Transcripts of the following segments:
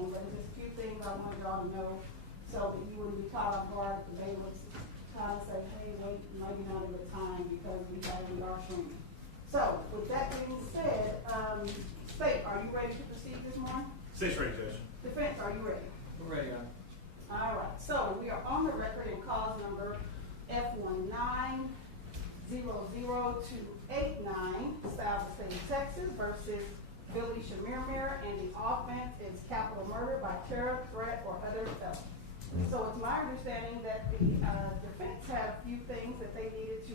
one, but there's just a few things I wanted y'all to know so that you wouldn't be caught off guard. They would kind of say, hey, wait, maybe not a good time because we are streaming. So, with that being said, State, are you ready to proceed this morning? State's ready, Judge. Defense, are you ready? We're ready, All right, so we are on the record in cause number F1900289, South State of Texas versus Billy Chemirmir, and the offense is capital murder by terror, threat, or other felony. So it's my understanding that the defense had a few things that they needed to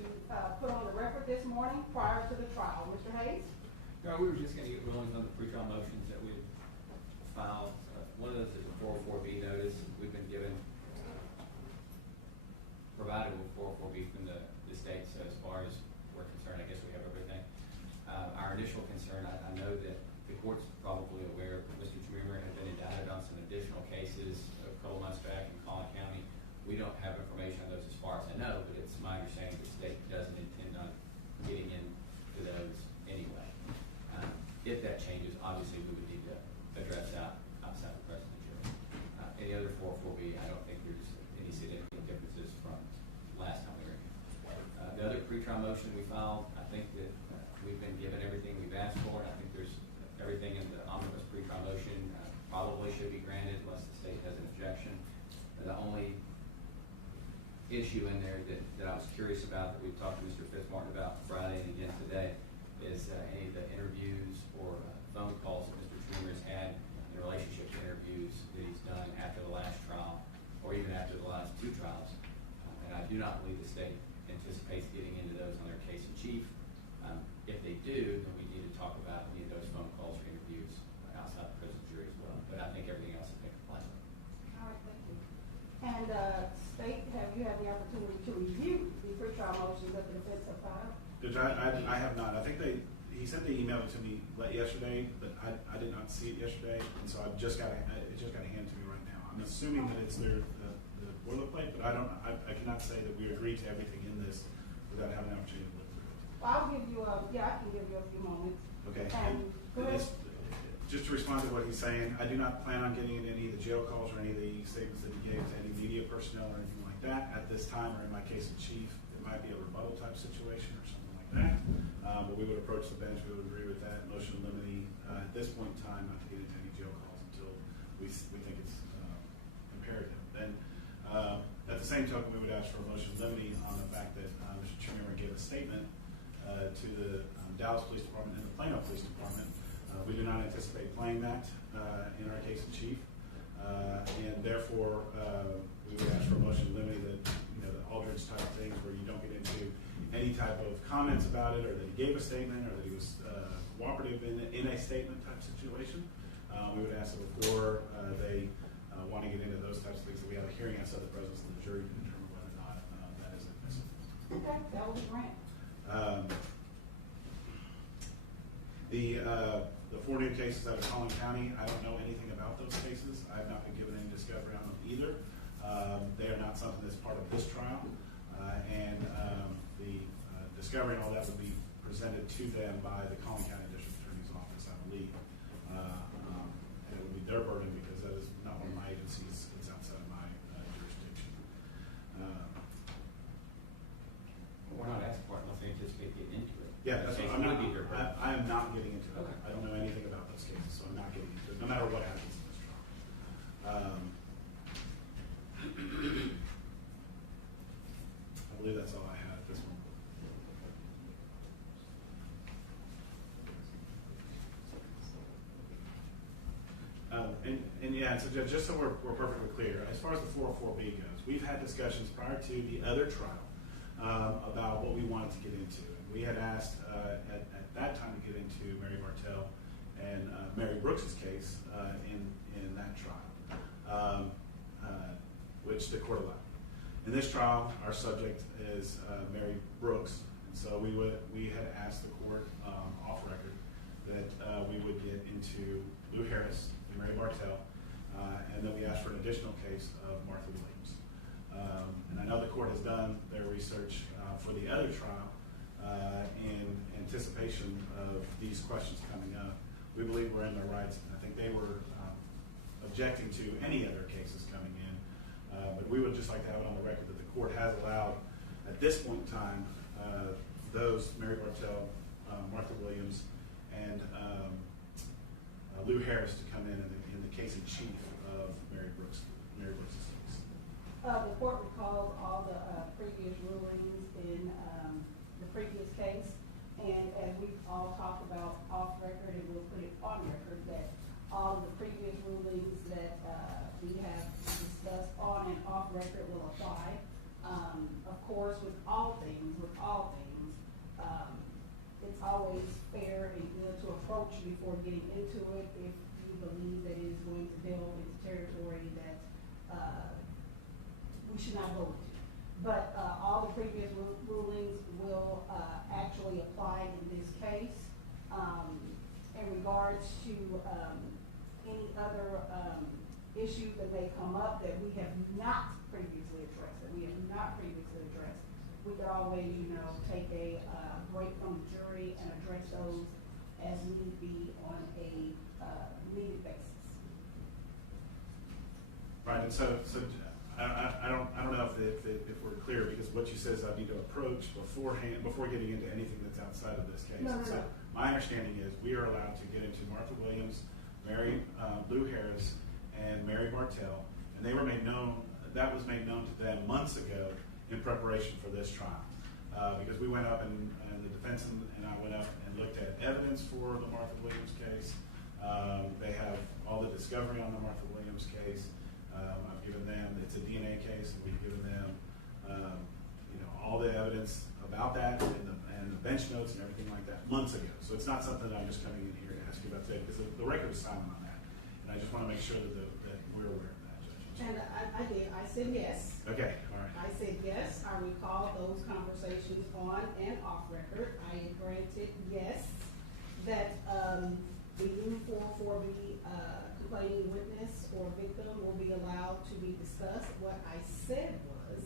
put on the record this morning prior to the trial. Mr. Hayes? No, we were just going to get rulings on the pretrial motions that we filed. One of those is a 404B notice. We've been provided with 404B from the state, so as far as we're concerned, I guess we have everything. Our initial concern, I know that the court's probably aware, Mr. Chemirmir had been indicted on some additional cases a couple months back in Collin County. We don't have information on those as far as I know, but it's my understanding the state doesn't intend on getting into those anyway. If that changes, obviously we would need to address that outside the present jury. Any other 404B, I don't think there's any significant differences from last time we were here. The other pretrial motion we filed, I think that we've been given everything we've asked for, and I think there's everything in the omnibus pretrial motion probably should be granted unless the state has an objection. The only issue in there that I was curious about that we've talked to Mr. Fitzmartin about Friday and again today is any of the interviews or phone calls that Mr. Chemirmir has had in relationship to interviews that he's done after the last trial or even after the last two trials. And I do not believe the state anticipates getting into those on their case in chief. If they do, then we need to talk about any of those phone calls or interviews outside the prison jury as well. But I think everything else has been compliant. All right, thank you. And State, have you had the opportunity to review the pretrial motions that the defense have filed? Judge, I have not. I think he sent the email to me yesterday, but I did not see it yesterday, and so it just got handed to me right now. I'm assuming that it's the boilerplate, but I cannot say that we agreed to everything in this without having an opportunity to look through it. Well, I can give you a few moments. Okay. And go ahead. Just to respond to what he's saying, I do not plan on getting into any of the jail calls or any of the statements that he gave to any media personnel or anything like that at this time, or in my case in chief. It might be a rebuttal type situation or something like that. But we would approach the bench, we would agree with that. Motion limiting at this point in time not to get into any jail calls until we think it's imperative. Then at the same token, we would ask for a motion limiting on the fact that Mr. Chemirmir gave a statement to the Dallas Police Department and the Plano Police Department. We do not anticipate playing that in our case in chief, and therefore we would ask for a motion limiting the Aldridge type things where you don't get into any type of comments about it, or that he gave a statement, or that he was cooperative in a statement type situation. We would ask that before they want to get into those types of things, that we have a hearing outside the presence of the jury to determine whether or not that is admissible. Okay, that will be granted. The 4 new cases out of Collin County, I don't know anything about those cases. I have not been given any discovery on them either. They are not something that's part of this trial, and the discovery and all that would be presented to them by the Collin County District Attorney's Office, I believe. And it would be their burden because that is not one of my agencies. It's outside of my jurisdiction. We're not asking for it unless they anticipate getting into it. Yeah, that's what I am not getting into it. Okay. I don't know anything about those cases, so I'm not getting into it, no matter what happens in this trial. I believe that's all I have at this one. And yeah, so just so we're perfectly clear, as far as the 404B goes, we've had discussions prior to the other trial about what we wanted to get into. We had asked at that time to get into Mary Bartell and Mary Brooks's case in that trial, which the court allowed. In this trial, our subject is Mary Brooks, and so we had asked the court off record that we would get into Lou Harris and Mary Bartell, and then we asked for an additional case of Martha Williams. And I know the court has done their research for the other trial in anticipation of these questions coming up. We believe we're in the rights, and I think they were objecting to any other cases coming in. But we would just like to have it on the record that the court has allowed, at this point in time, those Mary Bartell, Martha Williams, and Lou Harris to come in the case in chief of Mary Brooks' case. The court recalled all the previous rulings in the previous case, and as we've all talked about off record, and we'll put it on record, that all of the previous rulings that we have discussed on and off record will apply. Of course, with all things, it's always fair and good to approach before getting into it if you believe that it is going to delve into territory that we should not go into. But all the previous rulings will actually apply in this case. In regards to any other issues that may come up that we have not previously addressed, we could always, take a break from the jury and address those as need be on a needed basis. Right, and so I don't know if we're clear, because what you said is I need to approach beforehand, before getting into anything that's outside of this case. No. So my understanding is we are allowed to get into Martha Williams, Lou Harris, and Mary Bartell, and they were made known. That was made known to them months ago in preparation for this trial, because we went up and the defense and I went up and looked at evidence for the Martha Williams case. They have all the discovery on the Martha Williams case. I've given them, it's a DNA case, and we've given them, all the evidence about that and the bench notes and everything like that months ago. So it's not something that I'm just coming in here to ask you about today, because the record is silent on that. And I just want to make sure that we're aware of that, Judge. And I did. I said yes. Okay, all right. I said yes. I recall those conversations on and off record. I had granted yes that the new 404B complaining witness or victim will be allowed to be discussed. What I said was,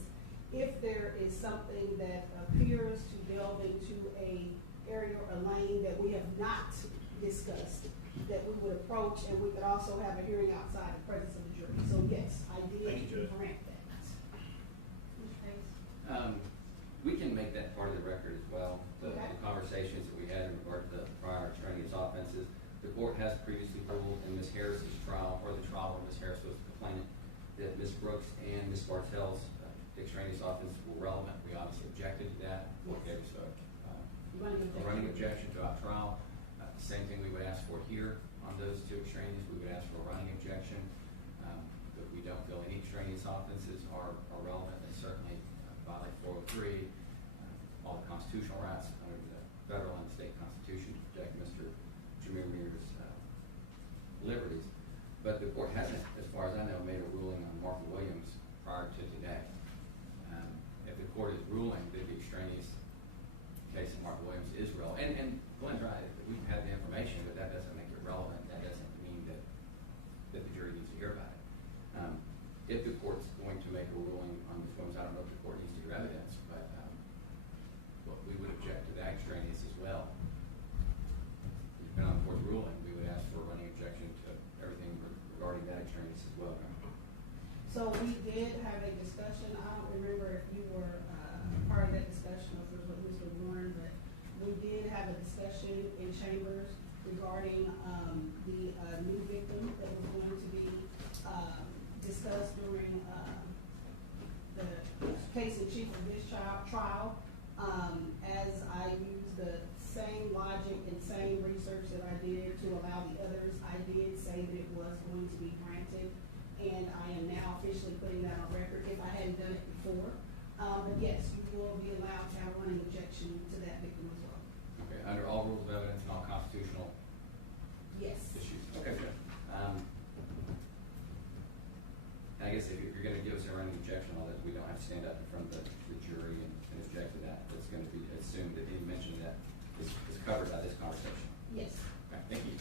if there is something that appears to delve into a area or a lane that we have not discussed, that we would approach, and we could also have a hearing outside the presence of the jury. So yes, I did grant that. We can make that part of the record as well. The conversations that we had in regard to the prior extraneous offenses. The court has previously ruled in Ms. Harris's trial, or the trial where Ms. Harris was the complainant, that Ms. Brooks and Ms. Bartell's extraneous offenses were relevant. We obviously objected to that. The court gave us a running objection to our trial. Same thing we would ask for here on those two extraneous. We would ask for a running objection. That we don't feel any extraneous offenses are relevant, and certainly violate 403, all the constitutional rights under the federal and state constitution to protect Mr. Chemirmir's liberties. But the court hasn't, as far as I know, made a ruling on Martha Williams prior to today. If the court is ruling that the extraneous case of Martha Williams is relevant, and Glenn's right, we've had the information, but that doesn't make it relevant. That doesn't mean that the jury needs to hear about it. If the court's going to make a ruling on Ms. Williams, I don't know if the court needs to hear evidence, but we would object to that extraneous as well. Depending on the court's ruling, we would ask for a running objection to everything regarding that extraneous as well. So we did have a discussion. I don't remember if you were part of that discussion or if it was with Mr. Warren, but we did have a discussion in chambers regarding the new victim that was going to be discussed during the case in chief of this trial. As I used the same logic and same research that I did to allow the others, I did say that it was going to be granted, and I am now officially putting that on record if I hadn't done it before. But yes, you will be allowed to have a running objection to that victim as well. Okay, under all rules of evidence and all constitutional Yes. issues. Okay, good. I guess if you're going to give us a running objection on that, we don't have to stand up in front of the jury and object to that. It's going to be assumed that you mentioned that is covered by this conversation. Yes. Okay, thank you.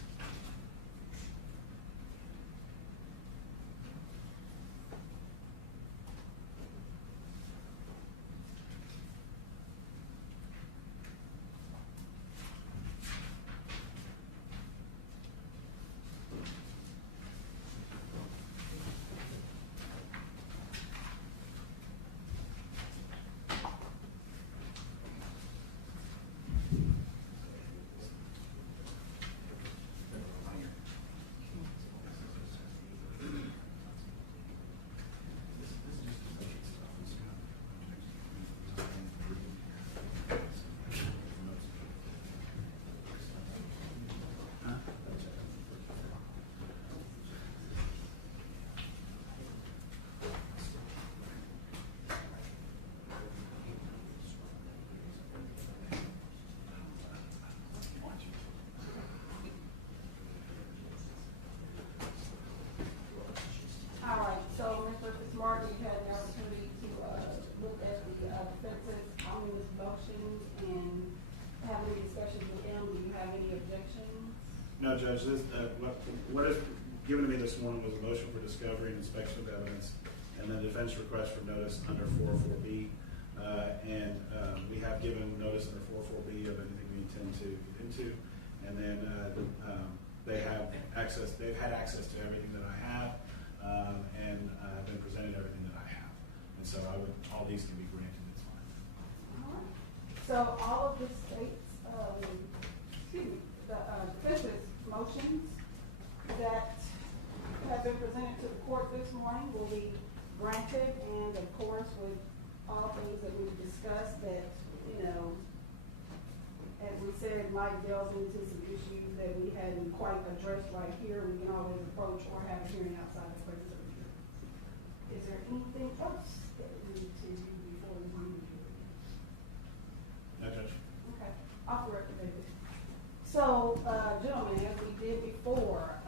have any objections? No, Judge, this, what is given to me this morning was a motion for discovery and inspection of evidence, and then defense request for notice under 404B. We have given notice under 404B of anything we intend to get into, and then they've had access to everything that I have, and I've been presented everything that I have. And so all these can be granted, it's fine. All right. So all of the states, the defense's motions that have been presented to the court this morning will be granted, and of course with all things that we've discussed that, as we said, Mike delves into some issues that we hadn't quite addressed right here. We can always approach or have a hearing outside the presence of the jury. Is there anything else that we need to do before we move to it? No, Judge. Okay, off the record, David. So, gentlemen, as we did before,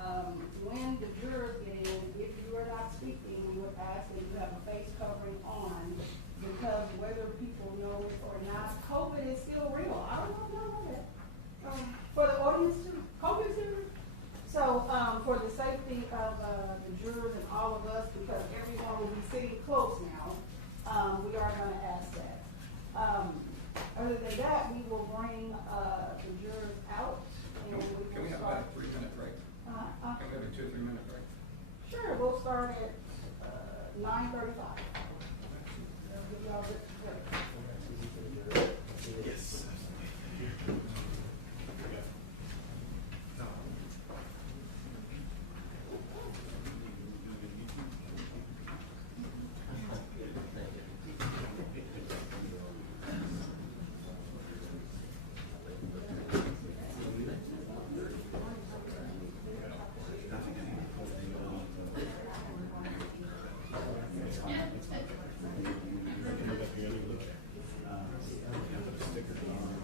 when the jurors get in, if you are not speaking, we would ask that you have a face covering on, because whether people know it or not, COVID is still real. I don't know if y'all know that. For the audience too, COVID is still real. So, for the safety of the jurors and all of us, because everyone will be sitting close now, we are going to ask that. Other than that, we will bring the jurors out. And Can we have about a 3-minute break? Can we have a 2 or 3 minute break? Sure, we'll start at 9:35. That'll give y'all a break. Yes. Stickers on.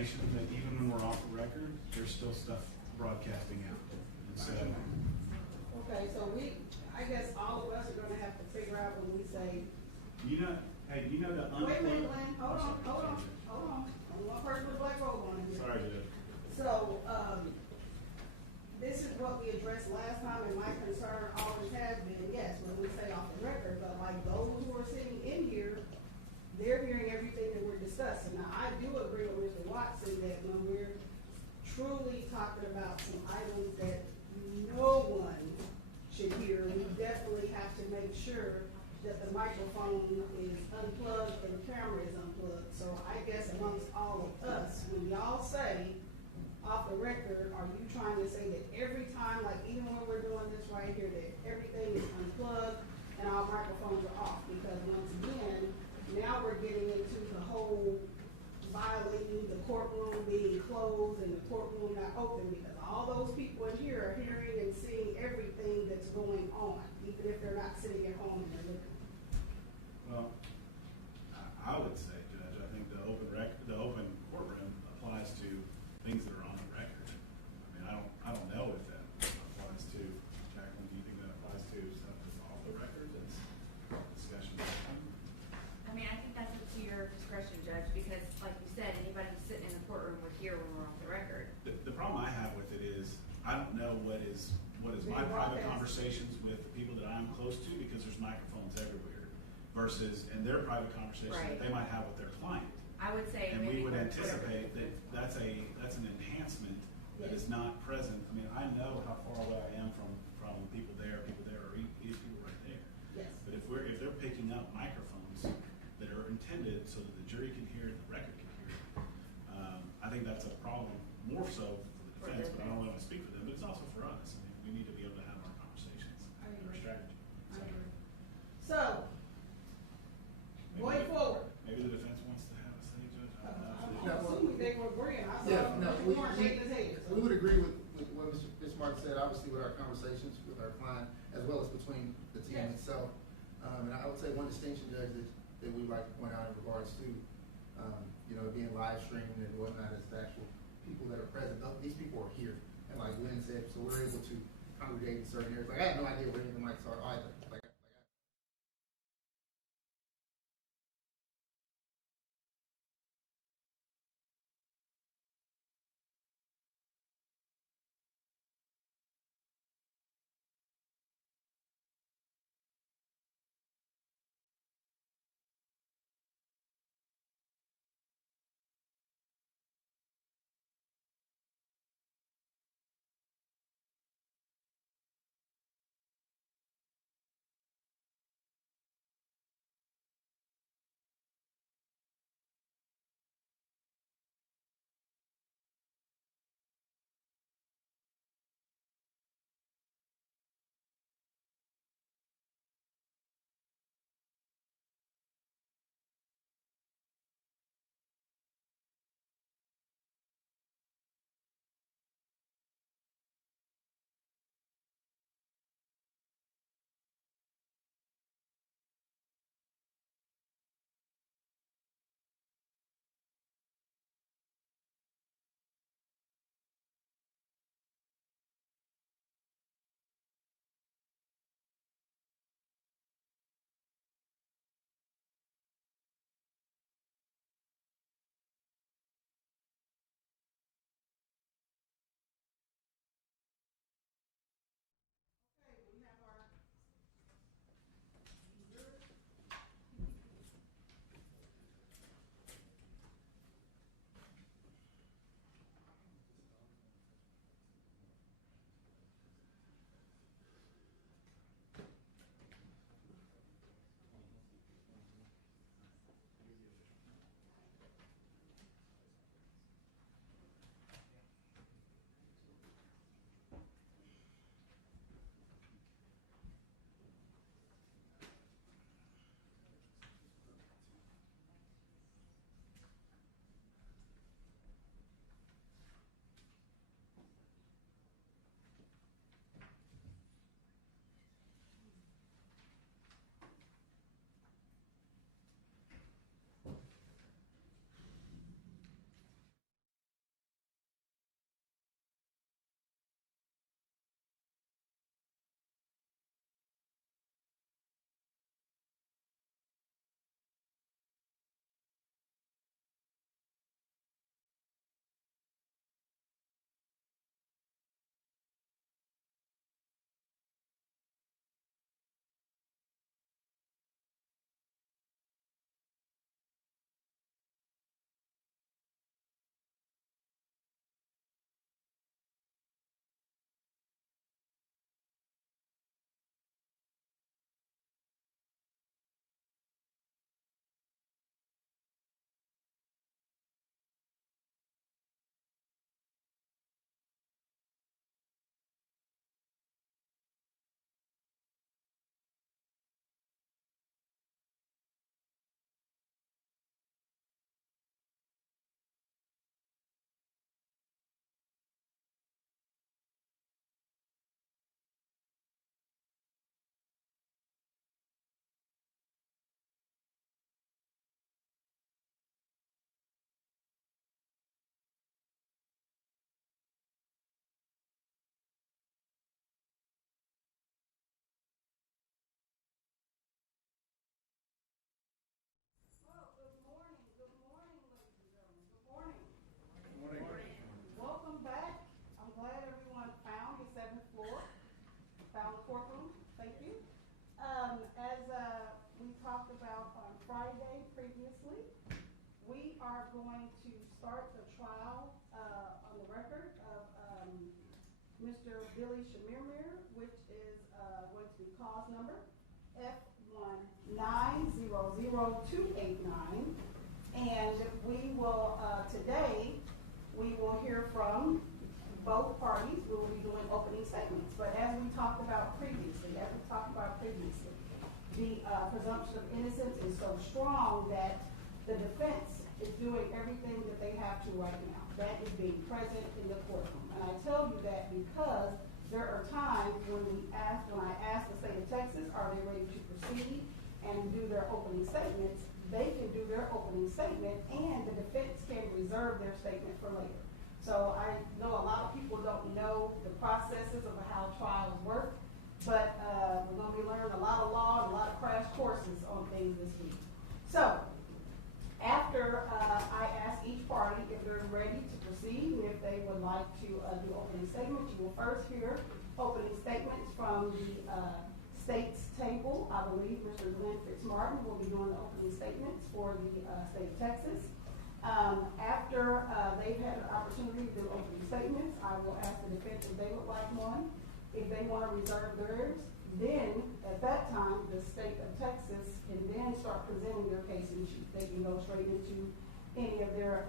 information that even when we're off the record, there's still stuff broadcasting out. And so, Okay, so I guess all of us are gonna have to figure out when we say, you know, hey, you know the wait a minute, Glenn, hold on. Only one person with black robe on here. Sorry, Judge. So, this is what we addressed last time, and my concern always has been, yes, when we say off the record, but like those who are sitting in here, they're hearing everything that we're discussing. Now, I do agree with Mr. Watson that when we're truly talking about some items that no one should hear, we definitely have to make sure that the microphone is unplugged and the camera is unplugged. So I guess amongst all of us, when y'all say off the record, are you trying to say that every time, like even when we're doing this right here, that everything is unplugged and our microphones are off? Because once again, now we're getting into the whole violating the courtroom being closed and the courtroom not open, because all those people in here are hearing and seeing everything that's going on, even if they're not sitting at home in their living room. Well, I would say, Judge, I think the open courtroom applies to things that are on the record. I mean, I don't know if that applies to, Jacqueline, do you think that applies to stuff that's off the record, that's discussion? I mean, I think that's up to your discretion, Judge, because like you said, anybody who's sitting in the courtroom would hear when we're off the record. The problem I have with it is, I don't know what is my private conversations with the people that I'm close to, because there's microphones everywhere, versus in their private conversations that Right. they might have with their client. I would say And we maybe would whatever. anticipate that that's an enhancement that is not present. I mean, I know how far away I am from people there, or these people right there. Yes. But if they're picking up microphones that are intended so that the jury can hear it, the record can hear it, I think that's a problem, more so for the defense, but I don't want to speak for them, but it's also for us. I mean, we need to be able to have our conversations, I our agree. strategy. I agree. So, going forward. Maybe the defense wants to have a say, Judge. I don't know. I'm assuming they were agreeing. I Yeah, saw no, Mr. Warren shaking his head. we would agree with what Mr. Bismarck said, obviously with our conversations with our client, as well as between the team Yes. itself. And I would say one distinction, Judge, that we'd like to point out in regards to, being live streamed and whatnot, is the actual people that are present. These people are here, and like Lynn said, so we're able to congregate in certain areas. Like, I have no idea where any of the mics are either. courtroom. Thank you. As we talked about on Friday previously, we are going to start the trial on the record of Mr. Billy Chemirmir, which is going to be cause number F1900289. And we will, today, we will hear from both parties. We will be doing opening statements. But as we talked about previously, the presumption of innocence is so strong that the defense is doing everything that they have to right now. That is being present in the courtroom. And I tell you that because there are times when I ask the state of Texas, are they ready to proceed and do their opening statements, they can do their opening statement and the defense can reserve their statement for later. So I know a lot of people don't know the processes of how trials work, but we're going to be learning a lot of law and a lot of crash courses on things this week. So after I ask each party if they're ready to proceed and if they would like to do opening statements, you will first hear opening statements from the state's table. I believe Mr. Glenn Fitzmartin will be doing the opening statements for the state of Texas. After they've had an opportunity to do opening statements, I will ask the defense if they would like one. If they want to reserve theirs, then at that time, the state of Texas can then start presenting their case in chief. They can go straight into any of their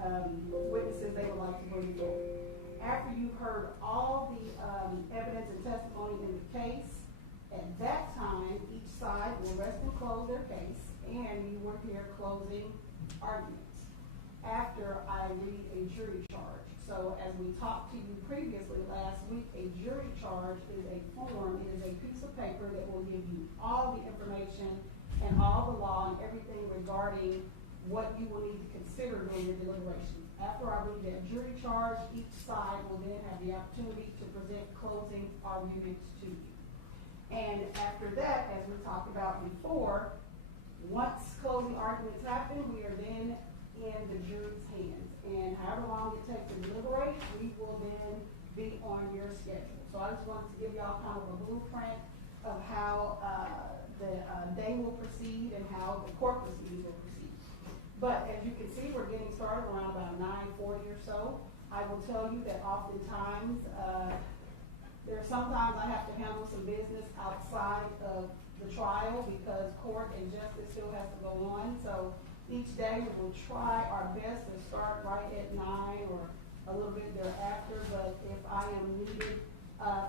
witnesses they would like to bring forward. After you've heard all the evidence and testimony in the case, at that time, each side will rest and close their case, and you will hear closing arguments after I read a jury charge. So as we talked to you previously last week, a jury charge is a form, it is a piece of paper that will give you all the information and all the law and everything regarding what you will need to consider during your deliberations. After I read that jury charge, each side will then have the opportunity to present closing arguments to you. And after that, as we talked about before, once closing arguments happen, we are then in the jury's hands. And however long it takes to deliberate, we will then be on your schedule. So I just wanted to give y'all kind of a blueprint of how the day will proceed and how the court proceedings will proceed. But as you can see, we're getting started around about 9:40 or so. I will tell you that oftentimes, sometimes I have to handle some business outside of the trial because court and justice still has to go on. So each day we will try our best to start right at 9 or a little bit thereafter. But if I am needed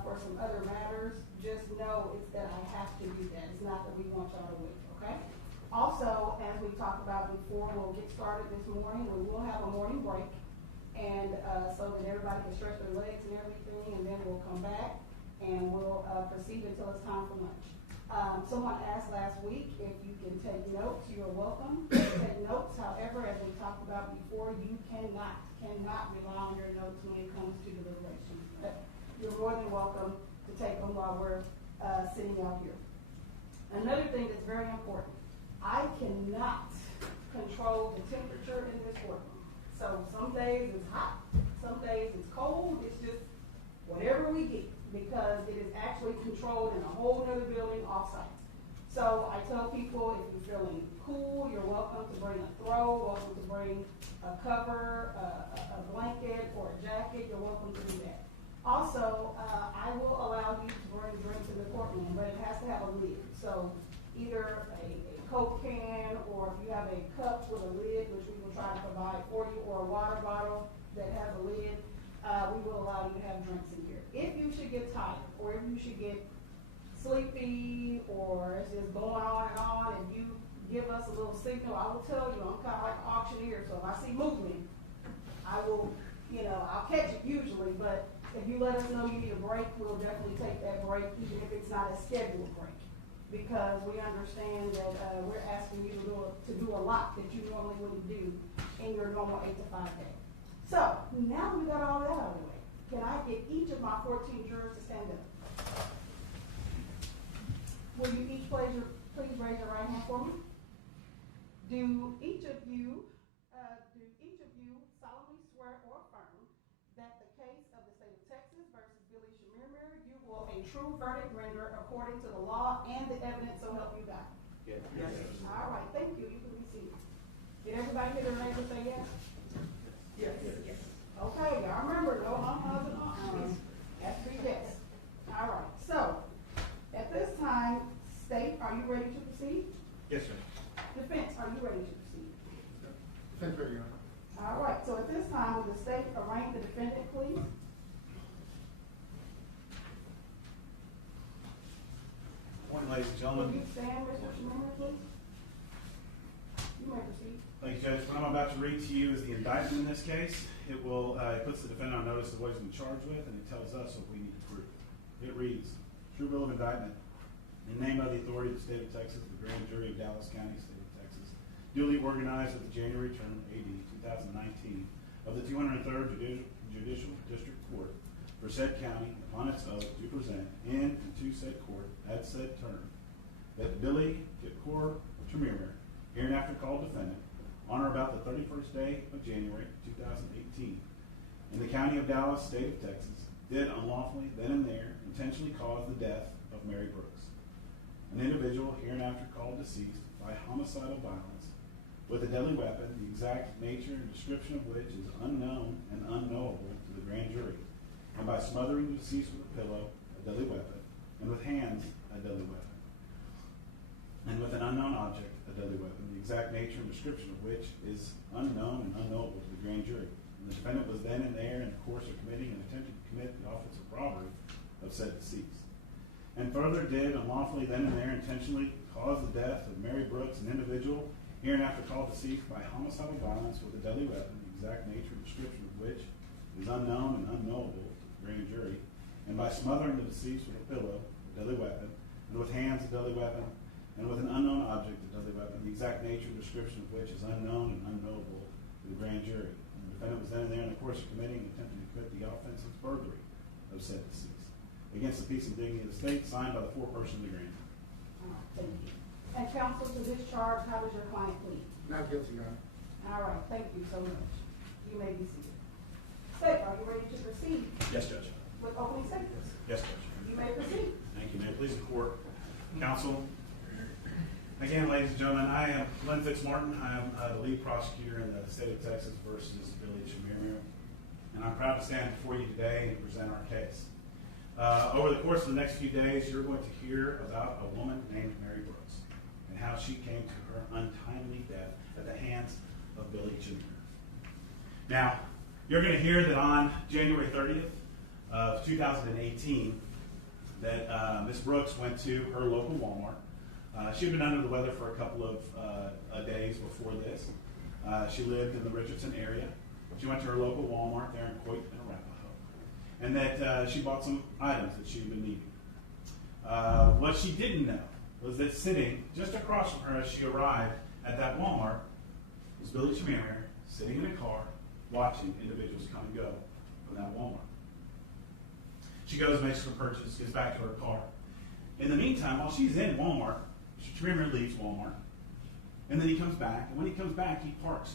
for some other matters, just know it's that I have to do that. It's not that we want y'all to wait, okay? Also, as we talked about before, we'll get started this morning. We will have a morning break, and so that everybody can stretch their legs and everything, and then we'll come back and we'll proceed until it's time for lunch. Someone asked last week if you can take notes. You are welcome to take notes. However, as we talked about before, you cannot rely on your notes when it comes to deliberations. But you're more than welcome to take them while we're sitting out here. Another thing that's very important, I cannot control the temperature in this courtroom. So some days it's hot, some days it's cold. It's just whatever we get, because it is actually controlled in a whole other building off-site. So I tell people, if you're feeling cool, you're welcome to bring a throw, welcome to bring a cover, a blanket, or a jacket. You're welcome to do that. Also, I will allow you to bring drinks in the courtroom, but it has to have a lid. So either a Coke can, or if you have a cup with a lid, which we will try to provide for you, or a water bottle that has a lid, we will allow you to have drinks in here. If you should get tired, or if you should get sleepy, or it's just going on, and you give us a little signal, I will tell you, I'm kind of like an auctioneer, so if I see movement, I will, I'll catch it usually, but if you let us know you need a break, we'll definitely take that break, even if it's not a scheduled break, because we understand that we're asking you to do a lot that you normally wouldn't do in your normal 8 to 5 day. So, now we got all that out of the way. Can I get each of my 14 jurors to stand up? Will you each please raise your right hand for me? Do each of you solemnly swear or affirm that the case of the state of Texas versus Billy Chemirmir, you will a true verdict rendered according to the law and the evidence, so help you God? Yes. All right, thank you. You can be seated. Did everybody get their name and say yes? Yes. Okay, y'all remember, no uhs and ahs. That's three yes. All right, so at this time, state, are you ready to proceed? Yes, sir. Defense, are you ready to proceed? Defense ready, Your Honor. All right, so at this time, will the state arraign the defendant, please? Morning, ladies and Will gentlemen. you stand, Mr. Chemirmir, please? You may proceed. Thank you, Judge. What I'm about to read to you is the indictment in this case. It will, it puts the defendant on notice of what he's been charged with, and it tells us what we need to prove. It reads, true bill of indictment. In the name of the authority of the state of Texas, the grand jury of Dallas County, state of Texas, duly organized at the January term, AD 2019, of the 203rd Judicial District Court for said county, upon its oath, to present in and to said court at said term, that Billy Chemirmir, hereinafter called defendant, on or about the 31st day of January 2018, in the county of Dallas, state of Texas, did unlawfully, then and there, intentionally cause the death of Mary Brooks, an individual hereinafter called deceased by homicidal violence, with a deadly weapon, the exact nature and description of which is unknown and unknowable to the grand jury, and by smothering the deceased with a pillow, a deadly weapon, and with hands, a deadly weapon, and with an unknown object, a deadly weapon, the exact nature and description of which is unknown and unknowable to the grand jury. And the defendant was then and there in the course of committing and attempted to commit the offense of robbery of said deceased. And further did unlawfully then and there intentionally cause the death of Mary Brooks, an individual hereinafter called deceased by homicidal violence with a deadly weapon, the exact nature and description of which is unknown and unknowable to the grand jury, and by smothering the deceased with a pillow, a deadly weapon, and with hands, a deadly weapon, and with an unknown object, a deadly weapon, the exact nature and description of which is unknown and unknowable to the grand jury. And the defendant was then and there in the course of committing and attempting to commit the offense of burglary of said deceased against the peace and dignity of the state, signed by the foreperson of the grand jury. All right, thank you. And counsel, to this charge, how does your client plead? Not guilty, Your Honor. All right, thank you so much. You may be seated. State, are you ready to proceed Yes, Judge. with opening statements? Yes, Judge. You may proceed. Thank you. May it please the court, counsel. Again, ladies and gentlemen, I am Len Fitzmartin. I am the lead prosecutor in the state of Texas versus Billy Chemirmir, and I'm proud to stand before you today and present our case. Over the course of the next few days, you're going to hear about a woman named Mary Brooks and how she came to her untimely death at the hands of Billy Chemirmir. Now, you're going to hear that on January 30th of 2018, that Ms. Brooks went to her local Walmart. She had been under the weather for a couple of days before this. She lived in the Richardson area. She went to her local Walmart there in Coit and Arapahoe, and that she bought some items that she had been needing. What she didn't know was that sitting just across from her as she arrived at that Walmart was Billy Chemirmir sitting in a car watching individuals come and go from that Walmart. She goes, makes her purchase, gets back to her car. In the meantime, while she's in Walmart, Mr. Chemirmir leaves Walmart, and then he comes back, and when he comes back, he parks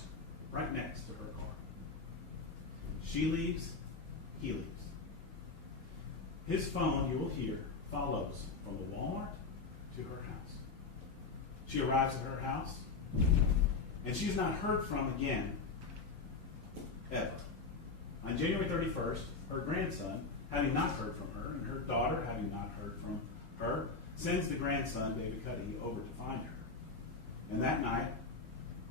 right next to her car. She leaves, he leaves. His phone, you will hear, follows from the Walmart to her house. She arrives at her house, and she's not heard from again, ever. On January 31st, her grandson, having not heard from her, and her daughter, having not heard from her, sends the grandson, David Cudahy, over to find her. And that night,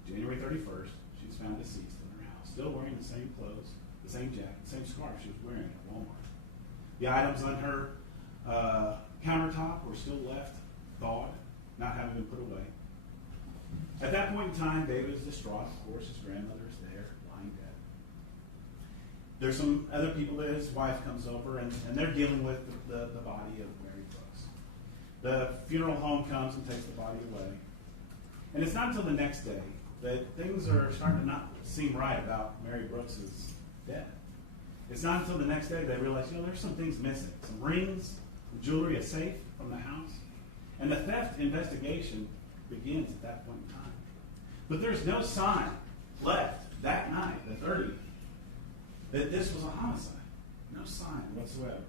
January 31st, she's found deceased in her house, still wearing the same clothes, the same jacket, the same scarf she was wearing at Walmart. The items on her countertop were still left thawed, not having been put away. At that point in time, David is distraught. Of course, his grandmother is there, lying dead. There's some other people that his wife comes over, and they're dealing with the body of Mary Brooks. The funeral home comes and takes the body away. And it's not until the next day that things are starting to not seem right about Mary Brooks' death. It's not until the next day they realize, there's some things missing. Some rings, some jewelry, a safe from the house. And the theft investigation begins at that point in time. But there's no sign left that night, the 30th, that this was a homicide. No sign whatsoever.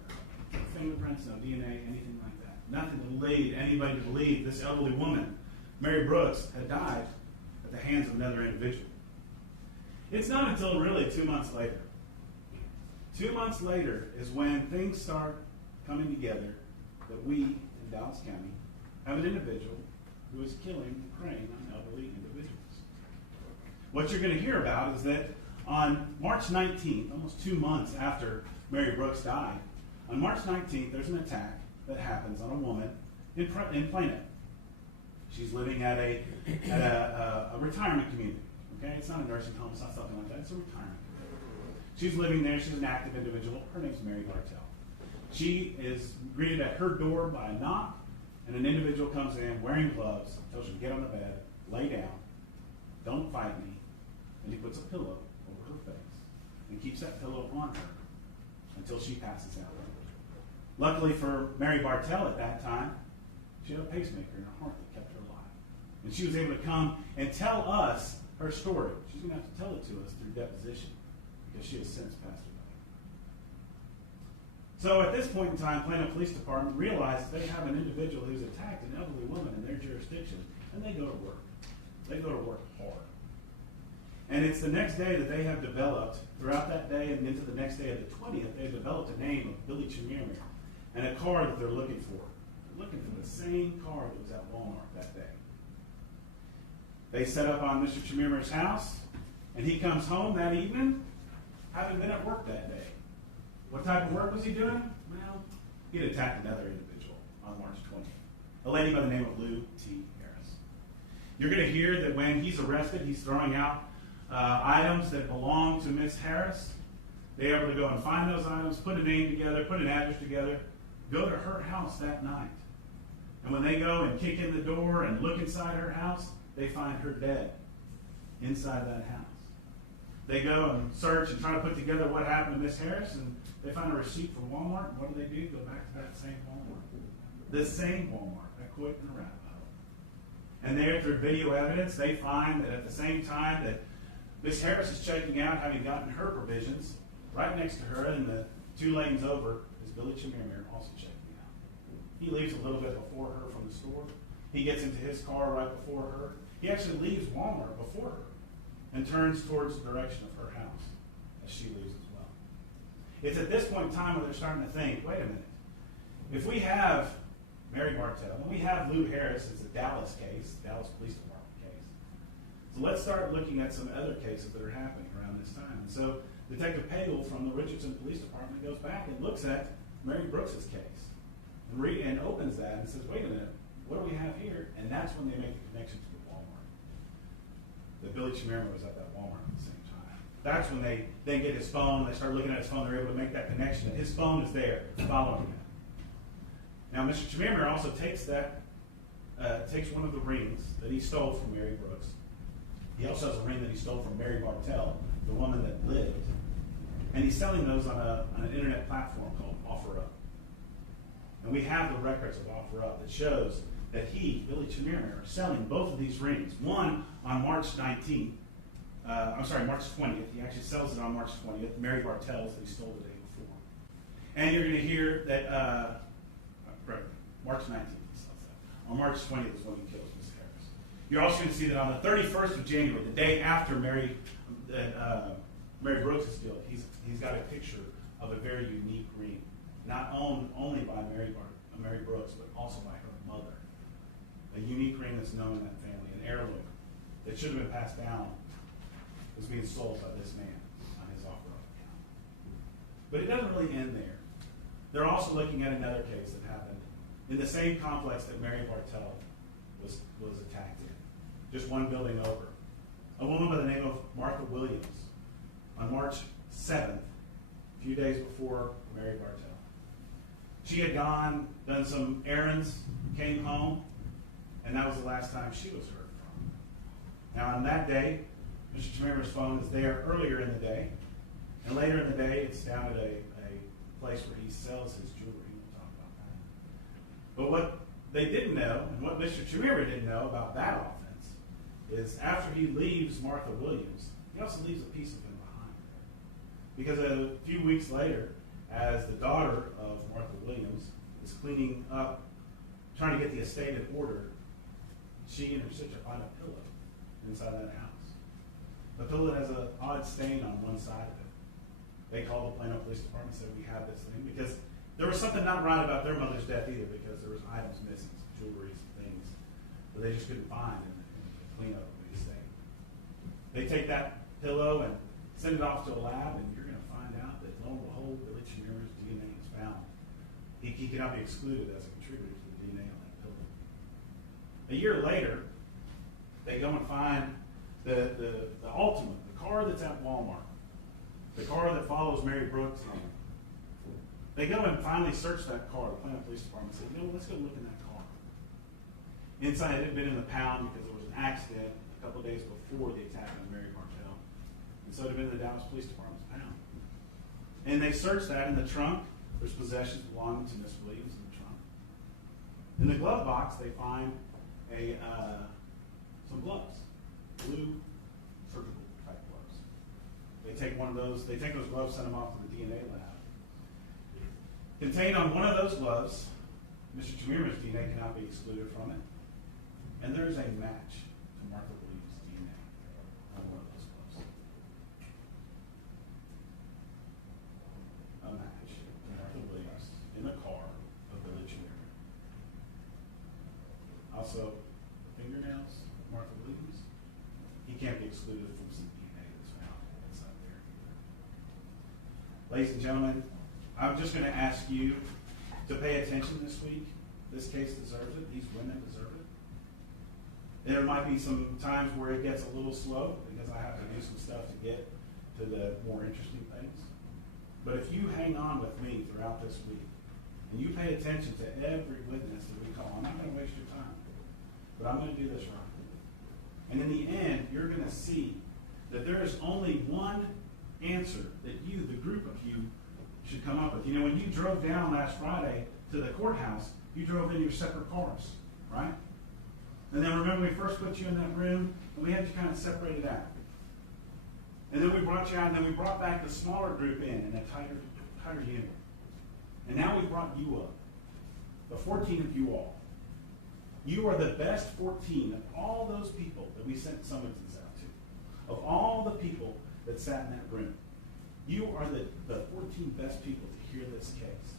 No fingerprints, no DNA, anything like that. Nothing to lead anybody to believe this elderly woman, Mary Brooks, had died at the hands of another individual. It's not until really 2 months later. 2 months later is when things start coming together that we in Dallas County have an individual who is killing and preying on elderly individuals. What you're going to hear about is that on March 19th, almost 2 months after Mary Brooks died, on March 19th, there's an attack that happens on a woman in Plano. She's living at a retirement community. Okay, it's not a nursing home, it's not something like that. It's a retirement community. She's living there. She's an active individual. Her name's Mary Bartell. She is greeted at her door by a knock, and an individual comes in wearing gloves, tells her to get on the bed, lay down, don't fight me, and he puts a pillow over her face and keeps that pillow on her until she passes out. Luckily for Mary Bartell at that time, she had a pacemaker in her heart that kept her alive. And she was able to come and tell us her story. She's going to have to tell it to us through deposition because she has since passed away. So at this point in time, Plano Police Department realizes they have an individual who's attacked an elderly woman in their jurisdiction, and they go to work. They go to work hard. And it's the next day that they have developed, throughout that day and into the next day of the 20th, they've developed a name of Billy Chemirmir and a car that they're looking for. They're looking for the same car that was at Walmart that day. They set up on Mr. Chemirmir's house, and he comes home that evening, having been at work that day. What type of work was he doing? Well, he had attacked another individual on March 20th, a lady by the name of Lou T. Harris. You're going to hear that when he's arrested, he's throwing out items that belong to Miss Harris. They're able to go and find those items, put a name together, put an address together, go to her house that night. And when they go and kick in the door and look inside her house, they find her dead inside that house. They go and search and try to put together what happened to Miss Harris, and they find a receipt from Walmart. And what do? Go back to that same Walmart. The same Walmart that quit in Arapahoe. And there, through video evidence, they find that at the same time that Miss Harris is checking out, having gotten her provisions, right next to her and the 2 lanes over is Billy Chemirmir also checking out. He leaves a little bit before her from the store. He gets into his car right before her. He actually leaves Walmart before her and turns towards the direction of her house as she leaves as well. It's at this point in time where they're starting to think, wait a minute, if we have Mary Bartell and we have Lou Harris as a Dallas case, Dallas Police Department case, so let's start looking at some other cases that are happening around this time. And so Detective Pagel from the Richardson Police Department goes back and looks at Mary Brooks' case and opens that and says, wait a minute, what do we have here? And that's when they make the connection to the Walmart. That Billy Chemirmir was at that Walmart at the same time. That's when they then get his phone, they start looking at his phone, they're able to make that connection, and his phone is there following him. Now, Mr. Chemirmir also takes one of the rings that he stole from Mary Brooks. He also has a ring that he stole from Mary Bartell, the woman that lived. And he's selling those on an internet platform called OfferUp. And we have the records of OfferUp that shows that he, Billy Chemirmir, is selling both of these rings. One on March 19th, March 20th. He actually sells it on March 20th. Mary Bartell's that he stole the day before. And you're going to hear that, March 19th. On March 20th is when he kills Miss Harris. You're also going to see that on the 31st of January, the day after Mary Brooks is killed, he's got a picture of a very unique ring, not owned only by Mary Brooks, but also by her mother. A unique ring that's known in that family, an heirloom that should have been passed down, was being sold by this man on his OfferUp account. But it doesn't really end there. They're also looking at another case that happened in the same complex that Mary Bartell was attacked in, just one building over. A woman by the name of Martha Williams, on March 7th, a few days before Mary Bartell. She had done some errands, came home, and that was the last time she was heard from. Now, on that day, Mr. Chemirmir's phone is there earlier in the day, and later in the day, it's down at a place where he sells his jewelry. We'll talk about that. But what they didn't know, and what Mr. Chemirmir didn't know about that offense, is after he leaves Martha Williams, he also leaves a piece of him behind. Because a few weeks later, as the daughter of Martha Williams is cleaning up, trying to get the estate in order, she and her sister find a pillow inside that house. The pillow has an odd stain on one side of it. They called the Plano Police Department and said, we have this thing, because there was something not right about their mother's death either, because there was items missing, jewelry, things, that they just couldn't find in the cleanup of the estate. They take that pillow and send it off to a lab, and you're going to find out that, lo and behold, Billy Chemirmir's DNA is found. He cannot be excluded as a contributor to the DNA on that pillow. A year later, they go and find the ultimate, the car that's at Walmart, the car that follows Mary Brooks home. They go and finally search that car. The Plano Police Department said, let's go look in that car. Inside, it had been in the pound because there was an accident a couple of days before the attack on Mary Bartell. And so it had been in the Dallas Police Department's pound. And they searched that in the trunk. There's possessions belonging to Miss Williams in the trunk. In the glove box, they find some gloves, blue surgical type gloves. They take one of those. They take those gloves, send them off to the DNA lab. Contained on one of those gloves, Mr. Chemirmir's DNA cannot be excluded from it, and there is a match to Martha Williams' DNA on one of those gloves. A match to Martha Williams in the car of Billy Chemirmir. Also, the fingernails of Martha Williams, he can't be excluded from some DNA that's found inside there. Ladies and gentlemen, I'm just going to ask you to pay attention this week. This case deserves it. These women deserve it. There might be some times where it gets a little slow because I have to do some stuff to get to the more interesting things. But if you hang on with me throughout this week and you pay attention to every witness that we call, I'm not going to waste your time, but I'm going to do this right. And in the end, you're going to see that there is only one answer that you, the group of you, should come up with. You know, when you drove down last Friday to the courthouse, you drove in your separate cars, right? And then remember we first put you in that room, and we had you kind of separated out. And then we brought you out, and then we brought back the smaller group in a tighter unit. And now we brought you up, the 14 of you all. You are the best 14 of all those people that we sent summonses out to, of all the people that sat in that room. You are the 14 best people to hear this case.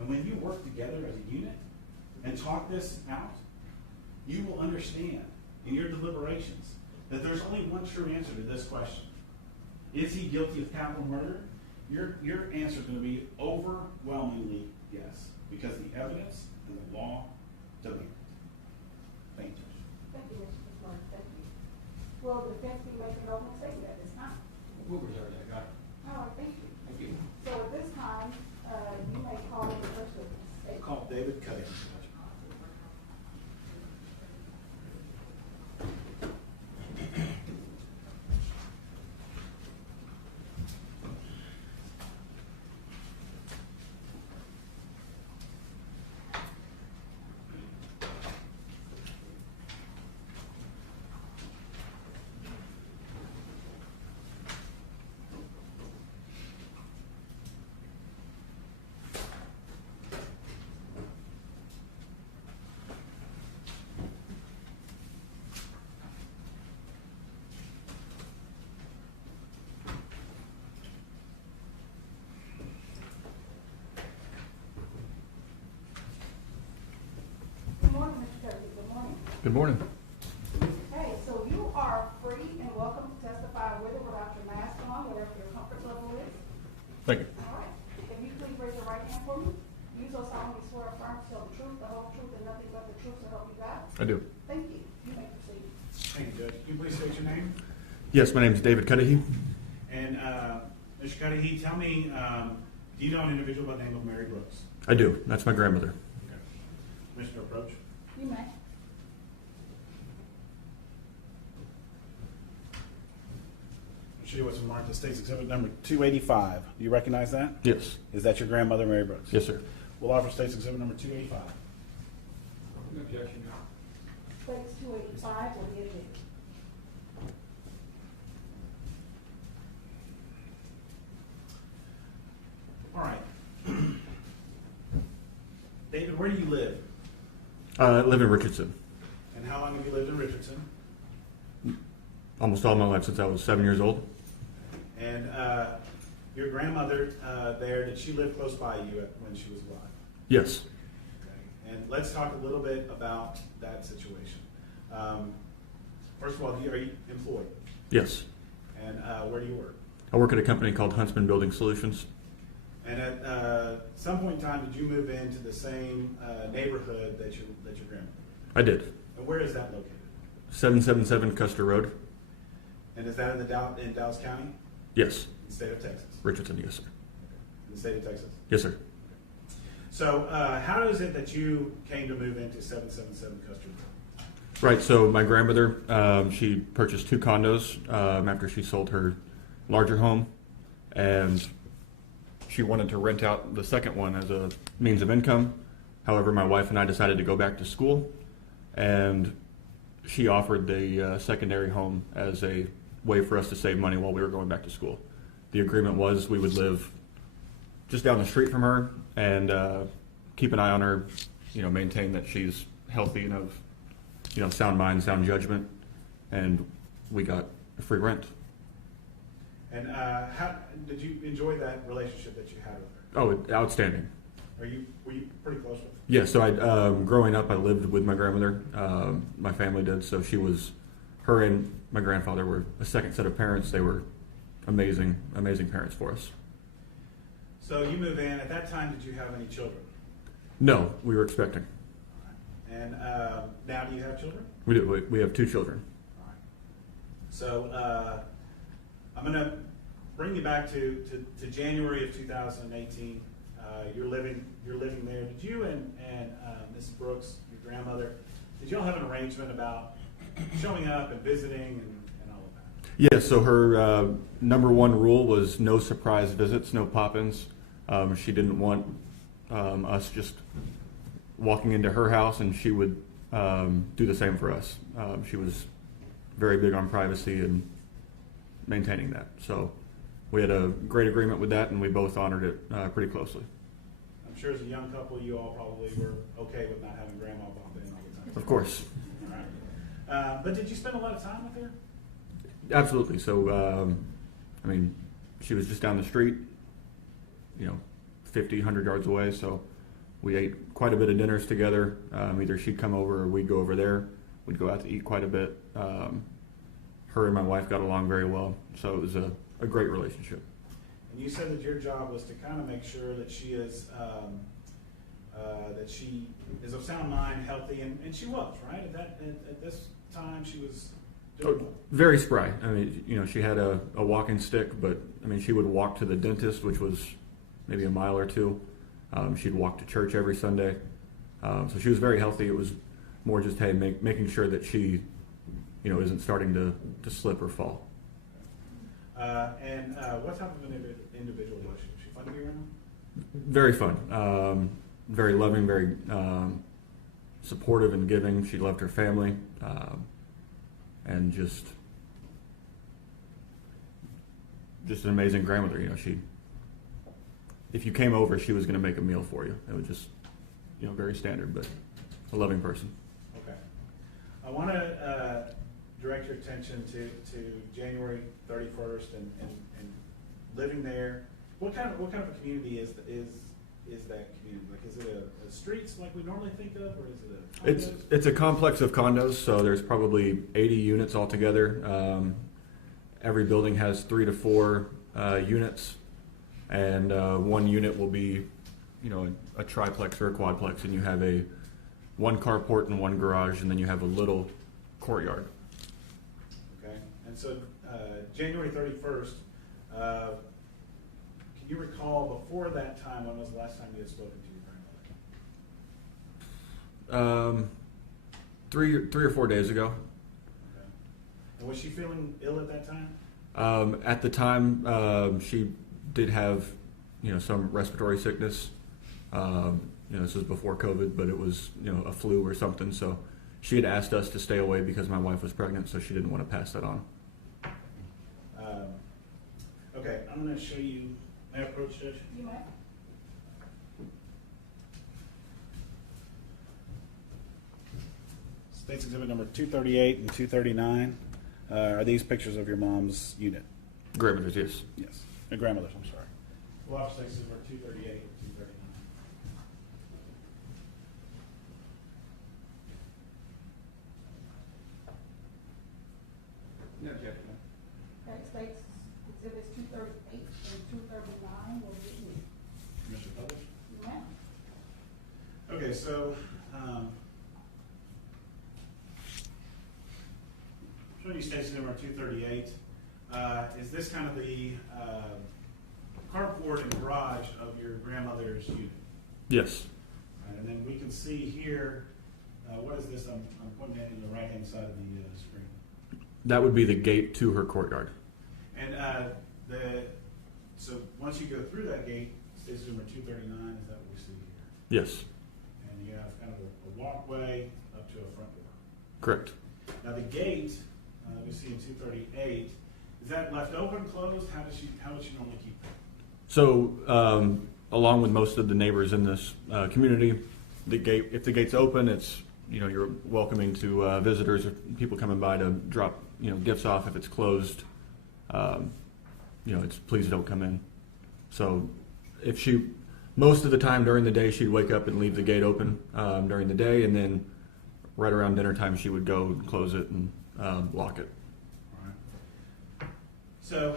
And when you work together as a unit and talk this out, you will understand in your deliberations that there's only one true answer to this question. Is he guilty of capital murder? Your answer is going to be overwhelmingly yes, because the evidence and the law demand it. Thank you. Thank you, Mr. McMurray. Thank you. Will the defense be making an opening statement at this time? We'll reserve that, got it. All right, thank you. Thank you. So at this time, you may call the first witness. Call David Cudahy. Good morning, Mr. Kirby. Good morning. Good morning. Okay, so you are free and welcome to testify with or without your mask on, whatever your comfort level is. Thank you. All right. If you please raise your right hand for me. You so solemnly swear or affirm to tell the truth, the whole truth, and nothing but the truth to help you God. I do. Thank you. You may proceed. Thank you, Judge. Can you please state your name? Yes, my name is David Cudahy. And Mr. Cudahy, tell me, do you know an individual by the name of Mary Brooks? I do. That's my grandmother. Okay. Mr. Approach. You may. I'll show you what's marked as State's Exhibit number 285. Do you recognize that? Yes. Is that your grandmother, Mary Brooks? Yes, sir. We'll offer State's Exhibit number 285. No objection. States 285 will be admitted. All right. where do you live? I live in Richardson. And how long have you lived in Richardson? Almost all my life since I was 7 years old. And your grandmother there, did she live close by you when she was alive? Yes. Okay. And let's talk a little bit about that situation. First of all, are you employed? Yes. And where do you work? I work at a company called Huntsman Building Solutions. And at some point in time, did you move into the same neighborhood that your grandmother? I did. And where is that located? 777 Custer Road. And is that in Dallas County, Yes. in the state of Texas? Richardson, yes, sir. In the state of Texas. Yes, sir. So how is it that you came to move into 777 Custer Road? Right, so my grandmother, she purchased 2 condos after she sold her larger home, and she wanted to rent out the second one as a means of income. However, my wife and I decided to go back to school, and she offered the secondary home as a way for us to save money while we were going back to school. The agreement was we would live just down the street from her and keep an eye on her, maintain that she's healthy and of, sound mind, sound judgment, and we got a free rent. And how did you enjoy that relationship that you had with her? Oh, outstanding. Were you pretty close with her? Yeah, so growing up, I lived with my grandmother. My family did, so her and my grandfather were a second set of parents. They were amazing parents for us. So you move in. At that time, did you have any children? No, we were expecting. All right. And now do you have children? We do. We have 2 children. All right. So I'm going to bring you back to January of 2018. You're living there. Did you and Miss Brooks, your grandmother, did y'all have an arrangement about showing up and visiting and all of that? Yeah, so her number 1 rule was no surprise visits, no pop-ins. She didn't want us just walking into her house, and she would do the same for us. She was very big on privacy and maintaining that. So we had a great agreement with that, and we both honored it pretty closely. I'm sure as a young couple, you all probably were okay with not having grandma bump in all the time. Of course. All right. But did you spend a lot of time with her? Absolutely. So, she was just down the street, 50, 100 yards away. So we ate quite a bit of dinners together. Either she'd come over or we'd go over there. We'd go out to eat quite a bit. Her and my wife got along very well. So it was a great relationship. And you said that your job was to kind of make sure that she is of sound mind, healthy, and she was, right? At this time, she was doing well. Very spry. She had a walking stick, but she would walk to the dentist, which was maybe a mile or 2. She'd walk to church every Sunday. So she was very healthy. It was more just, hey, making sure that she, isn't starting to slip or fall. And what type of an individual was she? Was she fun to be around? Very fun. Very loving, very supportive and giving. She loved her family. And just an amazing grandmother. If you came over, she was going to make a meal for you. It was just, very standard, but a loving person. Okay. I want to direct your attention to January 31st and living there. What kind of a community is that community? Like, is it a streets like we normally think of, or is it a condos? It's a complex of condos, so there's probably 80 units altogether. Every building has 3 to 4 units, and one unit will be, a triplex or a quadplex, and you have one carport and 1 garage, and then you have a little courtyard. Okay, and so January 31st, can you recall before that time, when was the last time you had spoken to your grandmother? 3 or 4 days ago. Okay. And was she feeling ill at that time? At the time, she did have, some respiratory sickness. This was before COVID, but it was, a flu or something. So she had asked us to stay away because my wife was pregnant, so she didn't want to pass that on. Okay, I'm going to show you. May I approach, Judge? You may. State's Exhibit number 238 and 239. Are these pictures of your mom's unit? Grandmother's, yes. Yes. Grandmother's, I'm sorry. We'll have State's Exhibit 238 and 239. No objection. Okay, states exhibits 238 and 239 will be used. Mr. Publish? Ma'am? Okay, so, showing you State's number 238. Is this kind of the carport and garage of your grandmother's unit? Yes. Right, and then we can see here, what is this? I'm putting it in the right-hand side of the screen. That would be the gate to her courtyard. And so once you go through that gate, State's number 239, is that what we see here? Yes. And you have kind of a walkway up to a front door. Correct. Now the gate, we see in 238, is that left open, closed? How would you normally keep that? So, along with most of the neighbors in this community, the gate, if the gate's open, it's, you're welcoming to visitors or people coming by to drop, gifts off. If it's closed, it's please don't come in. So, most of the time during the day, she'd wake up and leave the gate open during the day, and then right around dinner time, she would go and close it and lock it. All right. So,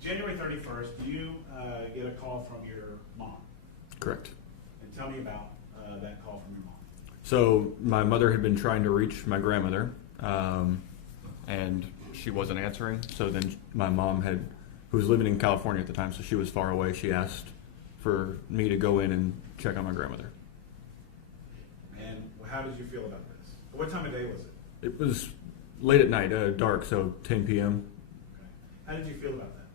January 31st, do you get a call from your mom? Correct. And tell me about that call from your mom. So my mother had been trying to reach my grandmother, and she wasn't answering. So then my mom who was living in California at the time, so she was far away, she asked for me to go in and check on my grandmother. And how did you feel about this? What time of day was it? It was late at night, dark, so 10 p.m. Okay. How did you feel about that?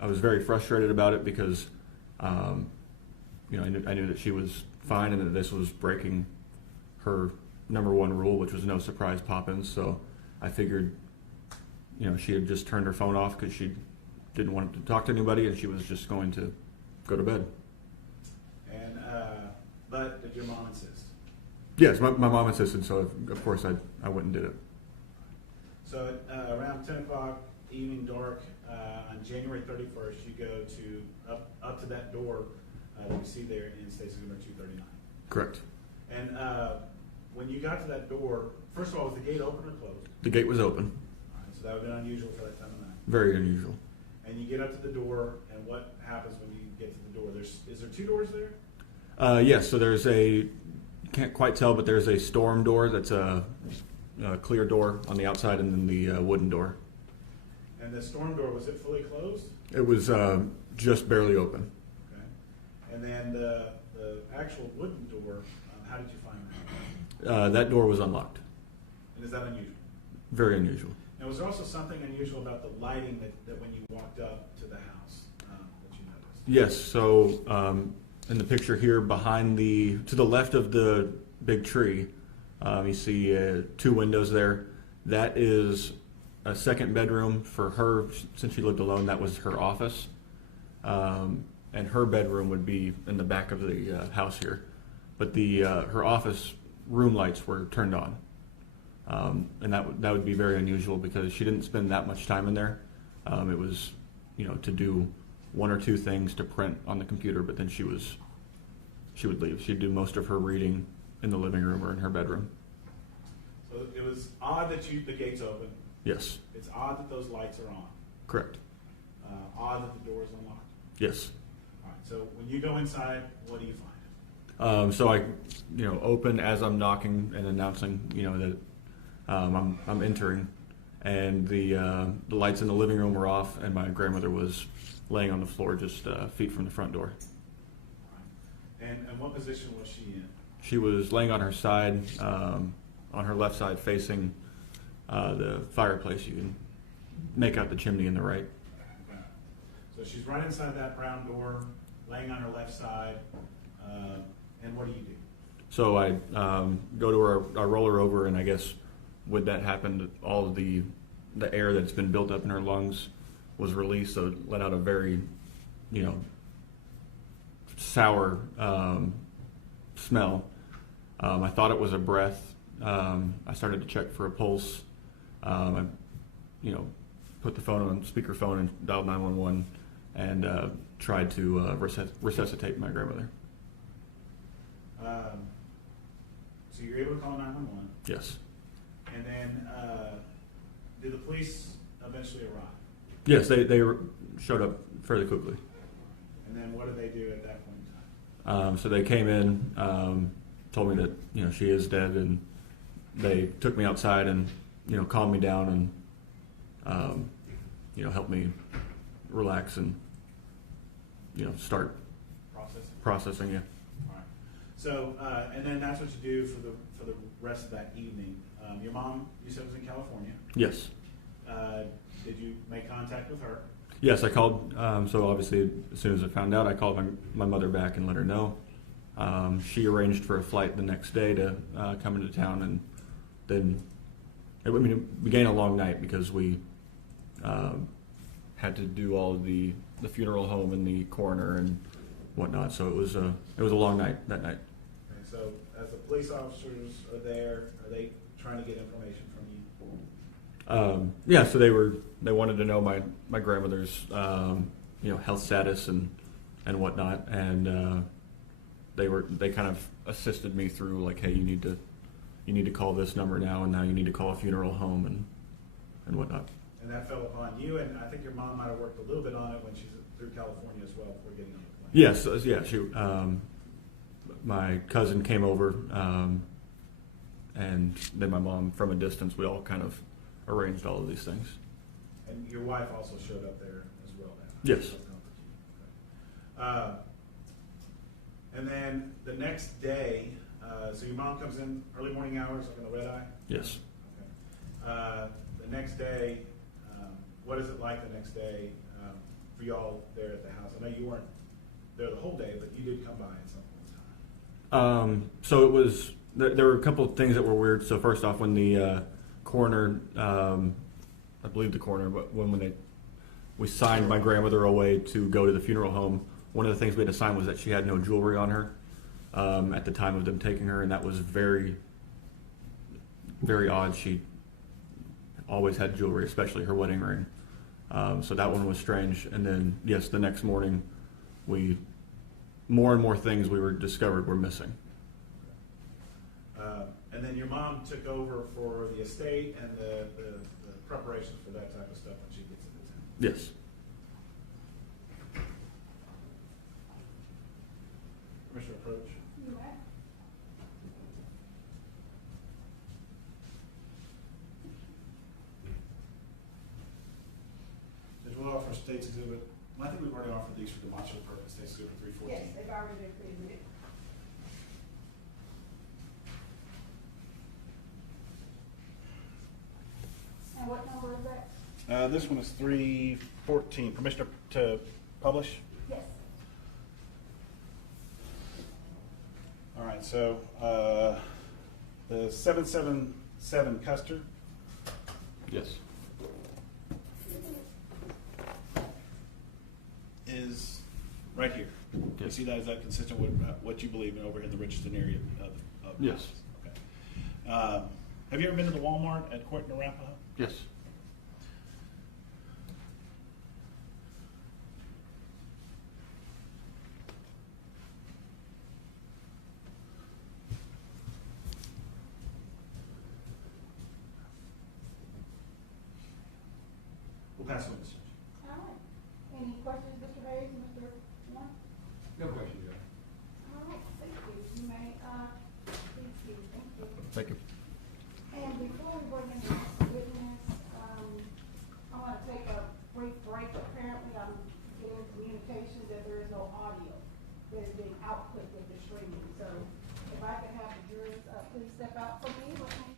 I was very frustrated about it because, I knew that she was fine and that this was breaking her number one rule, which was no surprise pop-ins. So I figured, she had just turned her phone off because she didn't want to talk to anybody and she was just going to go to bed. And but did your mom insist? Yes, my mom insisted, so of course I went and did it. So around 10 o'clock, evening dark, on January 31st, you go to up to that door that we see there in State's number 239. Correct. And when you got to that door, first of all, was the gate open or closed? The gate was open. All right, so that would have been unusual for that time of night. Very unusual. And you get up to the door, and what happens when you get to the door? Is there two doors there? Yes, so there's can't quite tell, but there's a storm door that's a clear door on the outside and then the wooden door. And the storm door, was it fully closed? It was just barely open. Okay. And then the actual wooden door, how did you find that? That door was unlocked. And is that unusual? Very unusual. And was there also something unusual about the lighting that when you walked up to the house that you noticed? Yes, so in the picture here to the left of the big tree, you see two windows there. That is a second bedroom for her. Since she lived alone, that was her office. And her bedroom would be in the back of the house here. But her office room lights were turned on. And that would be very unusual because she didn't spend that much time in there. It was, to do one or two things to print on the computer, but then she would leave. She'd do most of her reading in the living room or in her bedroom. So it was odd that the gate's open. Yes. It's odd that those lights are on. Correct. Odd that the door is unlocked. Yes. All right. So when you go inside, what do you find? So I, open as I'm knocking and announcing, that I'm entering, and the lights in the living room were off, and my grandmother was laying on the floor just feet from the front door. All right. And what position was she in? She was laying on her side, on her left side, facing the fireplace. You can make out the chimney in the right. Okay. So she's right inside that brown door, laying on her left side. And what do you do? So I go to her, I roll her over, and I guess with that happened, all of the air that's been built up in her lungs was released, so it let out a very, sour smell. I thought it was a breath. I started to check for a pulse. I, put the phone on speakerphone and dialed 911 and tried to resuscitate my grandmother. So you're able to call 911, Yes. and then did the police eventually arrive? Yes, they showed up fairly quickly. And then what did they do at that point in time? So they came in, told me that she is dead, and they took me outside and calmed me down and helped me relax and start processing. Yeah. All right. So and then that's what you do for the rest of that evening. Your mom, you said, was in California. Yes. Did you make contact with her? Yes, I called. So obviously, as soon as I found out, I called my mother back and let her know. She arranged for a flight the next day to come into town, and then it became a long night because we had to do all of the funeral home and the coroner and whatnot. So it was a long night that night. Okay, so as the police officers are there, are they trying to get information from you? Yeah, so they wanted to know my grandmother's health status and whatnot, and they kind of assisted me through, like, hey, you need to call this number now, and now you need to call a funeral home and whatnot. And that fell upon you, and I think your mom might have worked a little bit on it when she's through California as well before getting on the plane. Yes, yeah. She, my cousin came over, and then my mom from a distance. We all kind of arranged all of these things. And your wife also showed up there as well. Yes. Okay. And then the next day, so your mom comes in early morning hours, like in the red eye? Yes. Okay. The next day, what is it like the next day for y'all there at the house? I know you weren't there the whole day, but you did come by at some point in time. So it was, there were a couple of things that were weird. So first off, when the coroner, I believe the coroner, but when we signed my grandmother away to go to the funeral home, one of the things we had to sign was that she had no jewelry on her at the time of them taking her, and that was very, very odd. She always had jewelry, especially her wedding ring. So that one was strange. And then, yes, the next morning, more and more things we were discovered were missing. And then your mom took over for the estate and the preparations for that type of stuff when she gets into town. Yes. Commissioner Approach. You may. Did we offer State's Exhibit? I think we've already offered these for demonstrative purpose, State's Exhibit 314. Yes, they've already been presented. And what number is that? This one is 314. Permission to publish? Yes. All right, so the 777 Custer. Yes. Is right here. You Yes. see that? Is that consistent with what you believe in over in the Richardson area of Yes. Okay. Have you ever been to the Walmart at Court and Arapahoe? Yes. We'll pass on this. All right. Any questions, Mr. Hayes, Mr. Warren? No question, Judge. All right, thank you. You may, please do. Thank you. Thank you. And before we bring in the next witness, I want to take a brief break. Apparently, I'm getting communication that there is no audio that is being output with the streaming. So if I could have the jurors, please step out for me. Let me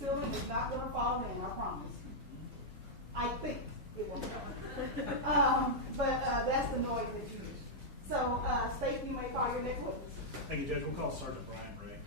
ceiling is not gonna fall in, I promise. I think it will fall. But that's the noise that you hear. So, Stacy, you may call your next witness. Thank you, Judge. We'll call Sergeant Brian Ray.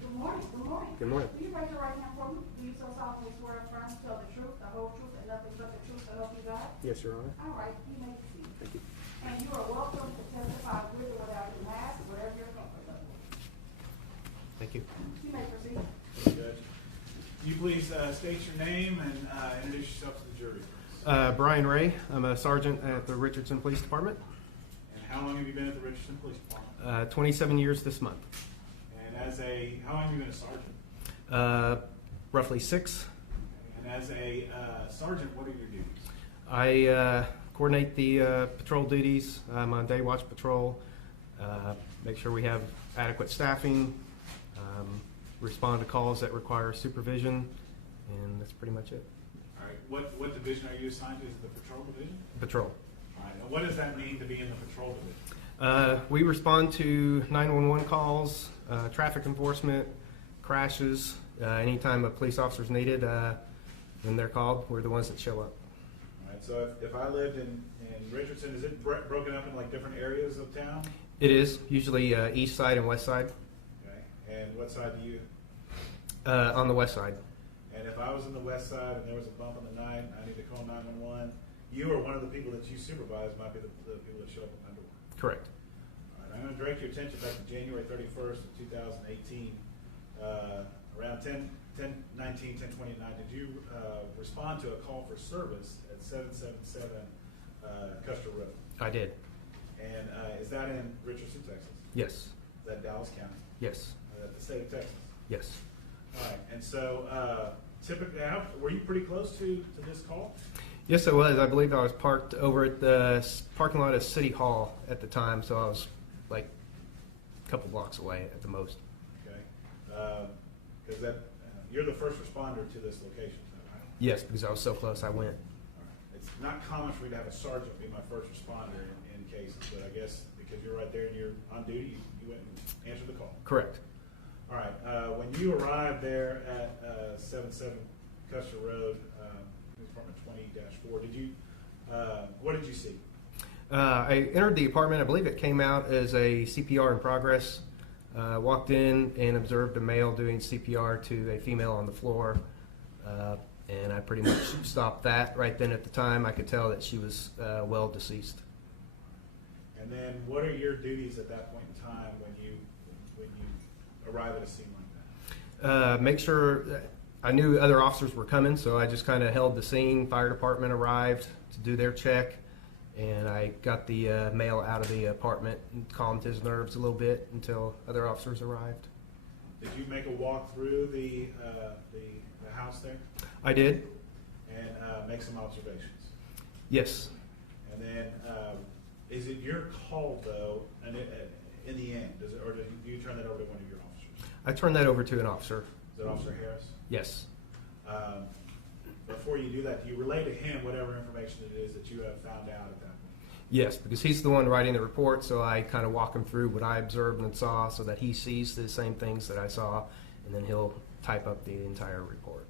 Good morning, good morning. Good morning. Will you raise your right hand for me? Do you so solemnly swear or affirm to tell the truth, the whole truth, and nothing but the truth, so help you God? Yes, Your Honor. All right, you may proceed. Thank you. And you are welcome to testify with or without a mask, wherever you're comfortable. Thank you. You may proceed. Thank you, Judge. Can you please state your name and introduce yourself to the jury? Brian Ray. I'm a sergeant at the Richardson Police Department. And how long have you been at the Richardson Police Department? 27 years this month. And how long have you been a sergeant? Roughly 6. And as a sergeant, what are your duties? I coordinate the patrol duties. I'm on day watch patrol. Make sure we have adequate staffing. Respond to calls that require supervision. And that's pretty much it. All right. What division are you assigned to? Is it the patrol division? Patrol. All right. And what does that mean to be in the patrol division? We respond to 911 calls, traffic enforcement, crashes. Anytime a police officer is needed, when they're called, we're the ones that show up. All right. So if I lived in Richardson, is it broken up in like different areas of town? It is, usually east side and west side. Okay. And what side do you? On the west side. And if I was in the west side and there was a bump in the night, I need to call 911. You or one of the people that you supervise might be the people that show up at my door. Correct. All right, I'm going to direct your attention back to January 31st of 2018, around 10:19, 10:29. Did you respond to a call for service at 777 Custer Road? I did. And is that in Richardson, Texas? Yes. Is that Dallas County? Yes. The state of Texas? Yes. All right, and so typically, were you pretty close to this call? Yes, I was. I believe I was parked over at the parking lot of City Hall at the time, so I was like a couple blocks away at the most. Okay, because you're the first responder to this location, is that right? Yes, because I was so close, I went. All right. It's not common for me to have a sergeant be my first responder in cases, but I guess because you're right there and you're on duty, you went and answered the call. Correct. All right. When you arrived there at 77 Custer Road, apartment 20-4, did you? What did you see? I entered the apartment. I believe it came out as a CPR in progress. Walked in and observed a male doing CPR to a female on the floor, and I pretty much stopped that right then at the time. I could tell that she was well deceased. And then, what are your duties at that point in time when you arrive at a scene like that? Make sure I knew other officers were coming, so I just kind of held the scene. Fire department arrived to do their check, and I got the male out of the apartment and calmed his nerves a little bit until other officers arrived. Did you make a walk through the house there I did. and make some observations? Yes. And then, is it your call though? And in the end, or do you turn that over to one of your officers? I turned that over to an officer. Is that Officer Harris? Yes. Before you do that, do you relay to him whatever information it is that you have found out at that point? Yes, because he's the one writing the report, so I kind of walk him through what I observed and saw so that he sees the same things that I saw, and then he'll type up the entire report.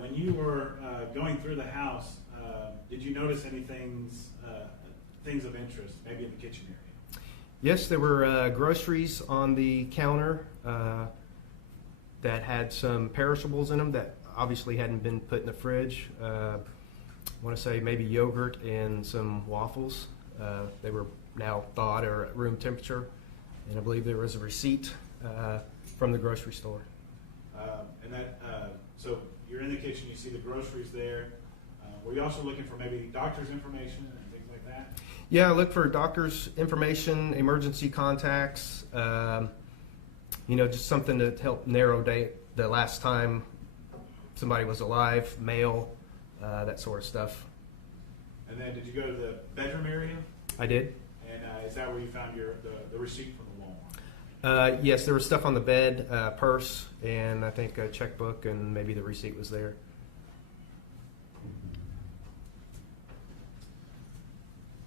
When you were going through the house, did you notice any things of interest, maybe in the kitchen area? Yes, there were groceries on the counter that had some perishables in them that obviously hadn't been put in the fridge. I want to say maybe yogurt and some waffles. They were now thawed or at room temperature, and I believe there was a receipt from the grocery store. So you're in the kitchen, you see the groceries there. Were you also looking for maybe doctor's information and things like that? Yeah, I looked for doctor's information, emergency contacts, just something to help narrow the last time somebody was alive, male, that sort of stuff. And then did you go to the bedroom area? I did. And is that where you found the receipt from the Walmart? Yes, there was stuff on the bed, purse, and I think a checkbook, and maybe the receipt was there.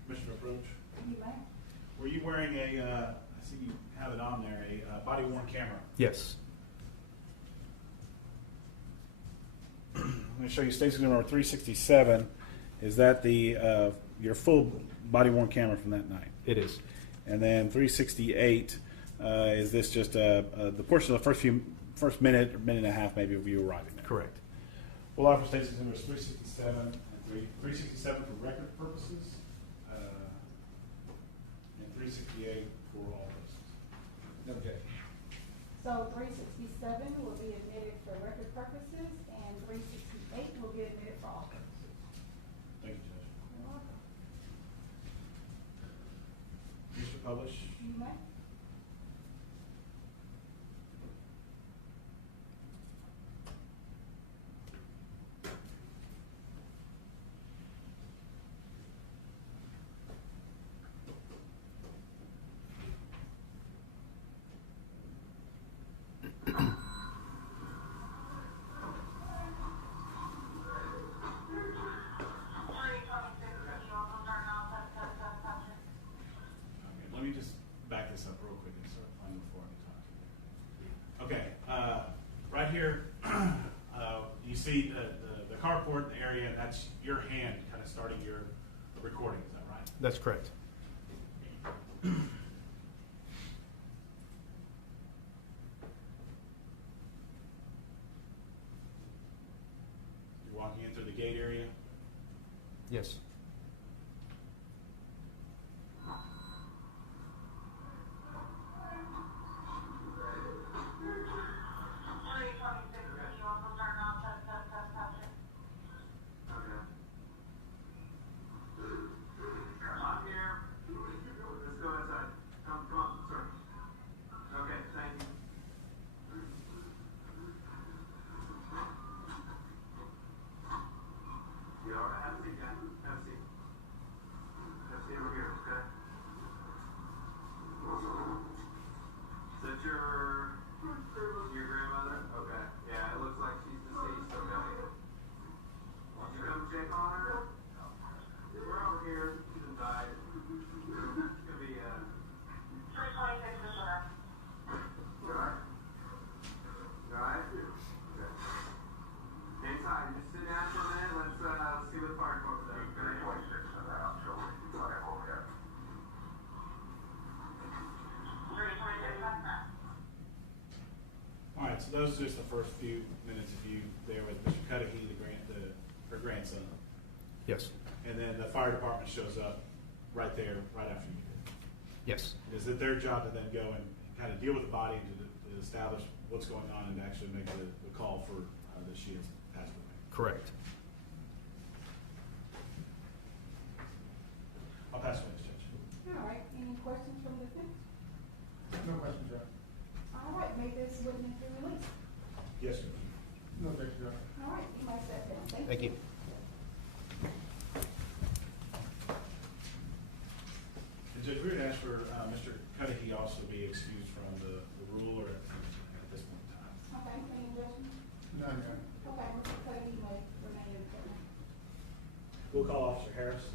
Commissioner Approach? You may. Were you wearing I see you have it on there, a body-worn camera? Yes. I'm going to show you station number 367. Is that your full body-worn camera from that night? It is. And then 368, is this just the portion of the first minute or minute and a half maybe of you arriving there? Correct. We'll offer station numbers 367 and 367 for record purposes, and 368 for all purposes. No objection. So 367 will be admitted for record purposes, and 368 will be admitted for all purposes. Thank you, Judge. You're welcome. Mr. Publish? You may. Let me just back this up real quick and start playing before I talk. Okay, right here, you see the carport area. That's your hand kind of starting your recording. Is that right? That's correct. You're walking in through the gate area. Yes. Your grandmother? Okay. Yeah, it looks like she's deceased. Okay. Won't you come check on her? We're over here. She just died. It's gonna be 326 this winter. You alright? You alright? Okay. Inside, just sit down for a minute. Let's see what the fire folks say. 326 in the house. Show me. Okay, over here. 326 on that. All right, so those are just the first few minutes of you there with Mr. Cudahy, her grandson. Yes. And then the fire department shows up right there, right after you. Yes. Is it their job to then go and kind of deal with the body to establish what's going on and to actually make the call for that she has passed away? Correct. I'll pass away, Judge. All right, any questions from the defense? No questions, Your Honor. All right, may this witness be released. Yes, sir. No objection, Your Honor. All right, you may step down. Thank you. And Judge, we would ask for Mr. Cudahy also be excused from the rule or at this point in time. Okay, any questions? None, Your Honor. Okay, Mr. Cudahy may remain in the courtroom. We'll call Officer Harris.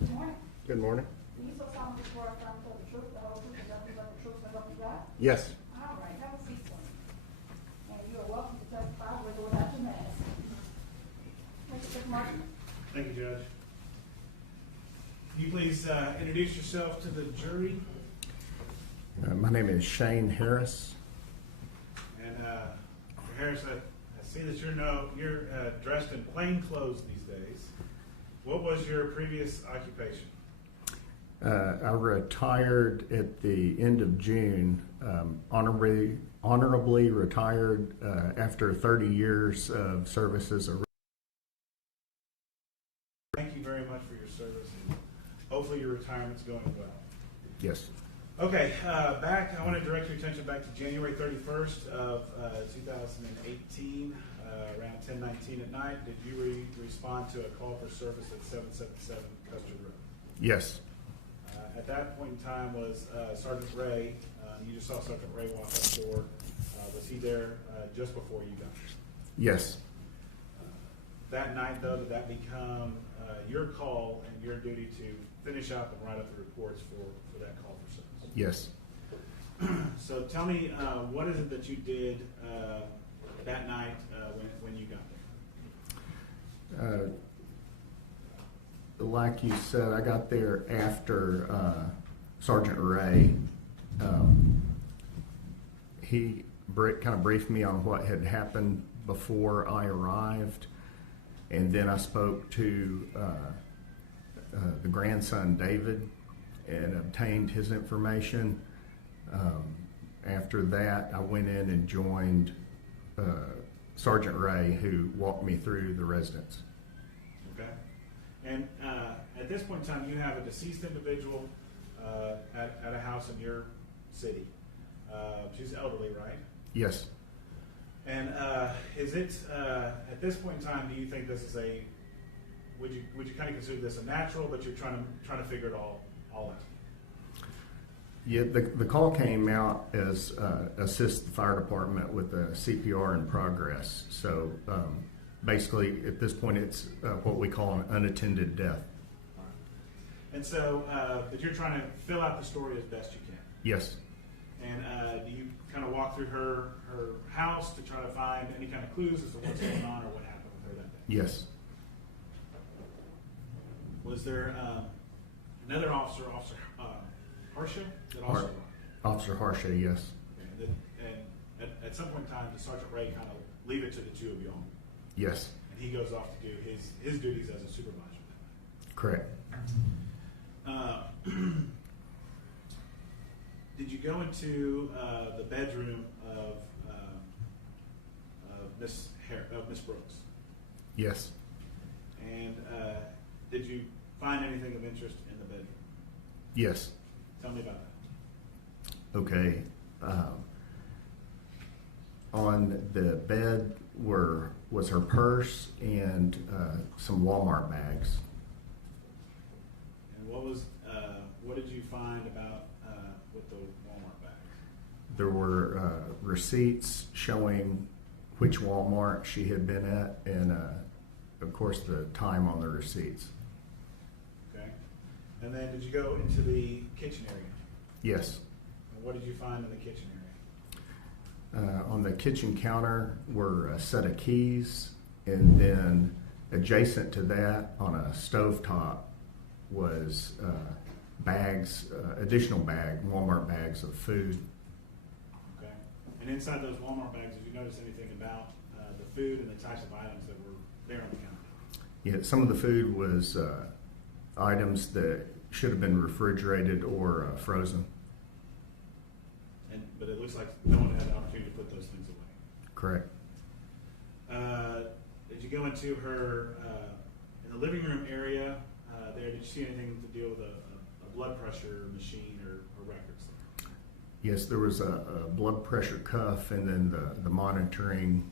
Good morning. Good morning. Do you so solemnly swear to affirm to tell the truth, the whole truth, and nothing but the truth, so help you God? Yes. All right, have a seat, sir. And you are welcome to testify with or without your mask. Mr. Martin? Thank you, Judge. Can you please introduce yourself to the jury? My name is Shane Harris. And Mr. Harris, I see that you're dressed in plain clothes these days. What was your previous occupation? I retired at the end of June, honorably retired after 30 years of service as a. Thank you very much for your service, and hopefully your retirement's going well. Yes. Okay, I want to direct your attention back to January 31st of 2018, around 10:19 at night. Did you respond to a call for service at 777 Custard Road? Yes. At that point in time was Sergeant Ray. You just saw Sergeant Ray walk up the door. Was he there just before you got there? Yes. That night, though, did that become your call and your duty to finish up and write up the reports for that call for service? Yes. So tell me, what is it that you did that night when you got there? Like you said, I got there after Sergeant Ray. He kind of briefed me on what had happened before I arrived, and then I spoke to the grandson, David, and obtained his information. After that, I went in and joined Sergeant Ray, who walked me through the residence. Okay. And at this point in time, you have a deceased individual at a house in your city. She's elderly, right? Yes. And is it at this point in time? Do you think this is would you kind of consider this a natural, but you're trying to figure it all out? Yeah, the call came out as assist the fire department with the CPR in progress. So basically, at this point, it's what we call an unattended death. All right. And so, but you're trying to fill out the story as best you can. Yes. And do you kind of walk through her house to try to find any kind of clues as to what's going on or what happened with her that day? Yes. Was there another officer Harsha? That also Officer Harsha, yes. Okay. And at some point in time, does Sergeant Ray kind of leave it to the two of y'all? Yes. And he goes off to do his duties as a supervisor. Correct. Did you go into the bedroom of Miss Brooks? Yes. And did you find anything of interest in the bedroom? Yes. Tell me about that. Okay. On the bed was her purse and some Walmart bags. And what did you find about with the Walmart bags? There were receipts showing which Walmart she had been at, and of course the time on the receipts. Okay. And then did you go into the kitchen area? Yes. And what did you find in the kitchen area? On the kitchen counter were a set of keys, and then adjacent to that on a stovetop was bags, additional Walmart bags of food. Okay. And inside those Walmart bags, did you notice anything about the food and the types of items that were there on the counter? Yeah, some of the food was items that should have been refrigerated or frozen. But it looks like no one had the opportunity to put those things away. Correct. Did you go into her in the living room area there? Did you see anything to deal with a blood pressure machine or records there? Yes, there was a blood pressure cuff, and then the monitoring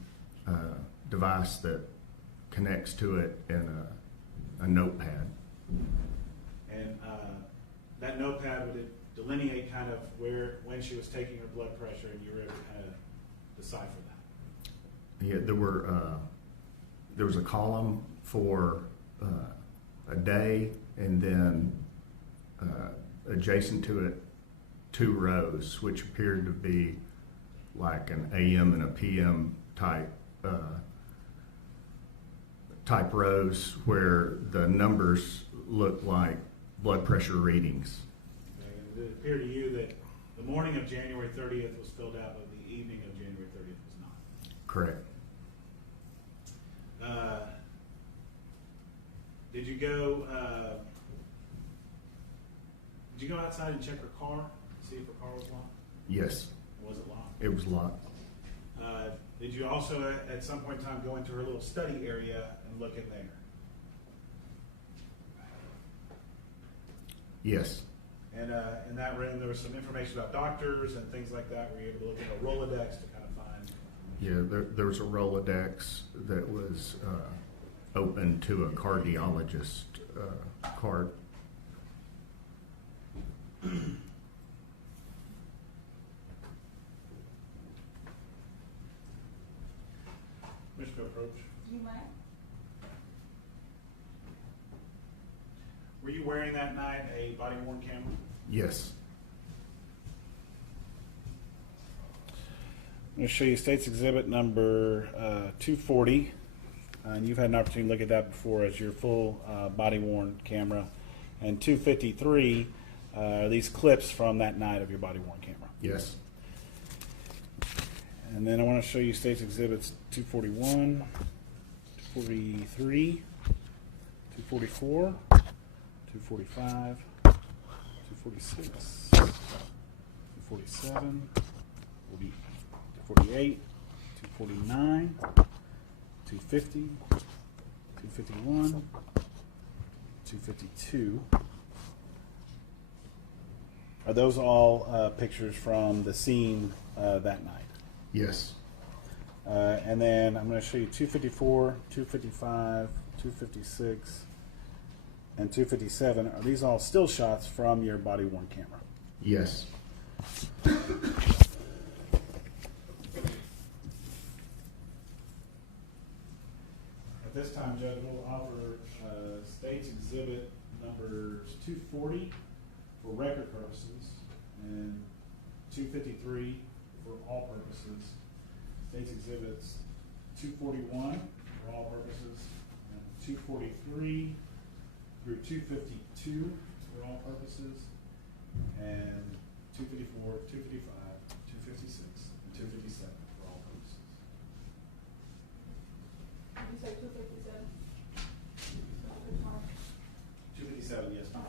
device that connects to it, and a notepad. And that notepad, would it delineate kind of when she was taking her blood pressure, and you were able to kind of decipher that? Yeah, there was a column for a day, and then adjacent to it, 2 rows, which appeared to be like an AM and a PM type rows, where the numbers looked like blood pressure readings. Okay. Did it appear to you that the morning of January 30th was filled out, but the evening of January 30th was not? Correct. Did you go Did you go outside and check her car, see if her car was locked? Yes, Was it locked? it was locked. Did you also, at some point in time, go into her little study area and look in there? Yes, And in that room, there was some information about doctors and things like that. Were you able to look at a Rolodex to kind of find? yeah, there was a Rolodex that was open to a cardiologist card. Mr. Approach. Do you mind? Were you wearing that night a body worn camera? Yes, I'm going to show you State's Exhibit number 240. And you've had an opportunity to look at that before as your full body worn camera. And 253 are these clips from that night of your body worn camera. yes, And then I want to show you State's Exhibits 241, 243, 244, 245, 246, 247, 248, 249, 250, 251, 252. Are those all pictures from the scene that night? yes, And then I'm going to show you 254, 255, 256, and 257. Are these all still shots from your body worn camera? yes, At this time, Judge, we'll offer State's Exhibit numbers 240 for record purposes and 253 for all purposes. State's Exhibits 241 for all purposes and 243 through 252 for all purposes and 254, 255, 256, and 257 for all purposes. Did you say 257? 257, yes, ma'am.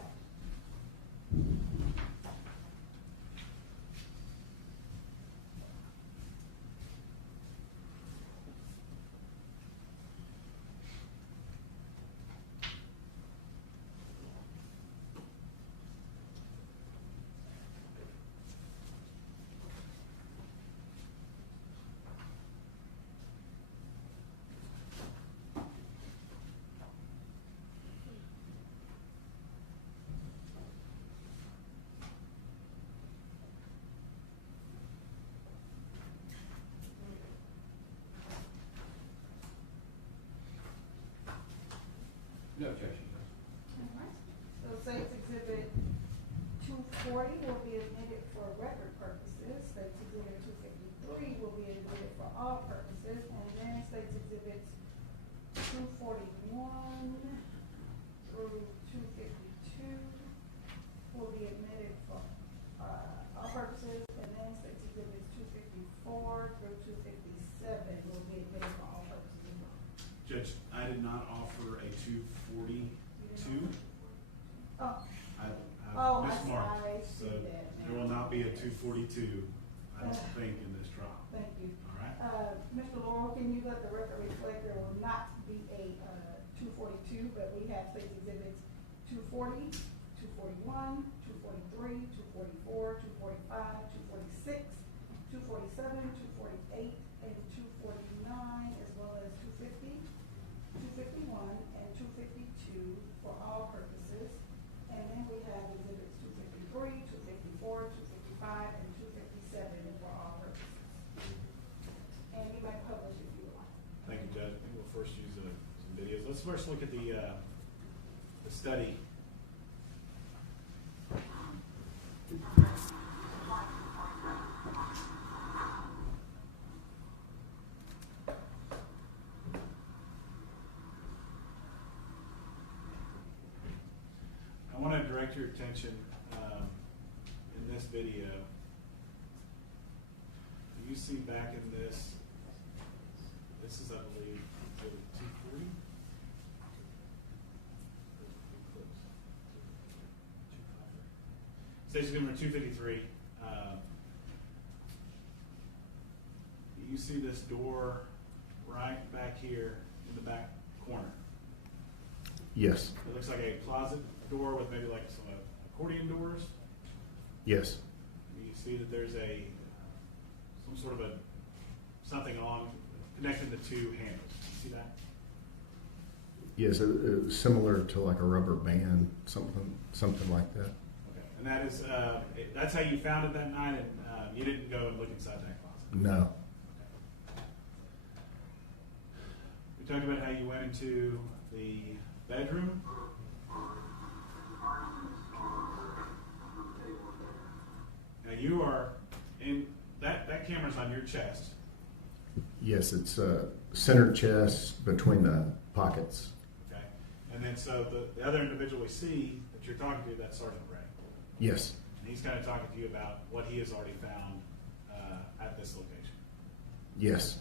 No objection. Alright. So State's Exhibit 240 will be admitted for record purposes. State's Exhibit 253 will be admitted for all purposes. And then State's Exhibits 241 through 252 will be admitted for all purposes. And then State's Exhibits 254 through 257 will be admitted for all purposes as well. Judge, I did not offer a 242. Oh, I've mismarked, I see so that now. there will not be a 242, I don't think, in this trial. Thank you. All right? Mr. Laurel, can you let the record reflect there will not be a 242, but we have State's Exhibits 240, 241, 243, 244, 245, 246, 247, 248, and 249, as well as 250, 251, and 252 for all purposes. And then we have Exhibits 253, 254, 255, and 257 for all purposes. And you may publish if you like. Thank you, Judge. We'll first use some videos. Let's first look at the study. I want to direct your attention in this video. You see back in this is, I believe, exhibit 240. Station number 253. You see this door right back here in the back corner. Yes. It looks like a closet door with maybe like some accordion doors. Yes. You see that there's some sort of something on connecting the two handles. You see that? Yes, similar to like a rubber band, something like that. Okay. And that is that's how you found it that night, and you didn't go and look inside that closet. No. We talked about how you went into the bedroom. Now you are in that camera's on your chest. Yes, it's center chest between the pockets. Okay. And then so the other individual we see that you're talking to, that's Sergeant Ray. Yes. And he's kind of talking to you about what he has already found at this location. Yes.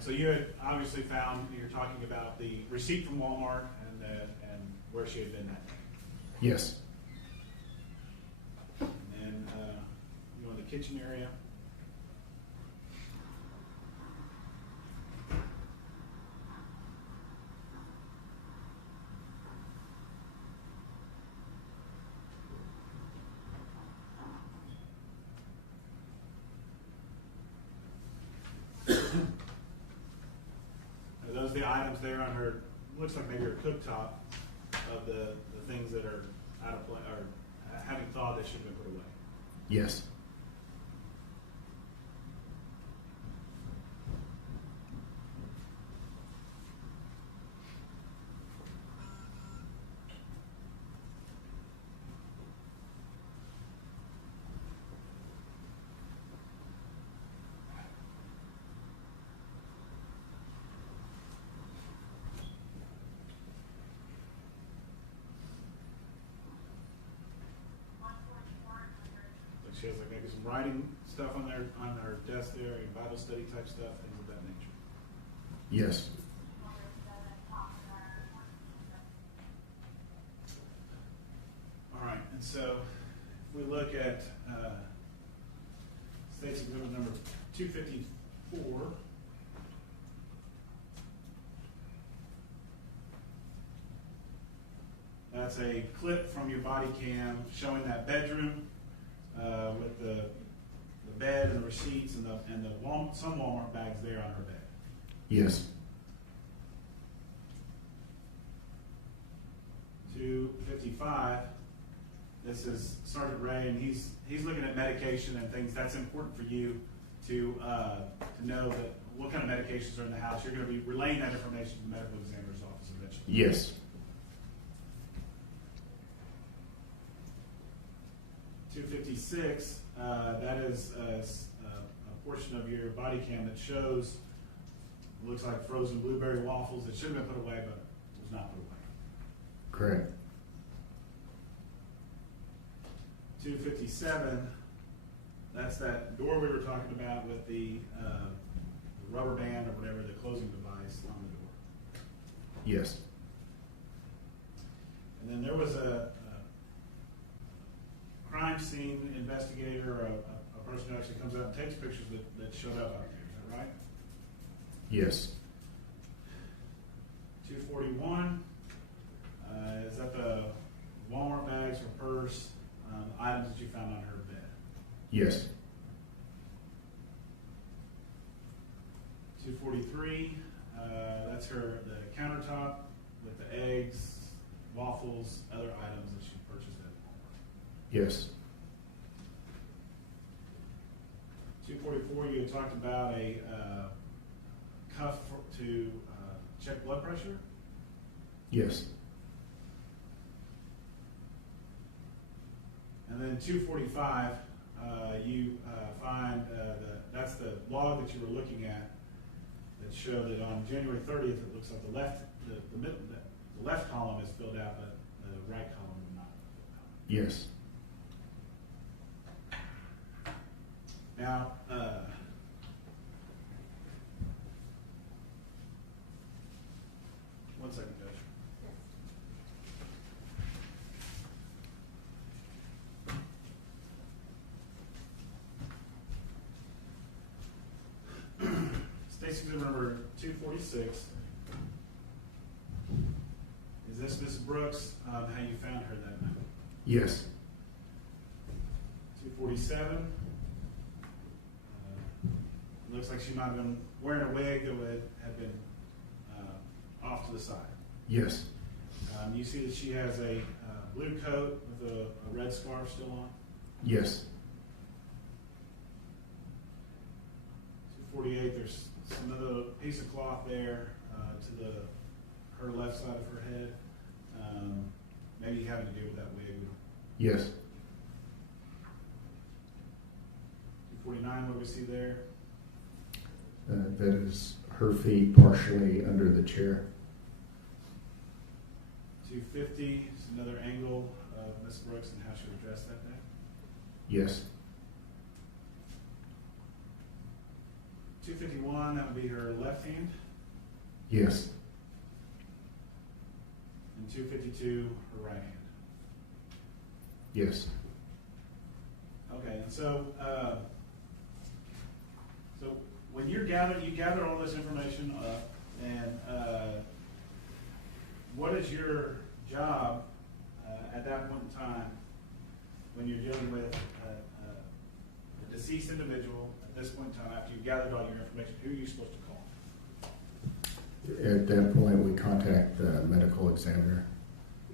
So you had obviously found, you're talking about the receipt from Walmart and where she had been that day. Yes. And then you go in the kitchen area. Those are the items there on her, looks like maybe her cooktop of the things that are out of play, or having thawed that should have been put away. Yes. She has like maybe some writing stuff on her desk there, and Bible study type stuff, things of that nature. Yes. All right, and so if we look at State's Exhibit number 254. That's a clip from your body cam showing that bedroom with the bed and the receipts and some Walmart bags there on her bed. Yes. 255. This is Sergeant Ray, and he's looking at medication and things. That's important for you to know that what kind of medications are in the house. You're going to be relaying that information to the medical examiner's office eventually. Yes. 256, that is a portion of your body cam that shows, looks like frozen blueberry waffles that should have been put away, but was not put away. Correct. 257, that's that door we were talking about with the rubber band or whatever, the closing device on the door. Yes. And then there was a crime scene investigator, or a person who actually comes out and takes pictures that showed up out there. Is that right? Yes. 241, is that the Walmart bags or purse, items that you found on her bed? Yes. 243, that's the countertop with the eggs, waffles, other items that she purchased at Walmart. Yes. 244, you had talked about a cuff to check blood pressure. Yes. And then 245, you find that's the log that you were looking at that showed that on January 30th, it looks like the left column is filled out, but the right column is not filled out. Yes. Now, one second, Judge. Stacy number 246. Is this Miss Brooks? How you found her that night? Yes. 247. Looks like she might have been wearing a wig that had been off to the side. Yes. You see that she has a blue coat with a red scarf still on. Yes. 248. There's some other piece of cloth there to her left side of her head. Maybe having to do with that wig. Yes. 249. What do we see there? That is her feet partially under the chair. 250 is another angle of Miss Brooks and how she was dressed that day. Yes. 251, that would be her left hand. Yes. And 252, her right hand. Yes. Okay, and so when you gather all this information up, and what is your job at that point in time when you're dealing with a deceased individual at this point in time after you've gathered all your information? Who are you supposed to call? At that point, we contact the medical examiner.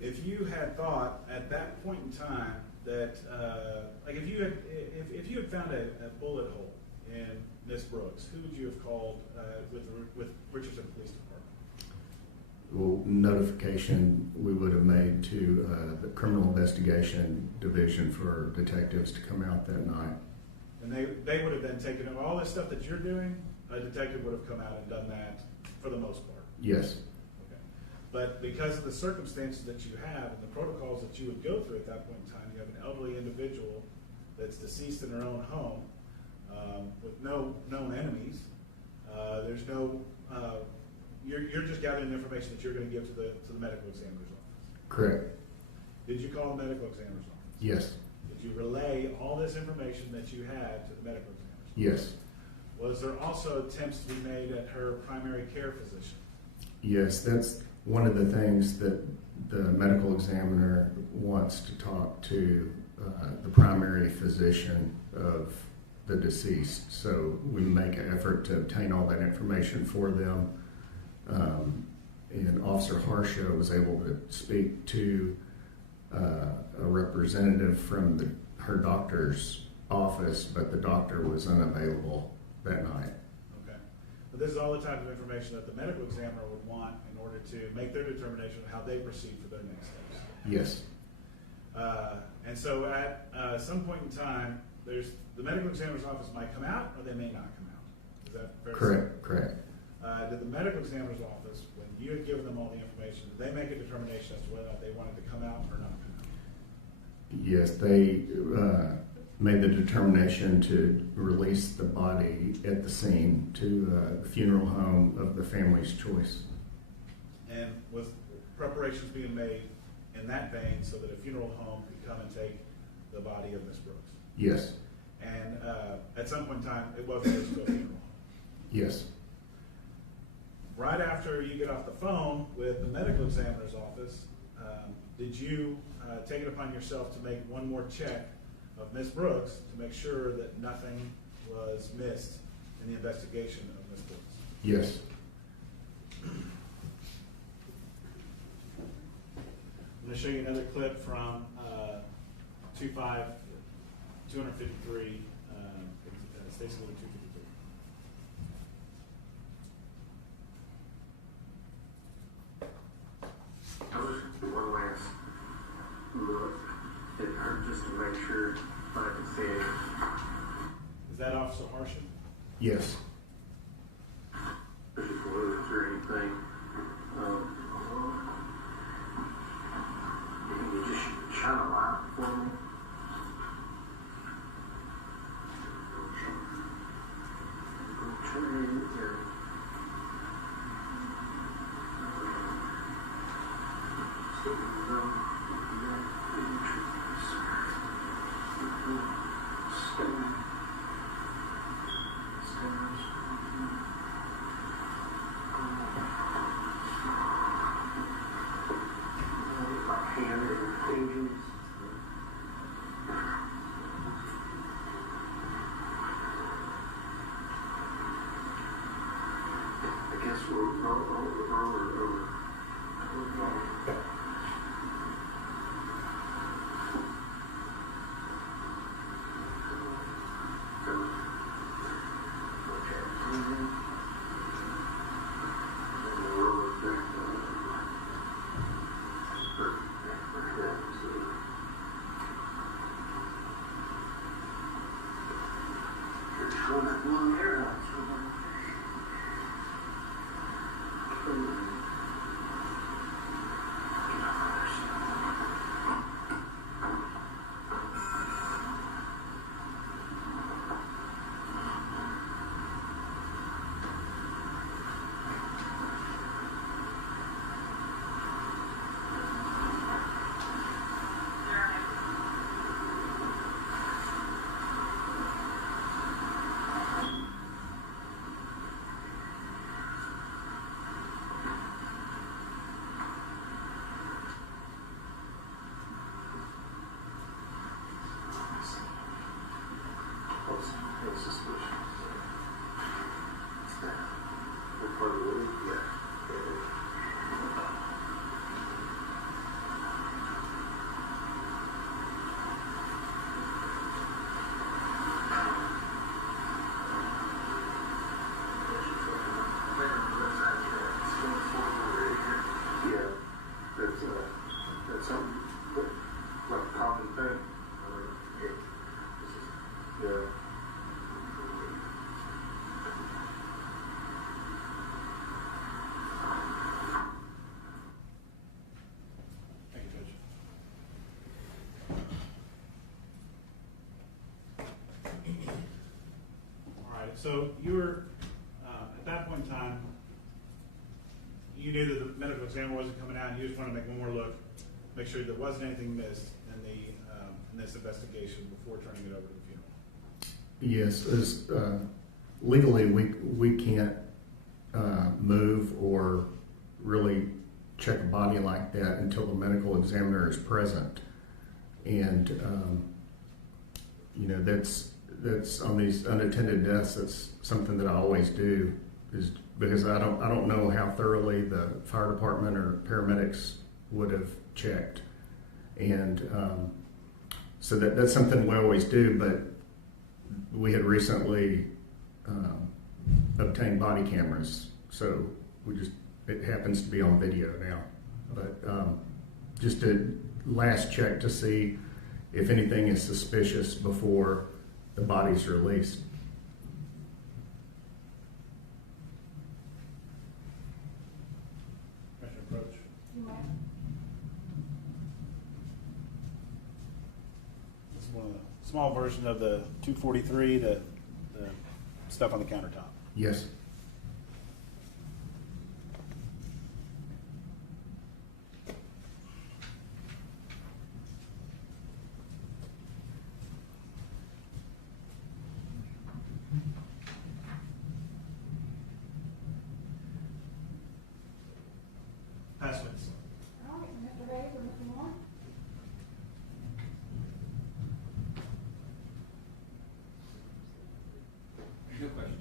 If you had thought at that point in time that, like if you had found a bullet hole in Miss Brooks, who would you have called with Richardson Police Department? Well, notification we would have made to the Criminal Investigation Division for detectives to come out that night. And they would have then taken over all this stuff that you're doing. A detective would have come out and done that for the most part. Yes. Okay. But because of the circumstances that you have and the protocols that you would go through at that point in time, you have an elderly individual that's deceased in her own home with no known enemies. There's no. You're just gathering the information that you're going to give to the medical examiner's office. Correct. Did you call the medical examiner's office? Yes. Did you relay all this information that you had to the medical examiner's office? Yes. Was there also attempts to be made at her primary care physician? Yes, that's one of the things that the medical examiner wants to talk to the primary physician of the deceased. So we make an effort to obtain all that information for them. And Officer Harsha was able to speak to a representative from her doctor's office, but the doctor was unavailable that night. Okay. But this is all the type of information that the medical examiner would want in order to make their determination of how they proceed for their next steps. Yes. And so at some point in time, the medical examiner's office might come out or they may not come out. Is that fair to say? Correct. Correct. Did the medical examiner's office, when you had given them all the information, did they make a determination as to whether or not they wanted to come out or not come out? Yes, they made the determination to release the body at the scene to the funeral home of the family's choice. And was preparations being made in that vein so that a funeral home could come and take the body of Miss Brooks? Yes. And at some point in time, it was released to a funeral home? Yes. Right after you get off the phone with the medical examiner's office, did you take it upon yourself to make one more check of Miss Brooks to make sure that nothing was missed in the investigation of Miss Brooks? Yes. going to show you another clip from 253, Stacy Louis 253. One last look at her just to make sure I can see it. Is that Officer Harshen? Yes. Just words or anything. Can you just shine a light for me? I guess we're over. That's something like a common thing. Yeah. Thank you, Judge. All right, so you were, at that point in time, you knew that the medical examiner wasn't coming out, and you just wanted to make one more look, make sure there wasn't anything missed in this investigation before turning it over to the funeral. Yes, as legally we can't move or really check a body like that until the medical examiner is present, and that's on these unattended deaths. That's something that I always do, is because I don't know how thoroughly the fire department or paramedics would have checked, and so that's something we always do. But we had recently obtained body cameras, so it happens to be on video now. But just a last check to see if anything is suspicious before the body's released. Commissioner Approach. This is one of the small version of the 243, the stuff on the countertop. Yes. Pass witness. All right, Mr. Hayes or Mr. Moore? No questions.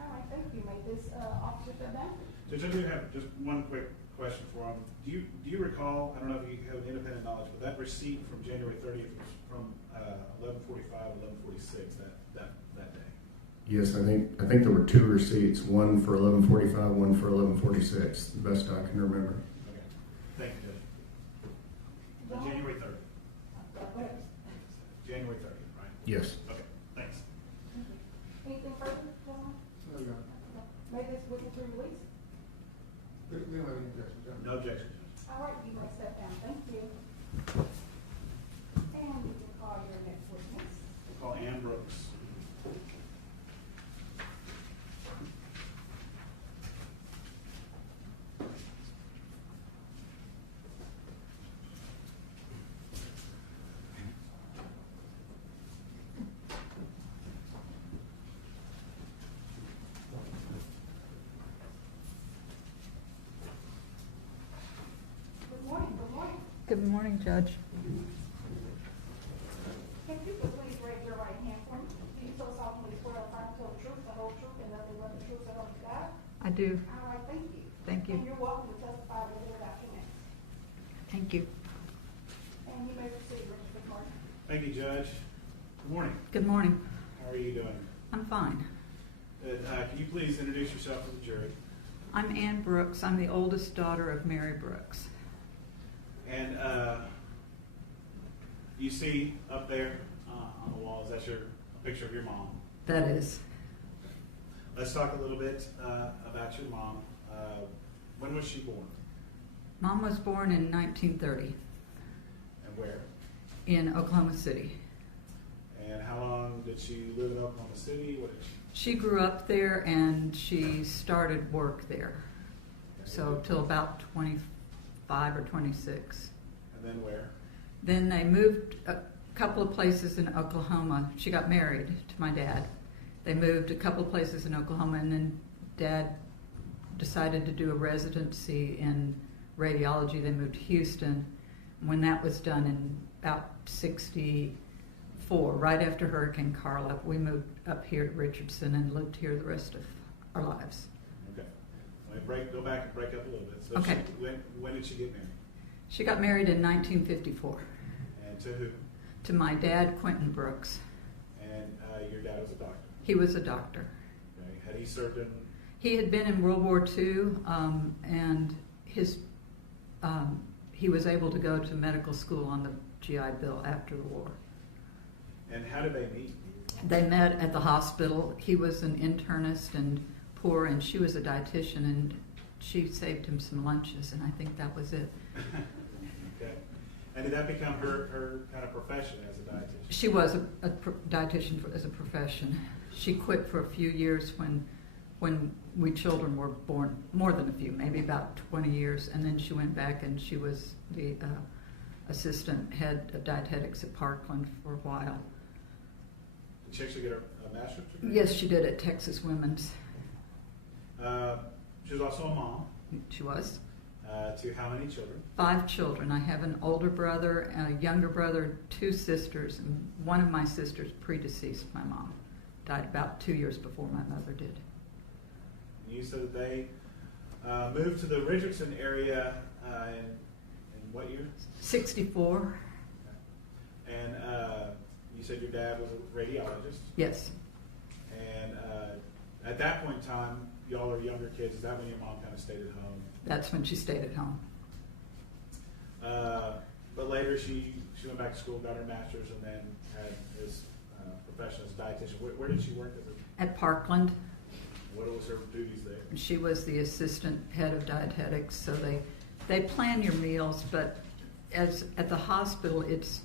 All right, thank you. May this officer step down? Judge, I do have just one quick question for him. Do you recall, I don't know if you have an independent knowledge, but that receipt from January 30th was from 11:45, 11:46 that day? Yes, I think there were 2 receipts, one for 11:45, one for 11:46, the best I can remember. Okay. Thank you, Judge. January 30th. January 30th, right? Yes. Okay, thanks. Anything further, gentlemen? No, Your Honor. May this witness be released? We don't have any objection, Your Honor. No objection. All right, you may step down. Thank you. And you can call your next witness. We'll call Ann Brooks. Good morning, good morning. Good morning, Judge. Can you please raise your right hand for me? Do you so solemnly swear to tell the truth, the whole truth, and nothing but the truth, so help you God? I do. All right, thank you. Thank you. And you're welcome to testify with or without your name. Thank you. And you may proceed, Mr. McCarthy. Thank you, Judge. Good morning. Good morning. How are you doing? I'm fine. Can you please introduce yourself to the jury? I'm Ann Brooks. I'm the oldest daughter of Mary Brooks. And you see up there on the wall, is that a picture of your mom? That is. Let's talk a little bit about your mom. When was she born? Mom was born in 1930 And where? in Oklahoma City. And how long did she live in Oklahoma City? What did She grew up there and she started work there. So till about 25 or 26. And then where? Then they moved a couple of places in Oklahoma. She got married to my dad. They moved a couple of places in Oklahoma, and then Dad decided to do a residency in radiology. They moved to Houston. When that was done in about 64, right after Hurricane Carla, we moved up here to Richardson and lived here the rest of our lives. Okay. Let me go back and break up a little bit. So Okay. When did she get married? She got married in 1954 And to who? to my dad, Quentin Brooks. And your dad was a doctor. He was a doctor. Okay. Had he served in? He had been in World War II, and he was able to go to medical school on the GI Bill after the war. And how did they meet? They met at the hospital. He was an internist and poor, and she was a dietitian, and she saved him some lunches, and I think that was it. Okay. And did that become her kind of profession as a dietitian? She was a dietitian as a profession. She quit for a few years when we children were born, more than a few, maybe about 20 years, and then she went back and she was the assistant head of dietetics at Parkland for a while. Did she actually get a master's degree? Yes, she did at Texas Women's. She was also a mom. She was. To how many children? 5 children. I have an older brother, a younger brother, 2 sisters, and one of my sisters predeceased my mom. Died about 2 years before my mother did. You said that they moved to the Richardson area in what year? 64? And you said your dad was a radiologist. Yes. And at that point in time, y'all are younger kids. Is that when your mom kind of stayed at home? That's when she stayed at home. But later she went back to school, got her master's, and then had his profession as a dietitian. Where did she work? At Parkland. What was her duties there? She was the assistant head of dietetics, so they plan your meals, but as at the hospital, it's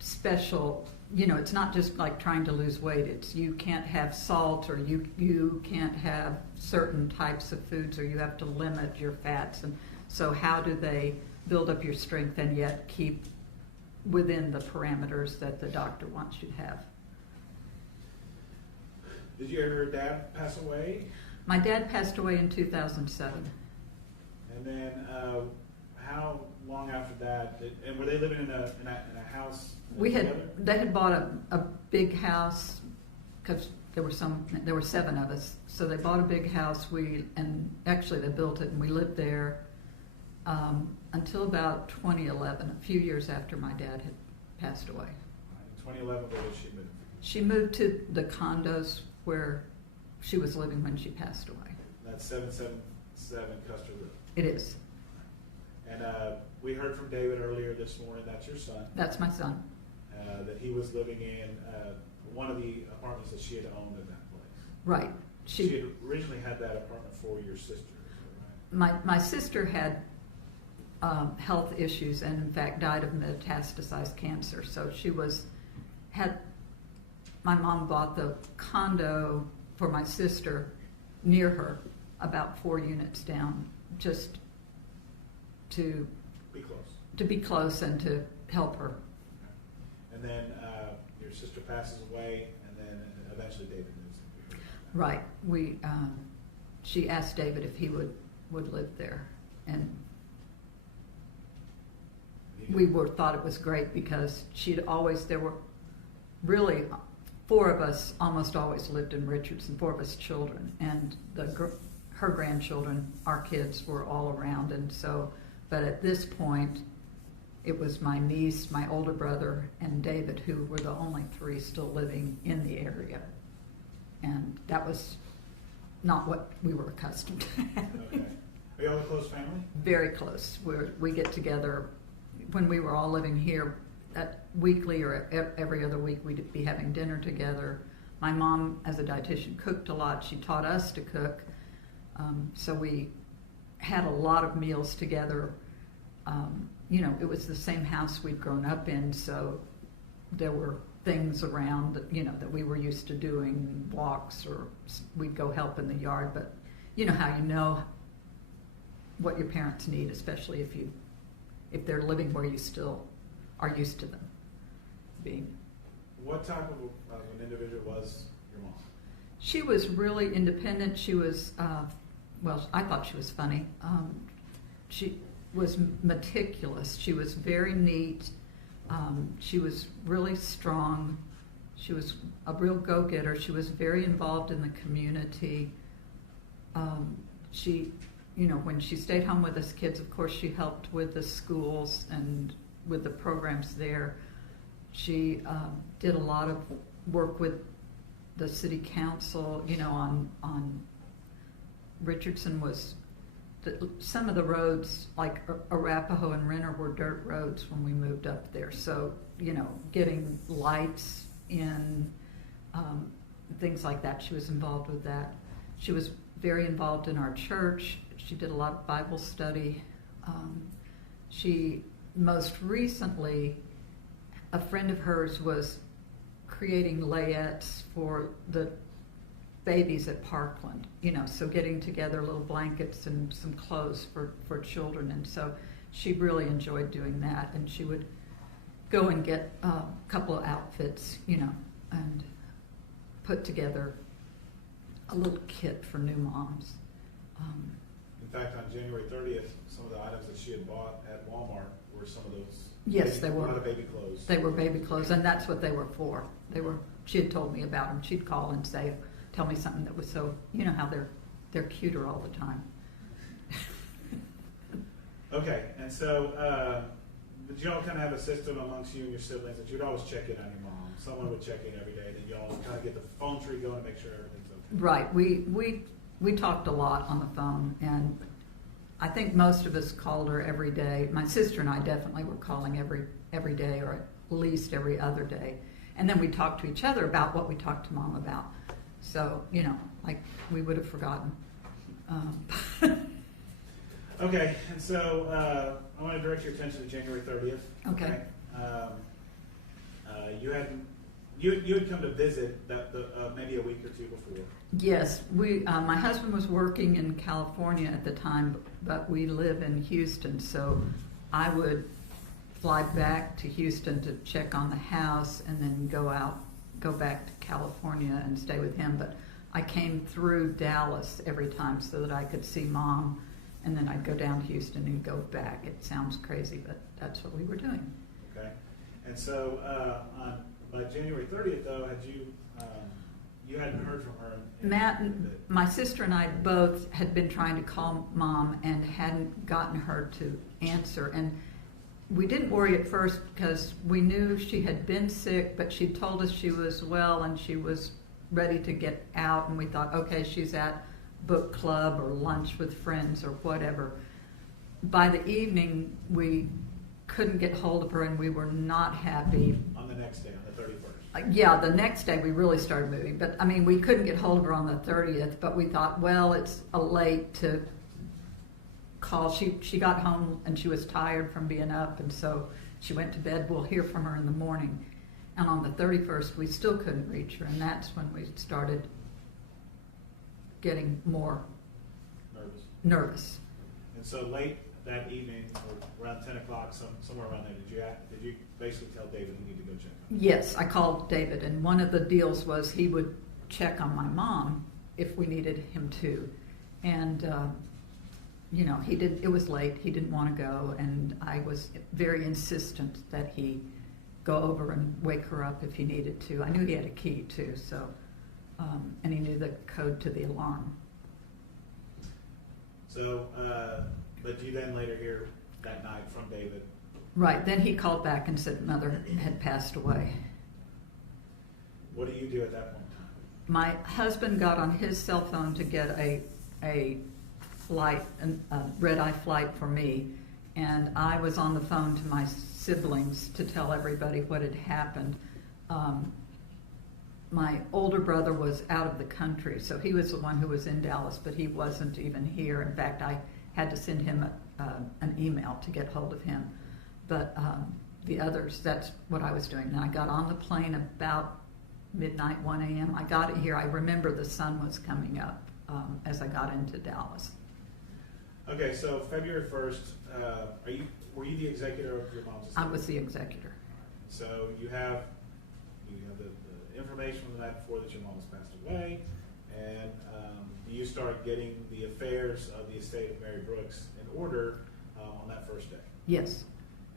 special. You know, it's not just like trying to lose weight. It's you can't have salt, or you can't have certain types of foods, or you have to limit your fats. And so how do they build up your strength and yet keep within the parameters that the doctor wants you to have? Did your dad pass away? My dad passed away in 2007. And then how long after that? And were they living in a house? They had bought a big house because there were 7 of us. So they bought a big house. And actually they built it and we lived there until about 2011, a few years after my dad had passed away. In 2011, where did she move? She moved to the condos where she was living when she passed away. That's 777 Custer Road. It is. And we heard from David earlier this morning, that's your son, That's my son. that he was living in one of the apartments that she had owned at that place. Right. She had originally had that apartment for your sister, is that right? My sister had health issues and in fact died of metastasized cancer. So my mom bought the condo for my sister near her, about 4 units down, just to be close and to help her. And then your sister passes away, and then eventually David moves in. Right. She asked David if he would live there, and we thought it was great because there were really 4 of us almost always lived in Richardson, 4 of us children, and her grandchildren, our kids, were all around, and so. But at this point, it was my niece, my older brother, and David who were the only 3 still living in the area, and that was not what we were accustomed to. Okay. Are you all a close family? Very close. We get together when we were all living here. Weekly or every other week, we'd be having dinner together. My mom, as a dietitian, cooked a lot. She taught us to cook, so we had a lot of meals together. It was the same house we'd grown up in, so there were things around that we were used to doing, walks, or we'd go help in the yard. But you know how you know what your parents need, especially if they're living where you still are used to them being. What type of an individual was your mom? She was really independent. She was, I thought she was funny. She was meticulous. She was very neat. She was really strong. She was a real go-getter. She was very involved in the community. When she stayed home with us kids, of course, she helped with the schools and with the programs there. She did a lot of work with the city council, on Richardson some of the roads, like Arapahoe and Renner, were dirt roads when we moved up there. So, getting lights in, things like that. She was involved with that. She was very involved in our church. She did a lot of Bible study. She most recently, a friend of hers was creating layettes for the babies at Parkland, so getting together little blankets and some clothes for children. And so she really enjoyed doing that. And she would go and get a couple of outfits, and put together a little kit for new moms. In fact, on January 30th, some of the items that she had bought at Walmart were some of those. Yes, they were. A lot of baby clothes. They were baby clothes, and that's what they were for. She had told me about them. She'd call and say, tell me something that was so, how they're cuter all the time. Okay, and so did y'all kind of have a system amongst you and your siblings that you'd always check in on your mom? Someone would check in every day, then y'all kind of get the phone tree going to make sure everything's okay. Right. We talked a lot on the phone, and I think most of us called her every day. My sister and I definitely were calling every day, or at least every other day. And then we talked to each other about what we talked to Mom about. So, like we would have forgotten. Okay, and so I want to direct your attention to January 30th. Okay. You had come to visit that maybe a week or two before. Yes, my husband was working in California at the time, but we live in Houston, so I would fly back to Houston to check on the house and then go back to California and stay with him. But I came through Dallas every time so that I could see Mom, and then I'd go down to Houston and go back. It sounds crazy, but that's what we were doing. Okay, and so by January 30th, though, had you You hadn't heard from her? Matt, my sister and I both had been trying to call Mom and hadn't gotten her to answer. And we didn't worry at first because we knew she had been sick, but she told us she was well and she was ready to get out. And we thought, okay, she's at book club or lunch with friends or whatever. By the evening, we couldn't get hold of her and we were not happy. On the next day, on the 31st? Yeah, the next day we really started moving. But, I mean, we couldn't get hold of her on the 30th, but we thought, well, it's late to call. She got home and she was tired from being up, and so she went to bed. We'll hear from her in the morning. And on the 31st, we still couldn't reach her, and that's when we started getting more nervous. And so late that evening, or around 10 o'clock, somewhere around there, did you basically tell David you need to go check on her? Yes, I called David, and one of the deals was he would check on my mom if we needed him to. And, you know, he did. It was late. He didn't want to go, and I was very insistent that he go over and wake her up if he needed to. I knew he had a key, too, so, and he knew the code to the alarm. So, but you then later hear that night from David? Right. Then he called back and said Mother had passed away. What do you do at that point in time? My husband got on his cell phone to get a flight, a red-eye flight for me, and I was on the phone to my siblings to tell everybody what had happened. My older brother was out of the country, so he was the one who was in Dallas, but he wasn't even here. In fact, I had to send him an email to get hold of him. But the others, that's what I was doing. And I got on the plane about midnight, 1 a.m. I got it here. I remember the sun was coming up as I got into Dallas. Okay, so February 1st, were you the executor of your mom's estate? I was the executor. So you have the information from the night before that your mom has passed away, and you start getting the affairs of the estate of Mary Brooks in order on that first day. Yes.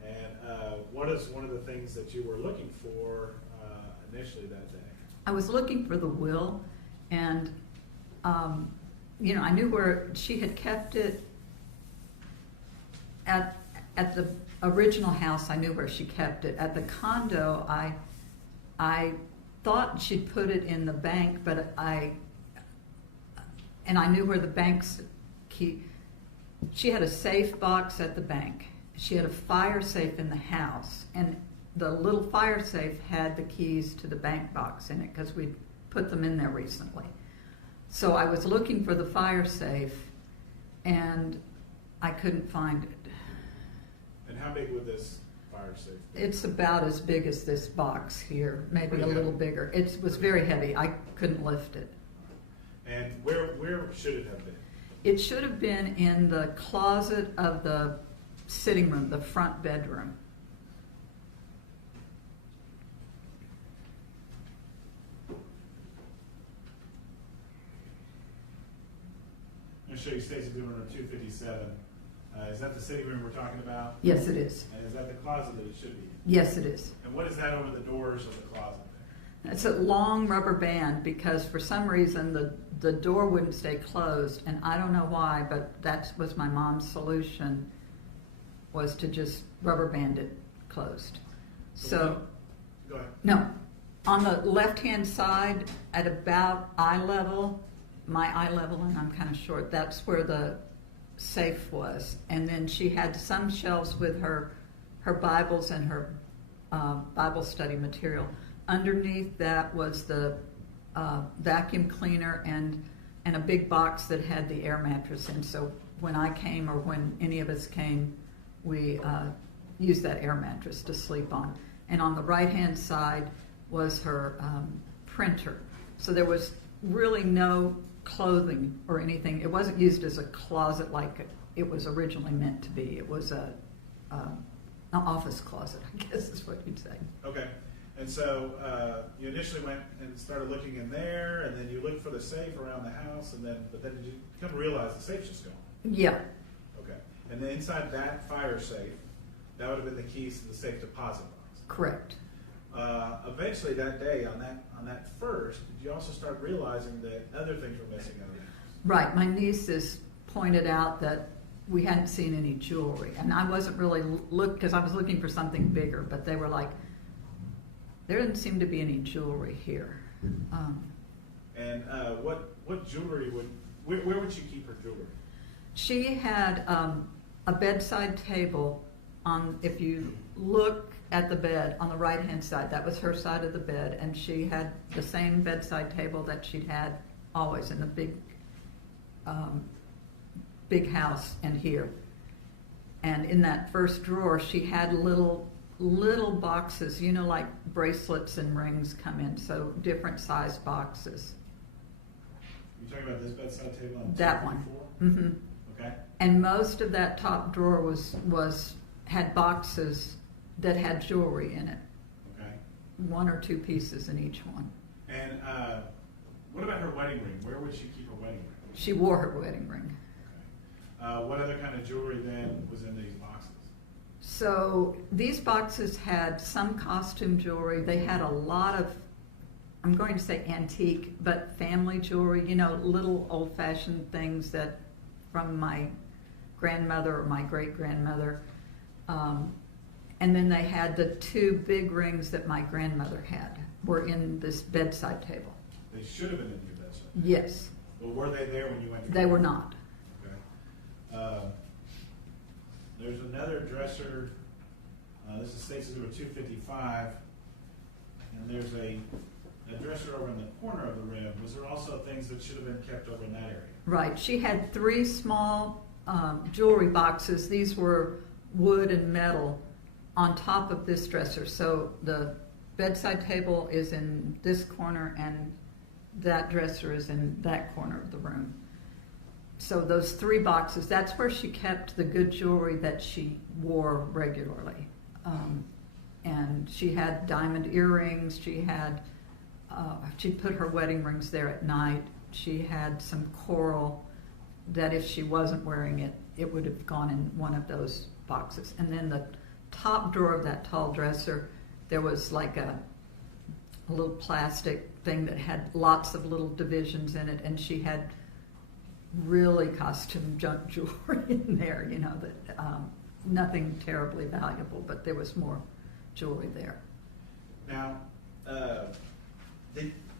And what is one of the things that you were looking for initially that day? I was looking for the will, and you know, I knew where she had kept it at the original house. I knew where she kept it. At the condo, I thought she'd put it in the bank, but I knew where the bank's key. She had a safe box at the bank. She had a fire safe in the house, and the little fire safe had the keys to the bank box in it because we put them in there recently. So I was looking for the fire safe, and I couldn't find it. And how big would this fire safe be? It's about as big as this box here, maybe Pretty a little heavy. bigger. It was very heavy. I couldn't lift it. And where should it have been? It should have been in the closet of the sitting room, the front bedroom. I'm going to show you Stacy doing room 257. Is that the sitting room we're talking about? Yes, it is. And is that the closet that it should be in? Yes, it is. And what is that over the doors of the closet there? It's a long rubber band because for some reason the door wouldn't stay closed, and I don't know why, but that was my mom's solution, was to just rubber band it closed. So, Go ahead. no, on the left-hand side at about eye level, my eye level, and I'm kind of short, that's where the safe was. And then she had some shelves with her Bibles and her Bible study material. Underneath that was the vacuum cleaner and a big box that had the air mattress in. So when I came, or when any of us came, we used that air mattress to sleep on. And on the right-hand side was her printer. So there was really no clothing or anything. It wasn't used as a closet like it was originally meant to be. It was an office closet, I guess is what you'd say. Okay. And so you initially went and started looking in there, and then you looked for the safe around the house, but then did you come to realize the safe's just gone? Yeah. Okay. And then inside that fire safe, that would have been the keys to the safe deposit box. Correct. eventually that day, on that first, did you also start realizing that other things were missing out of the house? Right. My nieces pointed out that we hadn't seen any jewelry, and I wasn't really because I was looking for something bigger, but they were like, there didn't seem to be any jewelry here. And what jewelry where would she keep her jewelry? She had a bedside table on, if you look at the bed on the right-hand side, that was her side of the bed, and she had the same bedside table that she'd had always in the big house and here. And in that first drawer, she had little boxes, you know, like bracelets and rings come in, so different size boxes. You talking about this bedside table on That 2, one. 4? Mm-hmm. Okay. And most of that top drawer had boxes that had jewelry in it. Okay. 1 or 2 pieces in each one. And what about her wedding ring? Where would she keep her wedding ring? She wore her wedding ring. Okay. What other kind of jewelry then was in these boxes? So these boxes had some costume jewelry. They had a lot of, I'm going to say antique, but family jewelry, you know, little old-fashioned things that from my grandmother or my great-grandmother. And then they had the 2 big rings that my grandmother had were in this bedside table. They should have been in your bedside. Yes. Well, were they there when you went to They were not. Okay. There's another dresser. This is State's number 255. And there's a dresser over in the corner of the room. Was there also things that should have been kept over in that area? Right. She had 3 small jewelry boxes. These were wood and metal on top of this dresser. So the bedside table is in this corner and that dresser is in that corner of the room. So those 3 boxes, that's where she kept the good jewelry that she wore regularly. And she had diamond earrings. She had, she'd put her wedding rings there at night. She had some coral that if she wasn't wearing it, it would have gone in one of those boxes. And then the top drawer of that tall dresser, there was like a little plastic thing that had lots of little divisions in it, and she had really costume junk jewelry in there, you know, that nothing terribly valuable, but there was more jewelry there. Now,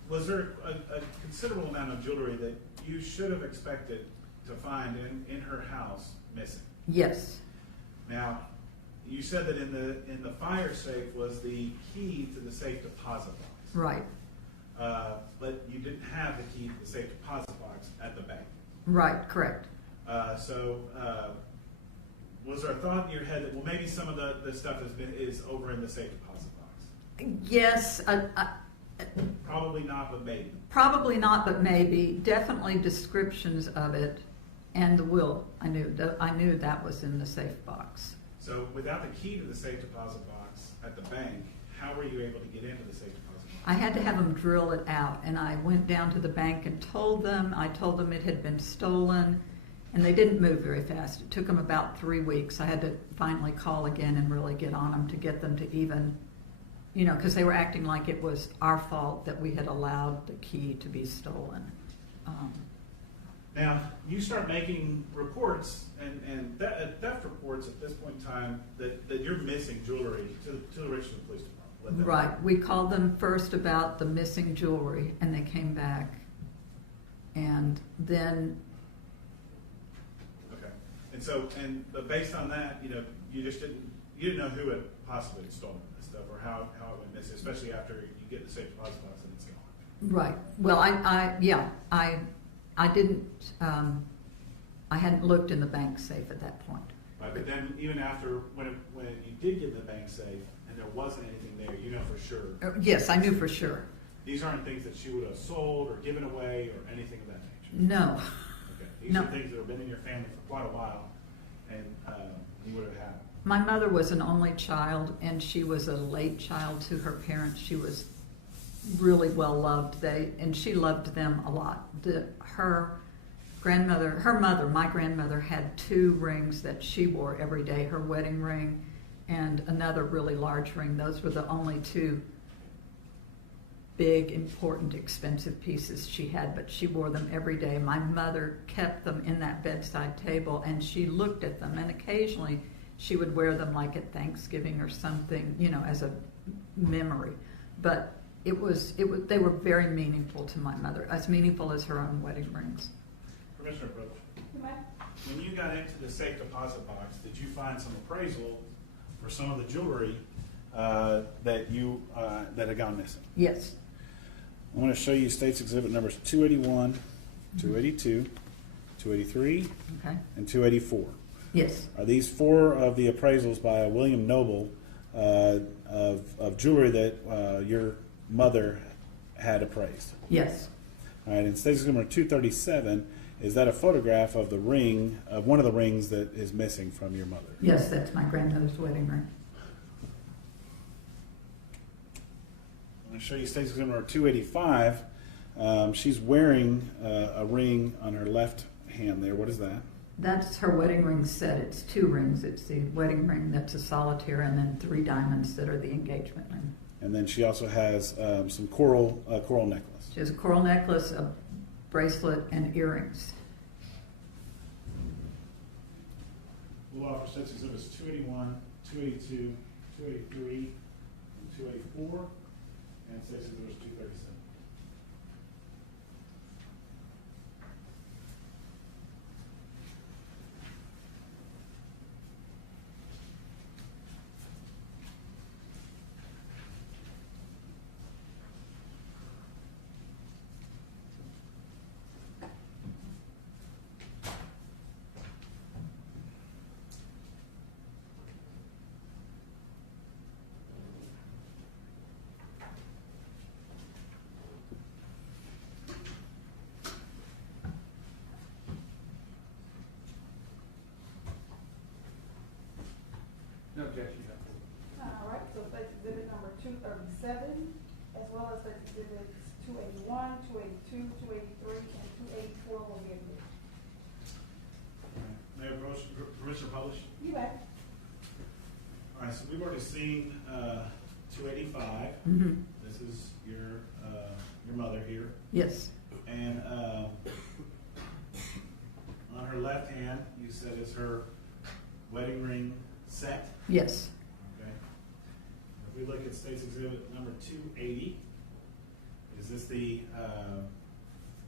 was there a considerable amount of jewelry that you should have expected to find in her house missing? Yes. Now, you said that in the fire safe was the key to the safe deposit box. Right. But you didn't have the key to the safe deposit box at the bank. Right, correct. So was there a thought in your head that, well, maybe some of the stuff is over in the safe deposit box? Yes. Probably not, but maybe. Probably not, but maybe. Definitely descriptions of it, and the will. I knew that was in the safe box. So without the key to the safe deposit box at the bank, how were you able to get into the safe deposit box? I had to have them drill it out, and I went down to the bank and told them it had been stolen, and they didn't move very fast. It took them about 3 weeks. I had to finally call again and really get on them to get them to even, you know, because they were acting like it was our fault that we had allowed the key to be stolen. Now, you start making reports and theft reports at this point in time that you're missing jewelry to the Richmond Police Department. Right. We called them first about the missing jewelry, and they came back. And then... Okay. And so, but based on that, you know, you didn't know who had possibly stolen this stuff or how it went missing, especially after you get the safe deposit box and it's gone. Right. Well, I didn't, I hadn't looked in the bank safe at that point. Right, but then even after, when you did get in the bank safe and there wasn't anything there, you know for sure. Yes, I knew for sure. These aren't things that she would have sold or given away or anything of that nature? No. Okay. These are things that have been in your family for quite a while and you would have had them. My mother was an only child, and she was a late child to her parents. She was really well loved. And she loved them a lot. Her mother, my grandmother, had 2 rings that she wore every day, her wedding ring and another really large ring. Those were the only 2 big, important, expensive pieces she had, but she wore them every day. My mother kept them in that bedside table, and she looked at them, and occasionally she would wear them like at Thanksgiving or something, you know, as a memory. But they were very meaningful to my mother, as meaningful as her own wedding rings. Commissioner Brooks, You may. when you got into the safe deposit box, did you find some appraisal for some of the jewelry that had gone missing? Yes. I want to show you State's Exhibit numbers 281, 282, 283, Okay. and 284. Yes. Are these 4 of the appraisals by William Noble of jewelry that your mother had appraised? Yes. All right, and State's Exhibit number 237, is that a photograph of the ring, of one of the rings that is missing from your mother? Yes, that's my grandmother's wedding ring. I'm going to show you State's Exhibit number 285. She's wearing a ring on her left hand there. What is that? That's her wedding ring set. It's 2 rings. It's the wedding ring that's a solitaire, and then 3 diamonds that are the engagement ring. And then she also has some coral necklace. She has a coral necklace, a bracelet, and earrings. We'll offer State's Exhibits 281, 282, 283, and 284, and State's Exhibits 237. No objection. All right, so State's Exhibit number 237, as well as State's Exhibits 281, 282, 283, and 284 will be agreed. Mayor Gross, permission to publish? You may. All right, so we've already seen 285. Mm-hmm. This is your mother here, Yes. and on her left hand, you said is her wedding ring set. Yes. Okay. If we look at State's Exhibit number 280, is this the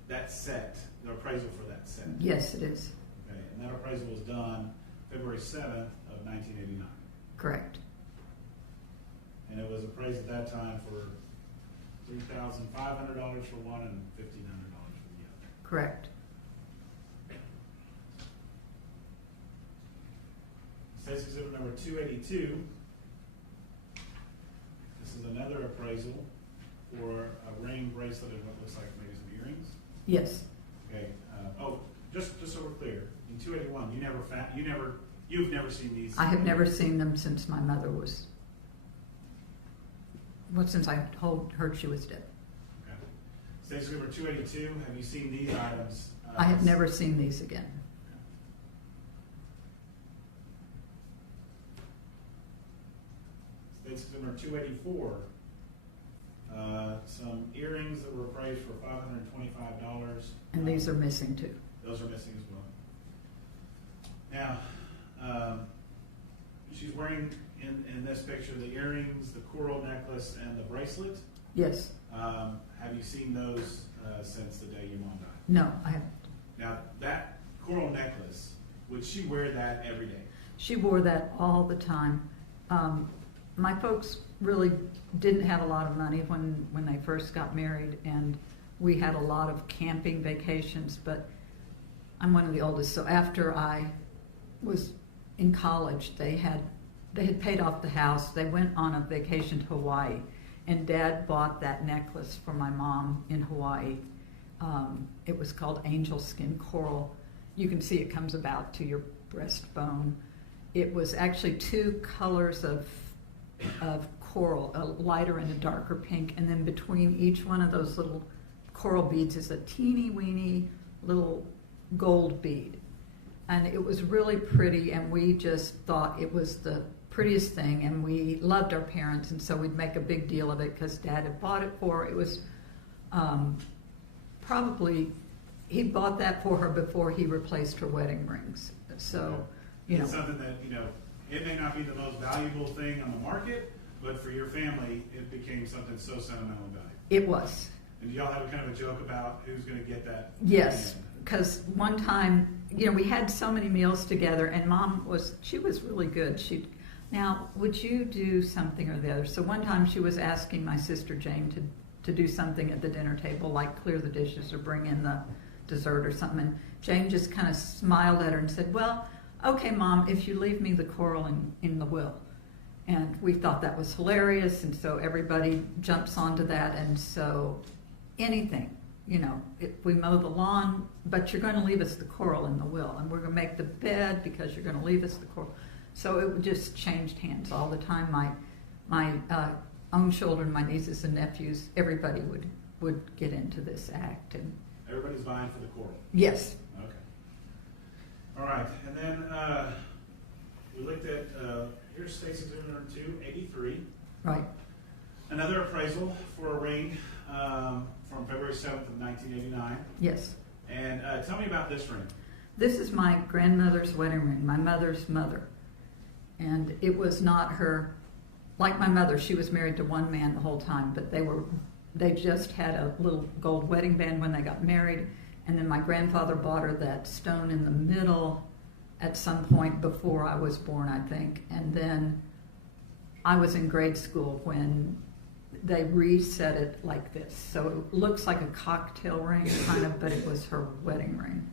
that set, the appraisal for that set? Yes, it is. Okay, and that appraisal was done February 7th of 1989. Correct. And it was appraised at that time for $3,500 for one and $1,500 for the other. Correct. State's Exhibit number 282. This is another appraisal for a ring, bracelet, and what looks like maybe some earrings. Yes. Okay. Just so we're clear, in 281, you've never seen these. I have never seen them since my mother was. Well, since I heard she was dead. Okay. State's Exhibit 282. Have you seen these items? I have never seen these again. State's Exhibit number 284. Some earrings that were appraised for $525. And these are missing too. Those are missing as well. Now, she's wearing in this picture the earrings, the coral necklace, and the bracelet. Yes. Have you seen those since the day your mom died? No, I haven't. Now, that coral necklace, would she wear that every day? She wore that all the time. My folks really didn't have a lot of money when they first got married, and we had a lot of camping vacations, but I'm one of the oldest, so after I was in college, they had paid off the house. They went on a vacation to Hawaii, and Dad bought that necklace for my mom in Hawaii. It was called Angel Skin Coral. You can see it comes about to your breastbone. It was actually 2 colors of coral, a lighter and a darker pink, and then between each one of those little coral beads is a teeny weeny little gold bead. And it was really pretty, and we just thought it was the prettiest thing, and we loved our parents, and so we'd make a big deal of it because Dad had bought it for her. It was probably, he bought that for her before he replaced her wedding rings. So, you know. It's something that, you know, it may not be the most valuable thing on the market, but for your family, it became something so sentimental and valuable. It was. And do y'all have a kind of a joke about who's going to get that? Yes, because one time, you know, we had so many meals together, and Mom she was really good. Now, would you do something or the other? So one time she was asking my sister Jane to do something at the dinner table, like clear the dishes or bring in the dessert or something. And Jane just kind of smiled at her and said, well, okay, Mom, if you leave me the coral in the will. And we thought that was hilarious, and so everybody jumps onto that. And so anything, you know, if we mow the lawn, but you're going to leave us the coral in the will, and we're going to make the bed because you're going to leave us the coral. So it just changed hands all the time. My own children, my nieces and nephews, everybody would get into this act. And Everybody's vying for the coral. yes. Okay. All right, and then we looked at, here's State Exhibit number 283. Right. Another appraisal for a ring from February 7th of 1989. Yes. And tell me about this ring. This is my grandmother's wedding ring, my mother's mother. And it was not her, like my mother, she was married to one man the whole time, but they just had a little gold wedding band when they got married. And then my grandfather bought her that stone in the middle at some point before I was born, I think. And then I was in grade school when they reset it like this. So it looks like a cocktail ring, kind of, but it was her wedding ring.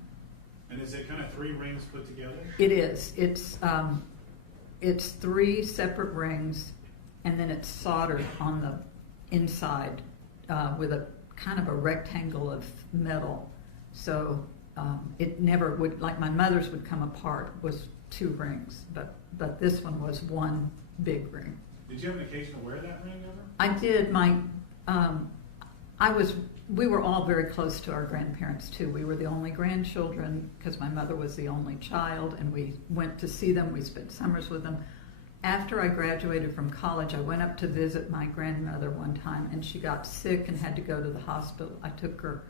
And is it kind of 3 rings put together? It is. It's 3 separate rings, and then it's soldered on the inside with a kind of a rectangle of metal. So it never would, like my mother's would come apart, was 2 rings, but this one was one big ring. Did you have an occasion to wear that ring ever? I did. We were all very close to our grandparents too. We were the only grandchildren because my mother was the only child, and we went to see them. We spent summers with them. After I graduated from college, I went up to visit my grandmother one time, and she got sick and had to go to the hospital. I took her.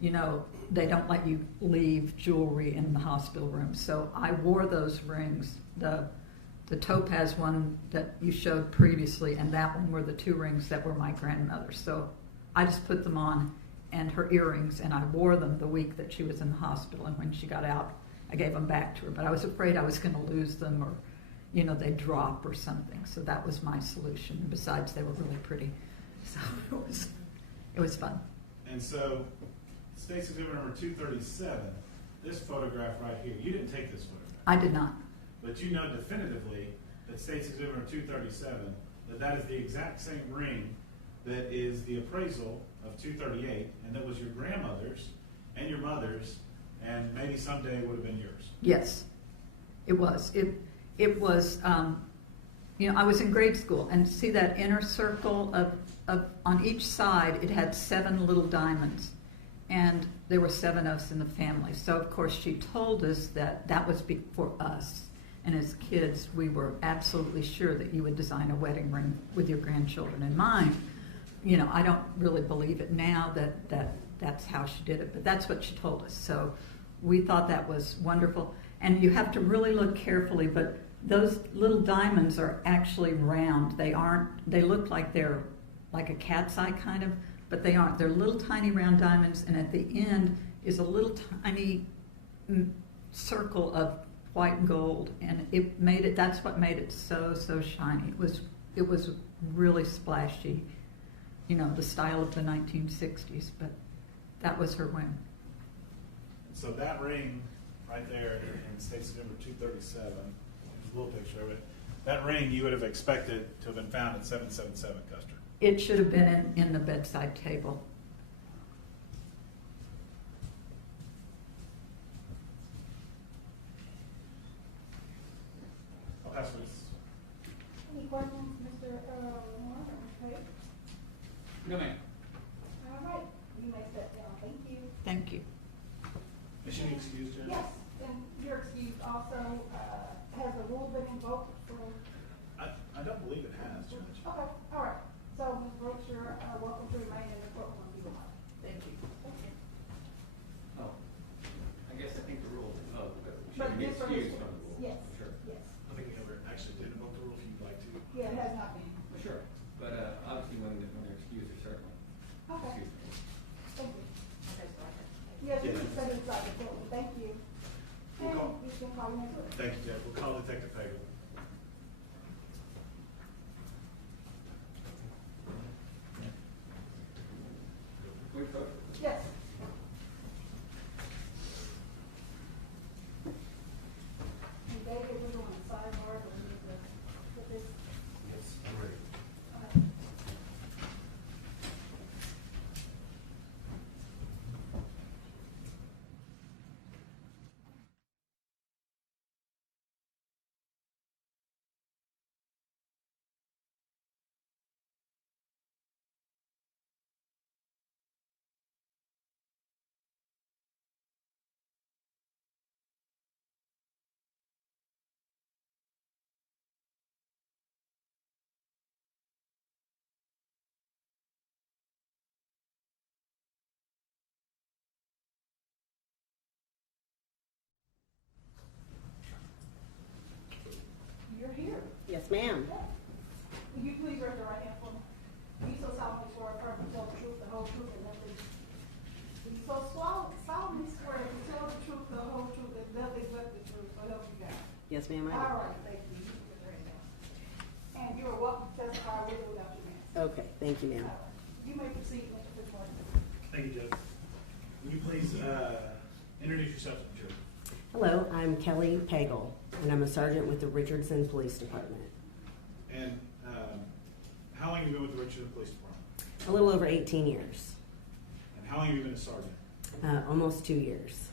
You know, they don't let you leave jewelry in the hospital room. So I wore those rings. The topaz one that you showed previously and that one were the 2 rings that were my grandmother's. So I just put them on, and her earrings, and I wore them the week that she was in the hospital. And when she got out, I gave them back to her. But I was afraid I was going to lose them, or, you know, they'd drop or something. So that was my solution. And besides, they were really pretty. So it was fun. And so, State's Exhibit number 237, this photograph right here, you didn't take this photograph. I did not. But you know definitively that State's Exhibit number 237, that is the exact same ring that is the appraisal of 238, and that was your grandmother's and your mother's, and maybe someday it would have been yours. Yes, it was. It was, you know, I was in grade school, and see that inner circle of on each side, it had 7 little diamonds. And there were 7 of us in the family. So, of course, she told us that was for us. And as kids, we were absolutely sure that you would design a wedding ring with your grandchildren in mind. You know, I don't really believe it now that's how she did it, but that's what she told us. So we thought that was wonderful. And you have to really look carefully, but those little diamonds are actually round. They look like they're like a cat's eye kind of, but they aren't. They're little tiny round diamonds, and at the end is a little tiny circle of white gold, and that's what made it so shiny. It was really splashy, you know, the style of the 1960s, but that was her ring. So that ring right there in State's number 237, there's a little picture of it. That ring you would have expected to have been found at 777 Custer. It should have been in the bedside table. I'll pass this. Any questions, Mr. Moore or Ms. Page? No, ma'am. All right, you may sit down. Thank you. Thank you. Is she excused, Judge? Yes, and you're excused also. Has the rule been invoked for? don't believe it has, Judge. Okay, all right. So, Ms. Brooks, you're welcome to remain in the courtroom if you would like. Thank you. Thank you. Oh, I guess I think the rule, but she But can be this one excused is- from the rule. Yes, Sure. yes. I think you never actually did invoke the rule if you'd like to. Yeah, it has not been. Sure, but obviously when they're excused, they're certainly Okay, excused. thank you. Okay, so I have to- Yes, you Yeah. can send it inside the courtroom. Thank you. We'll And call- you can call your next witness. Thank you, Judge. We'll call Detective Pagel. Wait, folks. Yes. And David, we're doing a sidebar, but we need to put this. Yes, I'm ready. Okay. You're here. Yes, ma'am. Will you please raise your right hand for me? Do you so solemnly swear or affirm to tell the truth, the whole truth, and nothing? Do you so solemnly swear to tell the truth, the whole truth, and nothing but the truth, so help you God? Yes, ma'am, I All right, thank you. You can put your hand down. And you are welcome to testify with or without your mask. do. Okay, thank you, ma'am. All right. You may proceed, Mr. Fitzwater. Thank you, Judge. Will you please introduce yourself to the jury? Hello, I'm Kelly Pagel, and I'm a sergeant with the Richardson Police Department. And how long have you been with the Richardson Police Department? A little over 18 years, And how long have you been a sergeant? almost 2 years.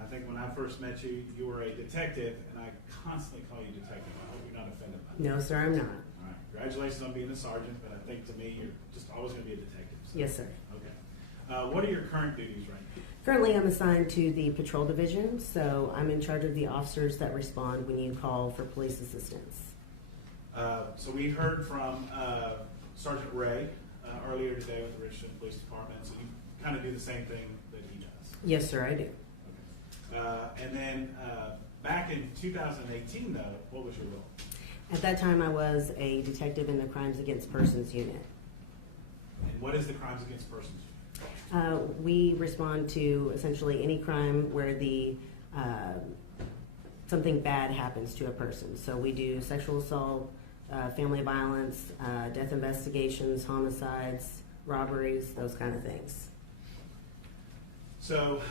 I think when I first met you, you were a detective, and I constantly call you detective. I hope you're not offended by that. No, sir, I'm not. All right. Congratulations on being a sergeant, but I think to me, you're just always going to be a detective. So- Yes, sir. Okay. What are your current duties right now? Currently, I'm assigned to the patrol division, so I'm in charge of the officers that respond when you call for police assistance. So we heard from Sergeant Ray earlier today with the Richardson Police Department. So you kind of do the same thing that he does. Yes, sir, I do. Okay. And then back in 2018, though, what was your role? At that time, I was a detective in the Crimes Against Persons unit. And what is the Crimes Against Persons? We respond to essentially any crime where something bad happens to a person. So we do sexual assault, family violence, death investigations, homicides, robberies, those kind of things. So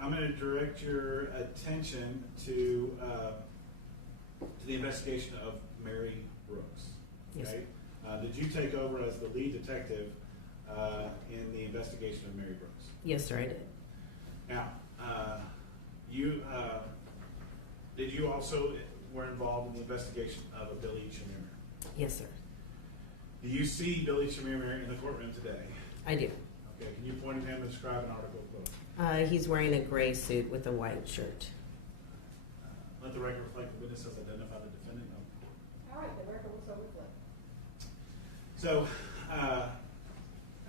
I'm going to direct your attention to the investigation of Mary Brooks. Yes, Okay? Did you take over as the lead detective in the investigation of Mary Brooks? Yes, sir, I did. Now, did you also were involved in the investigation of a Billy Chemirmir? Yes, sir. Do you see Billy Chemirmir in the courtroom today? I do. Okay, can you point at him and describe an article quote? He's wearing a gray suit with a white shirt. Let the record reflect the witness has identified the defendant. All right, the record will so reflect. So,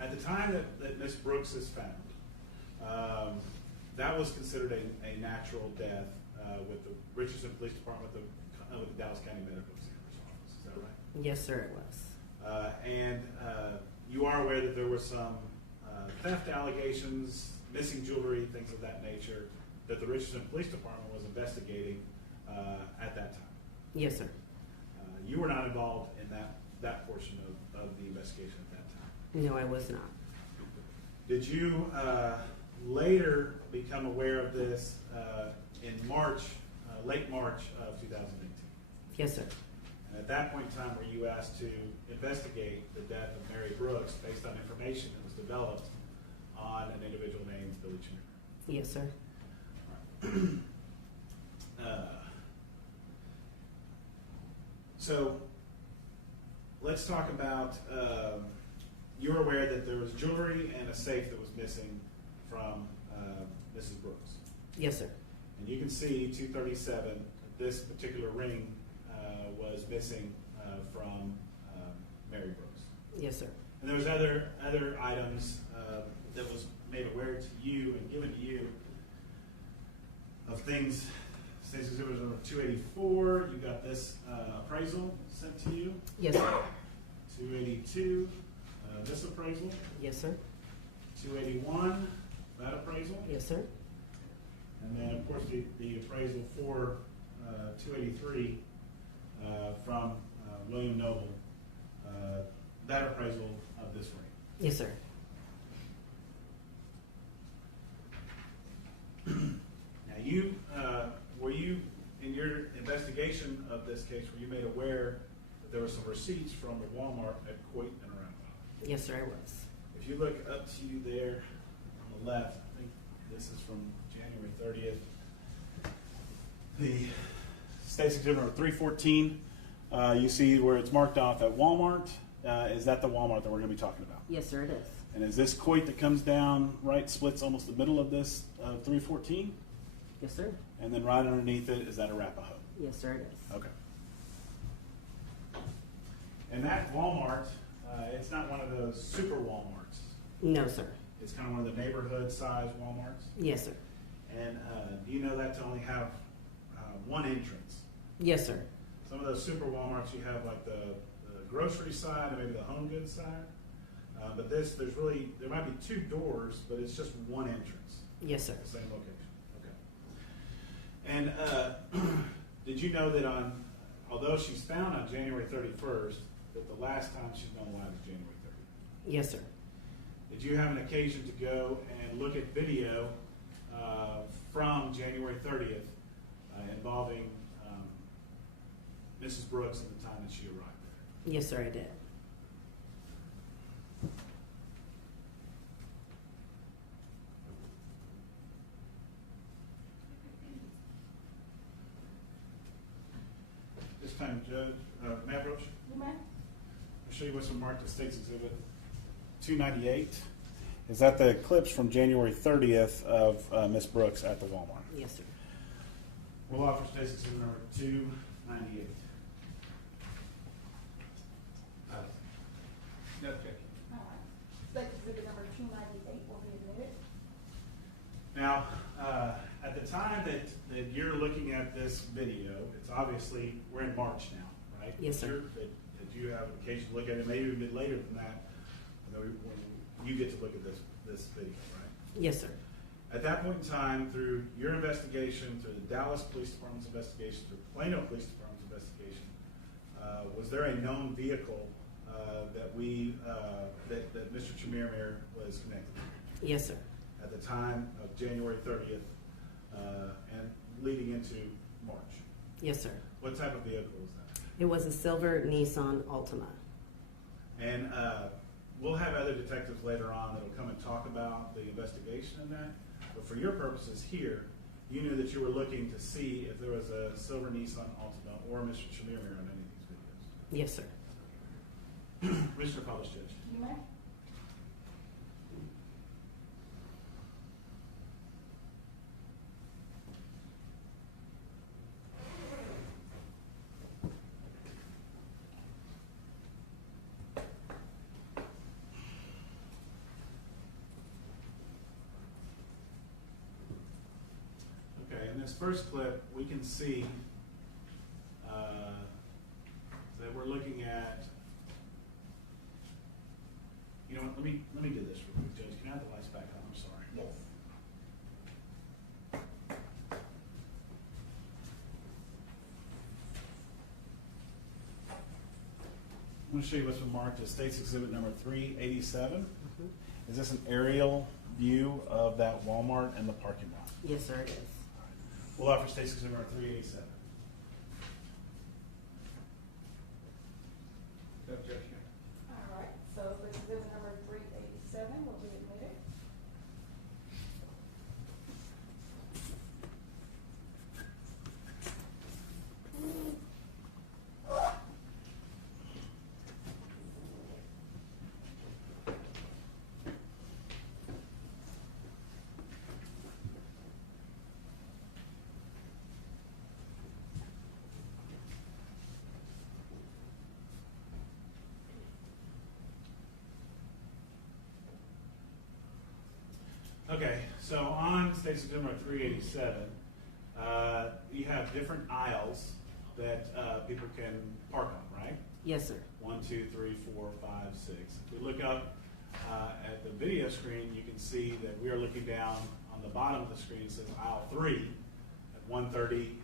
at the time that Miss Brooks is found, that was considered a natural death with the Richardson Police Department, with the Dallas County Medical Examiner's Office. Is that right? Yes, sir, it was. And you are aware that there were some theft allegations, missing jewelry, things of that nature, that the Richardson Police Department was investigating at that time. Yes, sir. You were not involved in that portion of the investigation at that time. No, I was not. Did you later become aware of this in March, late March of 2018? Yes, sir. And at that point in time, were you asked to investigate the death of Mary Brooks based on information that was developed on an individual named Billy Chemirmir? Yes, sir. So let's talk about, you were aware that there was jewelry and a safe that was missing from Mrs. Brooks. Yes, sir. And you can see 237, this particular ring was missing from Mary Brooks. Yes, sir. And there was other items that was made aware to you and given to you of things. State's Exhibit number 284. You got this appraisal sent to you. Yes, sir. 282. This appraisal. Yes, sir. 281. That appraisal. Yes, sir. And then, of course, the appraisal for 283 from William Noble. That appraisal of this rate. Yes, sir. Now, you were you in your investigation of this case, were you made aware that there were some receipts from a Walmart at Coit and Arapahoe? Yes, sir, I was. If you look up to you there on the left, I think this is from January 30th. The State's Exhibit number 314. You see where it's marked off at Walmart. Is that the Walmart that we're going to be talking about? Yes, sir, it is. And is this Coit that comes down right, splits almost the middle of this 314? Yes, sir. And then right underneath it, is that Arapahoe? Yes, sir, it is. Okay. And that Walmart, it's not one of those super Walmarts. No, sir. It's kind of one of the neighborhood size Walmarts. Yes, sir. And do you know that to only have one entrance? Yes, sir. Some of those super Walmarts, you have like the grocery side and maybe the home goods side. But there might be two doors, but it's just one entrance. Yes, sir. Same location. Okay. And did you know that although she's found on January 31st, that the last time she's been alive is January 30th? Yes, sir. Did you have an occasion to go and look at video from January 30th involving Mrs. Brooks at the time that she arrived there? Yes, sir, I did. This time, Judge, Matt Brooks, You may? I'll show you what's marked as State's Exhibit 298. Is that the clips from January 30th of Miss Brooks at the Walmart? Yes, sir. We'll offer State's Exhibit number 298. No objection. All right. State Exhibit number 298 will be admitted. Now, at the time that you're looking at this video, it's obviously, we're in March now, right? Yes, sir. That you have an occasion to look at it, maybe even a bit later than that, when you get to look at this video, right? Yes, sir. At that point in time, through your investigation, through the Dallas Police Department's investigation, through Plano Police Department's investigation, was there a known vehicle that Mr. Chemirmir was connected to? Yes, sir. At the time of January 30th and leading into March? Yes, sir. What type of vehicle was that? It was a silver Nissan Altima. And we'll have other detectives later on that will come and talk about the investigation in that. But for your purposes here, you knew that you were looking to see if there was a silver Nissan Altima or Mr. Chemirmir on any of these videos. Yes, sir. Mr. Published Judge. You may? Okay, in this first clip, we can see that we're looking at. You know what? Let me do this real quick, Judge. Can I have the lights back on? I'm sorry. Yes. I'm going to show you what's been marked as State's Exhibit number 387. Is this an aerial view of that Walmart and the parking lot? Yes, sir, it is. We'll offer State's Exhibit number 387. No objection. All right. So the exhibit number 387 will be admitted. So on State Number 387, you have different aisles that people can park on, right? Yes, sir. 1, 2, 3, 4, 5, 6. If we look up at the video screen, you can see that we are looking down on the bottom of the screen. It says aisle 3 at 1:30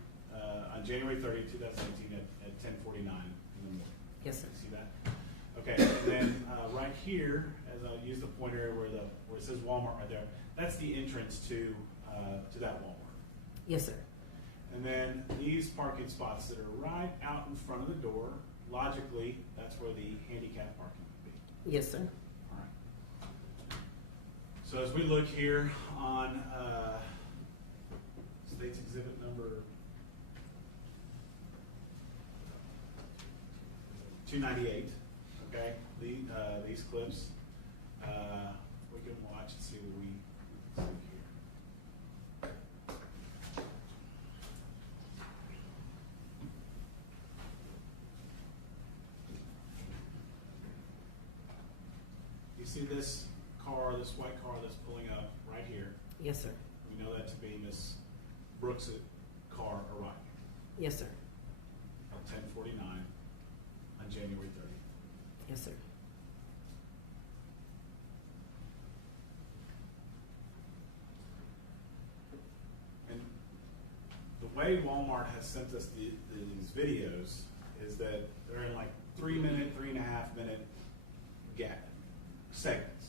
on January 30, 2018 at 10:49 in the morning. Yes, sir. See that? Okay, and then right here, as I use the pointer where it says Walmart right there, that's the entrance to that Walmart. Yes, sir. And then these parking spots that are right out in front of the door, logically, that's where the handicap parking would be. Yes, sir. All right. So as we look here on State's Exhibit number 298, okay, these clips, we can watch and see what we see here. You see this car, this white car that's pulling up right here. Yes, sir. We know that to be Miss Brooks' car arriving Yes, sir. at 10:49 on January 30th. Yes, sir. And the way Walmart has sent us these videos is that they're in like 3-minute, 3.5-minute gap segments.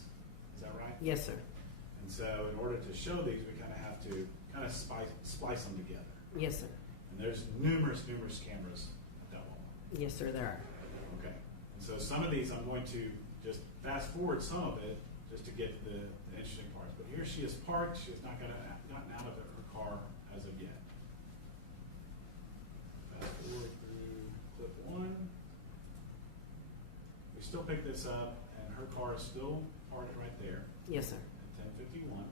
Is that right? Yes, sir. And so in order to show these, we kind of have to kind of splice them together. Yes, sir. And there's numerous cameras at that Walmart. Yes, sir, there are. Okay. And so some of these I'm going to just fast forward some of it just to get to the interesting parts. But here she is parked. She has not gotten out of her car as of yet. Fast forward through clip 1. We still pick this up, and her car is still parked right there Yes, sir. at 10:51.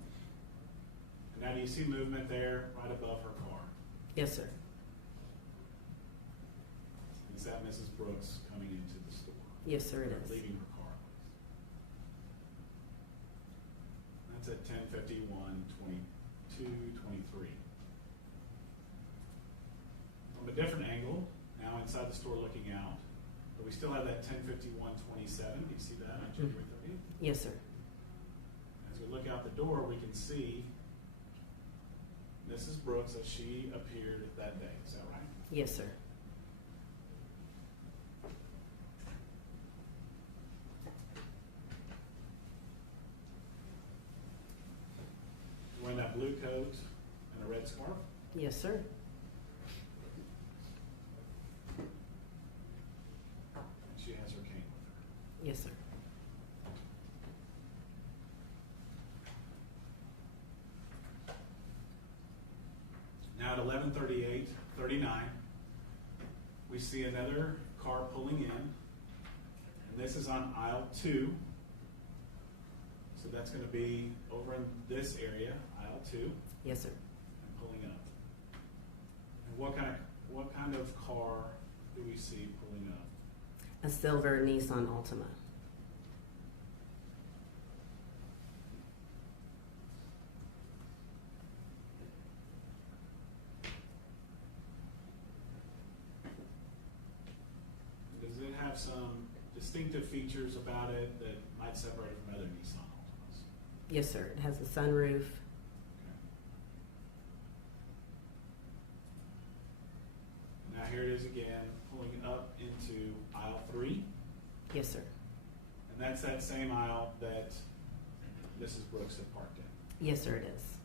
And now do you see movement there right above her car? Yes, sir. Is that Mrs. Brooks coming into the store? Yes, sir, it Or is. leaving her car? That's at 10:51, 22, 23. From a different angle, now inside the store looking out, but we still have that 10:51, 27. Do you see that on January 30th? Yes, sir. As we look out the door, we can see Mrs. Brooks as she appeared that day. Is that right? Yes, sir. Wearing that blue coat and a red scarf. Yes, sir. And she has her cane with her. Yes, sir. Now at 11:38:39, we see another car pulling in, and this is on aisle 2. So that's going to be over in this area, aisle 2, Yes, sir. and pulling up. And what kind of car do we see pulling up? A silver Nissan Altima. Does it have some distinctive features about it that might separate it from other Nissan Altimas? Yes, sir. It has a sunroof. Okay. Now here it is again, pulling up into aisle 3, Yes, sir. and that's that same aisle that Mrs. Brooks had parked in. Yes, sir, it is.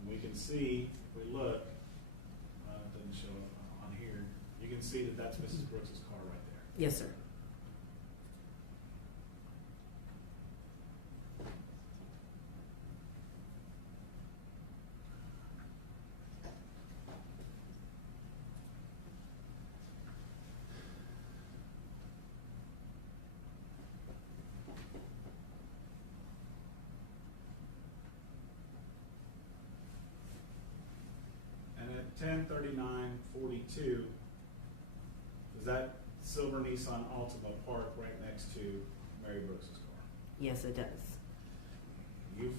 And we can see, if we look, it doesn't show up on here, you can see that that's Mrs. Brooks' car right there. Yes, sir. And at 10:39:42, is that silver Nissan Altima parked right next to Mary Brooks' car? Yes, it does. You've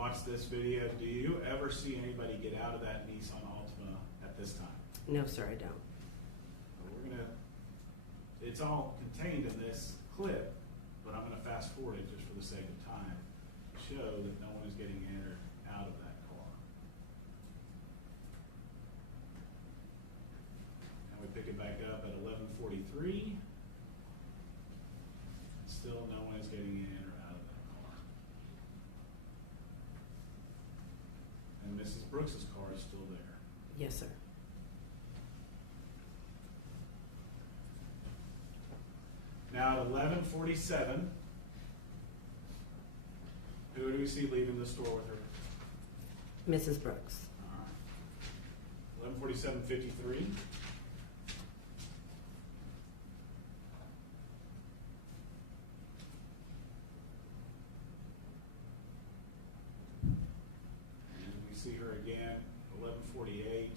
watch this video, do you ever see anybody get out of that Nissan Altima at this time? No, sir, I don't. We're gonna, it's all contained in this clip, but I'm gonna fast forward it just for the sake of time, to show that no one is getting in or out of that car. And we pick it back up at 11:43. Still no one is getting in or out of that car. And Mrs. Brooks's car is still there. Yes, sir. Now at 11:47, who do we see leaving the store with her? Mrs. Brooks. All right. 11:47:53. And we see her again, 11:48,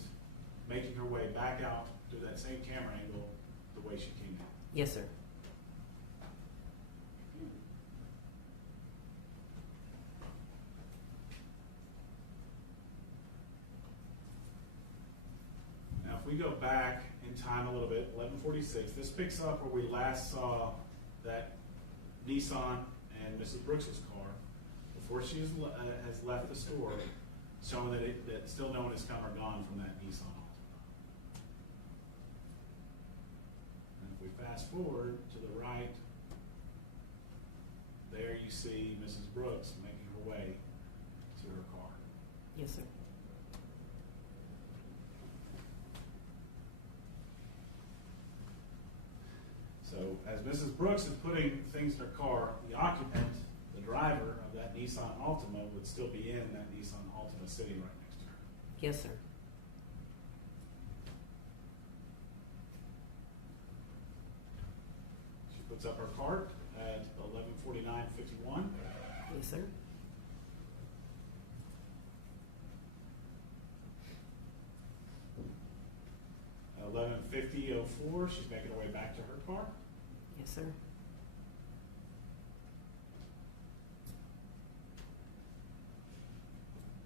making her way back out through that same camera angle the way she came in. Yes, sir. Now, if we go back in time a little bit, 11:46, this picks up where we last saw that Nissan and Mrs. Brooks's car before she has left the store, showing that still no one has come or gone from that Nissan Altima. And if we fast forward to the right, there you see Mrs. Brooks making her way to her car. Yes, sir. So as Mrs. Brooks is putting things in her car, the occupant, the driver of that Nissan Altima, would still be in that Nissan Altima sitting right next to her. Yes, sir. She puts up her cart at 11:49:51. Yes, sir. At 11:50:04, she's making her way back to her car. Yes, sir.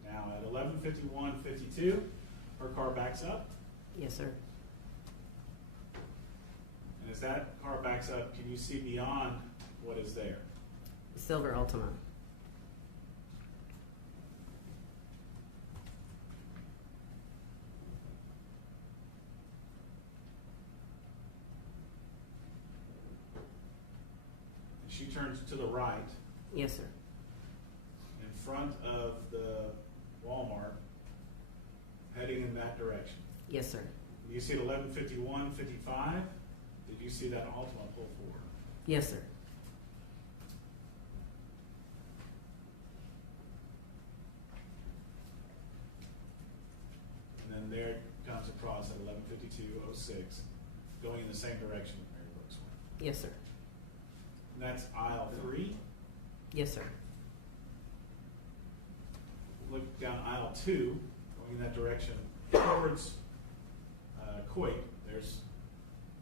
Now at 11:51:52, her car backs up. Yes, sir. And as that car backs up, can you see beyond what is there? Silver Altima. And she turns to the right Yes, sir. in front of the Walmart, heading in that direction. Yes, sir. You see at 11:51:55, did you see that Altima pull forward? Yes, sir. And then there it comes across at 11:52:06, going in the same direction that Mary Brooks went. Yes, sir. And that's aisle 3. Yes, sir. Look down aisle 2, going in that direction towards Coit. There's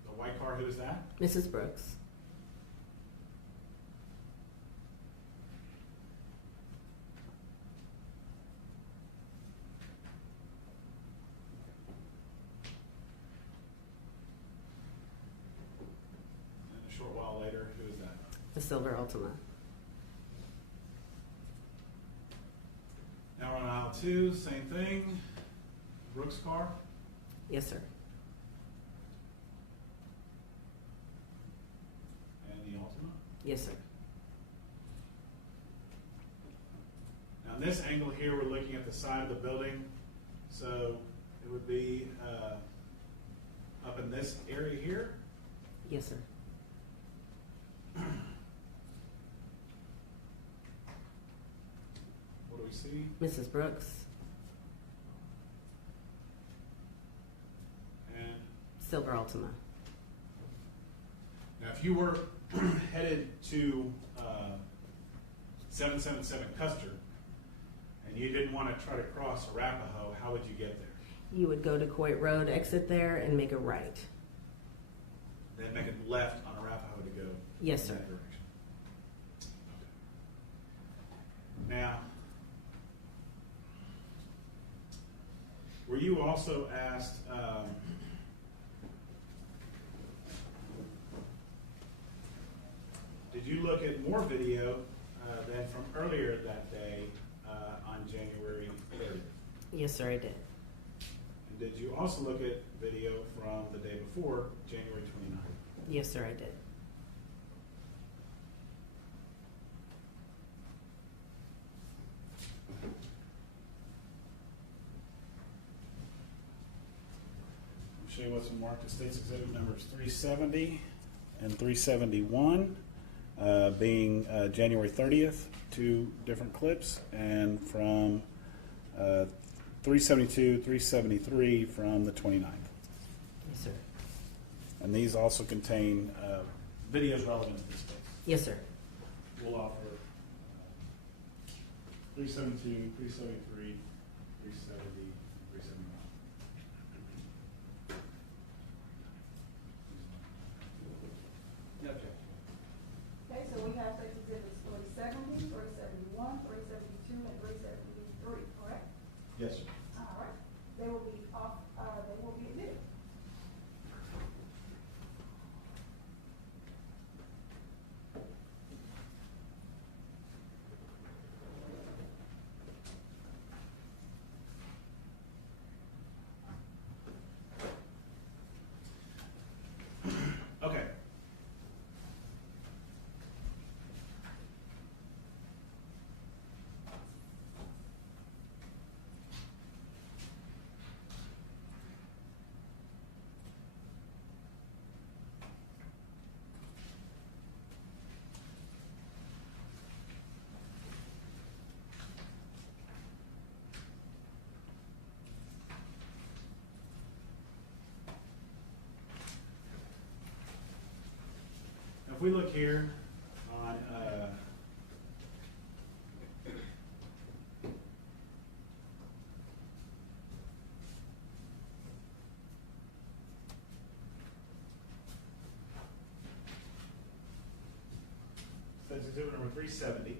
the white car. Who is that? Mrs. Brooks. And a short while later, who is that? The silver Altima. Now we're on aisle 2, same thing. Brooks car. Yes, sir. And the Altima. Yes, sir. Now in this angle here, we're looking at the side of the building. So it would be up in this area here. Yes, sir. What do we see? Mrs. Brooks. And Silver Altima. now if you were headed to 777 Custer and you didn't want to try to cross Arapahoe, how would you get there? You would go to Coit Road, exit there, and make a right. Then make a left on Arapahoe to go Yes, in sir. that direction. Okay. Now, Were you also asked, did you look at more video than from earlier that day on January 30th? Yes, sir, I did. And did you also look at video from the day before, January 29th? Yes, sir, I did. I'll show you what's marked as State's Exhibit numbers 370 and 371, being January 30th, two different clips, and from 372, 373 from the 29th. Yes, sir. And these also contain videos relevant to this case. Yes, sir. We'll offer 372, 373, 370, 371. No objection. Okay, so we have State's Exhibits 370, 371, 372, and 373, correct? Yes, sir. All right. They will be off, they will be admitted. Okay. If we look here on State's Exhibit number 370, do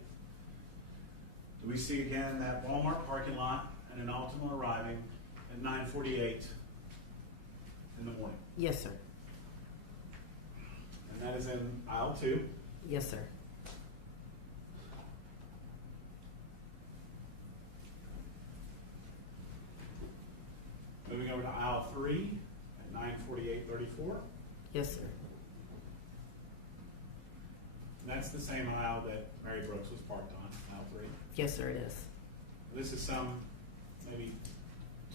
we see again that Walmart parking lot and an Altima arriving at 9:48 in the morning? Yes, sir. And that is in aisle 2. Yes, sir. Moving over to aisle 3 at 9:48:34. Yes, sir. And that's the same aisle that Mary Brooks was parked on, aisle 3. Yes, sir, it is. This is some, maybe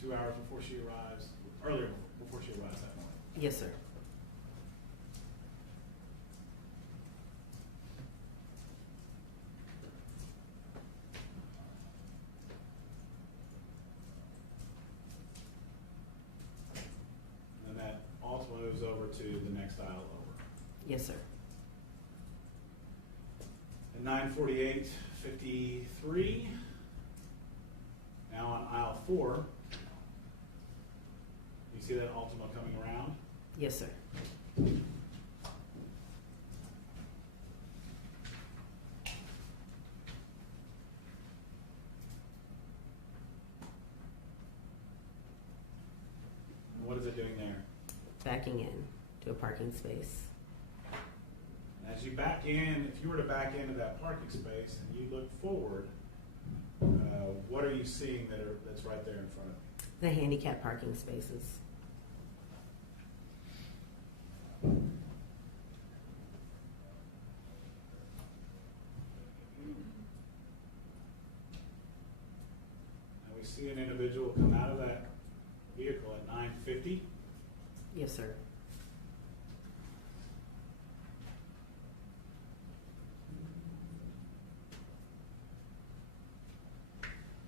2 hours before she arrives, earlier before she arrives that morning. Yes, sir. And then that also moves over to the next aisle over. Yes, sir. At 9:48:53, now on aisle 4, you see that Altima coming around? Yes, sir. And what is it doing there? Backing in to a parking space. And as you back in, if you were to back into that parking space and you look forward, what are you seeing that's right there in front of you? The handicap parking spaces. And we see an individual come out of that vehicle at 9:50. Yes, sir.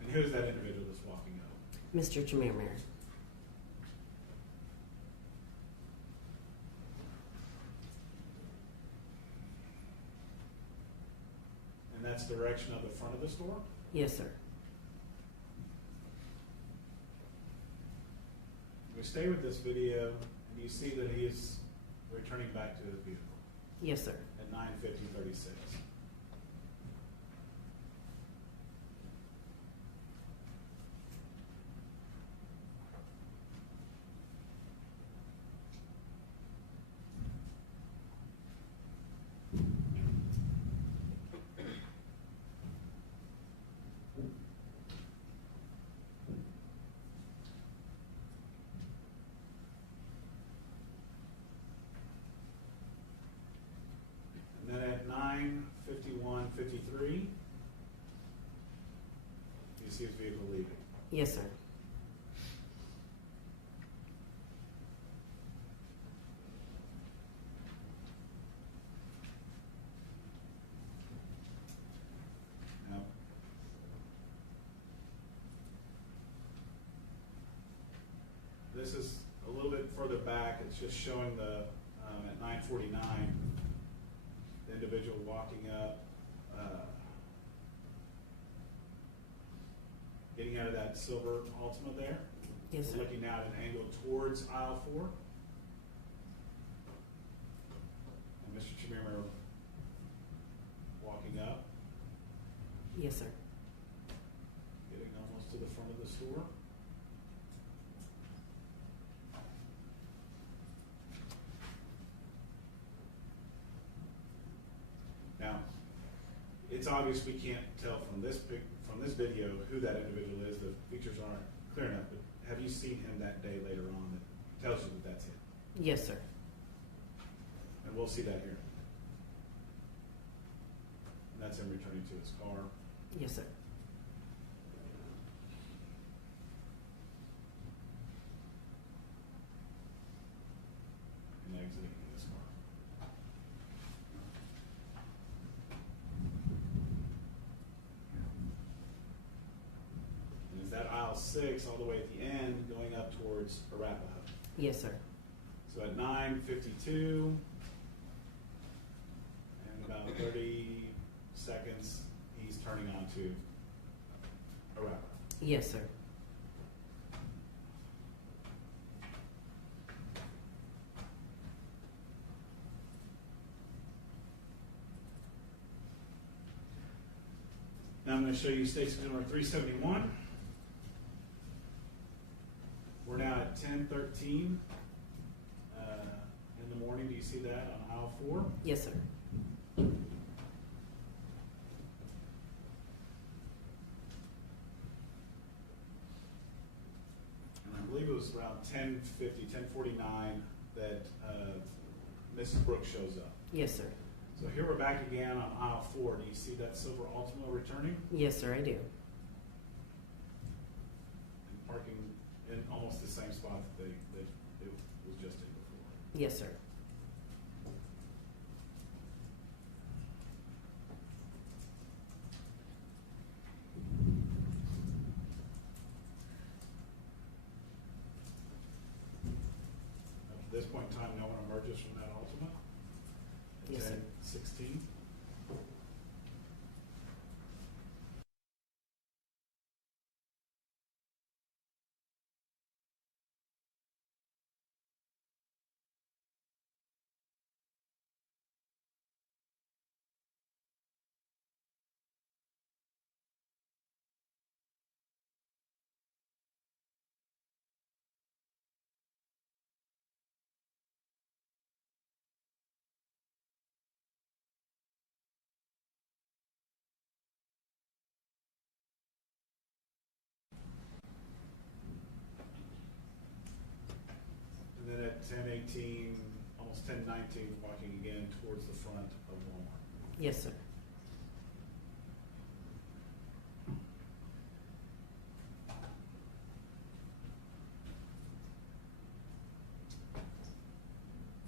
And who's that individual that's walking up? Mr. Chemirmir. And that's direction of the front of the store? Yes, sir. We stay with this video, and you see that he is returning back to his vehicle Yes, sir. at 9:50:36. see his vehicle leaving. Yes, sir. Now, this is a little bit further back. It's just showing the at 9:49, the individual walking up, getting out of that silver Altima there. Yes, sir. Looking now at an angle towards aisle 4. And Mr. Chemirmir walking up, Yes, sir. getting almost to the front of the store. Now, it's obvious we can't tell from this video who that individual is. The features aren't clear enough, but have you seen him that day later on that tells you that that's him? Yes, sir. And we'll see that here. And that's him returning to his car. Yes, sir. And exiting his car. And is that aisle 6 all the way at the end going up towards Arapahoe? Yes, sir. So at 9:52 and about 30 seconds, he's turning onto Arapahoe. Yes, sir. Now I'm going to show you state number 371. We're now at 10:13 in the morning. Do you see that on aisle 4? Yes, sir. And I believe it was around 10:50, 10:49 that Mrs. Brooks shows up. Yes, sir. So here we're back again on aisle 4. Do you see that silver Altima returning Yes, sir, I do. and parking in almost the same spot that it was just in before? Yes, sir. At this point in time, no one emerges from that Altima. Yes, sir. 10:16. And then at 10:18, almost 10:19, walking again towards the front of Walmart. Yes, sir.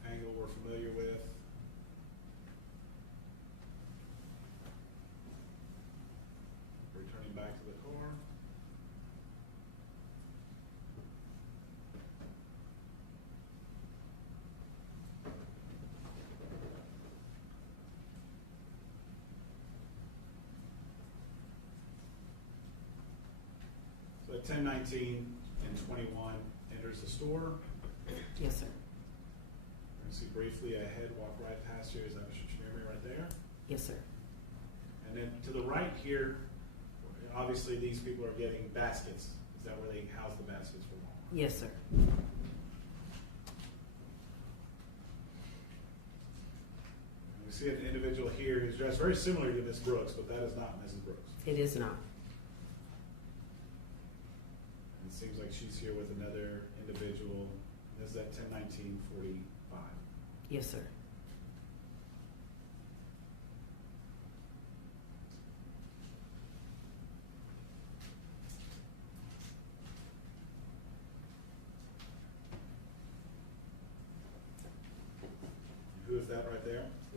Angle we're familiar with. Returning back to the car. So at 10:19 and 21 enters the store. Yes, sir. You see briefly ahead, walk right past you. Is that Mr. Chemirmir right there? Yes, sir. And then to the right here, obviously these people are getting baskets. Is that where they house the baskets for Walmart? Yes, sir. We see an individual here who's dressed very similar to Ms. Brooks, but that is not Mrs. Brooks. It is not. It seems like she's here with another individual. This is at 10:19:45. Yes, sir.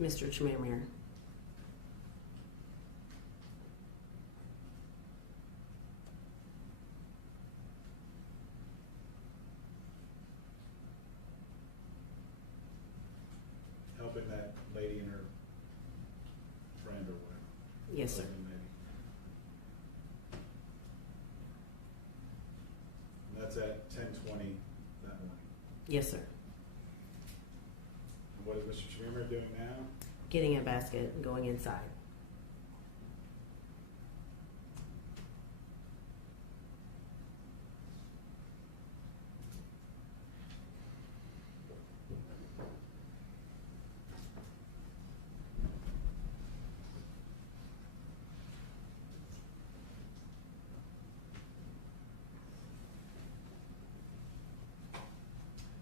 Mr. Chemirmir. Helping that lady and her friend or whatever. Yes, sir. Maybe. And that's at 10:20 that morning. Yes, sir. And what is Mr. Chemirmir doing now? Getting a basket and going inside.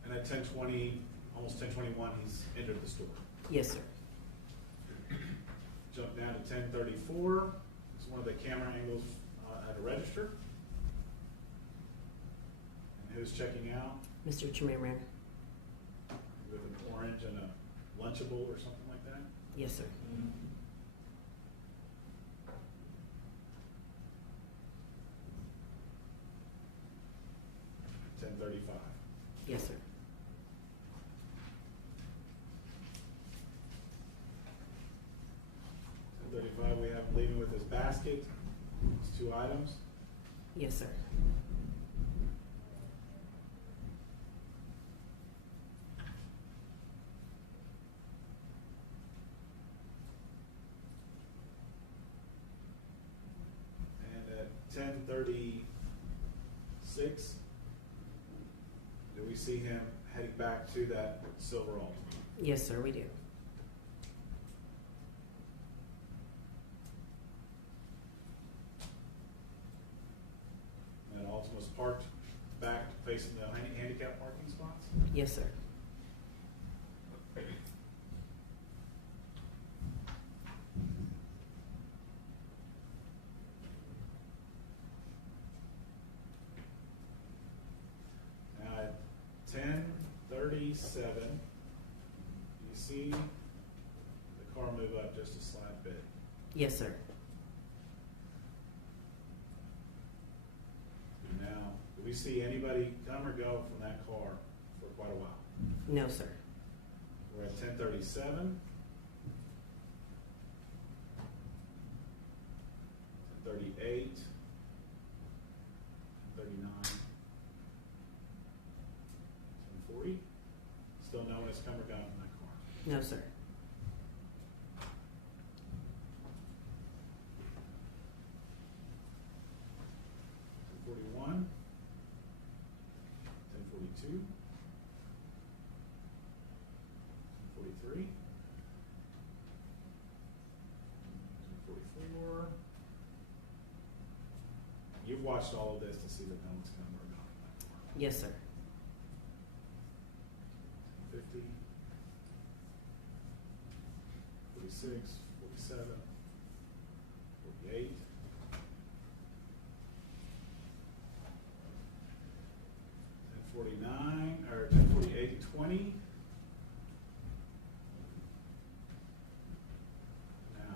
And at 10:20, almost 10:21, he's entered the store. Yes, sir. Jump down to 10:34. It's one of the camera angles at a register. And who's checking out Mr. Chemirmir. with an orange and a Lunchable or something like that? Yes, sir. 10:35. Yes, sir. We have him leaving with his basket, his 2 items. Yes, sir. And at 10:36, do we see him heading back to that silver Altima? Yes, sir, we do. And Altima's parked back facing the handicap parking spots? Yes, sir. Now at 10:37, you see the car move up just a slight bit. Yes, sir. Now, do we see anybody come or go from that car for quite a while? No, sir. We're at 10:37. 10:38. 10:39. 10:40. Still no one has come or gone from that car. No, sir. 10:41. 10:42. 10:43. 10:44. You've watched all of this to see that no one's come or gone from that car. Yes, sir. 50, 46, 47, 48, 10:49, or 10:48 to 20. Now,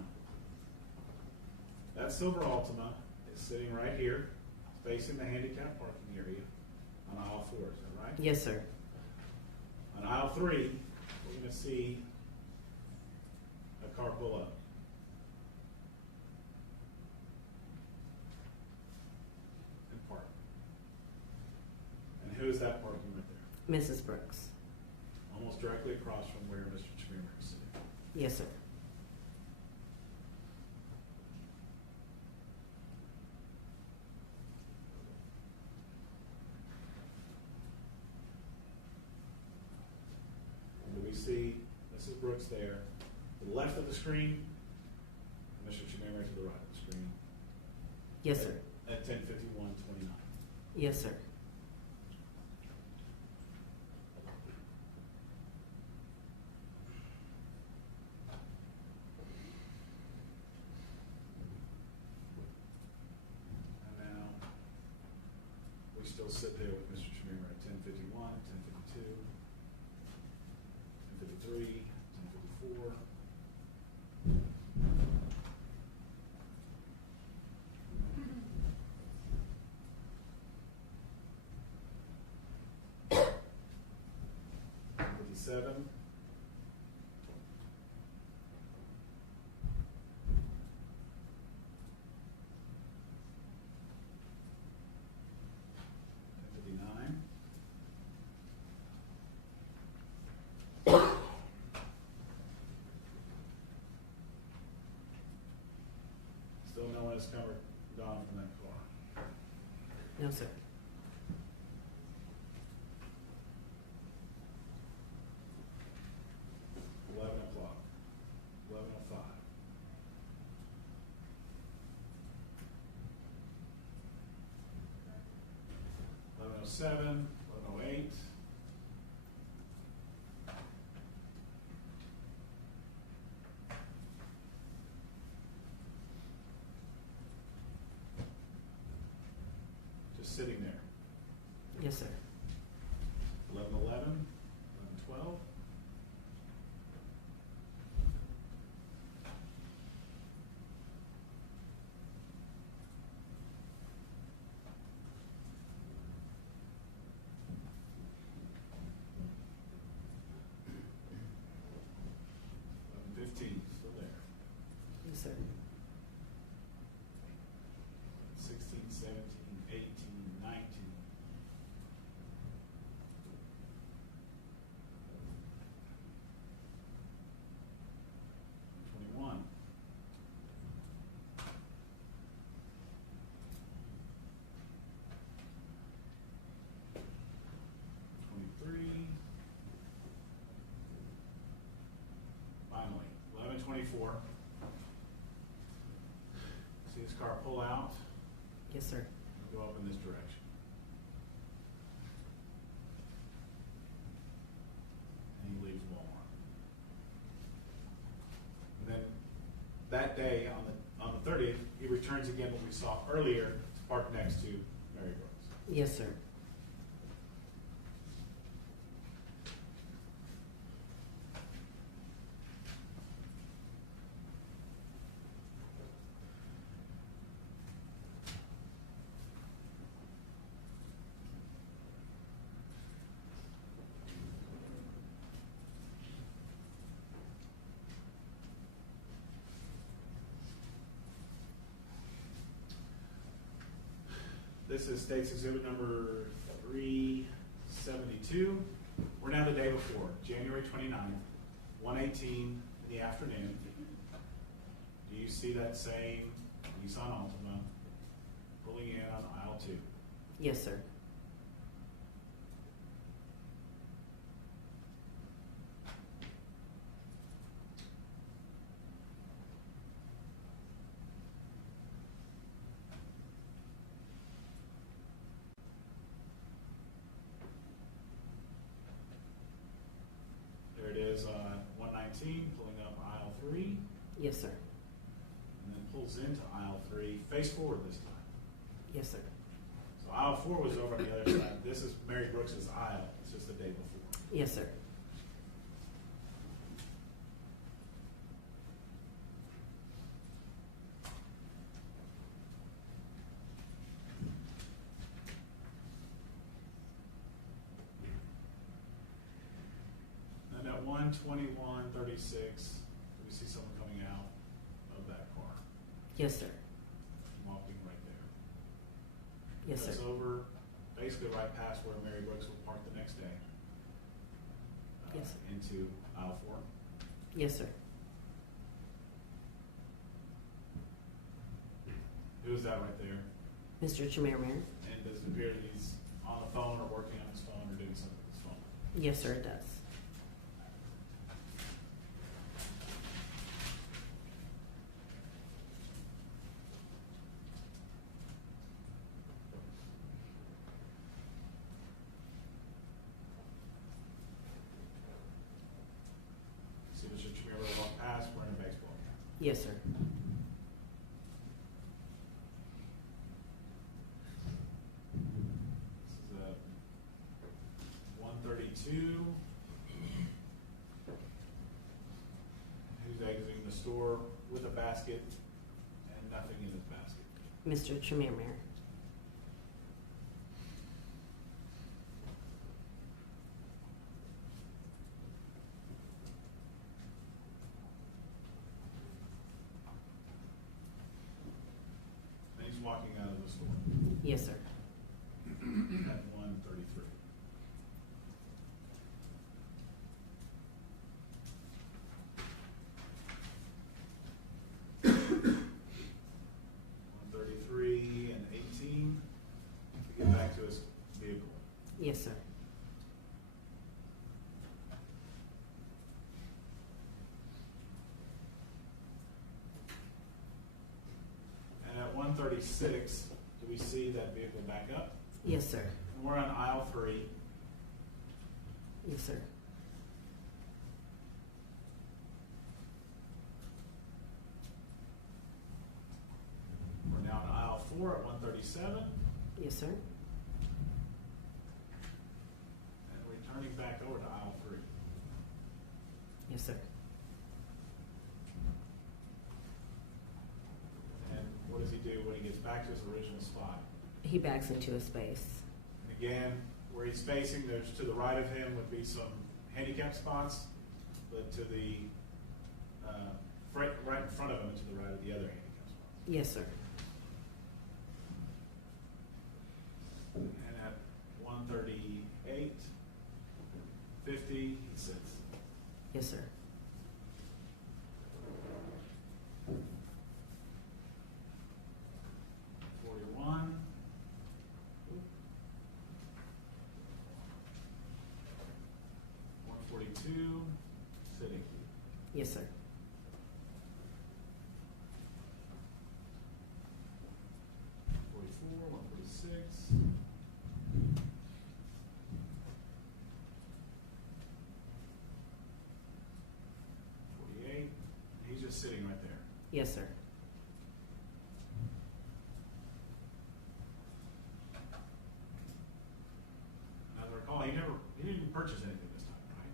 that silver Altima is sitting right here, facing the handicap parking area on aisle 4, is that right? Yes, sir. On aisle 3, we're going to see a car pull up. And park. And who is that parking right there? Mrs. Brooks. Almost directly across from where Mr. Chemirmir is sitting. Yes, sir. And do we see Mrs. Brooks there to the left of the screen, and Mr. Chemirmir to the right of the screen? Yes, sir. At 10:51:29. Yes, sir. And now, we still sit there with Mr. Chemirmir at 10:51, 10:52, 10:53, 10:54, 16:07. Still no one has covered Don from that car. No, sir. 11:00. 11:05. 11:07. 11:08. 'Just sitting there. Yes, sir. 11:11. 11:12. 11:15. Still there. Yes, sir. 16, 17, 18, 19. 21. 23. Finally, 11:24. See this car pull out? Yes, sir. Go up in this direction. And he leaves Walmart. And then that day, on the 30th, he returns again what we saw earlier, parked next to Mary Brooks. Yes, sir. This is State's Exhibit number 372. We're now the day before, January 29th, 1:18 in the afternoon. Do you see that same Nissan Altima pulling in on aisle 2? Yes, sir. There it is on 119, pulling up aisle 3, Yes, sir. and then pulls into aisle 3, face forward this time. Yes, sir. So aisle 4 was over on the other side. This is Mary Brooks's aisle. It's just the day before. Yes, sir. And at 1:21:36, we see someone coming out of that car, Yes, sir. walking right there. Yes, sir. That's over, basically right past where Mary Brooks will park the next day. Yes, sir. Into aisle 4. Yes, sir. Who is that right there? Mr. Chemirmir? And does it appear that he's on the phone or working on his phone or doing something with his phone? Yes, sir, it does. See Mr. Chemirmir walk past wearing a baseball cap. Yes, sir. This is 132. Who's exiting the store with a basket and nothing in his basket? Mr. Chemirmir? walking out of the store Yes, sir. at 1:33. And 18 to get back to his vehicle. Yes, sir. And at 1:36, do we see that vehicle back up? Yes, sir. And we're on aisle 3. Yes, sir. We're now on aisle 4 at 1:37. Yes, sir. And returning back over to aisle 3. Yes, sir. And what does he do when he gets back to his original spot? He backs into a space. And again, where he's facing, there's to the right of him would be some handicap spots, but to the right in front of him and to the right of the other handicap spots. Yes, sir. And at 1:38, 50, he sits. Yes, sir. Sitting. Yes, sir. 44, 146. 48. He's just sitting right there. Yes, sir. As I recall, he didn't even purchase anything this time, right?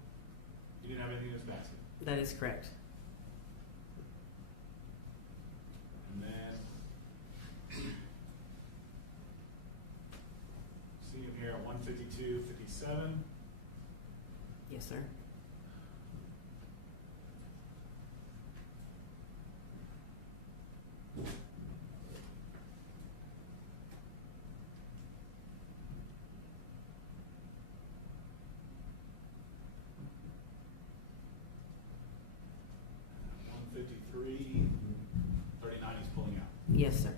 He didn't have anything in his basket. That is correct. And then see him here at 152, 57. Yes, sir. $153, 39 he's pulling out. Yes, sir.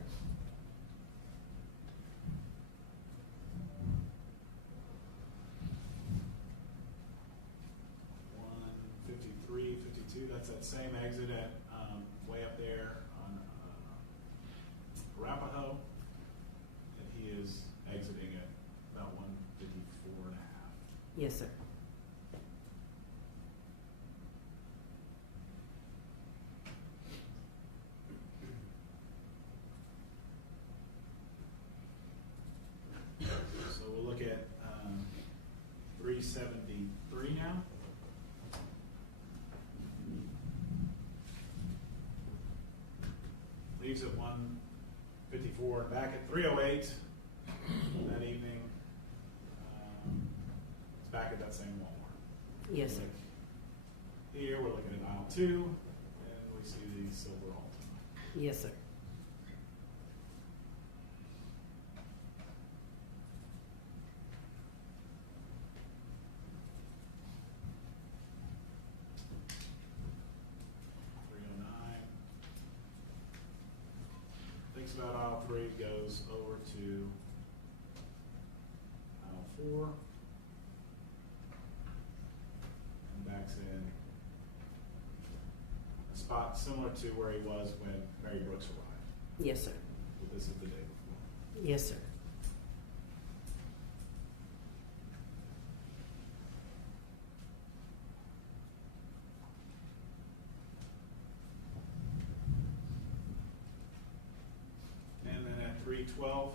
$153.52. That's that same exit at way up there on Arapahoe. And he is exiting at about 154.5. Yes, sir. So we'll look at 373 now. Leaves at 154 and back at 308 that evening. It's back at that same Walmart. Yes, sir. Here we're looking at aisle 2, and we see the silver Altima. Yes, sir. Thinks about aisle 3, goes over to aisle 4, and backs in a spot similar to where he was when Mary Brooks arrived. Yes, sir. But this is the day before. Yes, sir. And then at 3:12,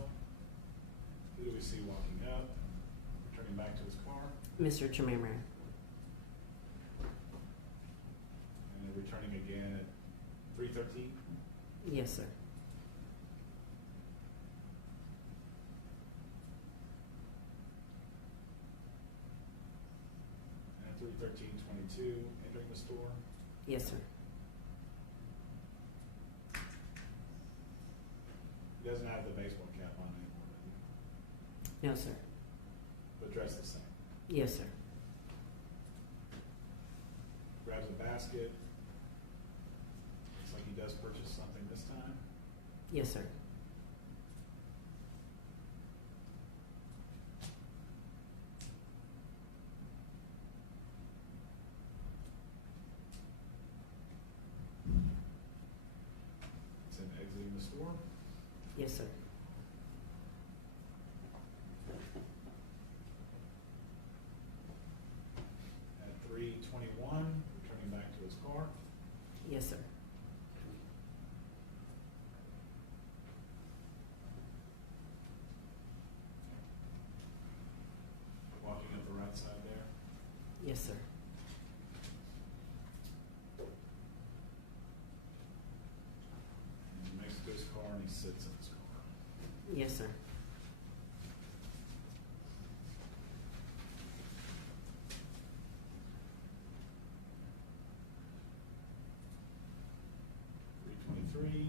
who do we see walking up, returning back to his car, Mr. Chemirmir. and then returning again at 3:13? Yes, sir. And at 3:13:22, entering the store. Yes, sir. He doesn't have the No, sir. but dressed the same. Yes, sir. Grabs a basket. Looks like he does purchase something this time. Yes, sir. It's him exiting the store. Yes, sir. At 3:21, returning back to his car. Yes, sir. Walking up the right side there. Yes, sir. And he makes it to his car and he sits in his car. Yes, sir.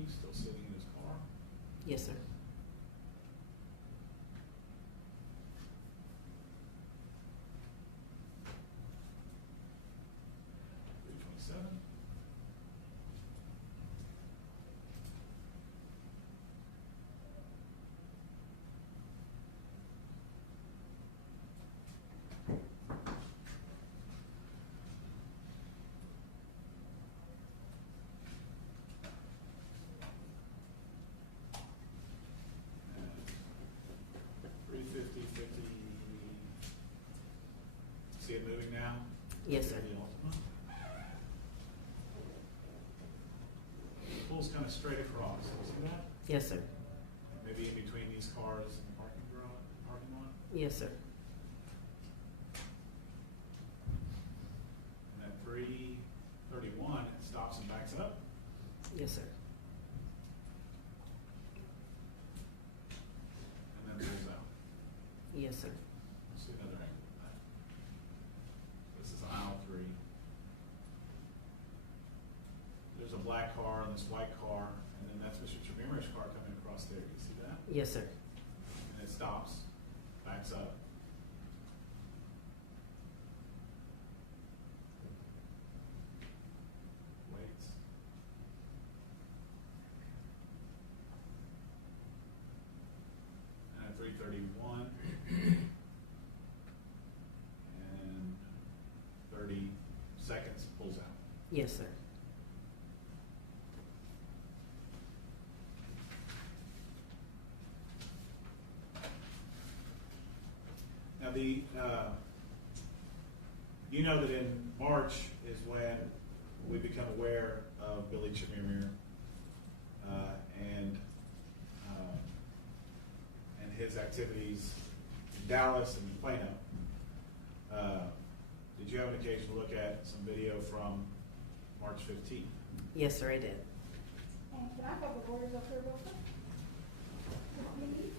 Still sitting in his car. Yes, sir. $327. See it moving now? Yes, sir. The Ultima. Pulls kind of straight across. See that? Yes, sir. Maybe in between these cars and the parking lot. Yes, sir. And at 3:31, it stops and backs up. Yes, sir. And then pulls out. Yes, sir. See another angle of that. This is aisle 3. There's a black car and this white car, and then that's Mr. Chemirmir's car coming across there. You see that? Yes, sir. And it stops, backs up. Waits. And at 3:31 and 30 seconds, pulls out. Yes, sir. Now you know that in March is when we become aware of Billy Chemirmir and his activities in Dallas and Plano. Did you have an occasion to look at some video from March 15th? Yes, sir, I did. And can I have the lawyers up here real quick? Please.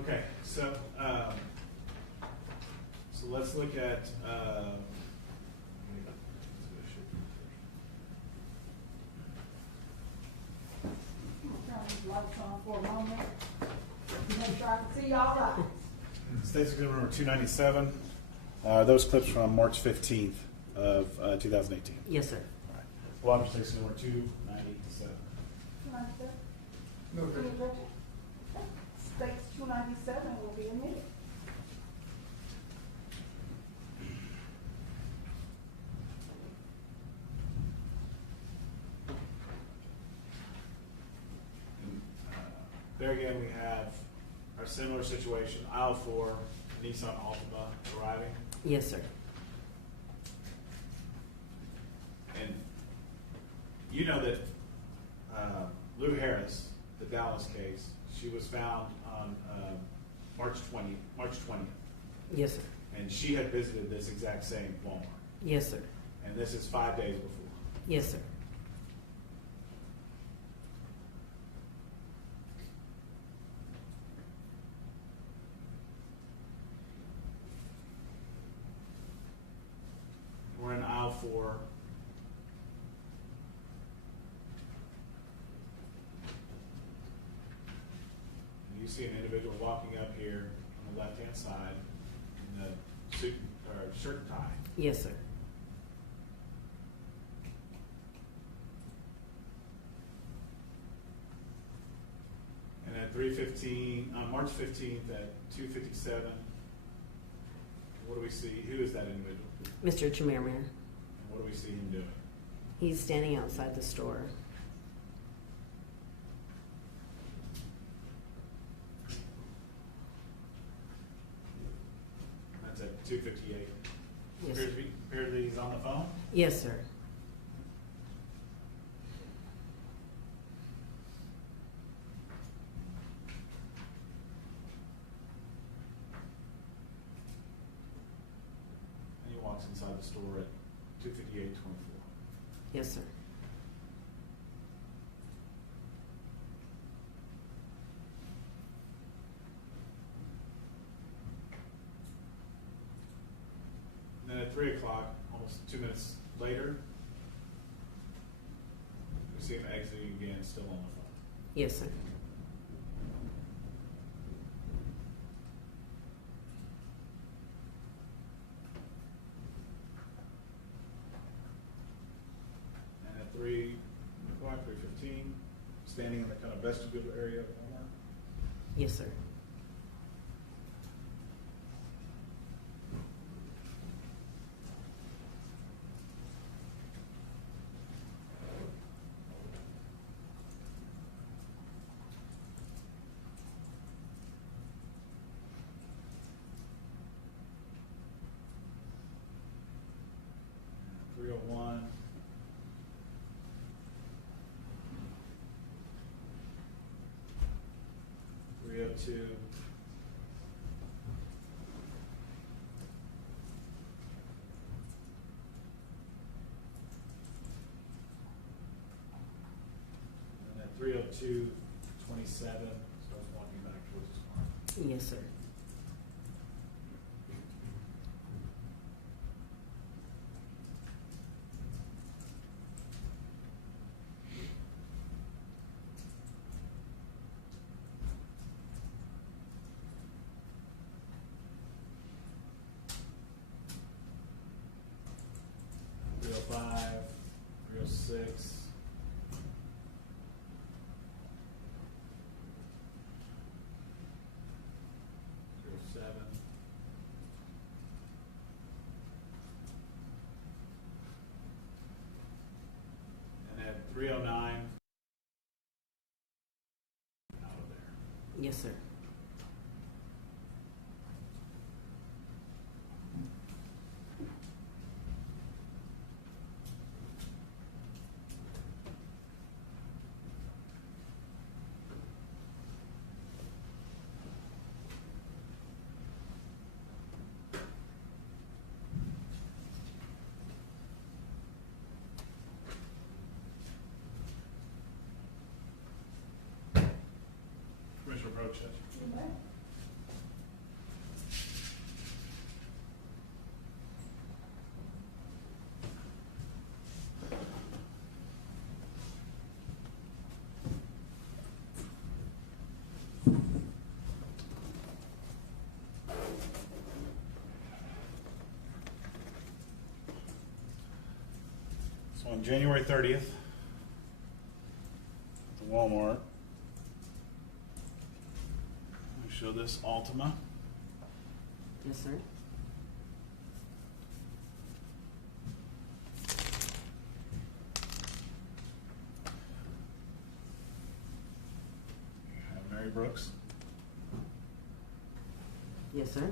Okay, so let's look at Turn these lights on for a moment. Make sure I can see y'all right. State's Exhibit number 297. Those clips from March 15th of 2018. Yes, sir. All right. Law for State's number 297. 297? No, Any sir. objection? States 297 will be admitted. there again, we have our similar situation, aisle 4, Nissan Altima arriving. Yes, sir. And you know that Lou Harris, the Dallas case, she was found on March 20th. Yes, sir. And she had visited this exact same Walmart. Yes, sir. And this is 5 days before. Yes, sir. We're in aisle 4. And you see an individual walking up here on the left-hand side in the suit or shirt and tie. Yes, sir. And at 3:15, on March 15th at 2:57, what do we see? Who is that individual? Mr. Chemirmir. And what do we see him doing? He's standing outside the store. That's at 2:58. Yes, Appears sir. that he's on the phone. Yes, sir. And he walks inside the store at 2:58:24. Yes, sir. And then at 3 o'clock, almost 2 minutes later, we see him exiting again, still on the phone. Yes, sir. And at 3 o'clock, 3:15, standing in the kind of vestibule area of Walmart. Yes, sir. And 3:01. Two. And at 3:02:27, starts walking back towards his car. Yes, sir. .05, 3:06. .07. And at 3:09, out of there. Yes, sir. Commissioner Broach, that's So on January 30th, at the Walmart, we show this Altima. Yes, sir. We have Mary Brooks. Yes, sir.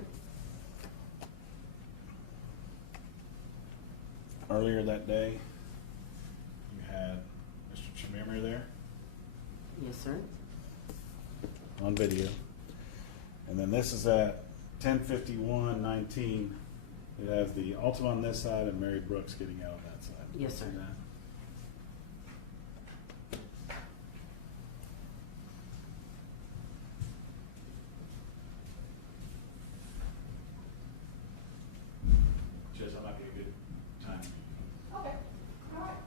Earlier that day, you had Mr. Chemirmir there Yes, sir. on video. And then this is at 10:51:19. It has the Altima on this side and Mary Brooks getting out on that side. Yes, sir. See that? Judge, that might be a good time. Okay, all right.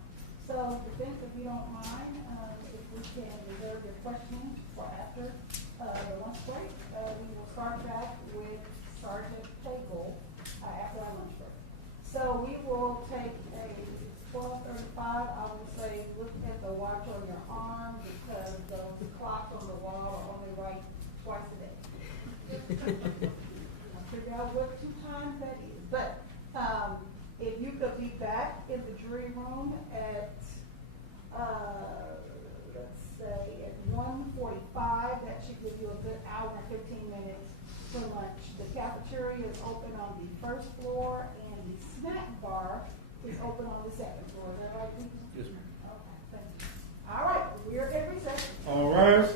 So, defense, if you don't mind, if we can reserve your questions for after the lunch break, we will start back with Sergeant Pagel after our lunch break. So we will take a 12:35. I will say, look at the watch on your arm because the clocks on the wall are only right twice a day. I'll figure out what 2 times that is. But if you could be back in the jury room at, let's say, at 1:45, that should give you a good hour and 15 minutes for lunch. The cafeteria is open on the first floor, and the snack bar is open on the second floor. Is that right, Deacon? Yes, ma'am. Okay, thank you. All right, we're in recess. All right.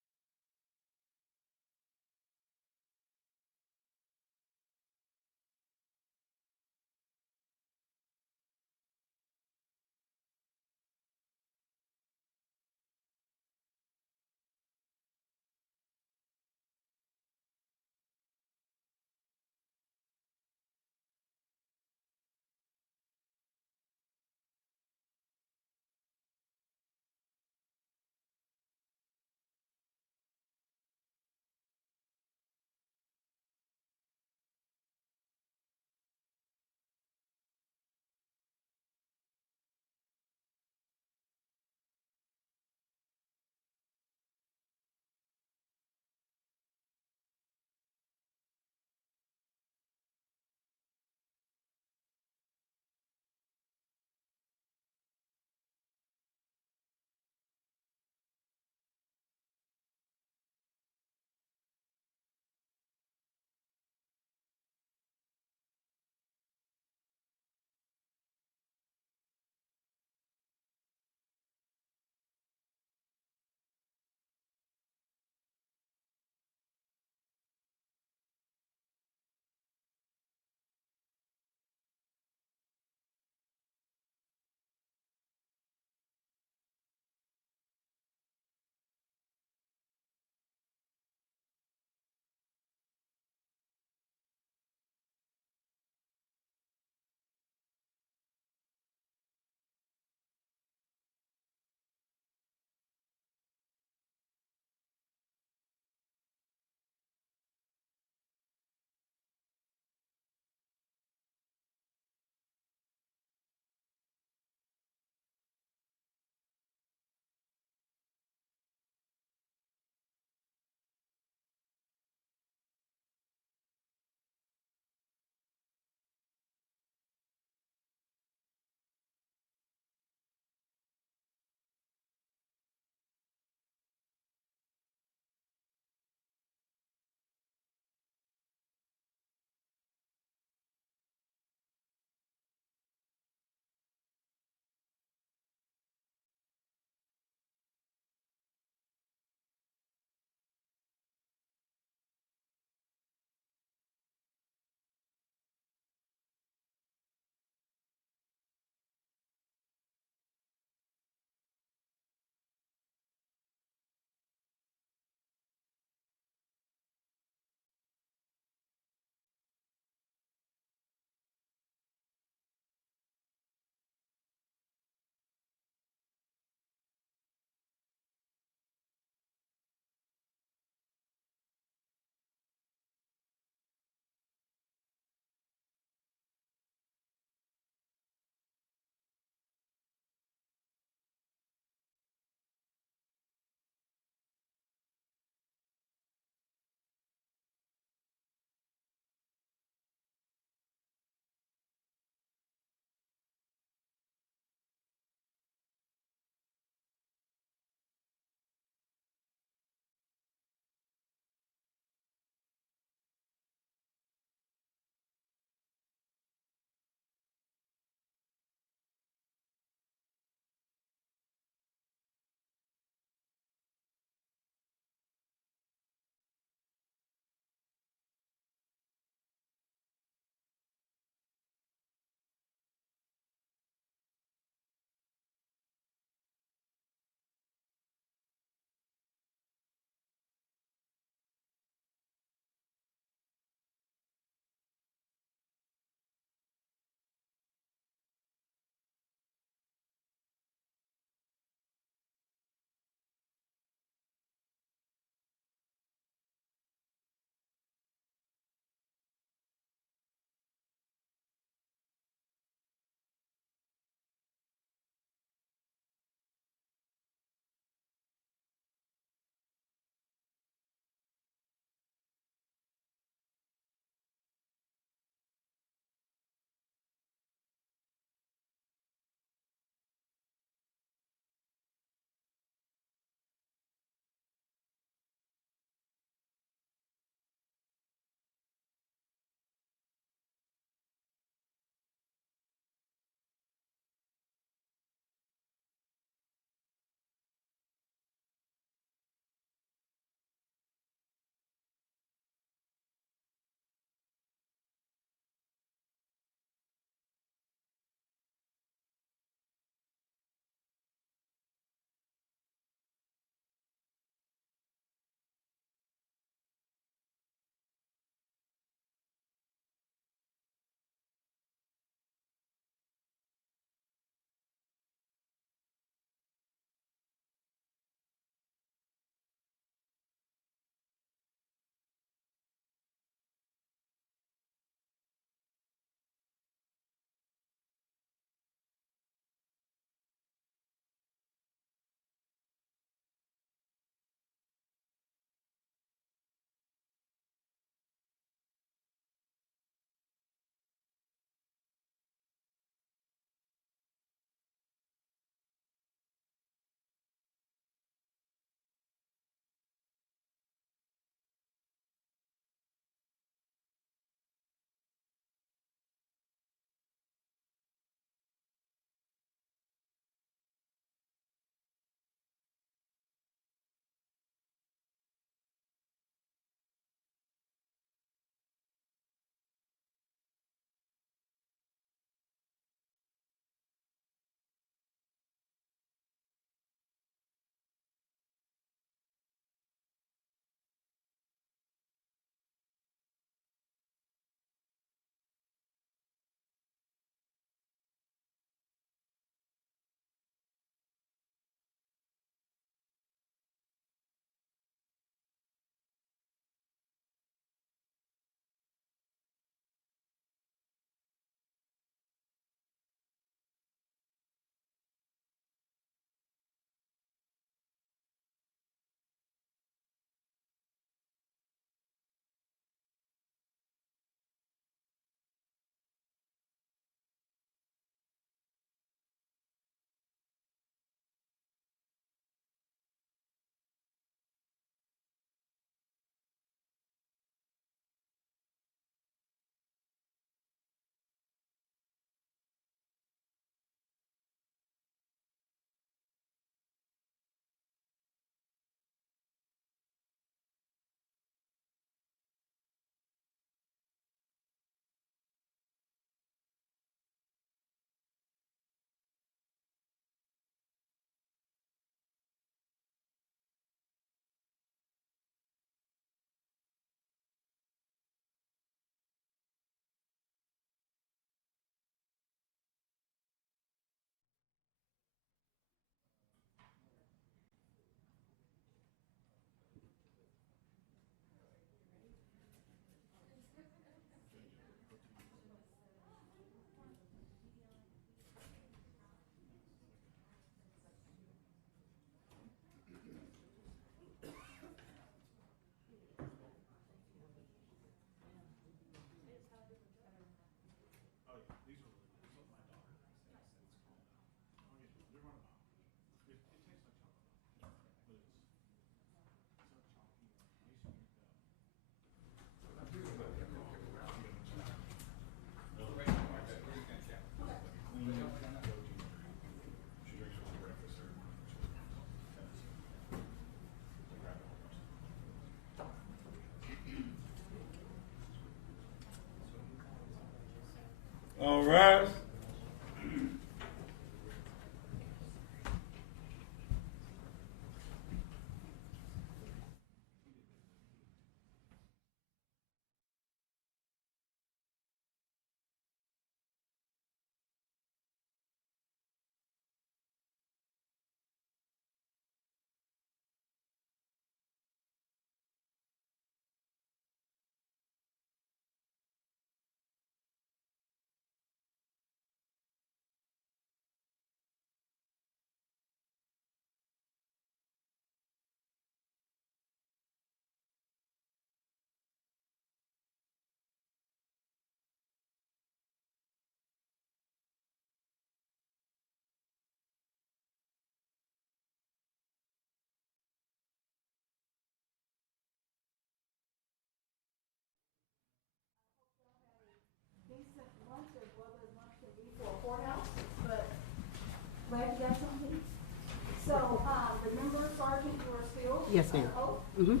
oath? Yes, ma'am. Oath? Mm-hmm. And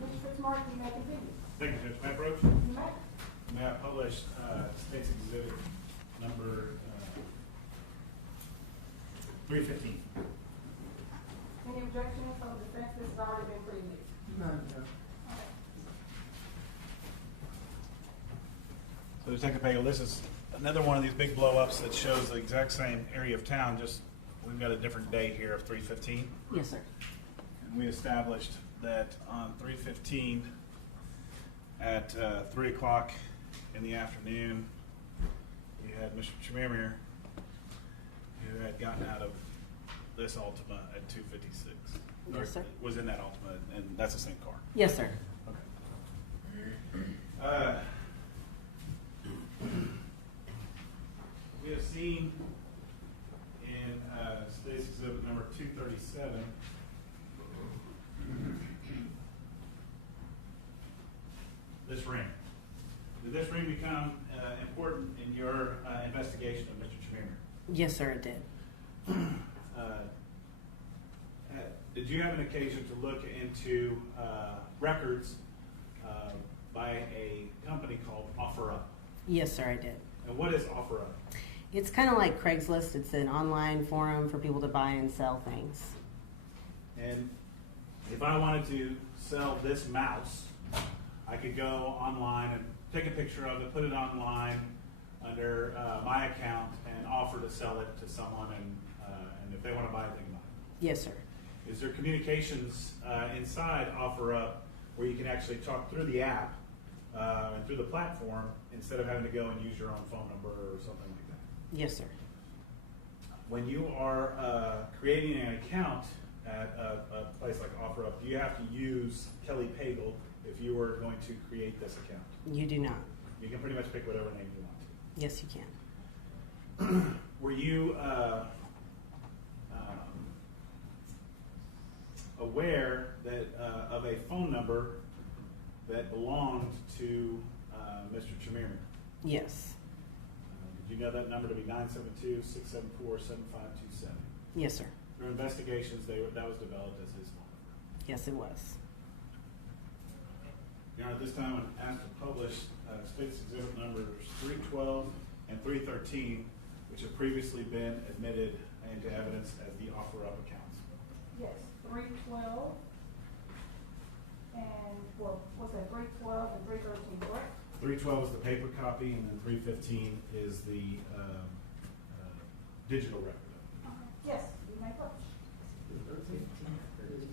Mr. Fitzmartin, you may continue. Thank you, Judge. May I approach? You may. May I publish State's Exhibit number 315? Any objections from the defense? This has already been previewed. None, no. So Detective Pagel, this is another one of these big blow-ups that shows the exact same area of town, just we've got a different day here of 315. Yes, sir. And we established that on 315 at 3 o'clock in the afternoon, you had Mr. Chemirmir, who had gotten out of this Altima at 2:56. Yes, sir. Was in that Altima, and that's the same car. Yes, sir. Okay. We have seen in State's Exhibit number 237 this ring. Did this ring become important in your investigation of Mr. Chemirmir? Yes, sir, it did. Did you have an occasion to look into records by a company called OfferUp? Yes, sir, I did. And what is OfferUp? It's kind of like Craigslist. It's an online forum for people to buy and sell things. And if I wanted to sell this mouse, I could go online and take a picture of it, put it online under my account, and offer to sell it to someone, and if they want to buy it, they can buy it. Yes, sir. Is there communications inside OfferUp where you can actually talk through the app and through the platform instead of having to go and use your own phone number or something like that? Yes, sir. When you are creating an account at a place like OfferUp, do you have to use Kelly Pagel if you were going to create this account? You do not. You can pretty much pick whatever name you want to. Yes, you can. Were you aware that of a phone number that belonged to Mr. Chemirmir? Yes. Did you know that number to be 972-674-7527? Yes, sir. Through investigations, that was developed as his phone number. Yes, it was. Your Honor, at this time, I'm asked to publish State's Exhibit numbers 312 and 313, which have previously been admitted into evidence as the OfferUp accounts. Yes, 312 and, well, what's that, 312 and 313, correct? 312 is the paper copy, and then 315 is the digital record. Yes, you may publish.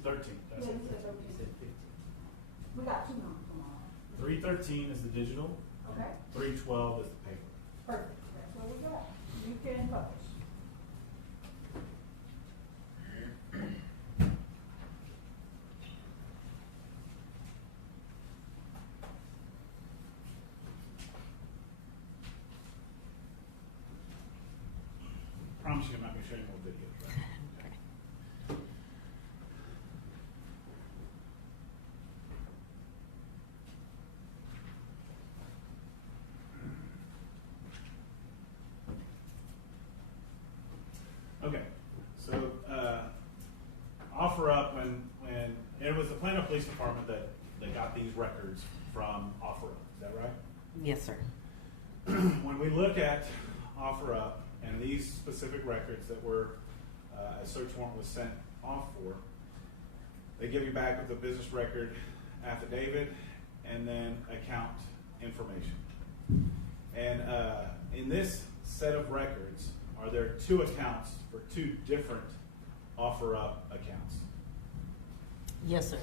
13. That's Yeah, it. you said 13. We got two numbers, come on. 313 is the digital. Okay. 312 is the paper. Perfect, that's what we got. You can publish. I promise you I'm not going to show you more videos, right? Okay. Okay, so OfferUp, when it was the Plano Police Department that got these records from OfferUp, is that right? Yes, sir. When we look at OfferUp and these specific records that were a search warrant was sent off for, they give you back with a business record affidavit and then account information. And in this set of records, are there two accounts for two different OfferUp accounts? Yes, sir.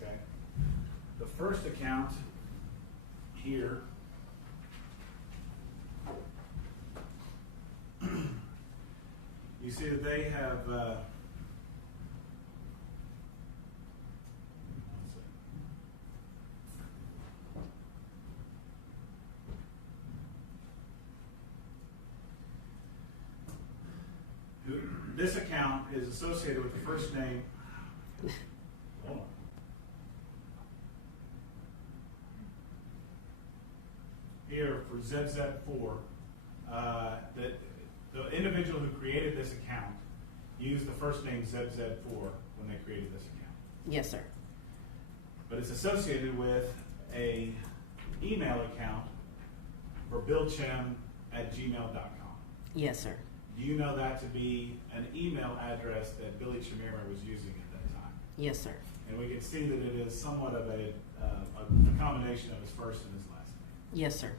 Okay. The first account here you see that they have this account is associated with the first name. Hold on. Here for ZZ4, that the individual who created this account used the first name ZZ4 when they created this account. Yes, sir. But it's associated with a email account for billchem@gmail.com. Yes, sir. Do you know that to be an email address that Billy Chemirmir was using at that time? Yes, sir. And we can see that it is somewhat of a combination of his first and his last name. Yes, sir.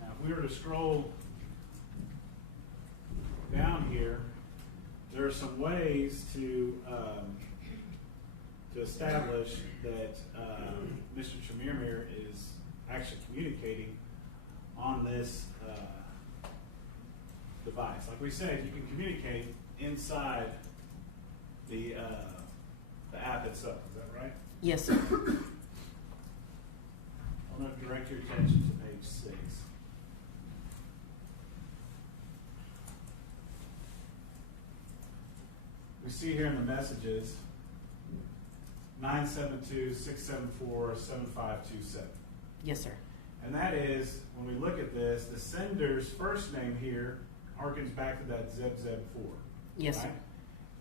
Now, if we were to scroll down here, there are some ways to establish that Mr. Chemirmir is actually communicating on this device. Like we said, you can communicate inside the app itself. Is that right? Yes, sir. I want to direct your attention to page 6. We see here in the messages 972-674-7527. Yes, sir. And that is, when we look at this, the sender's first name here harkens back to that ZZ4. Yes, right? sir.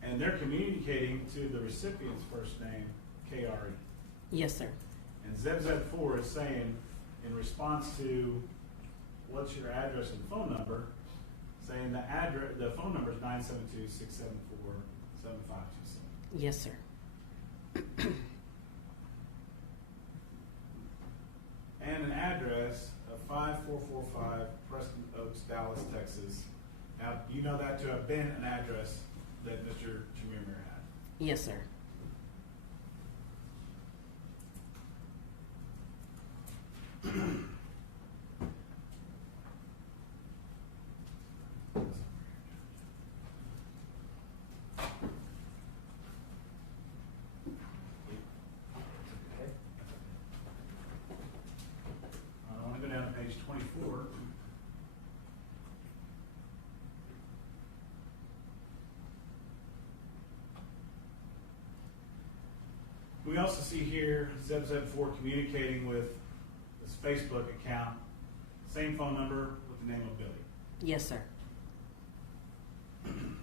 And they're communicating to the recipient's first name, KRE. Yes, sir. And ZZ4 is saying, in response to what's your address and phone number, saying the phone number is 972-674-7527. Yes, sir. And an address of 5445 Preston Oaks, Dallas, Texas. Now, do you know that to have been an address that Mr. Chemirmir had? Yes, sir. I want to go down to page 24. We also see here ZZ4 communicating with this Facebook account, same phone number with the name of Billy. Yes, sir. And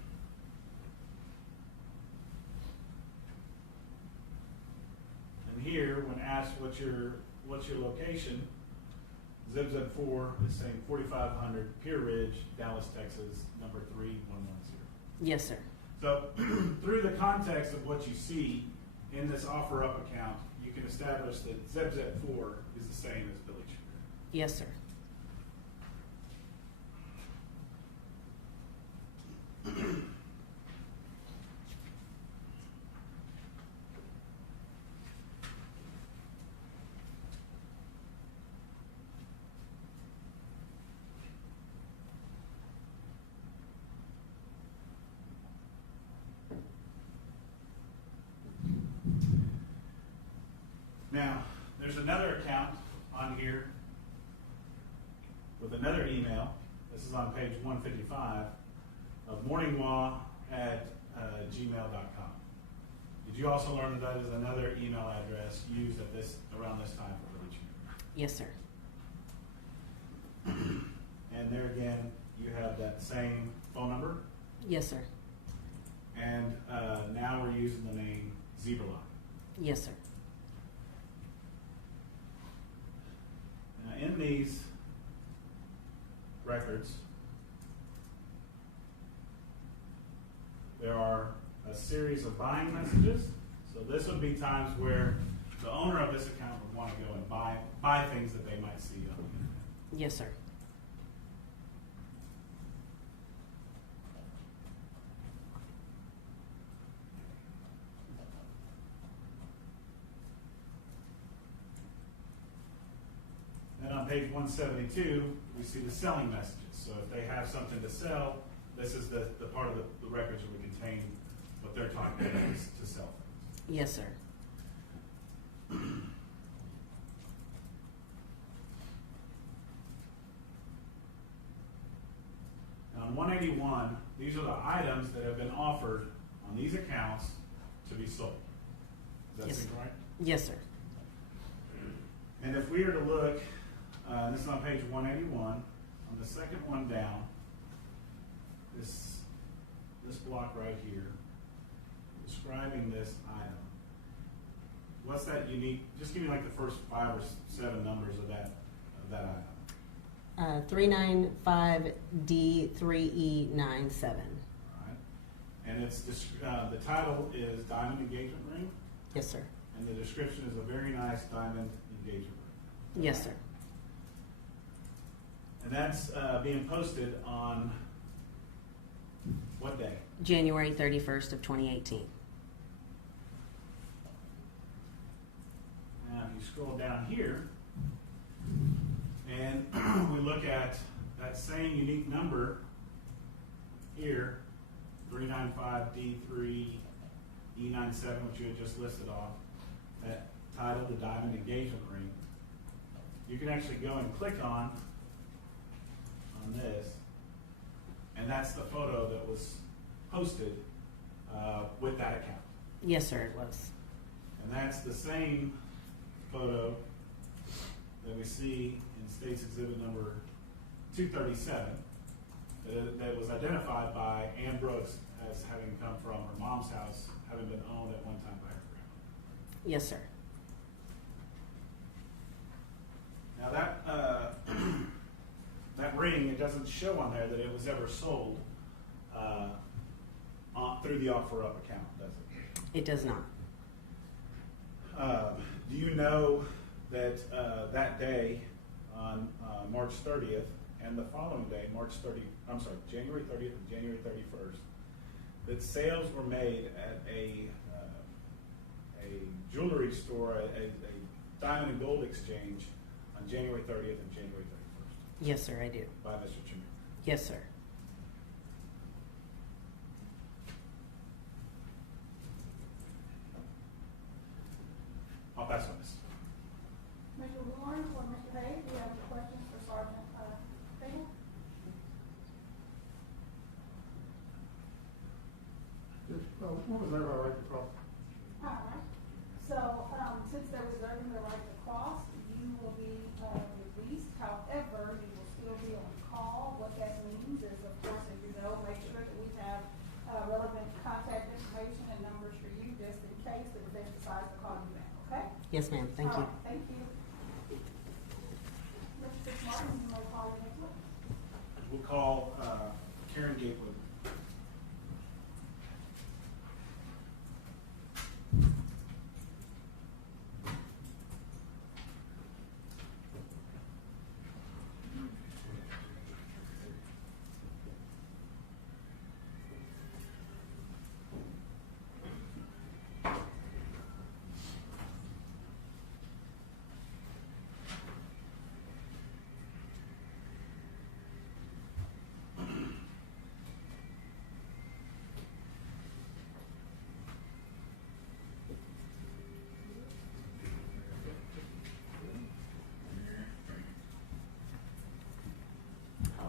here, when asked what's your location, ZZ4 is saying 4500 Pier Ridge, Dallas, Texas, number 3110. Yes, sir. So, through the context of what you see in this OfferUp account, you can establish that ZZ4 is the same as Billy Chemirmir. Yes, sir. Now, there's another account on here with another email. This is on page 155 of morningwa@gmail.com. Did you also learn that that is another email address used at around this time for Billy Chemirmir? Yes, sir. And there again, you have that same phone number. Yes, sir. And now we're using the name Zebraline. Yes, sir. Now, in these records, there are a series of buying messages. So this would be times where the owner of this account would want to go and buy things that they might see on the internet. Yes, sir. Then on page 172, we see the selling messages. So if they have something to sell, this is the part of the records that would contain what they're talking about is to sell things. Yes, sir. And on 181, these are the items that have been offered on these accounts to be sold. Does that Yes. seem right? Yes, sir. And if we were to look This is on page 181. On the second one down, this block right here, describing this item. What's that unique? Just give me like the first 5 or 7 numbers of that item. 395D3E97. Alright. And it's the title is Diamond Engagement Ring, Yes, sir. and the description is a very nice diamond engagement ring. Yes, sir. And that's being posted on what day? January 31st of 2018. Now, if you scroll down here, and we look at that same unique number here, 395D3E97, which you had just listed off, that title, the Diamond Engagement Ring, you can actually go and click on this, and that's the photo that was posted with that account. Yes, sir, it was. And that's the same photo that we see in State's Exhibit number 237 that was identified by Ann Brooks as having come from her mom's house, having been owned at one time by her grandmother. Yes, sir. Now that ring, it doesn't show on there that it was ever sold through the OfferUp account, does it? It does not. Do you know that that day on March 30th and the following day, January 30th and January 31st, that sales were made at a jewelry store, a diamond and gold exchange on January 30th and January 31st? Yes, sir, I do. By Mr. Chemirmir. Yes, sir. I'll pass on this. Mr. Warren or Mr. Hayes, do you have any questions for Sergeant Pagel? What was their right to cross? All right. So, since they're reserving the right to cross, you will be released. However, you will still be on call. What that means is, of course, as you know, make sure that we have relevant contact information and numbers for you, just in case the defense decides to call you back. Okay? Yes, ma'am. Thank All you. right, thank you. Mr. Martin, you may call your next one. We'll call Karen Gatewood.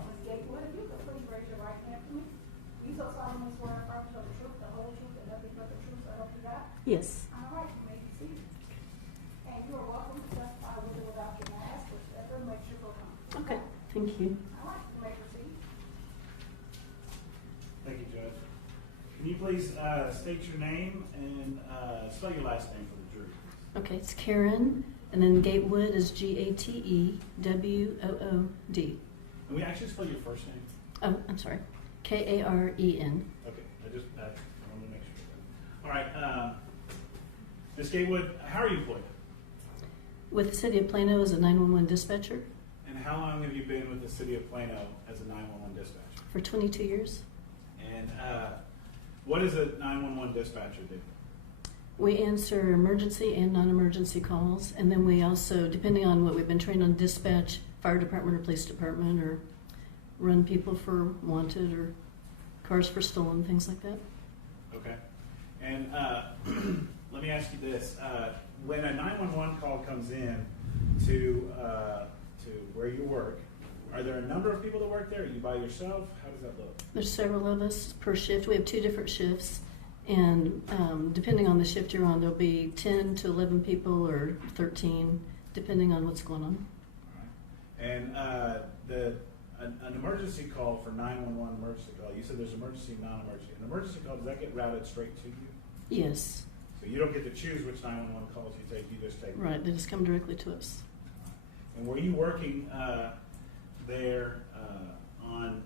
Ms. Gatewood, if you could please raise your right hand for me. You so solemnly swear and affirm to tell the truth, the whole truth, and nothing but the truth, so help you God? Yes. All right, you may be seated. And you are welcome to testify with or without your mask, whichever makes you feel comfortable. Okay. Thank you. All right, you may proceed. Thank you, Judge. Can you please state your name and spell your last name for the jury? Okay, it's Karen, and then Gatewood is Gatewood. Can we actually spell your first name? Oh, I'm sorry. Karen. Okay, I wanted to make sure. All right, Ms. Gatewood, how are you employed? With the City of Plano as a 911 dispatcher And how long have you been with the City of Plano as a 911 dispatcher? for 22 years. And what does a 911 dispatcher do? We answer emergency and non-emergency calls, and then we also, depending on what we've been trained on, dispatch fire department or police department, or run people for wanted, or cars for stolen, things like that. Okay. And let me ask you this. When a 911 call comes in to where you work, are there a number of people that work there? Are you by yourself? How does that look? There's several of us per shift. We have 2 different shifts, and depending on the shift you're on, there'll be 10 to 11 people or 13, depending on what's going on. All right. And an emergency call for 911 emergency call, you said there's emergency, non-emergency. An emergency call, does that get routed straight to you? Yes, So you don't get to choose which 911 calls you take, you just take them? right, they just come directly to us. And were you working there on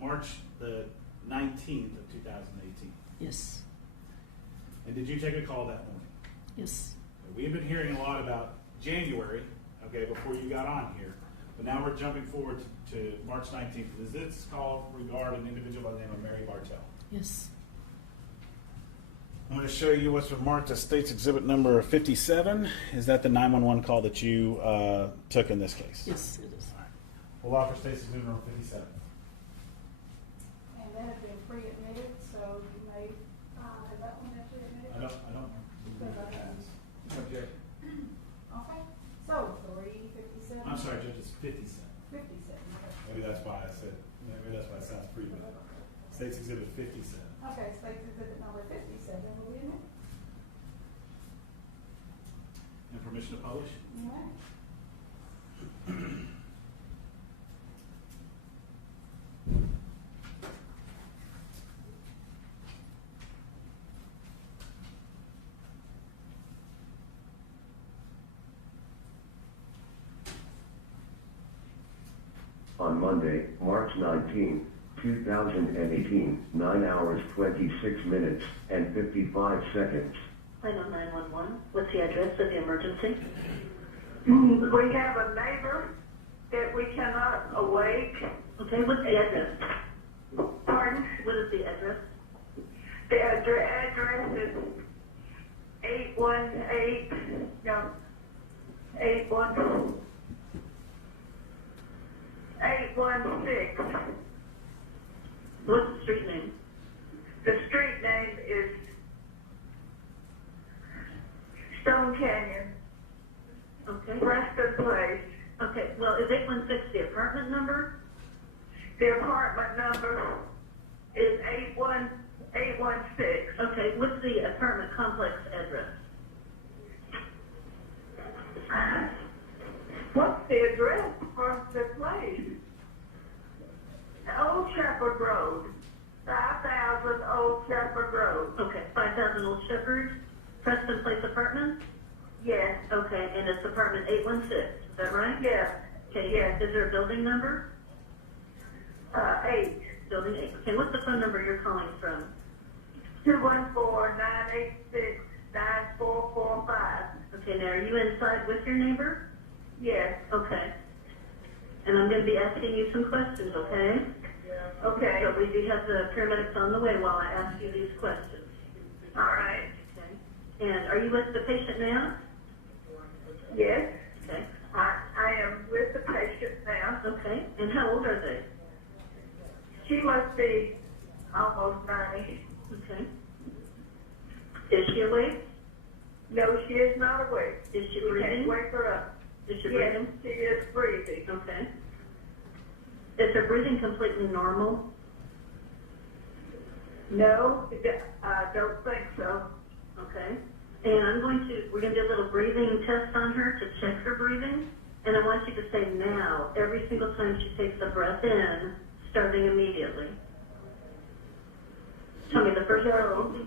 March the 19th of 2018? Yes, And did you take a call that morning? yes, We have been hearing a lot about January, okay, before you got on here, but now we're jumping forward to March 19th. Does this call regard an individual by the name of Mary Bartell? yes. I'm going to show you what's marked as State's Exhibit number 57. Is that the 911 call that you took in this case? Yes, it is. All right. We'll offer State's Exhibit number 57. And that has been pre-admitted, so you may, is that one that you admitted? I don't. Object. Okay, so 357. I'm sorry, Judge, it's 57. 57, okay. Maybe that's why I said, maybe that's why it sounds pretty good. State's Exhibit 57. Okay, State's Exhibit number 57, will we admit? And permission to publish? You may. On Monday, March 19, 2018, 9 hours 26 minutes and 55 seconds. I know 911. What's the address of the emergency? We have a neighbor that we cannot awake. Okay, what's the address? Pardon? What is the address? The address is 816. What's the street name? The street name is Stone Canyon, Okay. Preston Place. Okay, well, is 816 the apartment number? The apartment number is 816. Okay, what's the apartment complex address? What's the address for the place? Old Shepherd Road, 5000 Old Shepherd Road. Okay, 5000 Old Shepherd, Preston Place Apartment? Yes, Okay, and it's apartment 816, is that right? yes, Okay, yes. is there a building number? 8. Building 8. Okay, what's the phone number you're calling from? 214-986-9445. Okay, now are you inside with your neighbor? Yes, Okay. And I'm going to be asking you some questions, okay? okay, So we do have the paramedics on the way while I ask you these questions. all right, Okay. And are you with the patient now? yes. Okay. I am with the patient now. Okay. And how old are they? She must be almost 90. Okay. Is she awake? No, she is not awake. Is she We can't breathing? wake her up. Is she Yes, breathing? she is breathing. Okay. Is her breathing completely normal? No, I don't think so. Okay. And we're going to do a little breathing test on her to check her breathing. And I want you to say now, every single time she takes a breath in, starting immediately. Tell me the first breath you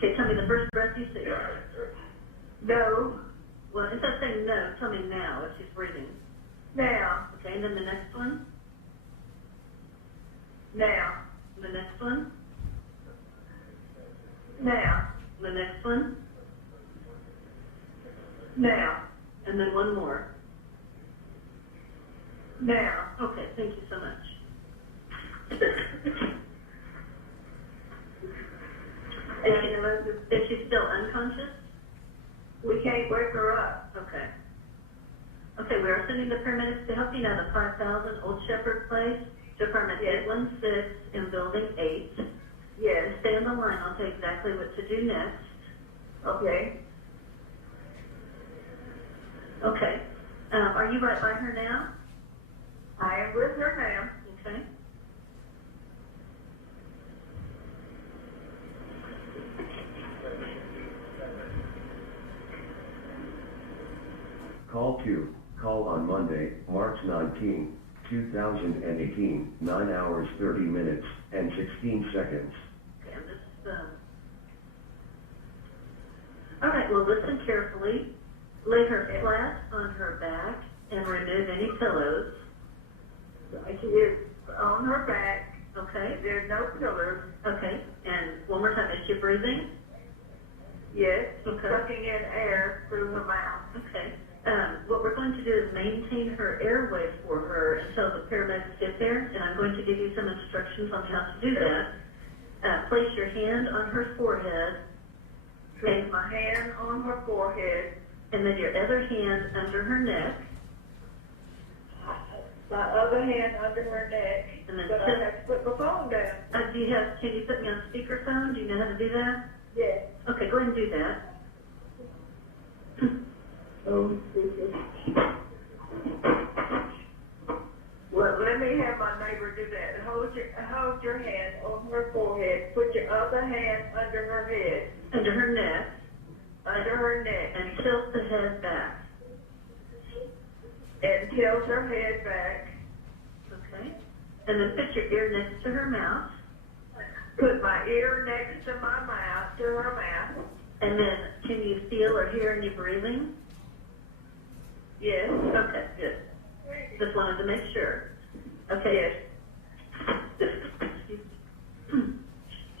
see. Okay, tell me the first breath you see. No, Well, instead of saying no, tell me now if she's breathing. now, Okay, and then the next one, now, the next one, now, the next one, now, and then one more. now. Okay, thank you so much. Is she still unconscious? We can't wake her up. Okay. Okay, we are sending the paramedics to help you now to 5000 Old Shepherd Place, Department Yes. 816 in Building 8. Yes, Stay on the line. I'll tell you exactly what to do next. okay. Okay. Are you right by her now? I am with her now. Okay. Call 2, Call on Monday, March 19, 2018, 9 hours 30 minutes and 16 seconds. Okay, I'm just, all right, well, listen carefully. Lay her flat on her back and remove any pillows. She is on her back. Okay. There's no pillows. Okay. And one more time, is she breathing? Yes. Okay. Sucking in air through her mouth. Okay. What we're going to do is maintain her airway for her until the paramedics get there, and I'm going to give you some instructions on how to do that. Place your hand on her forehead. Place my hand on her forehead. And then your other hand under her neck. My other hand under her neck. And then but I have to put my phone down. Can you put me on speakerphone? Do you know how to do that? Yes. Okay, go ahead and do that. Well, let me have my neighbor do that. Hold your hand on her forehead. Put your other hand under her head. Under her neck. Under her neck. And tilt the head back. And tilt her head back. Okay. And then put your ear next to her mouth. Put my ear next to my mouth, to her mouth. And then, can you feel or hear any breathing? Yes. Okay, good. Just wanted to make sure. Okay. Yes.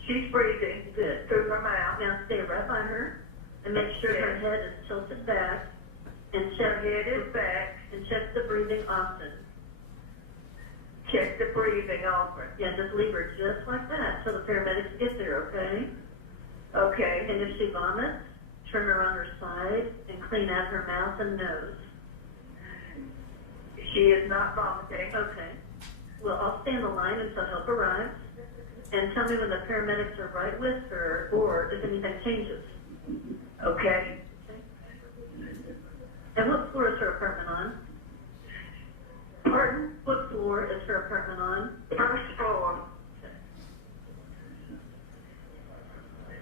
She's breathing. Good. Through her mouth. Now stay right by her and make sure her head is tilted back and check her head is back and check the breathing often. Check the breathing often. Yeah, just leave her just like that till the paramedics get there, okay? Okay. And if she vomits, turn her on her side and clean out her mouth and nose. She is not vomiting. Okay. Well, I'll stay on the line until help arrives. And tell me when the paramedics are right with her or if anything changes. Okay. And what floor is her apartment on? Pardon? What floor is her apartment on? First floor.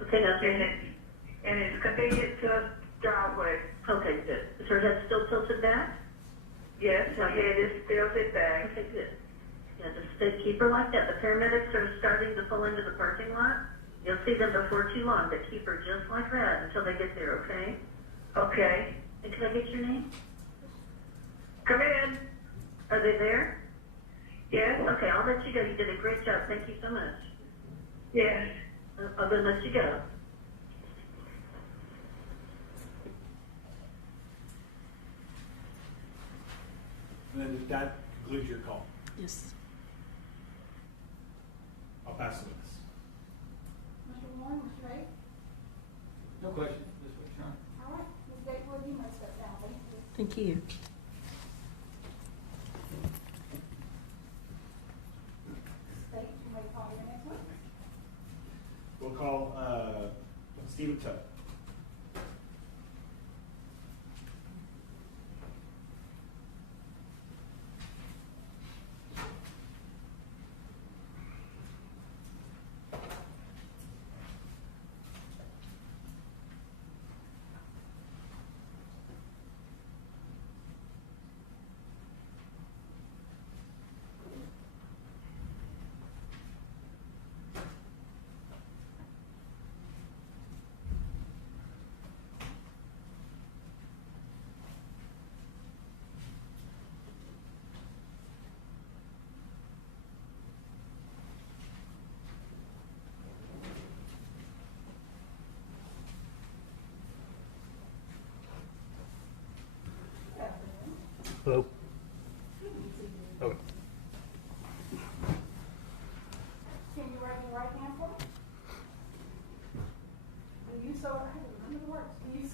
Okay, now. And it's convenient to a driveway. Okay, good. Is her head still tilted back? Yes, her head is tilted back. Okay, good. Yeah, just keep her like that. The paramedics are starting to pull into the parking lot. You'll see them before too long, but keep her just like that until they get there, okay? Okay. And can I get your name? Come in. Are they there? Yes. Okay, I'll let you go. You did a great job. Thank you so much. Yes. I'll then let you go. And then that concludes your call. Yes. I'll pass the witness. Mr. Warren, Mr. Ray? No question. This way, Sean. All right, Ms. Gatewood, you may step down, please. Thank you. State, you may call your next witness. We'll call Stephen Tuck. Hello. Okay. Can you raise your right hand for me? Do you so, I can't remember the words, do you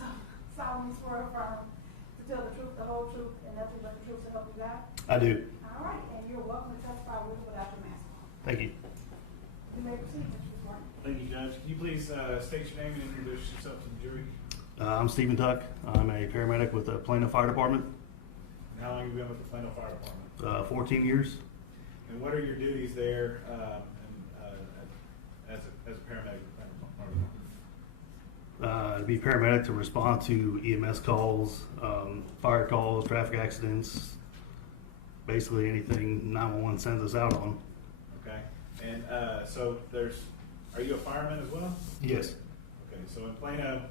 solemnly swear or affirm to tell the truth, the whole truth, and nothing but the truth to help you God? I do. All right, and you're welcome to testify with or without your mask on. Thank you. You may proceed, Mr. Warren. Thank you, Judge. Can you please state your name and introduce yourself to the jury? I'm Stephen Tuck. I'm a paramedic with the Plano Fire Department. And how long have you been with the Plano Fire Department? 14 years. And what are your duties there as a paramedic with the Plano Fire To be paramedic to respond to EMS calls, fire calls, traffic accidents, basically anything 911 sends us out on. Okay. And so are you a fireman as well? Yes. Okay, so in Plano,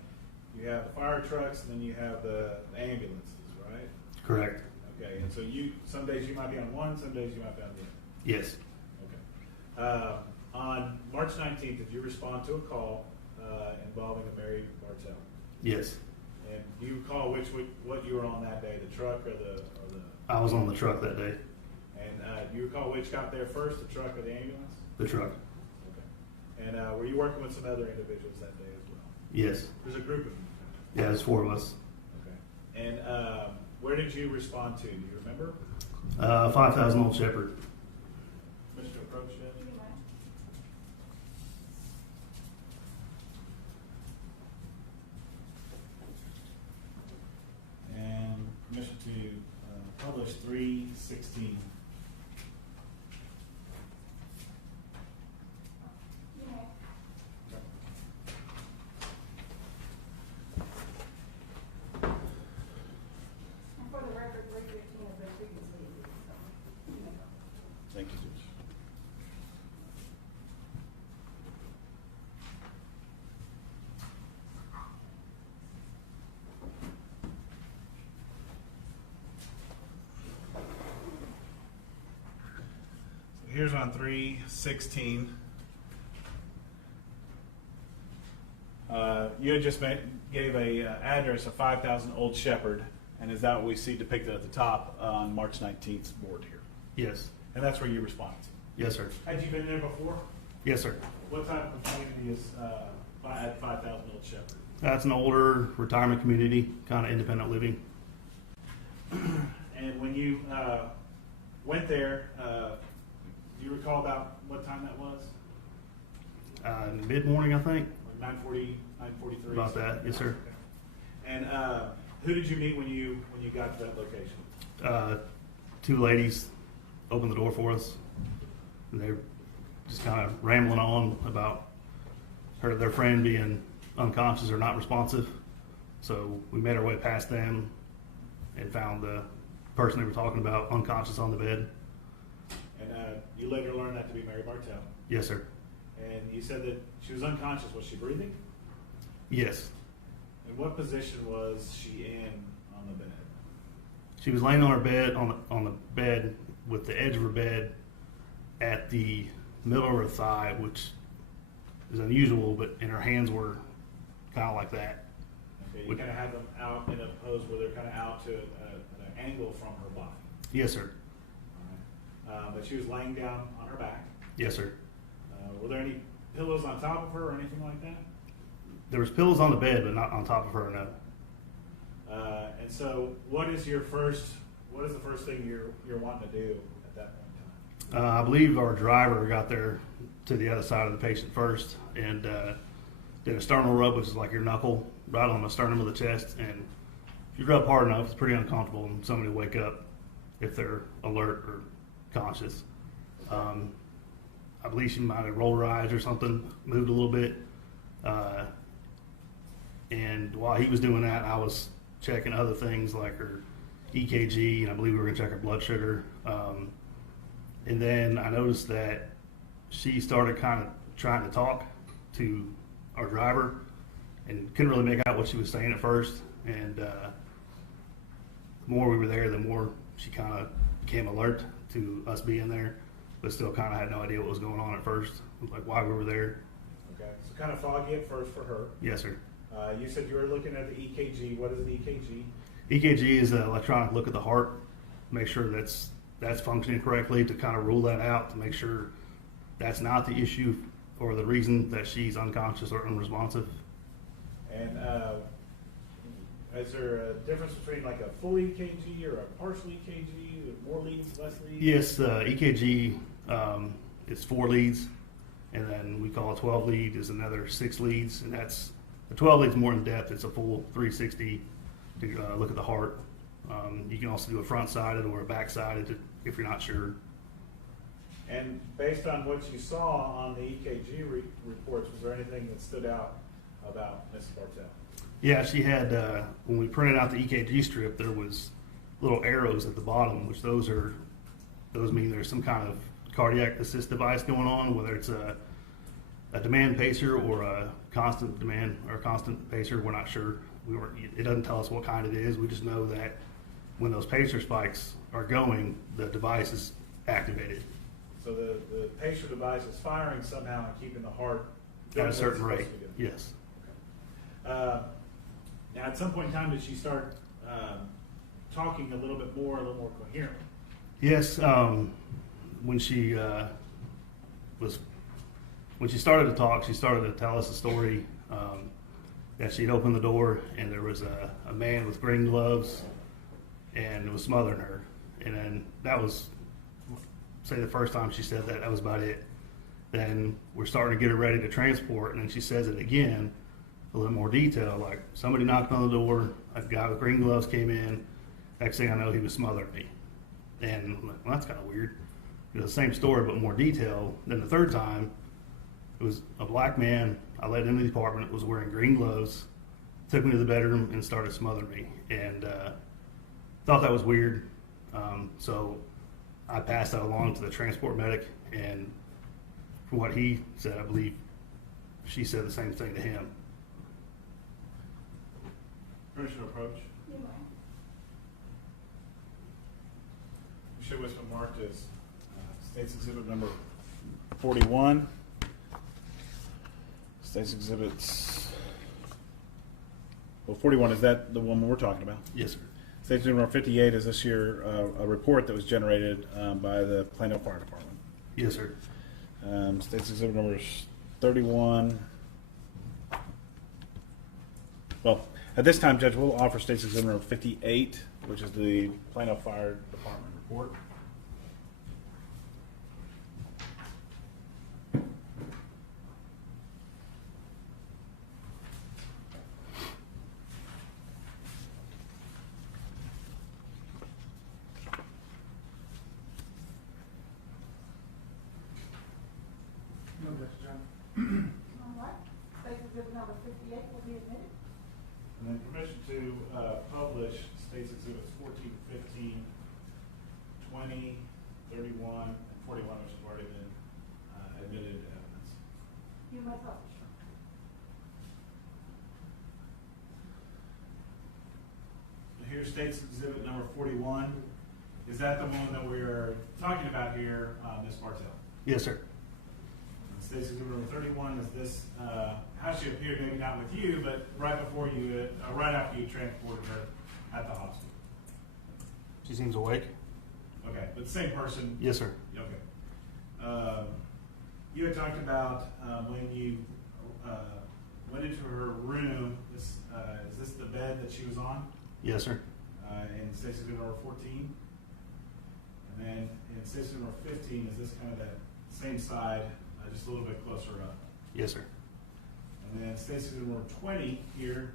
you have the fire trucks and then you have the ambulances, right? Correct. Okay, and so some days you might be on one, some days you might be on the other. Yes. Okay. On March 19th, did you respond to a call involving a Mary Bartell? Yes. And do you recall what you were on that day, the truck or the? I was on the truck that day. And do you recall which got there first, the truck or the ambulance? The truck. Okay. And were you working with some other individuals that day as well? Yes. There's a group of you. Yeah, there's 4 of us. Okay. And where did you respond to? Do you remember? 5,000 Old Shepherd. Mr. Approach, Judge? And permission to publish 3/16. And for the record, 315 has been previously used, so you may go. Thank you, Judge. So here's on 3/16. You had just gave a address of 5,000 Old Shepherd, and is that what we see depicted at the top on March 19th's board here? Yes. And that's where you responded to? Yes, sir. Had you been there before? Yes, sir. What type of community is at 5,000 Old Shepherd? That's an older retirement community, kind of independent living. And when you went there, do you recall about what time that was? Mid-morning, I think. Like 9:40, 9:43? About that, yes, sir. And who did you meet when you got to that location? 2 ladies opened the door for us, and they were just kind of rambling on about their friend being unconscious or not responsive. So we made our way past them and found the person they were talking about unconscious on the bed. And you later learned that to be Mary Bartell. Yes, sir. And you said that she was unconscious. Was she breathing? Yes. And what position was she in on the bed? She was laying on her bed, on the bed with the edge of her bed at the middle of her thigh, which is unusual, and her hands were kind of like that. Okay, you kind of had them out in a pose where they're kind of out to an angle from her body. Yes, sir. All right. But she was laying down on her back. Yes, sir. Were there any pillows on top of her or anything like that? There was pillows on the bed, but not on top of her, no. And so, what is the first thing you're wanting to do at that point in time? I believe our driver got there to the other side of the patient first and did a sternal rub, which is like your knuckle right on the sternum of the chest. And if you rub hard enough, it's pretty uncomfortable and somebody will wake up if they're alert or conscious. I believe she might have rolled her eyes or something, moved a little bit. And while he was doing that, I was checking other things like her EKG, and I believe we were going to check her blood sugar. And then I noticed that she started kind of trying to talk to our driver and couldn't really make out what she was saying at first. And the more we were there, the more she kind of became alert to us being there, but still kind of had no idea what was going on at first, like why we were there. Okay, so kind of foggy at first for her. Yes, sir. You said you were looking at the EKG. What is an EKG? EKG is an electronic look at the heart, make sure that's functioning correctly, to kind of rule that out, to make sure that's not the issue or the reason that she's unconscious or unresponsive. And is there a difference between like a full EKG or a partial EKG, more leads, less leads? Yes, EKG is 4 leads, and then we call a 12 lead is another 6 leads, and that's the 12 leads more in depth. It's a full 360 to look at the heart. You can also do a front-sided or a back-sided if you're not sure. And based on what you saw on the EKG reports, was there anything that stood out about Ms. Bartell? Yeah, she had, when we printed out the EKG strip, there was little arrows at the bottom, which those mean there's some kind of cardiac assist device going on, whether it's a demand pacer or a constant demand or constant pacer. We're not sure. It doesn't tell us what kind it is. We just know that when those pacer spikes are going, the device is activated. So the pacer device is firing somehow and keeping the heart At a certain what it's rate, supposed to be doing. yes. Now, at some point in time, did she start talking a little more coherently? Yes, when she started to talk, she started to tell us a story that she'd opened the door and there was a man with green gloves and was smothering her. And then that was, say, the first time she said that was about it. Then we're starting to get her ready to transport, and then she says it again, a little more detail, like somebody knocked on the door, a guy with green gloves came in, next thing I know he was smothering me. And I'm like, well, that's kind of weird. It was the same story but more detail. Then the third time, it was a black man I let into the apartment, was wearing green gloves, took me to the bedroom and started smothering me. And thought that was weird. So I passed that along to the transport medic, and from what he said, I believe she said the same thing to him. Permission to approach? You may. You should what's been marked as State's Exhibit number 41. State's Exhibits. Well, 41, is that the one we're talking about? Yes, sir. State's Exhibit number 58 is this year a report that was generated by the Plano Fire Department. Yes, sir. State's Exhibit number 31. Well, at this time, Judge, we'll offer State's Exhibit number 58, which is the Plano Fire Department report. All right. State's Exhibit number 58 will be admitted. And then permission to publish State's Exhibits 14, 15, 20, 31, and 41, which have already been admitted into evidence. You may publish. Here's State's Exhibit number 41. Is that the one that we're talking about here, Ms. Bartell? Yes, sir. State's Exhibit number 31 is this, how she appeared, maybe not with you, but right before you, right after you transported her at the hospital. She seems awake. Okay, but the same person? Yes, sir. Okay. You had talked about when you went into her room, is this the bed that she was on? Yes, sir. In State's Exhibit number 14? And then in State's Exhibit number 15, is this kind of that same side, just a little bit closer up? Yes, sir. And then State's Exhibit number 20 here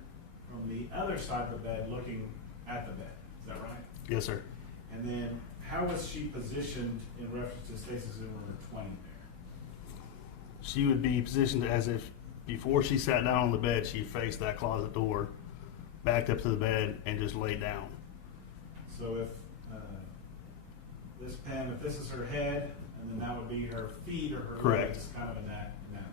from the other side of the bed looking at the bed. Is that right? Yes, sir. And then how was she positioned in reference to State's Exhibit number 20 there? She would be positioned as if before she sat down on the bed, she faced that closet door, backed up to the bed, and just laid down. So if if this is her head, and then that would be her feet or her Correct. legs, kind of in that manner.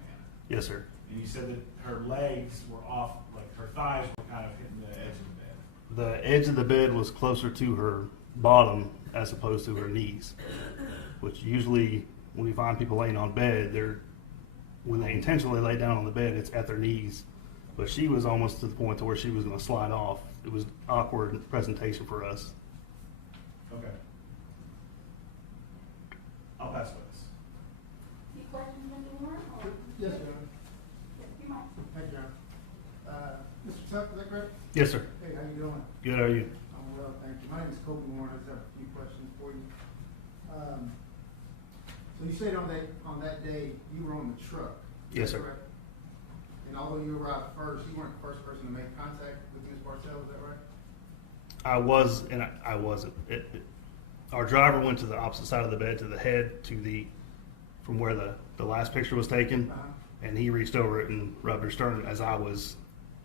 Yes, sir. And you said that her legs were off, like her thighs were kind of hitting the edge of the bed. The edge of the bed was closer to her bottom as opposed to her knees, which usually when we find people laying on bed, when they intentionally lay down on the bed, it's at their knees. But she was almost to the point to where she was going to slide off. It was awkward presentation for us. Okay. I'll pass with this. Any questions anymore? Or? Yes, Your Honor. Yes, you might. Thank you, Your Honor. Mr. Tuck, is that correct? Yes, sir. Hey, how you doing? Good, how are you? I'm well, thank you. My name is Kobe Warren. I just have a few questions for you. So you said on that day you were on the truck. Yes, sir. Correct? And although you arrived first, you weren't the first person to make contact with Ms. Bartell, is that right? I was, and I wasn't. Our driver went to the opposite side of the bed, to the head, from where the last picture was taken. and he reached over it and rubbed her sternum as I was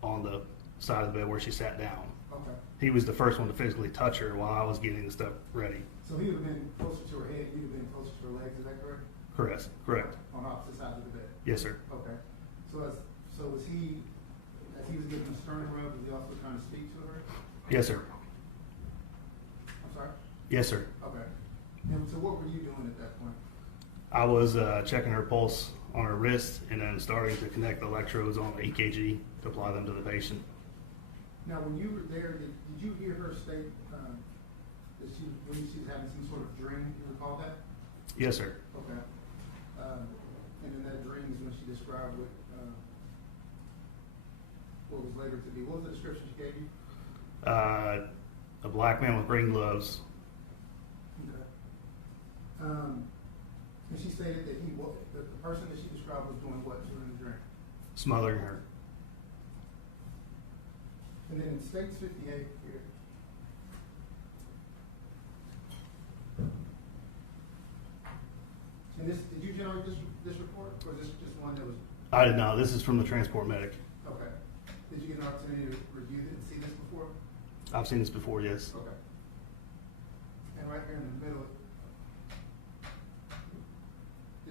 on the side of the bed where she sat down. Okay. He was the first one to physically touch her while I was getting the stuff ready. So he would have been closer to her head, you'd have been closer to her legs, is that correct? Correct. On opposite sides of the bed? Yes, sir. Okay. So was he, as he was getting the sternum rub, was he also trying to speak to her? Yes, sir. I'm sorry? Yes, sir. Okay. And so what were you doing at that point? I was checking her pulse on her wrist and then starting to connect the electrodes on the EKG to apply them to the patient. Now, when you were there, did you hear her state that she was having some sort of dream? You recall that? Yes, sir. Okay. And in that dream is when she described what was later to be. What was the description she gave you? A black man with green gloves. Okay. And she stated that the person that she described was doing what during the dream? Smothering her. And then in States 58 here. And did you generate this report, or is this just one that was? I did not. This is from the transport medic. Okay. Did you get an opportunity to review it and see this before? I've seen this before, yes. Okay. And right here in the middle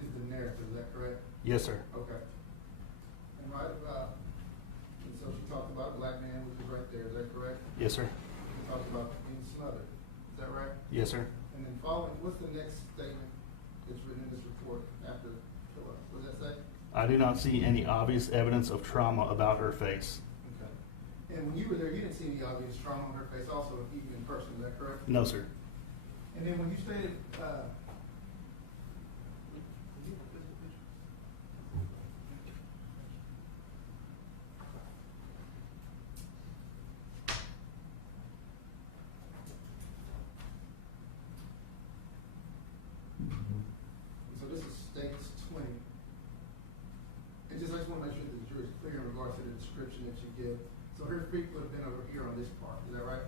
is the narrative, is that correct? Yes, sir. Okay. And and so she talked about a black man, which is right there, is that correct? Yes, sir. She talked about being smothered, is that right? Yes, sir. And then following, what's the next statement that's written in this report after, what does that say? I do not see any obvious evidence of trauma about her face. Okay. And when you were there, you didn't see any obvious trauma on her face also, even in person, is that correct? No, sir. And then when you stated, so this is States 20. And I just want to make sure that the jury is clear in regards to the description that you give. So her feet would have been over here on this part, is that right?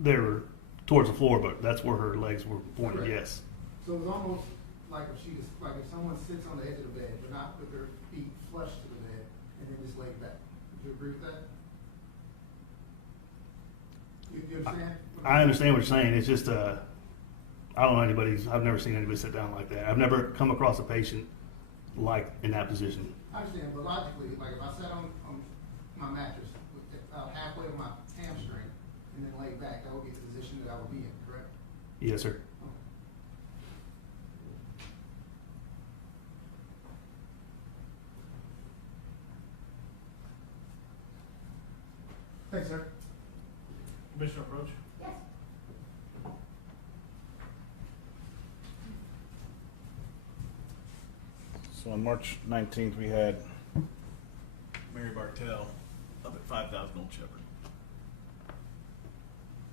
They were towards the floor, but that's where her legs were pointed, Correct. yes. So it was almost like if someone sits on the edge of the bed, but not with their feet flush to the bed, and then just lay back. Would you agree with that? You understand? I understand what you're saying. It's just, I don't know I've never seen anybody sit down like that. I've never come across a patient like in that position. I understand, but logically, like if I sat on my mattress with halfway of my hamstring and then laid back, that would be the position that I would be in, correct? Yes, sir. Thanks, sir. Commissioner Approach? Yes. So on March 19th, we had Mary Bartell up at 5,000 Old Shepherd.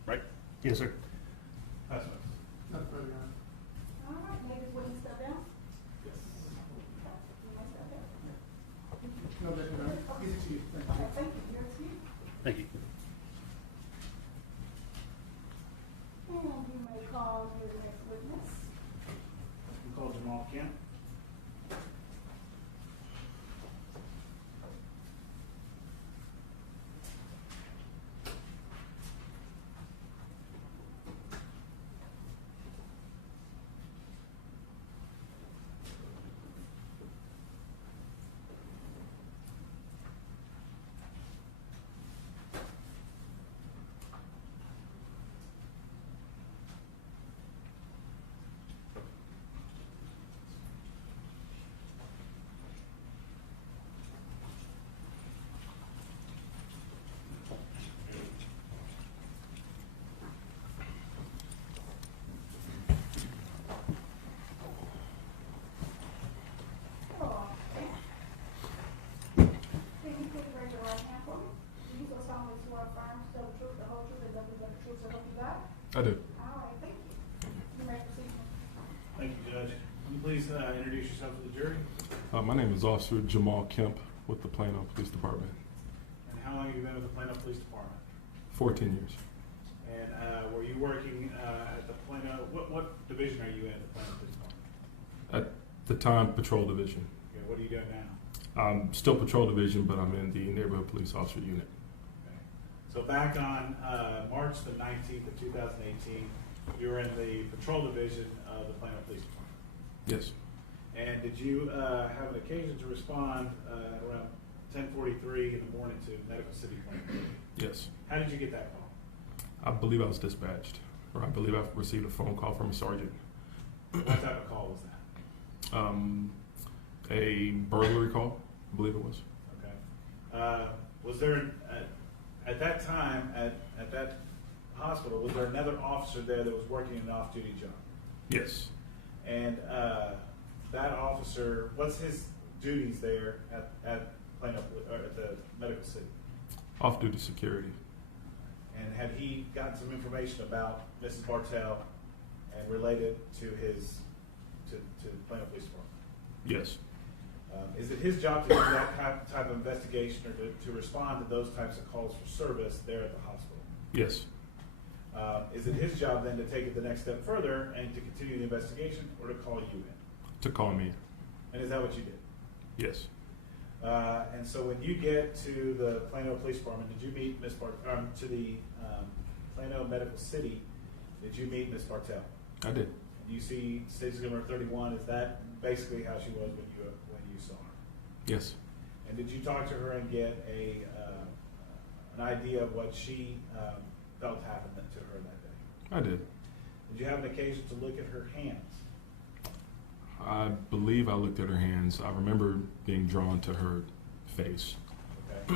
Right? Yes, sir. That's right. Nothing further on. All right, ladies, will you step down? Yes. You may step down. No, Mr. Mayor. I'll give it to you. Thank Okay, you. thank you. You're excused. Thank you. And you may call your next witness. We call Jamal Kemp. I do. All right, thank you. You may proceed. Thank you, Judge. Can you please introduce yourself to the jury? My name is Officer Jamal Kemp with the Plano Police Department. And how long have you been with the Plano Police Department? 14 years. And were you working at the Plano, what division are you in at the Plano Police Department? At the time, Patrol Division. Okay, what are you doing now? I'm still patrol division, but I'm in the neighborhood police officer unit. Okay. So back on March the 19th of 2018, you were in the patrol division of the Plano Police Department. Yes. And did you have an occasion to respond at around 10:43 in the morning to Medical City Plano? Yes. How did you get that call? I believe I was dispatched, or I believe I received a phone call from a sergeant. What type of call was that? A burglary call, I believe it was. Okay. Was there, at that time, at that hospital, was there another officer there that was working an off-duty job? Yes. And that officer, what's his duties there at Plano, or at the Medical City? Off-duty security. And had he gotten some information about Mrs. Bartell and related to his to Plano Police Department? Yes. Is it his job to do that type of investigation or to respond to those types of calls for service there at the hospital? Yes. Is it his job then to take it the next step further and to continue the investigation, or to call you in? To call me. And is that what you did? Yes. And so when you get to the Plano Police Department, did you meet to the Plano Medical City, did you meet Miss Bartell? I did. And you see Station Number 31, is that basically how she was when you saw her? Yes. And did you talk to her and get an idea of what she felt happened to her that day? I did. Did you have an occasion to look at her hands? I believe I looked at her hands. I remember being drawn to her face. Okay.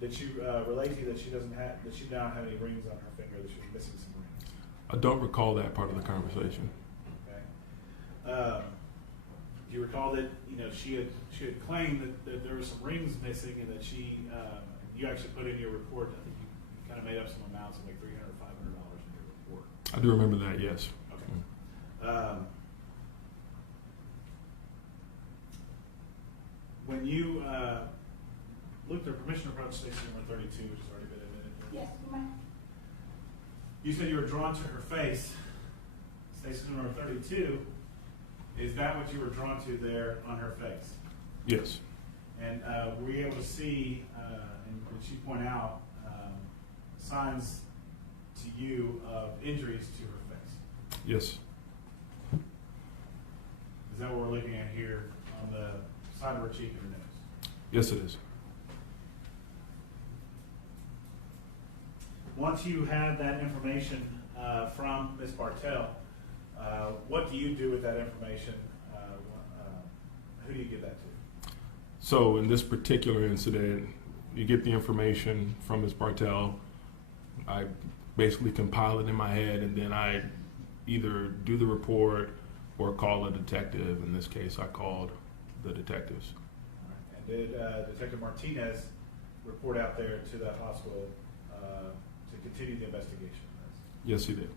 Did she relate to you that she does not have any rings on her finger, that she was missing some rings? I don't recall that part of the conversation. Okay. Do you recall that she had claimed that there were some rings missing, and that you actually put in your report? I think you kind of made up some amounts of like $300 or $500 in your report. I do remember that. Yes. Okay. When you looked at permission to approach Station Number 32, which has already been admitted. Yes, you may. You said you were drawn to her face. Station Number 32. Is that what you were drawn to there on her face? Yes. And were you able to see, and did she point out signs to you of injuries to her face? Yes. Is that what we're looking at here on the side of her cheek and her nose? Yes, it is. Once you had that information from Ms. Bartell, what do you do with that information? Who do you give that to? So in this particular incident, you get the information from Ms. Bartell. I basically compile it in my head, and then I either do the report or call a detective. In this case, I called the detectives. And did Detective Martinez report out there to the hospital to continue the investigation? Yes, he did.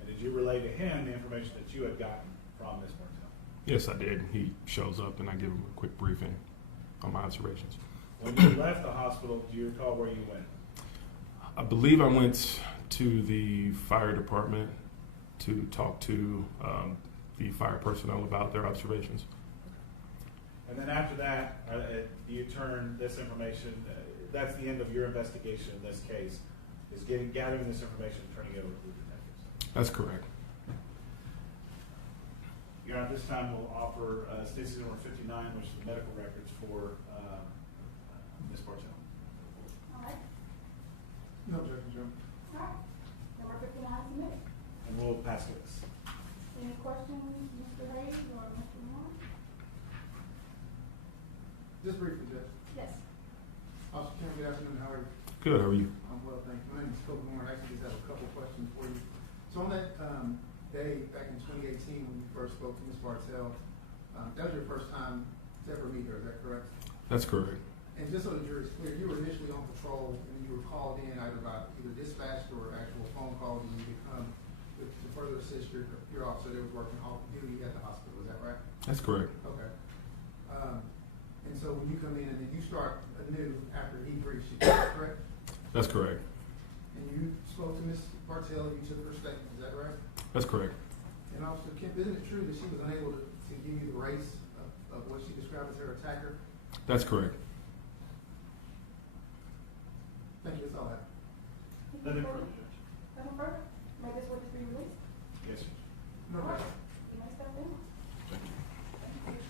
And did you relay to him the information that you had gotten from Ms. Bartell? Yes, I did. He shows up, and I give him a quick briefing on my observations. When you left the hospital, do you recall where you went? I believe I went to the fire department to talk to the fire personnel about their observations. And then after that, do you turn this information, that's the end of your investigation in this case, is gathering this information and turning it over to the detectives? That's correct. Your Honor, this time we'll offer Stacey Number 59, which is the medical records for Ms. Bartell. All right. No objection, Joe. All right. Number 59 is submitted. And we'll pass this. Any questions, Mr. Hayes or Mr. Moore? Just briefly, Judge. Yes. Officer Kim, good afternoon. How are you? Good. How are you? I'm well, thank you. My name is Kobe Moore. I actually just have a couple questions for you. So on that day back in 2018 when you first spoke to Ms. Bartell, that was your first time to ever meet her, is that correct? That's correct. And just so the jury's clear, you were initially on patrol and you were called in either by either dispatched or actual phone calls, and you become to further assist your officer that was working off duty at the hospital, is that right? That's correct. Okay. And so when you come in and then you start anew after he briefs you, is that correct? That's correct. And you spoke to Ms. Bartell and you took her statement, is that right? That's correct. And Officer Kemp, isn't it true that she was unable to give you the race of what she described as her attacker? That's correct. Thank you, that's all I have. Nothing further, Judge. Nothing further? May this witness be released? Yes, sir. No, All right. question. You may step in. Thank you.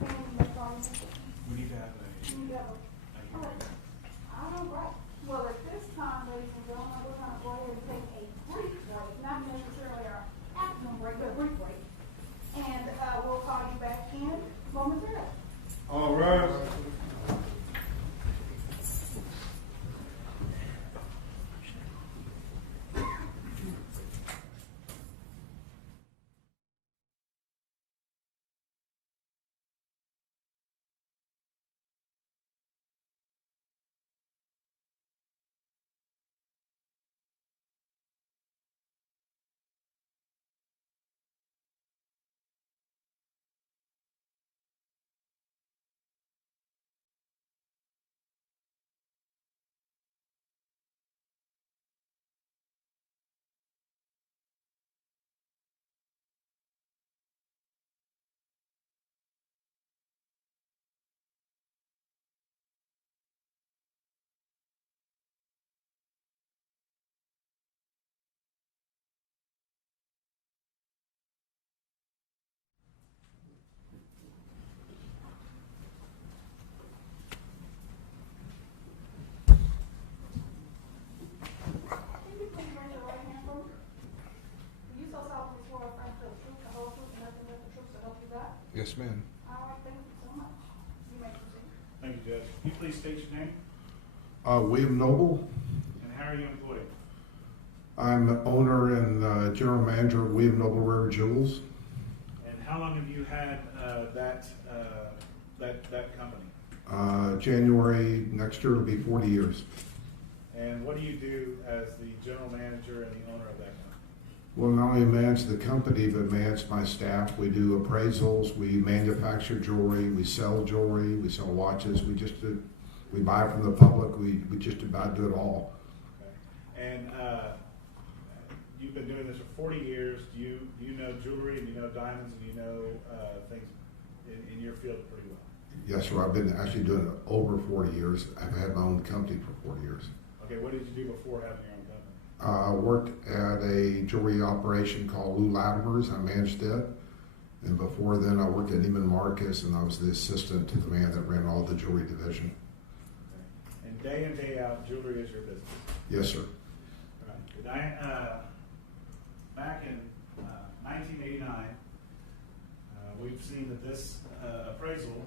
And you may call your name. We need to have a. You need to have a- all right. All right. Well, at this time, ladies and gentlemen, we're going to go ahead and take a brief break, not necessarily our afternoon break, but a brief break. And we'll call you back in momentarily. All right. Can you please raise your right hand for me? Do you so solemnly swear or affirm to tell the truth, the whole truth, and nothing but the truth to help you God? Yes, ma'am. All right, thank you so much. You may proceed. Thank you, Judge. Can you please state your name? William Noble. And how are you employed? I'm owner and general manager of William Noble Rare Jewels. And how long have you had that company? January next year will be 40 years. And what do you do as the general manager and the owner of that company? Well, not only manage the company, but manage my staff. We do appraisals, we manufacture jewelry, we sell watches. We buy from the public. We just about do it all. Okay. And you've been doing this for 40 years. Do you know jewelry and you know diamonds and you know things in your field pretty well? Yes, sir. I've been actually doing it over 40 years. I've had my own company for 40 years. Okay, what did you do before having your own company? I worked at a jewelry operation called Lou Latimer's. I managed it. And before then, I worked at Neiman Marcus, and I was the assistant to the man that ran all the jewelry division. Okay. And day in, day out, jewelry is your business? Yes, sir. Right. Back in 1989, we've seen that this appraisal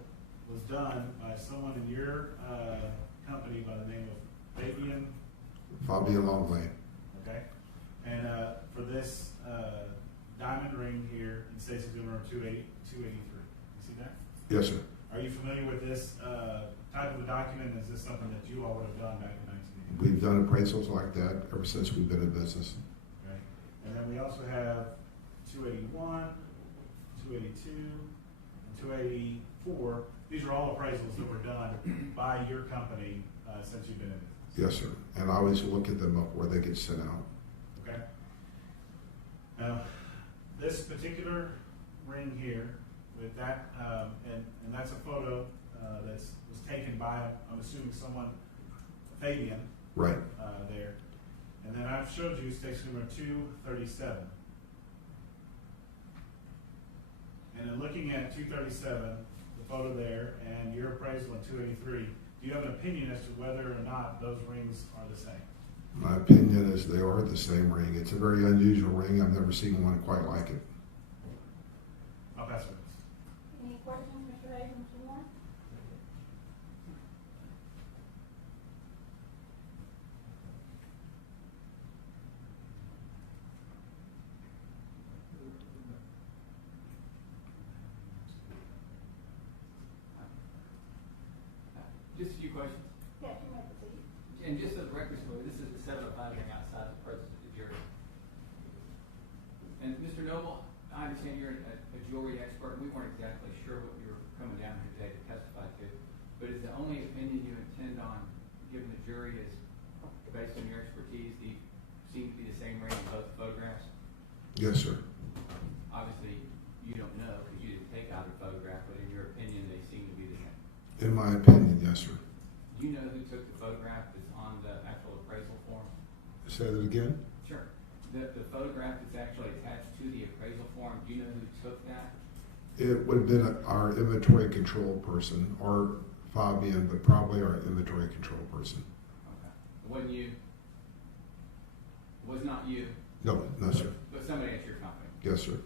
was done by someone in your company by the name of Fabian Longley. Okay. And for this diamond ring here, it says it's number 283. You see that? Yes, sir. Are you familiar with this type of a document? Is this something that you all would have done back in 1989? We've done appraisals like that ever since we've been in business. Okay. And then we also have 281, 282, and 284. These are all appraisals that were done by your company since you've been in business. Yes, sir. And I always look at them before they get sent out. Okay. Now, this particular ring here, with that, and that's a photo that was taken by, I'm assuming, someone, Fabian. Right. There. And then I've showed you station number 237. And then looking at 237, the photo there, and your appraisal in 283, do you have an opinion as to whether or not those rings are the same? My opinion is they are the same ring. It's a very unusual ring. I've never seen one quite like it. I'll pass it. Any questions, Mr. Hayes, Mr. Warren? Just a few questions. Yes, you may proceed. And just as a record, this is the 705 hearing outside the presence of the jury. And Mr. Noble, I understand you're a jewelry expert. We weren't exactly sure what you were coming down here today to testify to. But is the only opinion you intend on giving the jury is based on your expertise? These seem to be the same ring in both photographs? Yes, sir. Obviously, you don't know because you didn't take out a photograph, but in your opinion, they seem to be the same. In my opinion, yes, sir. Do you know who took the photograph that's on the actual appraisal form? Say that again? Sure. The photograph that's actually attached to the appraisal form, do you know who took that? It would have been our inventory control person, or Fabian, but probably our inventory control person. Okay. It wasn't you? It was not you? No, no, sir. But somebody at your company? Yes, sir.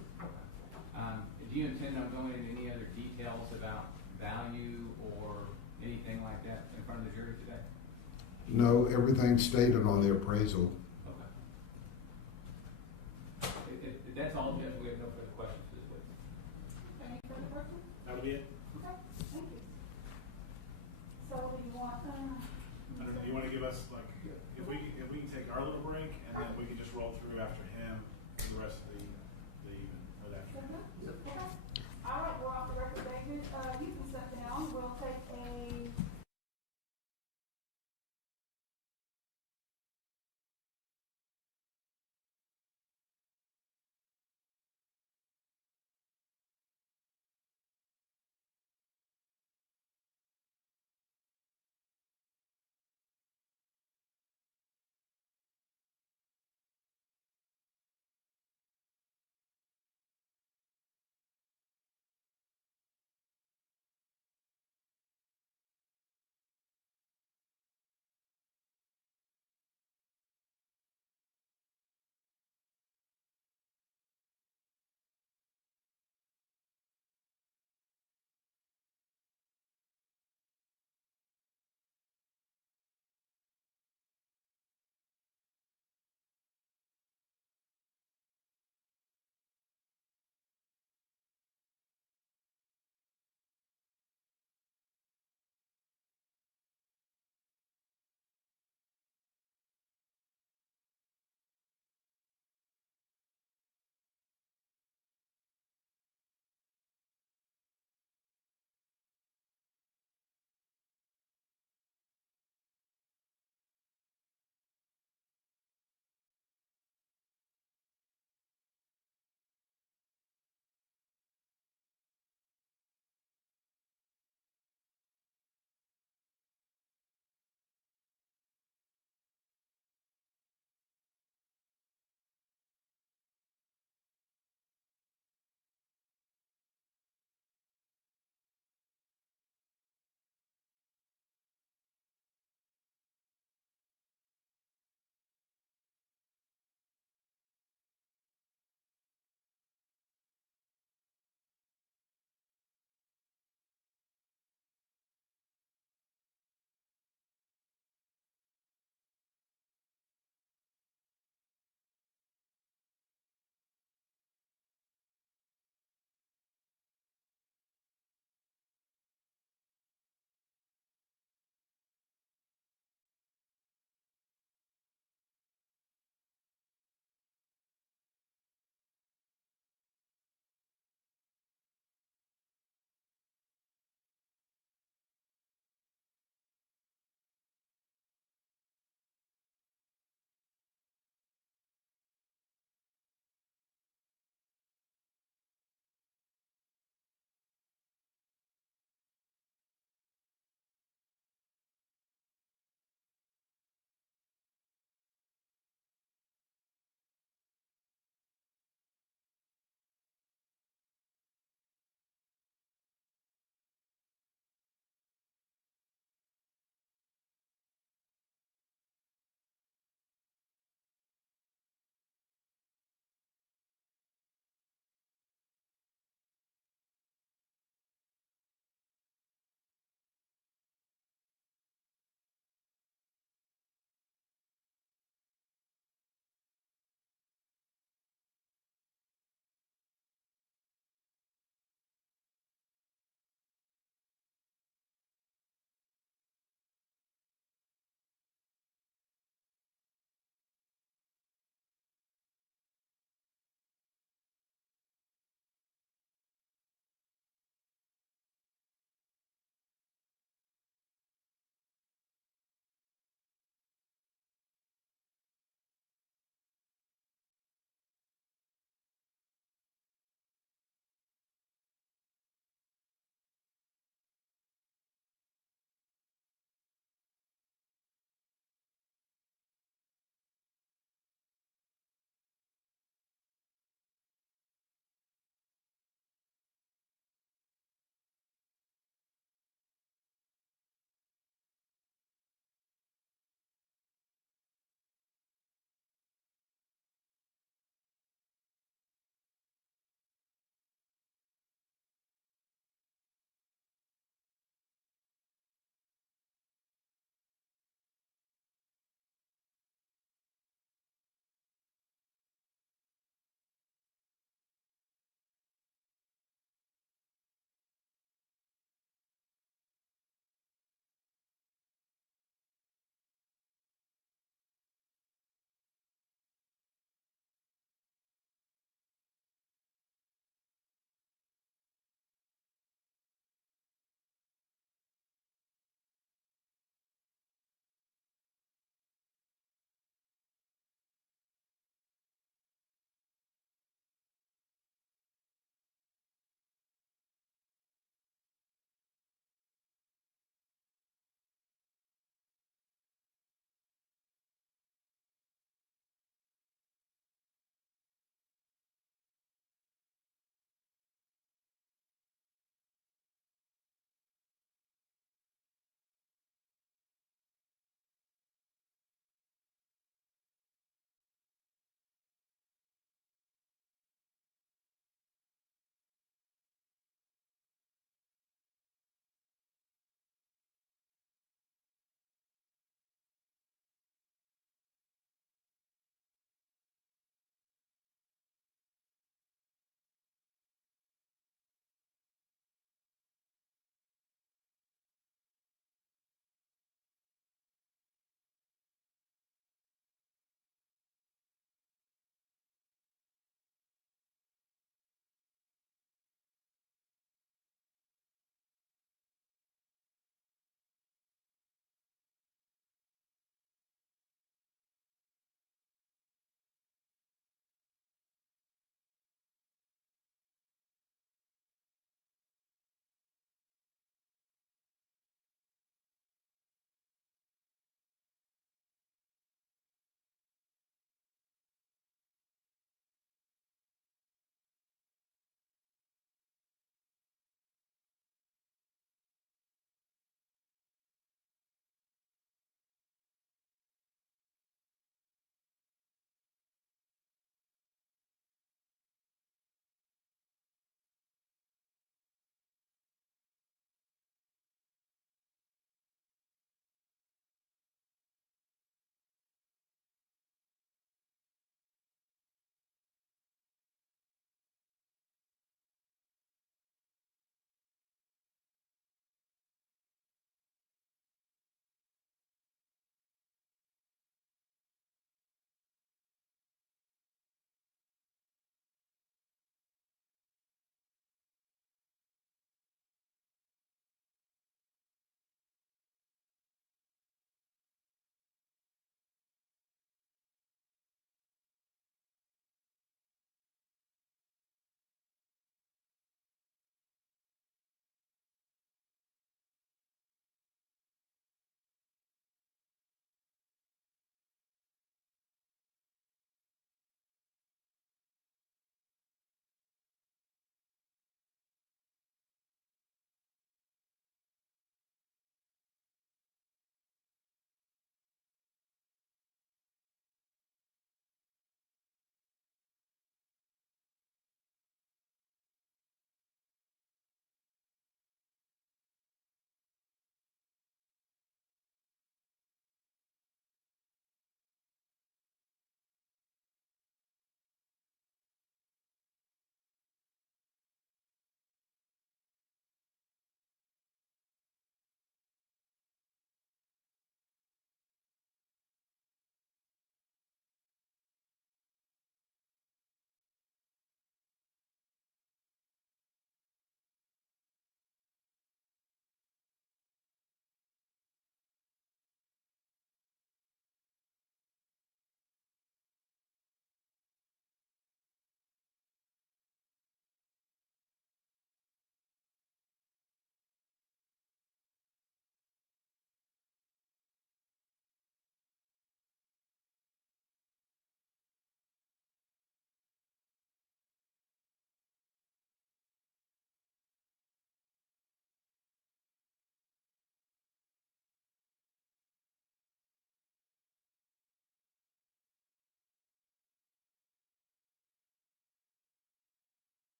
Do you intend on going into any other details about value or anything like that in front of the jury today? No, everything's stated on the appraisal. Okay. That's all, Jeff. We have no further questions for this witness. Any further questions? That'll be it. Okay, thank you. So do you want, I don't know, do you want to give us, like, if we can take our little break, and then we can just roll through after him the rest of the evening, or the afternoon? Okay. All right, we're off the record, David. You can step down. We'll take a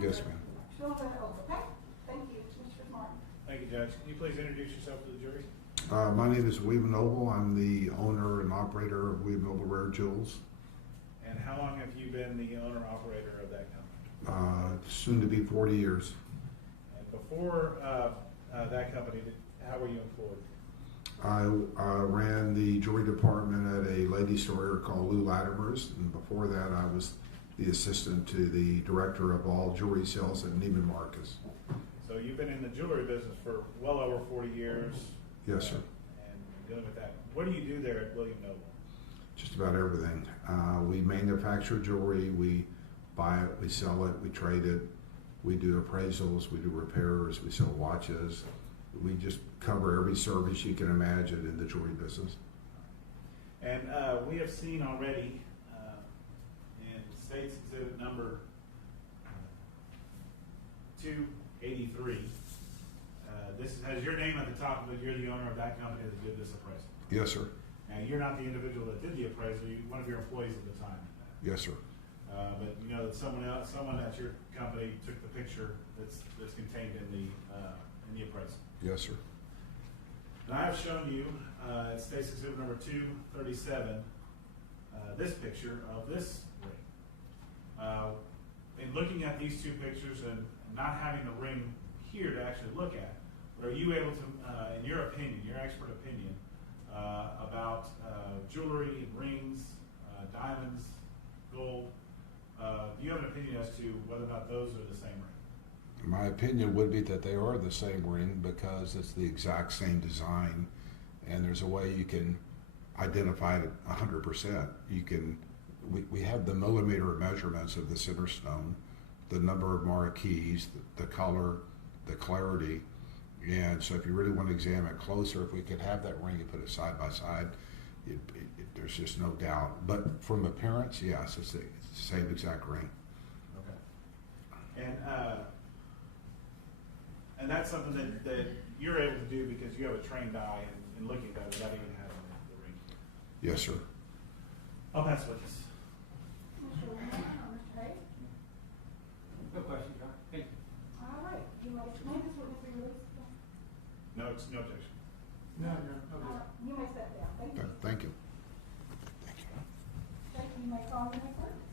Yes, ma'am. Fill that out, okay? Thank you, Mr. Martin. Thank you, Judge. Can you please introduce yourself to the jury? My name is William Noble. I'm the owner and operator of William Noble Rare Jewels. And how long have you been the owner-operator of that company? Soon to be 40 years. And before that company, how were you employed? I ran the jewelry department at a ladies' store called Lou Latimer's, and before that I was the assistant to the director of all jewelry sales at Neiman Marcus. So you've been in the jewelry business for well over 40 years. Yes, sir. And dealing with that. What do you do there at William Noble? Just about everything. We manufacture jewelry, we buy it, we sell it, we trade it, we do appraisals, we do repairs, we sell watches. We just cover every service you can imagine in the jewelry business. And we have seen already in State's Exhibit number 283, this has your name at the top of it. You're the owner of that company that did this appraisal. Yes, sir. Now, you're not the individual that did the appraisal. You're one of your employees at the time. Yes, sir. But you know that someone at your company took the picture that's contained in the appraisal. Yes, sir. And I have shown you at State's Exhibit number 237 this picture of this ring. In looking at these two pictures and not having the ring here to actually look at, are you able to, in your opinion, your expert opinion, about jewelry and rings, diamonds, gold, do you have an opinion as to whether or not those are the same ring? My opinion would be that they are the same ring because it's the exact same design, and there's a way you can identify it 100%. You can, we have the millimeter measurements of the center stone, the number of marquees, the color, the clarity, and so if you really want to examine it closer, if we could have that ring and put it side by side, there's just no doubt. But from appearance, yes, it's the same exact ring. Okay. And that's something that you're able to do because you have a trained eye in looking at that without even having the ring. Yes, sir. I'll pass witness. Mr. Warren or Mr. Hayes? No question, John. Thank you. All right, you may this witness be released? No, it's no objection. No. You may step down. Thank you. Thank you. Thank you. You may call your next witness.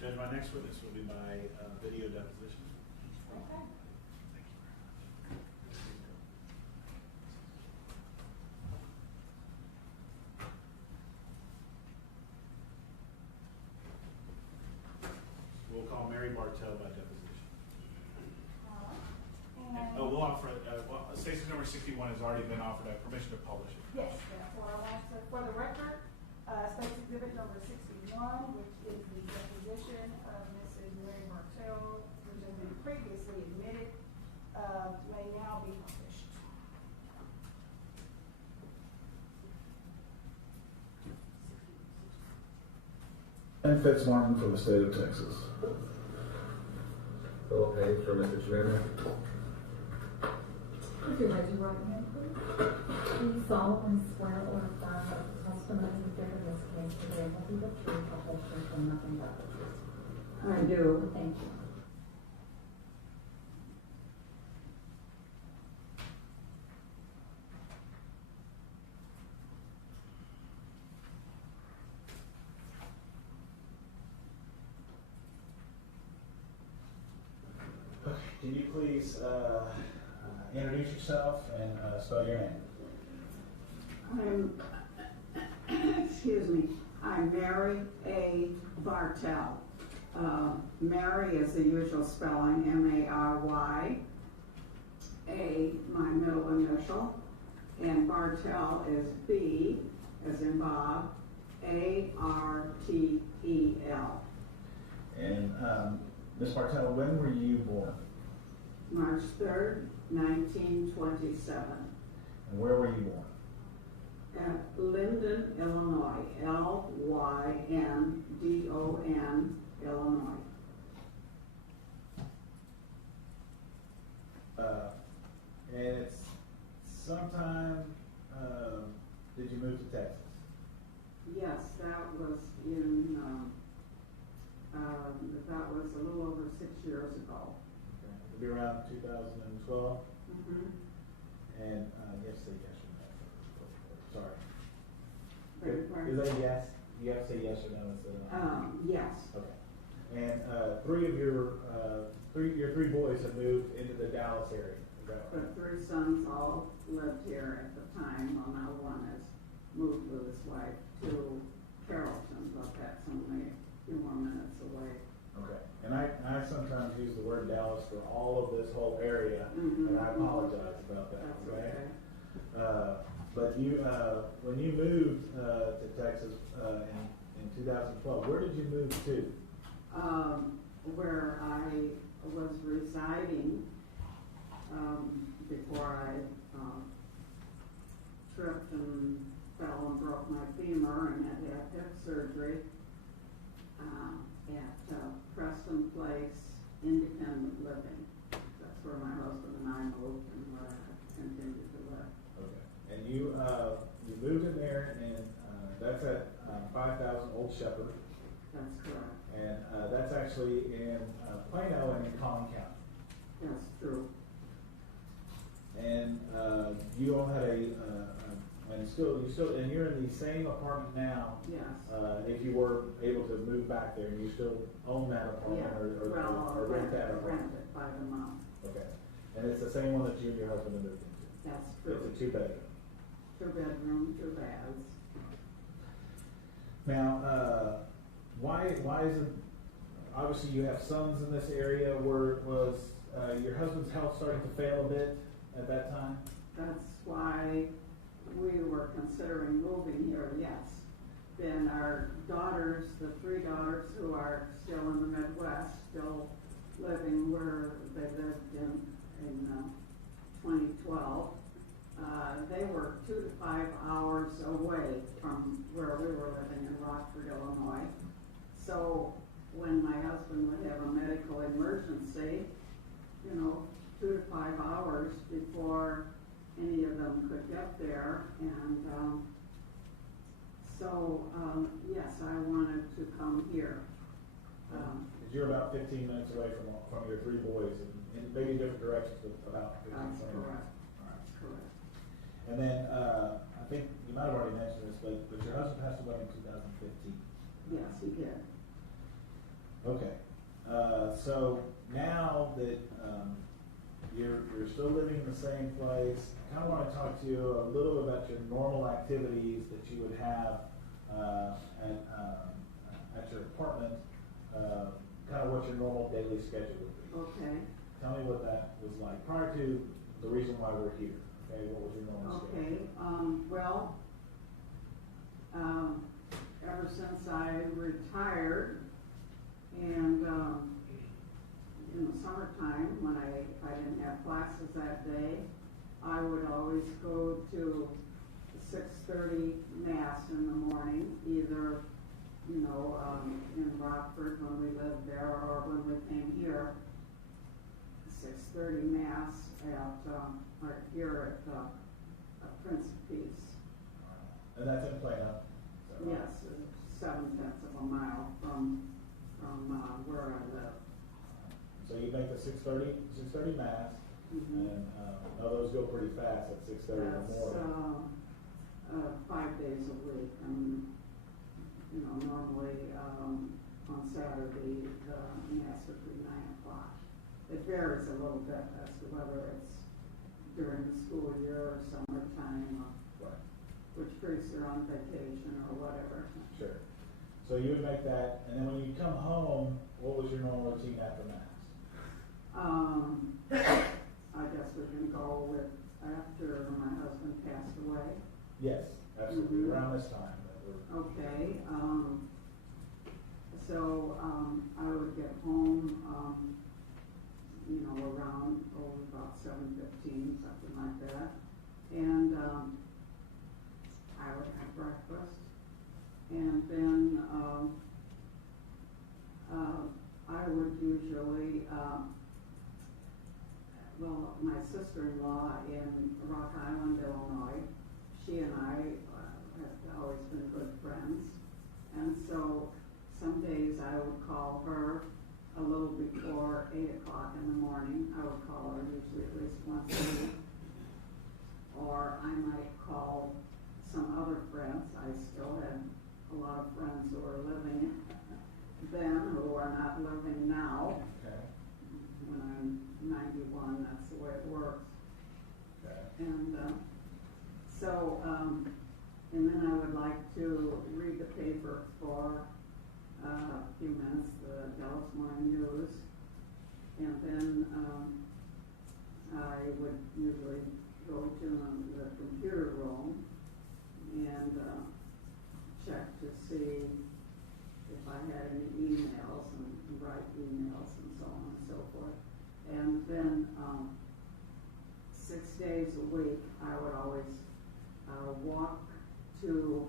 Judge, my next witness will be my video deposition. Okay. We'll call Mary Bartell by deposition. All right. And We'll offer it. Statute number 61 has already been offered. I have permission to publish it. yes, that's what I want to, for the record, State's Exhibit number 61, which is the deposition of Mrs. Mary Bartell, which has been previously admitted, may now be published. And Fitzmartin for the state of Texas. Okay, for Mr. Chemirmir. Would you raise your right hand, please? Do you solemnly swear or affirm that the testimony you give in this case today will be the truth, the whole truth, and nothing but the truth? I do. Thank you. Can you please introduce yourself and spell your name? I'm Mary A. Bartell. Mary is the usual spelling, M-A-R-Y. A, my middle initial, and Bartell is B, as in Bob, A-R-T-E-L. And Ms. Bartell, when were you born? March 3rd, 1927. And where were you born? At Linden, Illinois, L-Y-N-D-O-N, Illinois. And it's sometime, did you move to Texas? Yes, that was in That was a little over 6 years ago. Okay. It'll be around 2012. Mm-hmm. And yes, say yes or no. Sorry. Beg your pardon? Is that a yes? You have to say yes or no instead of. Yes. Okay. And your three boys have moved into the Dallas area. Is that The right? 3 sons all lived here at the time. Well, now one has moved with his wife to Carrollton, but that's only a few more minutes away. Okay. And I sometimes use the word Dallas for all of this whole area, Mhm. and I apologize about that. That's Okay. okay. But you, when you moved to Texas in 2012, where did you move to? Where I was residing before I tripped and fell and broke my femur and had to have hip surgery at Preston Place Independent Living. That's where my husband and I moved and where I continued to live. Okay. And you moved in there, and that's at 5000 Old Shepherd. That's correct. And that's actually in Plano and in Collin County. That's true. And you all had and you're in the same apartment now. Yes. If you were able to move back there, and you still own that apartment or rent that apartment. Rent it by the month. Okay. And it's the same one that you and your husband have moved into. That's true. It's a 2-bedroom. 2-bedroom, 2 baths. Now, why is it? Obviously, you have sons in this area. Was your husband's health starting to fail a bit at that time? That's why we were considering moving here, yes. Then our daughters, the 3 daughters who are still in the Midwest, still living where they lived in 2012, they were 2 to 5 hours away from where we were living in Rockford, Illinois. So when my husband would have a medical emergency, 2 to 5 hours before any of them could get there. And yes, I wanted to come here. Because you're about 15 minutes away from your 3 boys in maybe different directions, but about 15 That's minutes. correct. All right. That's correct. And then I think you might have already mentioned this, but your husband passed away in 2015. Yes, he did. Okay. So now that you're still living in the same place, I kind of want to talk to you a little about your normal activities that you would have at your apartment. Kind of what your normal daily schedule would be. Okay. Tell me what that was like prior to the reason why we're here. Okay, what was your normal schedule? Ever since I retired, and in the summertime, when I didn't have classes that day, I would always go to the 6:30 mass in the morning, either in Rockford when we lived there, or when we came here. 6:30 mass here at Prince of Peace. And that's in Plano. Yes, 7/10 of a mile from where I live. So you make the 6:30 mass, Mm-hmm. and now those go pretty fast at 6:30 in the morning. 5 days a week, and normally on Saturday the mass would be 9 o'clock. It varies a little bit as to whether it's during the school year or summertime, or which priests are on vacation or whatever. Sure. So you would make that, and then when you come home, what was your normal routine after mass? I guess we can go with after my husband passed away. Yes, absolutely. Mm-hmm. Around this time. That Okay. So I would get home, around about 7:15, something like that, and I would have breakfast, and then I would usually, my sister-in-law in Rock Island, Illinois, she and I have always been good friends, and so some days I would call her a little before 8 o'clock in the morning. I would call her usually at least once a week. Or I might call some other friends. I still had a lot of friends who were living then who are not living now. Okay. When I'm 91, that's the way it works. Okay. And and then I would like to read the paper for a few minutes, the Dallas Morning News, and then I would usually go to the computer room and check to see if I had any emails and write emails and so on and so forth. And then 6 days a week, I would always walk to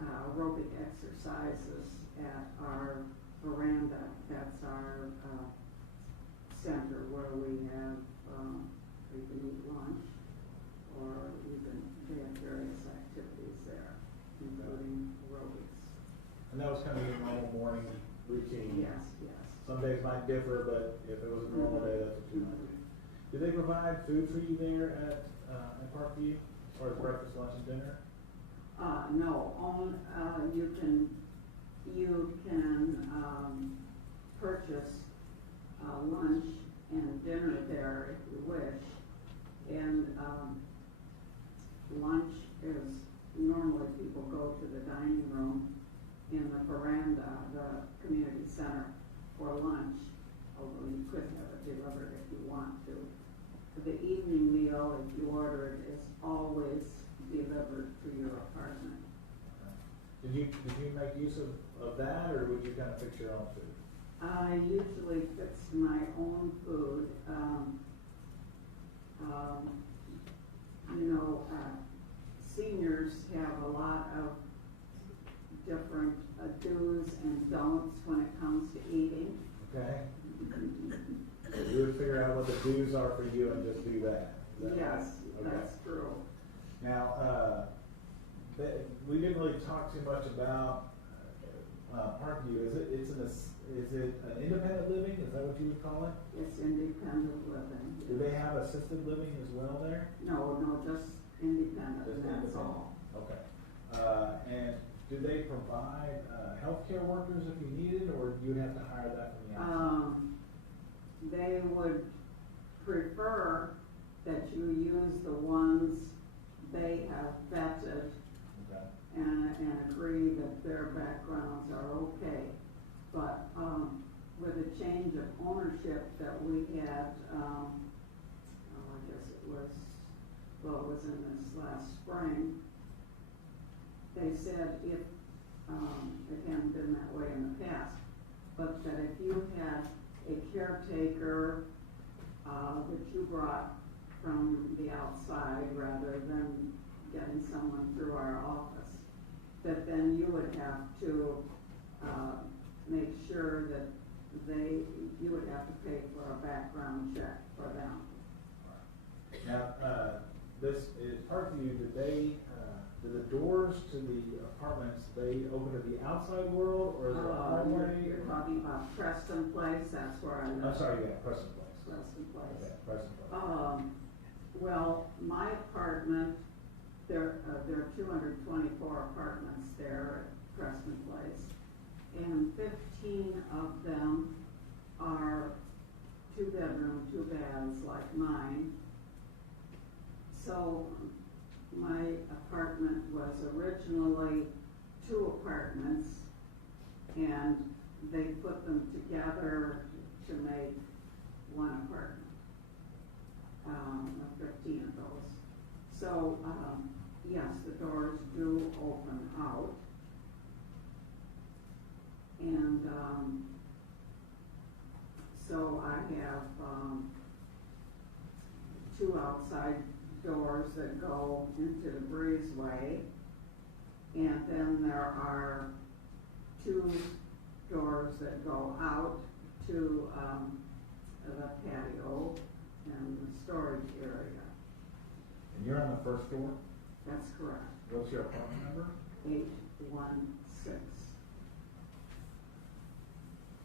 aerobic exercises at our veranda. That's our center where we have, you can eat lunch, or they have various activities there, including aerobics. And that was kind of your normal morning routine? Yes, yes. Some days might differ, but if it was a normal day, that's what you might do. Do they provide food for you there at Parkview, as far as breakfast, lunch, and dinner? No, you can purchase lunch and dinner there if you wish. And lunch is, normally people go to the dining room in the veranda, the community center, for lunch, although you could have it delivered if you want to. The evening meal, if you order it, is always delivered to your apartment. Did you make use of that, or would you kind of fix your own food? I usually fix my own food. Seniors have a lot of different do's and don'ts when it comes to eating. Okay. So you would figure out what the do's are for you and just do that. Yes, okay. that's true. Now, we didn't really talk too much about Parkview. Is it an independent living? Is that what you would call it? It's independent living. Do they have assisted living as well there? No, just independent, Just that's independent. all. Okay. And do they provide healthcare workers if you need it, or you would have to hire that from the outside? They would prefer that you use the ones they have vetted and agree that their backgrounds are okay. But with a change of ownership that we had, I guess it was in this last spring, they said if, it hadn't been that way in the past, but that if you had a caretaker that you brought from the outside rather than getting someone through our office, that then you would have to make sure that you would have to pay for a background check for them. Now, this is Parkview. Do the doors to the apartments, they open to the outside world, or is it a hallway? You're talking about Preston Place, that's where I live. I'm sorry, yeah, Preston Place. Preston Place. Yeah, Preston Place. Well, my apartment, there are 224 apartments there at Preston Place, and 15 of them are 2-bedroom, 2 baths like mine. So my apartment was originally 2 apartments, and they put them together to make 1 apartment. 15 of those. So yes, the doors do open out, and so I have 2 outside doors that go into the breezeway, and then there are 2 doors that go out to the patio and the storage area. And you're on the first floor? That's correct. What's your apartment number? 816.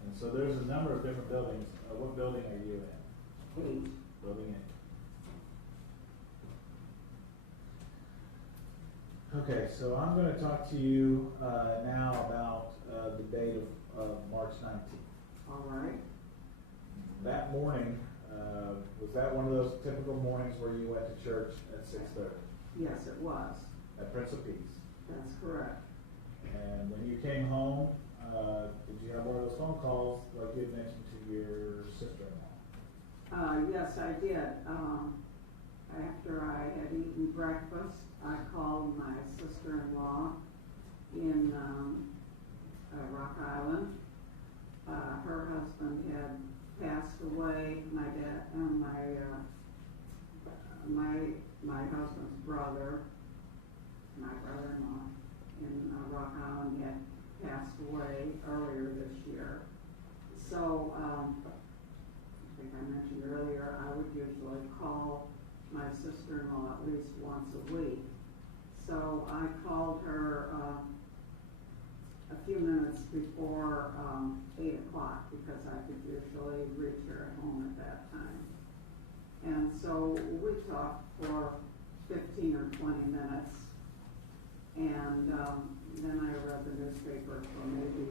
And so there's a number of different buildings. What building are you in? 8. Building 8. Okay, so I'm going to talk to you now about the date of March 19th. All right. That morning, was that one of those typical mornings where you went to church at 6:30? Yes, it was. At Prince of Peace? That's correct. And when you came home, did you have one of those phone calls like you had mentioned to your sister-in-law? Yes, I did. After I had eaten breakfast, I called my sister-in-law in Rock Island. Her husband had passed away. My dad and my husband's brother, my brother-in-law in Rock Island had passed away earlier this year. So I think I mentioned earlier, I would usually call my sister-in-law at least once a week. So I called her a few minutes before 8 o'clock because I could usually reach her at home at that time. And so we talked for 15 or 20 minutes, and then I read the newspaper for maybe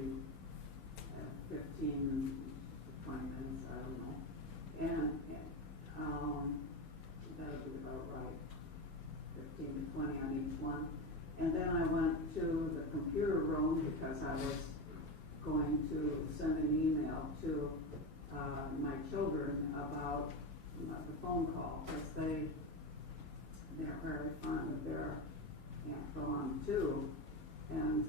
15 to 20 minutes, I don't know. And that would be about right, 15 to 20 on each one. And then I went to the computer room because I was going to send an email to my children about the phone call, because they're very fond of their Aunt Dawn too, and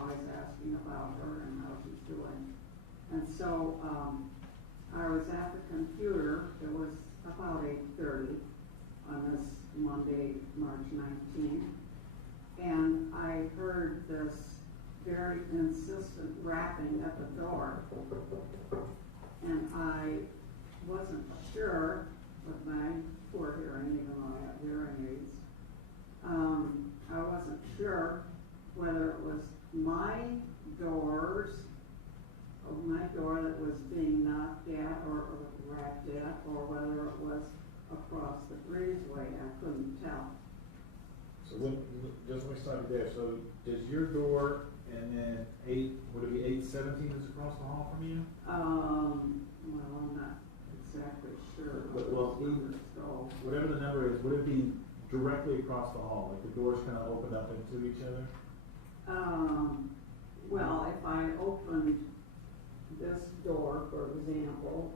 always asking about her and how she's doing. And so I was at the computer. It was about 8:30 on this Monday, March 19th, and I heard this very insistent rapping at the door, and I wasn't sure with my poor hearing, even though I have hearing aids, I wasn't sure whether it was my door that was being knocked at or rapped at, or whether it was across the breezeway. I couldn't tell. So just let me start there. So does your door and then would it be 817 is across the hall from you? Well, I'm not exactly sure. Well, whatever the number is, would it be directly across the hall? Like the doors kind of open up into each other? Well, if I opened this door, for example,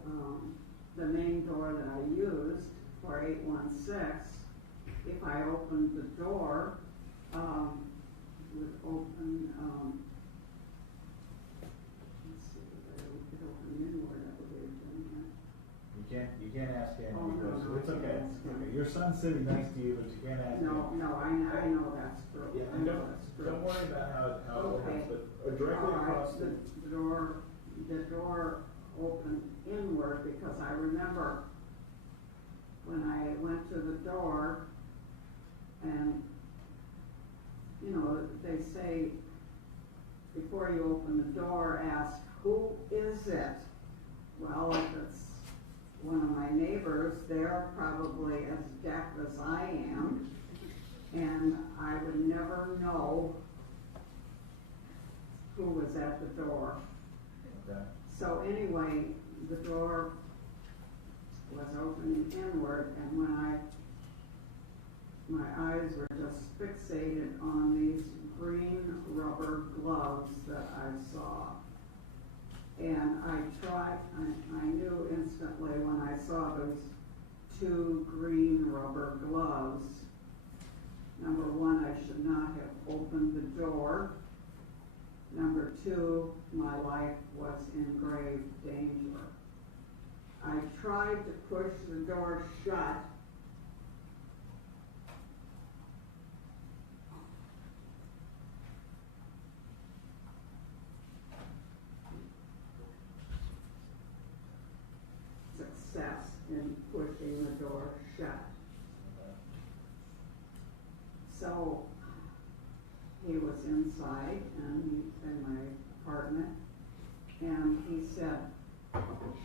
the main door that I used for 816, if I opened the door, would open, let's see, if I could open inward, I believe, You can't ask him. Oh, no, it's okay. It's okay. Your son's sitting next to you, but you can't ask him. No, I know that's true. Yeah, and don't worry about how it Okay. opens, but directly across the door opened inward, because I remember when I went to the door, and they say before you open the door, ask, who is it? Well, if it's one of my neighbors, they're probably as deaf as I am, and I would never know who was at the door. Okay. So anyway, the door was opening inward, and when my eyes were just fixated on these green rubber gloves that I saw. And I knew instantly when I saw those 2 green rubber gloves, number 1, I should not have opened the door. Number 2, my life was in grave danger. I tried to push the door shut, success in pushing the door shut. So he was inside in my apartment, and he said,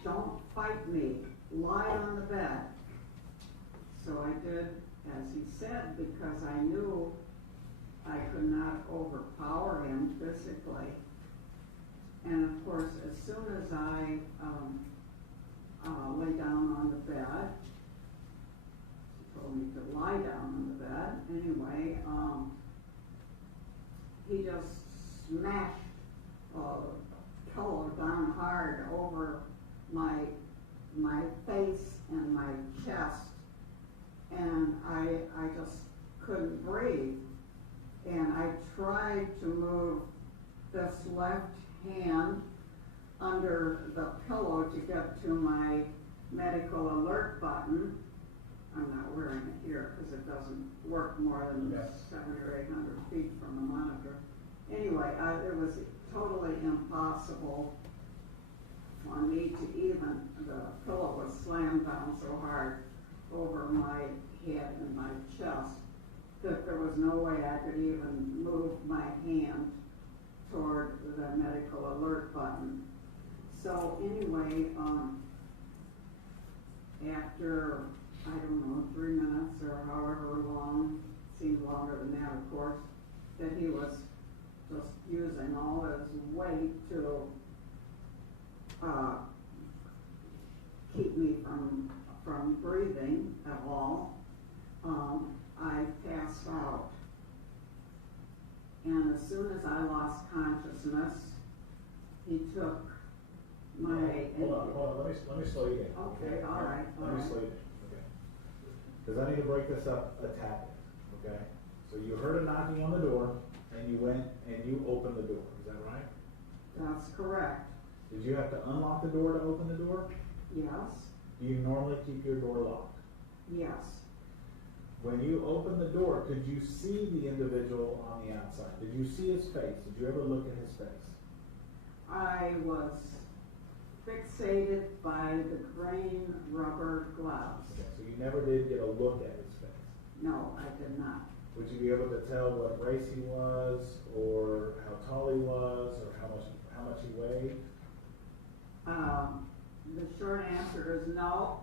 "Don't fight me, lie on the bed." So I did as he said, because I knew I could not overpower him physically. And of course, as soon as I lay down on the bed, he told me to lie down on the bed. Anyway, he just smashed a pillow down hard over my face and my chest, and I just couldn't breathe. And I tried to move this left hand under the pillow to get to my medical alert button. I'm not wearing it here because it doesn't work more than 700 or 800 feet from the monitor. Anyway, it was totally impossible for me to even, the pillow was slammed down so hard over my head and my chest that there was no way I could even move my hand toward the medical alert button. So anyway, after, I don't know, 3 minutes or however long, seemed longer than that of course, that he was just using all his weight to keep me from breathing at all, I passed out. And as soon as I lost consciousness, he took my... Hold on, let me slow you down. Okay, all right. Let me slow you down, okay? Because I need to break this up a tad bit, okay? So you heard a knocking on the door, and you went and you opened the door, is that right? That's correct. Did you have to unlock the door to open the door? Yes. Do you normally keep your door locked? Yes. When you opened the door, could you see the individual on the outside? Did you see his face? Did you ever look at his face? I was fixated by the green rubber gloves. Okay, so you never did get a look at his face? No, I did not. Would you be able to tell what race he was, or how tall he was, or how much he weighed? The short answer is no.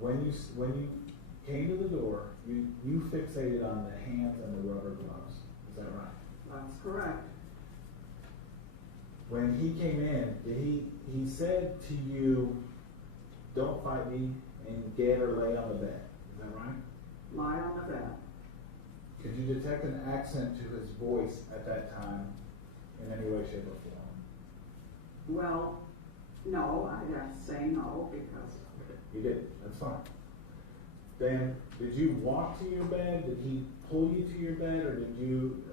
When you came to the door, you fixated on the hands and the rubber gloves. Is that right? That's correct. When he came in, he said to you, "Don't fight me," and get or lay on the bed. Is that right? Lie on the bed. Could you detect an accent to his voice at that time in any way, shape, or form? Well, no, I'd have to say no because... You did. That's fine. Then, did you walk to your bed? Did he pull you to your bed, or did you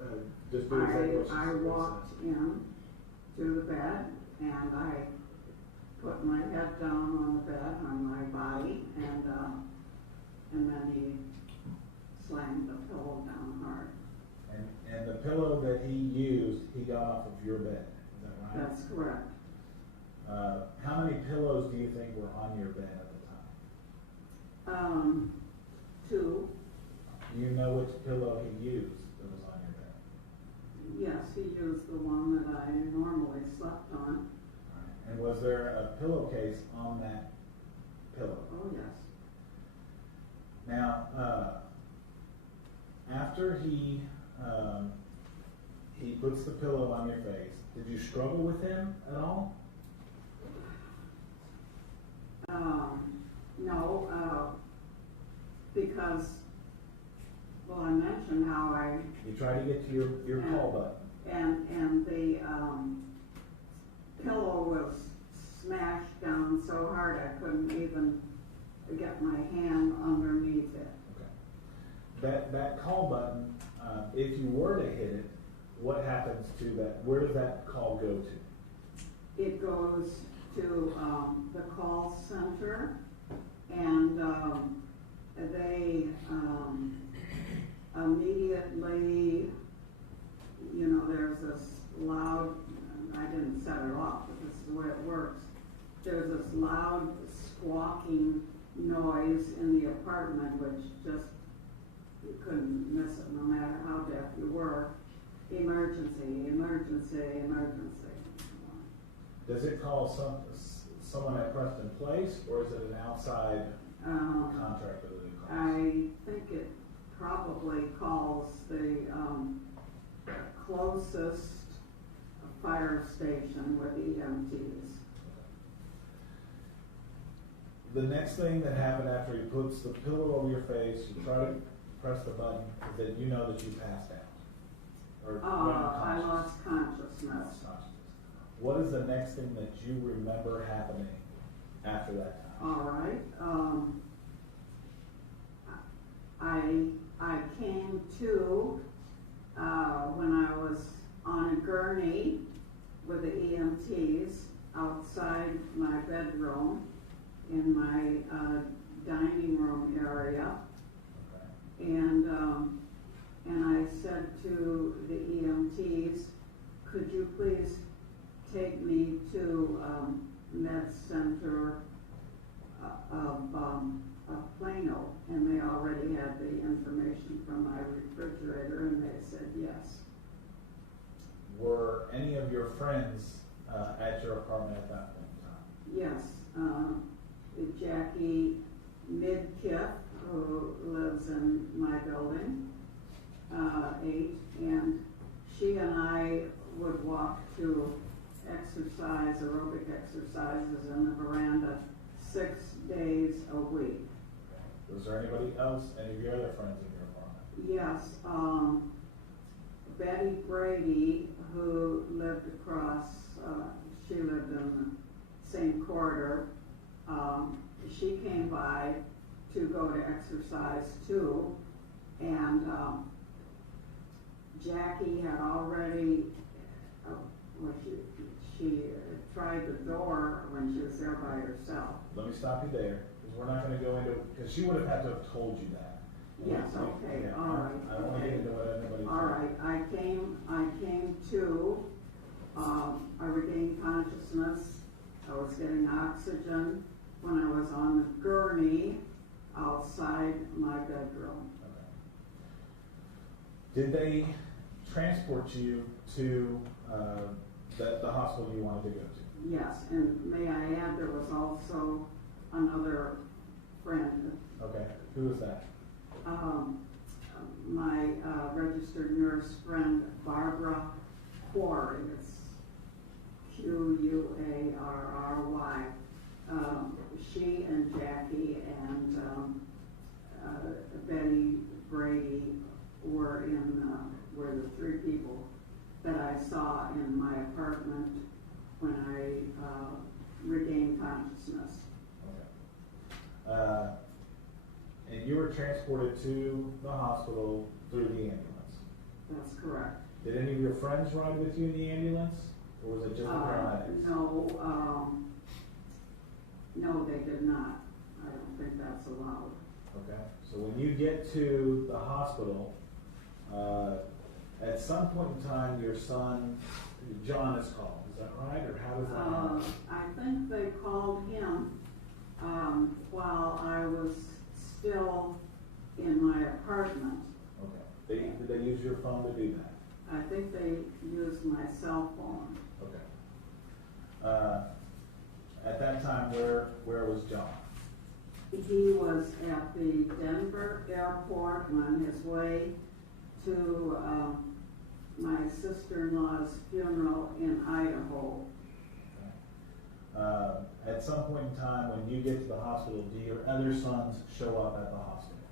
just do exactly what I walked in to the bed, and I put my head down on the bed on my body, and then he slammed the pillow down hard. And the pillow that he used, he got off of your bed. Is that right? That's correct. How many pillows do you think were on your bed at the time? 2. Do you know which pillow he used that was on your bed? Yes, he used the one that I normally slept on. And was there a pillowcase on that pillow? Oh, yes. Now, after he puts the pillow on your face, did you struggle with him at all? No, because, well, I mentioned how I... You tried to get to your call button. And the pillow was smashed down so hard I couldn't even get my hand underneath it. Okay. That call button, if you were to hit it, what happens to that? Where does that call go to? It goes to the call center, and they immediately, there's this loud, I didn't set it off, but this is the way it works. There's this loud squawking noise in the apartment, which just you couldn't miss it, no matter how deaf you were. Emergency, emergency, emergency. Does it call someone at Preston Place, or is it an outside contractor that it calls? I think it probably calls the closest fire station with EMTs. The next thing that happened after he puts the pillow over your face, you try to press the button, is that you know that you passed out. Or I lost consciousness. Lost consciousness. What is the next thing that you remember happening after that time? All right. I came to when I was on a gurney with the EMTs outside my bedroom in my dining room area, and I said to the EMTs, "Could you please take me to Med Center of Plano?" And they already had the information from my refrigerator, and they said yes. Were any of your friends at your apartment at that point in time? Yes, Jackie Midkiff, who lives in my building, 8, and she and I would walk to aerobic exercises in the veranda 6 days a week. Was there anybody else, any of your other friends in your apartment? Yes, Betty Brady, who lived across, she lived in the same corridor. She came by to go to exercise too, and Jackie had already, she tried the door when she was there by herself. Let me stop you there, because we're not going to go into, because she would have had to have told you that. Yes, okay, Yeah, all right. I don't want to get into what anybody All right, I came to, I regained consciousness. I was getting oxygen when I was on the gurney outside my bedroom. Did they transport you to the hospital you wanted to go to? Yes, and may I add, there was also another friend. Okay, who was that? My registered nurse friend, Barbara Quarry. It's Quarry. She and Jackie and Betty Brady were the 3 people that I saw in my apartment when I regained consciousness. Okay. And you were transported to the hospital through the ambulance? That's correct. Did any of your friends ride with you in the ambulance? Or was it just the paramedics? No, they did not. I don't think that's allowed. Okay. So when you get to the hospital, at some point in time, your son, John, is called. Is that right? Or how does that happen? I think they called him while I was still in my apartment. Okay. Did they use your phone to do that? I think they used my cell phone. Okay. At that time, where was John? He was at the Denver airport on his way to my sister-in-law's funeral in Idaho. At some point in time, when you get to the hospital, do your other sons show up at the hospital?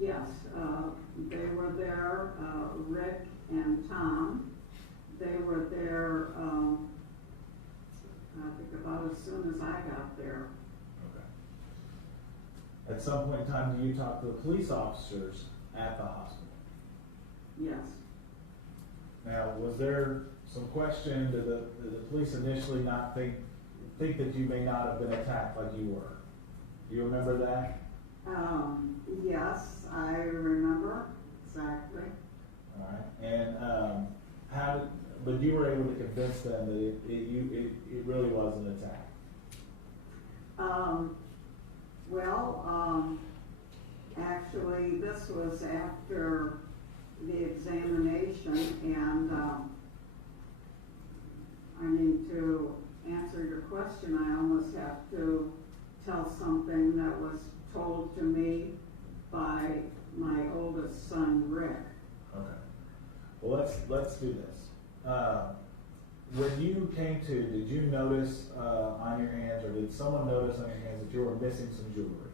Yes, they were there, Rick and Tom. They were there, I think about as soon as I got there. Okay. At some point in time, do you talk to the police officers at the hospital? Yes. Now, was there some question, did the police initially not think that you may not have been attacked like you were? Do you remember that? Yes, I remember exactly. All right. And but you were able to convince them that it really was an attack. Actually, this was after the examination, and I mean, to answer your question, I almost have to tell something that was told to me by my oldest son, Rick. Okay. Well, let's do this. When you came to, did you notice on your hands, or did someone notice on your hands that you were missing some jewelry?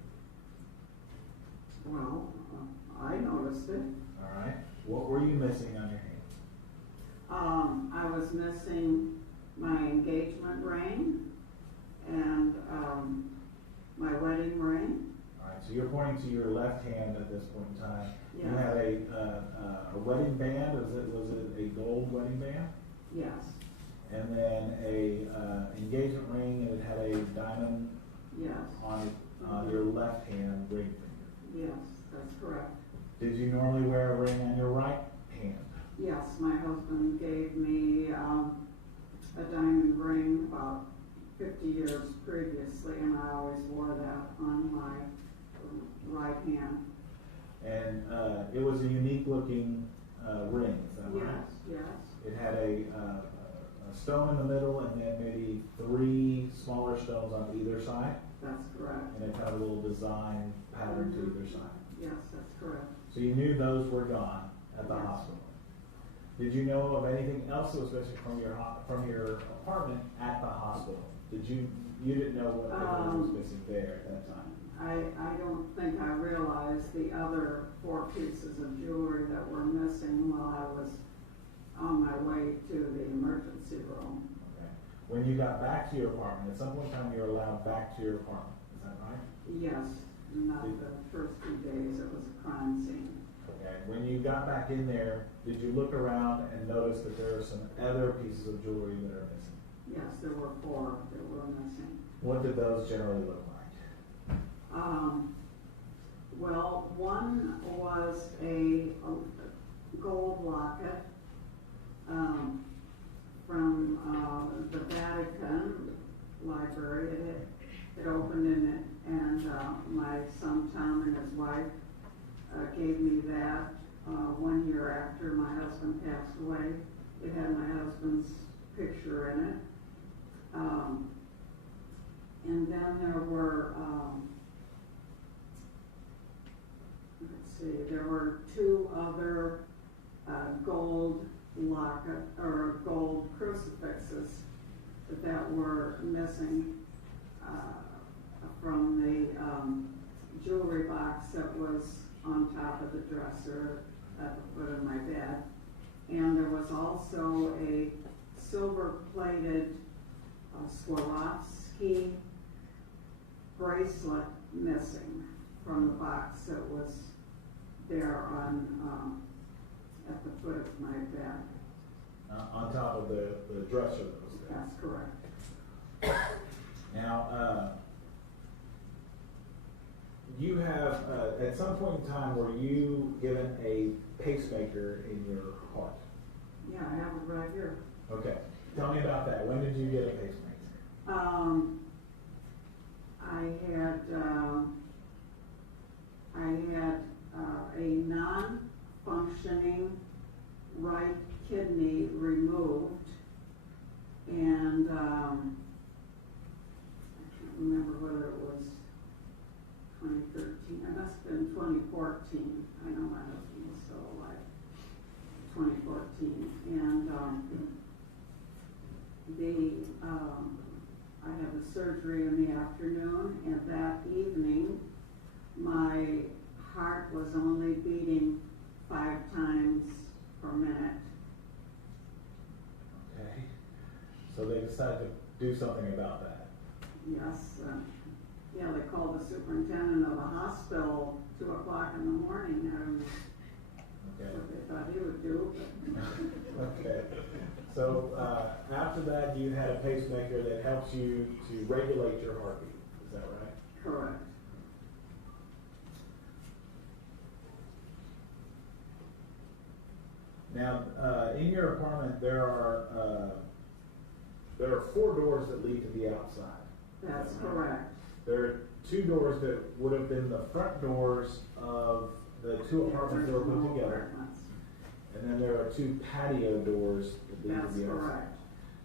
Well, I noticed it. All right. What were you missing on your hands? I was missing my engagement ring and my wedding ring. All right. So you're pointing to your left hand at this point in time. Yes. You had a wedding band. Was it a gold wedding band? Yes. And then a engagement ring, and it had a diamond. Yes. On your left hand ring finger. Yes, that's correct. Did you normally wear a ring on your right hand? Yes, my husband gave me a diamond ring about 50 years previously, and I always wore that on my right hand. And it was a unique looking ring, is that right? Yes, yes. It had a stone in the middle, and then maybe 3 smaller stones on either side. That's correct. And it had a little design pattern to either side. Yes, that's correct. So you knew those were gone at the Yes. hospital. Did you know of anything else that was missing from your apartment at the hospital? You didn't know what was missing there at that time? I don't think I realized the other 4 pieces of jewelry that were missing while I was on my way to the emergency room. Okay. When you got back to your apartment, at some point in time you were allowed back to your apartment, is that right? Yes, not the first 2 days, it was a crime scene. Okay. When you got back in there, did you look around and notice that there are some other pieces of jewelry that are missing? Yes, there were 4 that were missing. What did those generally look like? Well, one was a gold locket from the Vatican library. It opened in it, and my son Tom and his wife gave me that 1 year after my husband passed away. It had my husband's picture in it. And then there were, there were 2 other gold locket or gold crucifixes that were missing from the jewelry box that was on top of the dresser at the foot of my bed. And there was also a silver-plated Swarovski bracelet missing from the box that was there on at the foot of my bed. On top of the dresser that was there? That's correct. Now, you have, at some point in time, were you given a pacemaker in your heart? Yeah, I have it right here. Okay. Tell me about that. When did you get a pacemaker? I had a non-functioning right kidney removed, and I can't remember whether it was 2013. It must have been 2014. I know my husband was still alive. 2014, and I had the surgery in the afternoon, and that evening my heart was only beating 5 times per minute. Okay. So they decided to do something about that. Yes. Yeah, they called the superintendent of the hospital 2 o'clock in the morning. I don't know what they thought he would do. But Okay. So after that, you had a pacemaker that helps you to regulate your heartbeat. Is that right? Correct. Now, in your apartment, there are 4 doors that lead to the outside. That's correct. There are two doors that would have been the front doors of the two apartments that were put together. And then there are two patio doors that lead That's to the outside. correct.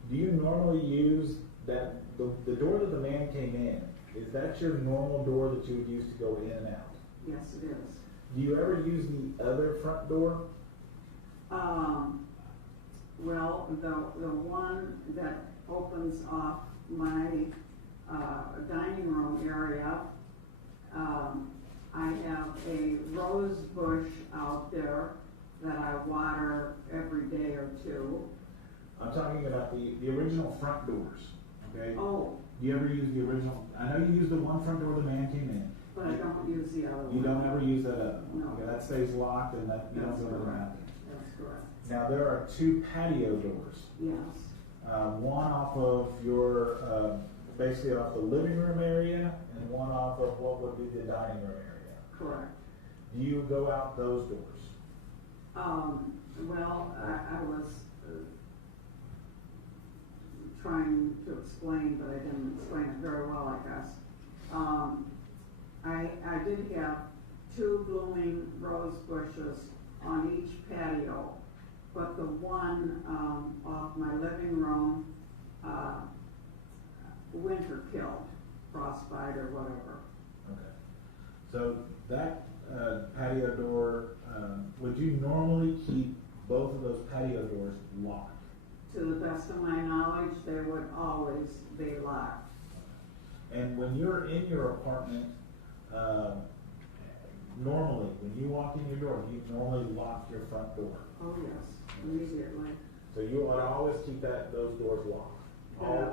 Do you normally use that, the door that the man came in, is that your normal door that you would use to go in and out? Yes, it is. Do you ever use the other front door? Well, the one that opens off my dining room area, I have a rose bush out there that I water every day or two. I'm talking about the original front doors, okay? Oh, Do you ever use the original? I know you use the one front door the man came in. but I don't use the other one. You don't ever use that other one? No. Okay, that stays locked and that, you don't That's go around correct. it. That's correct. Now, there are two patio doors. Yes. One off of your, basically off the living room area, and one off of what would be the dining room area. Correct. Do you go out those doors? Well, I was trying to explain, but I didn't explain it very well, I guess. I did have two blooming rose bushes on each patio, but the one off my living room, winter killed, frostbite or whatever. Okay. So that patio door, would you normally keep both of those patio doors locked? To the best of my knowledge, they would always be locked. And when you're in your apartment, normally, when you walk in your door, you normally lock your front door. Oh, yes, immediately. So you ought to always keep those doors locked,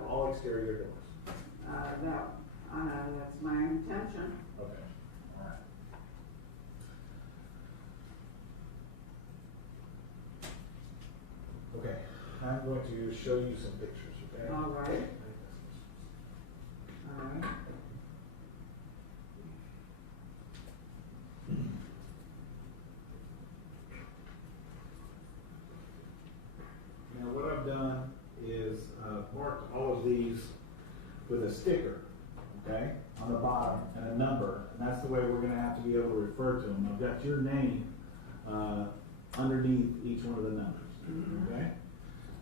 all exterior doors. That's my intention. Okay, all right. Okay, I'm going to show you some pictures, okay? All right. All right. Now what I've done is marked all of these with a sticker, okay, on the bottom and a number, and that's the way we're going to have to be able to refer to them. I've got your name underneath each one of the numbers, okay?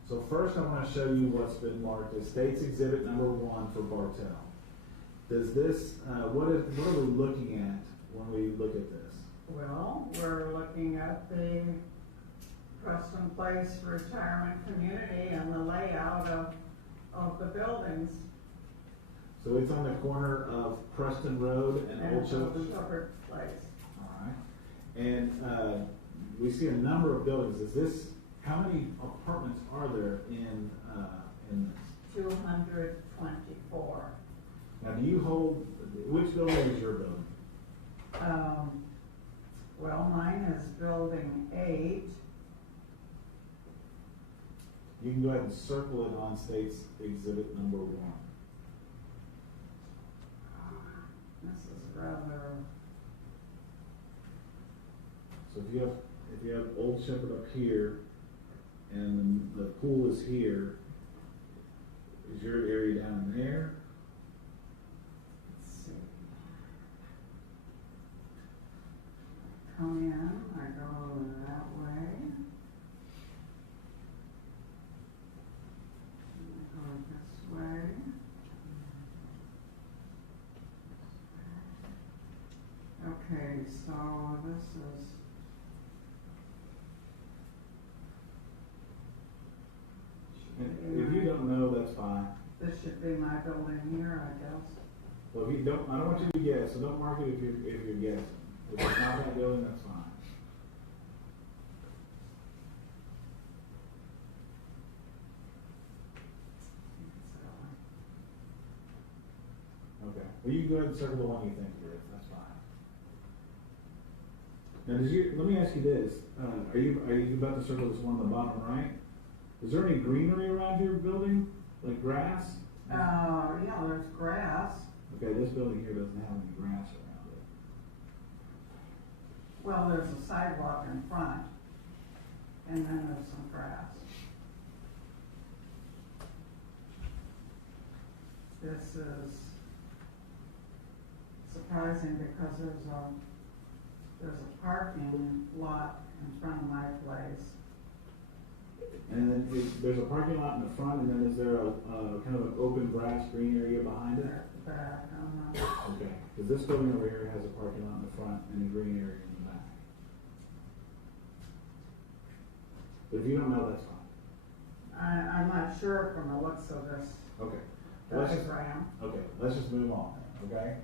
So first I want to show you what's been marked as State's Exhibit number 1 for Bartell. Does this, what are we looking at when we look at this? Well, we're looking at the Preston Place Retirement Community and the layout of the buildings. So it's on the corner of Preston Road and Old Shepherd Place. All right. And we see a number of buildings. Is this, how many apartments are there in this? 224. Now, do you hold, which building is your building? Well, mine is building 8. You can go ahead and circle it on State's Exhibit number 1. This is rather. So if you have Old Shepherd up here, and the pool is here, is your area down there? Let's see. Come in, I go that way. I go this way. Okay, so this is. If you don't know, that's fine. This should be my building here, I guess. Well, if you don't, I don't want you to guess, so don't mark it if you're guessing. If it's not that building, that's fine. Okay. Well, you can go ahead and circle the one you think it is. That's fine. Now, let me ask you this: are you about to circle this one on the bottom right? Is there any greenery around your building, like grass? Yeah, there's grass. Okay, this building here doesn't have any grass around it. Well, there's a sidewalk in front, and then there's some grass. This is advertising because there's a parking lot in front of my place. And then there's a parking lot in the front, and then is there a kind of an open grass green area behind it? Back, Okay, because this building over here has a parking lot in the front and a green area in the back. But if you don't know, that's fine. I'm not sure from the looks of this Okay. diagram. Let's just move on, okay?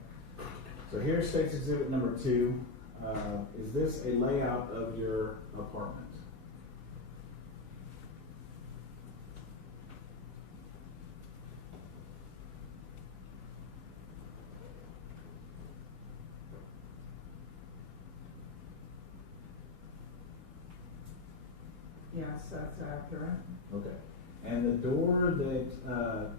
So here's State's Exhibit number 2. Is this a layout of your apartment? Yes, that's accurate. Okay. And the door that,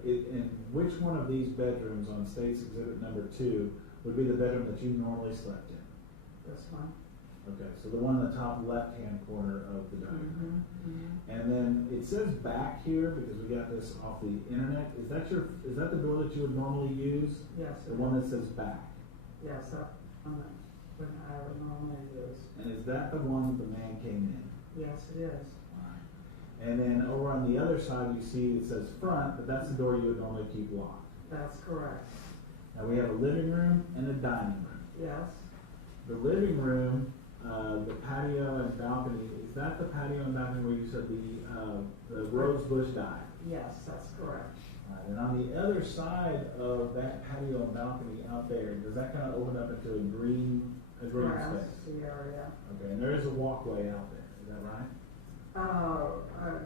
in which one of these bedrooms on State's Exhibit number 2 would be the bedroom that you normally slept in? This one. Okay, so the one in the top left-hand corner of the dining room. And then it says back here, because we got this off the internet, is that the door that you would normally use? Yes. The one that says back? Yes, that one that I would normally use. And is that the one that the man came in? Yes, it is. And then over on the other side, you see it says front, but that's the door you would normally keep locked. That's correct. Now we have a living room and a dining room. Yes. The living room, the patio and balcony, is that the patio and balcony where you said the rose bush died? Yes, that's correct. Right, and on the other side of that patio and balcony out there, does that kind of open up into a green space? Area. Okay, and there is a walkway out there, is that right?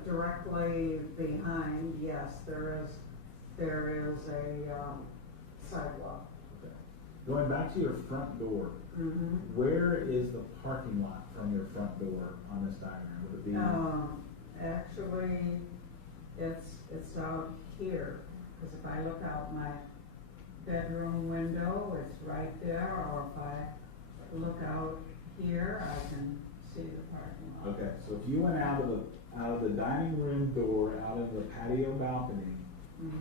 Directly behind, yes, there is a sidewalk. Okay. Going back to your front door, where is the parking lot from your front door on this diagram? Would it be? Actually, it's out here, because if I look out my bedroom window, it's right there, or if I look out here, I can see the parking lot. Okay, so if you went out of the dining room door, out of the patio balcony,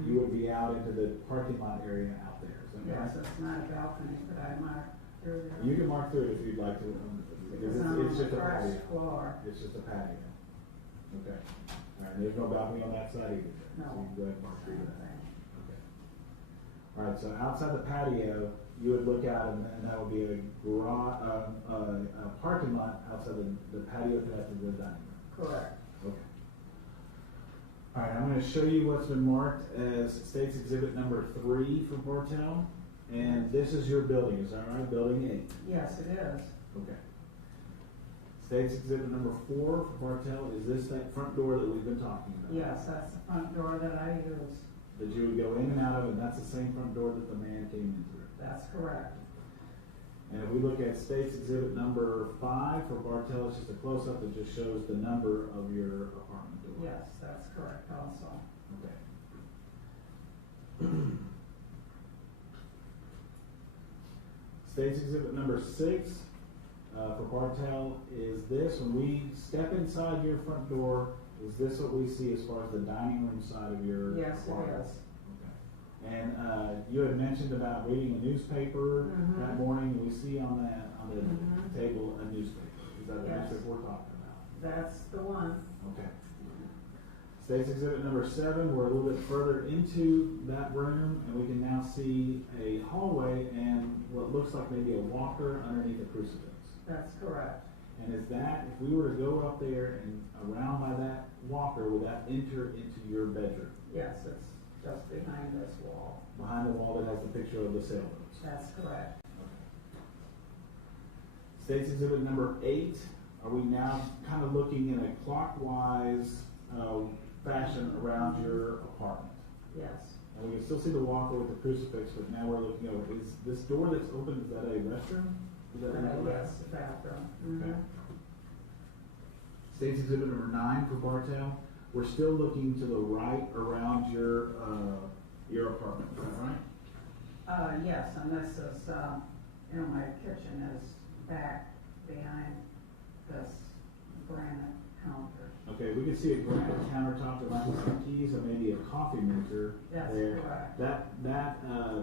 you would be out into the parking lot area out there. Is that right? Yes, it's not a balcony, but I marked through there. You can mark through it if you'd like to. Because it's just a patio. Floor. It's just a patio. Okay. All right. There's no balcony on that side either. No. So you can go ahead and mark through that. Okay. All right. So outside the patio, you would look out, and that would be a parking lot outside the patio connected to the dining room. Correct. Okay. All right. I'm going to show you what's been marked as State's Exhibit number 3 for Bartell, and this is your building. Is that right? Building 8. Yes, it is. Okay. State's Exhibit number 4 for Bartell, is this that front door that we've been talking about? Yes, that's the front door that I use. That you would go in and out of, and that's the same front door that the man came in through? That's correct. And if we look at State's Exhibit number 5 for Bartell, it's just a close-up that just shows the number of your apartment door. Yes, that's correct also. Okay. State's Exhibit number 6 for Bartell is this. When we step inside your front door, is this what we see as far as the dining room side of your Yes, apartment? it is. Okay. And you had mentioned about reading a newspaper that morning. We see on the table a newspaper. Is that the newspaper we're talking about? That's the one. Okay. State's Exhibit number 7, we're a little bit further into that room, and we can now see a hallway and what looks like maybe a walker underneath a crucifix. That's correct. And is that, if we were to go up there and around by that walker, would that enter into your bedroom? Yes, it's just behind this wall. Behind the wall that has the picture of the sailboats? That's correct. State's Exhibit number 8, are we now kind of looking in a clockwise fashion around your apartment? Yes. And we can still see the walker with the crucifix, but now we're looking over. Is this door that's open, is that a restroom? Is that Yes, the bathroom. Okay. State's Exhibit number 9 for Bartell. We're still looking to the right around your apartment, is that right? Yes, and this is, my kitchen is back behind this granite counter. Okay, we can see a granite countertop, there might be some keys, and maybe a coffee maker That's there. correct.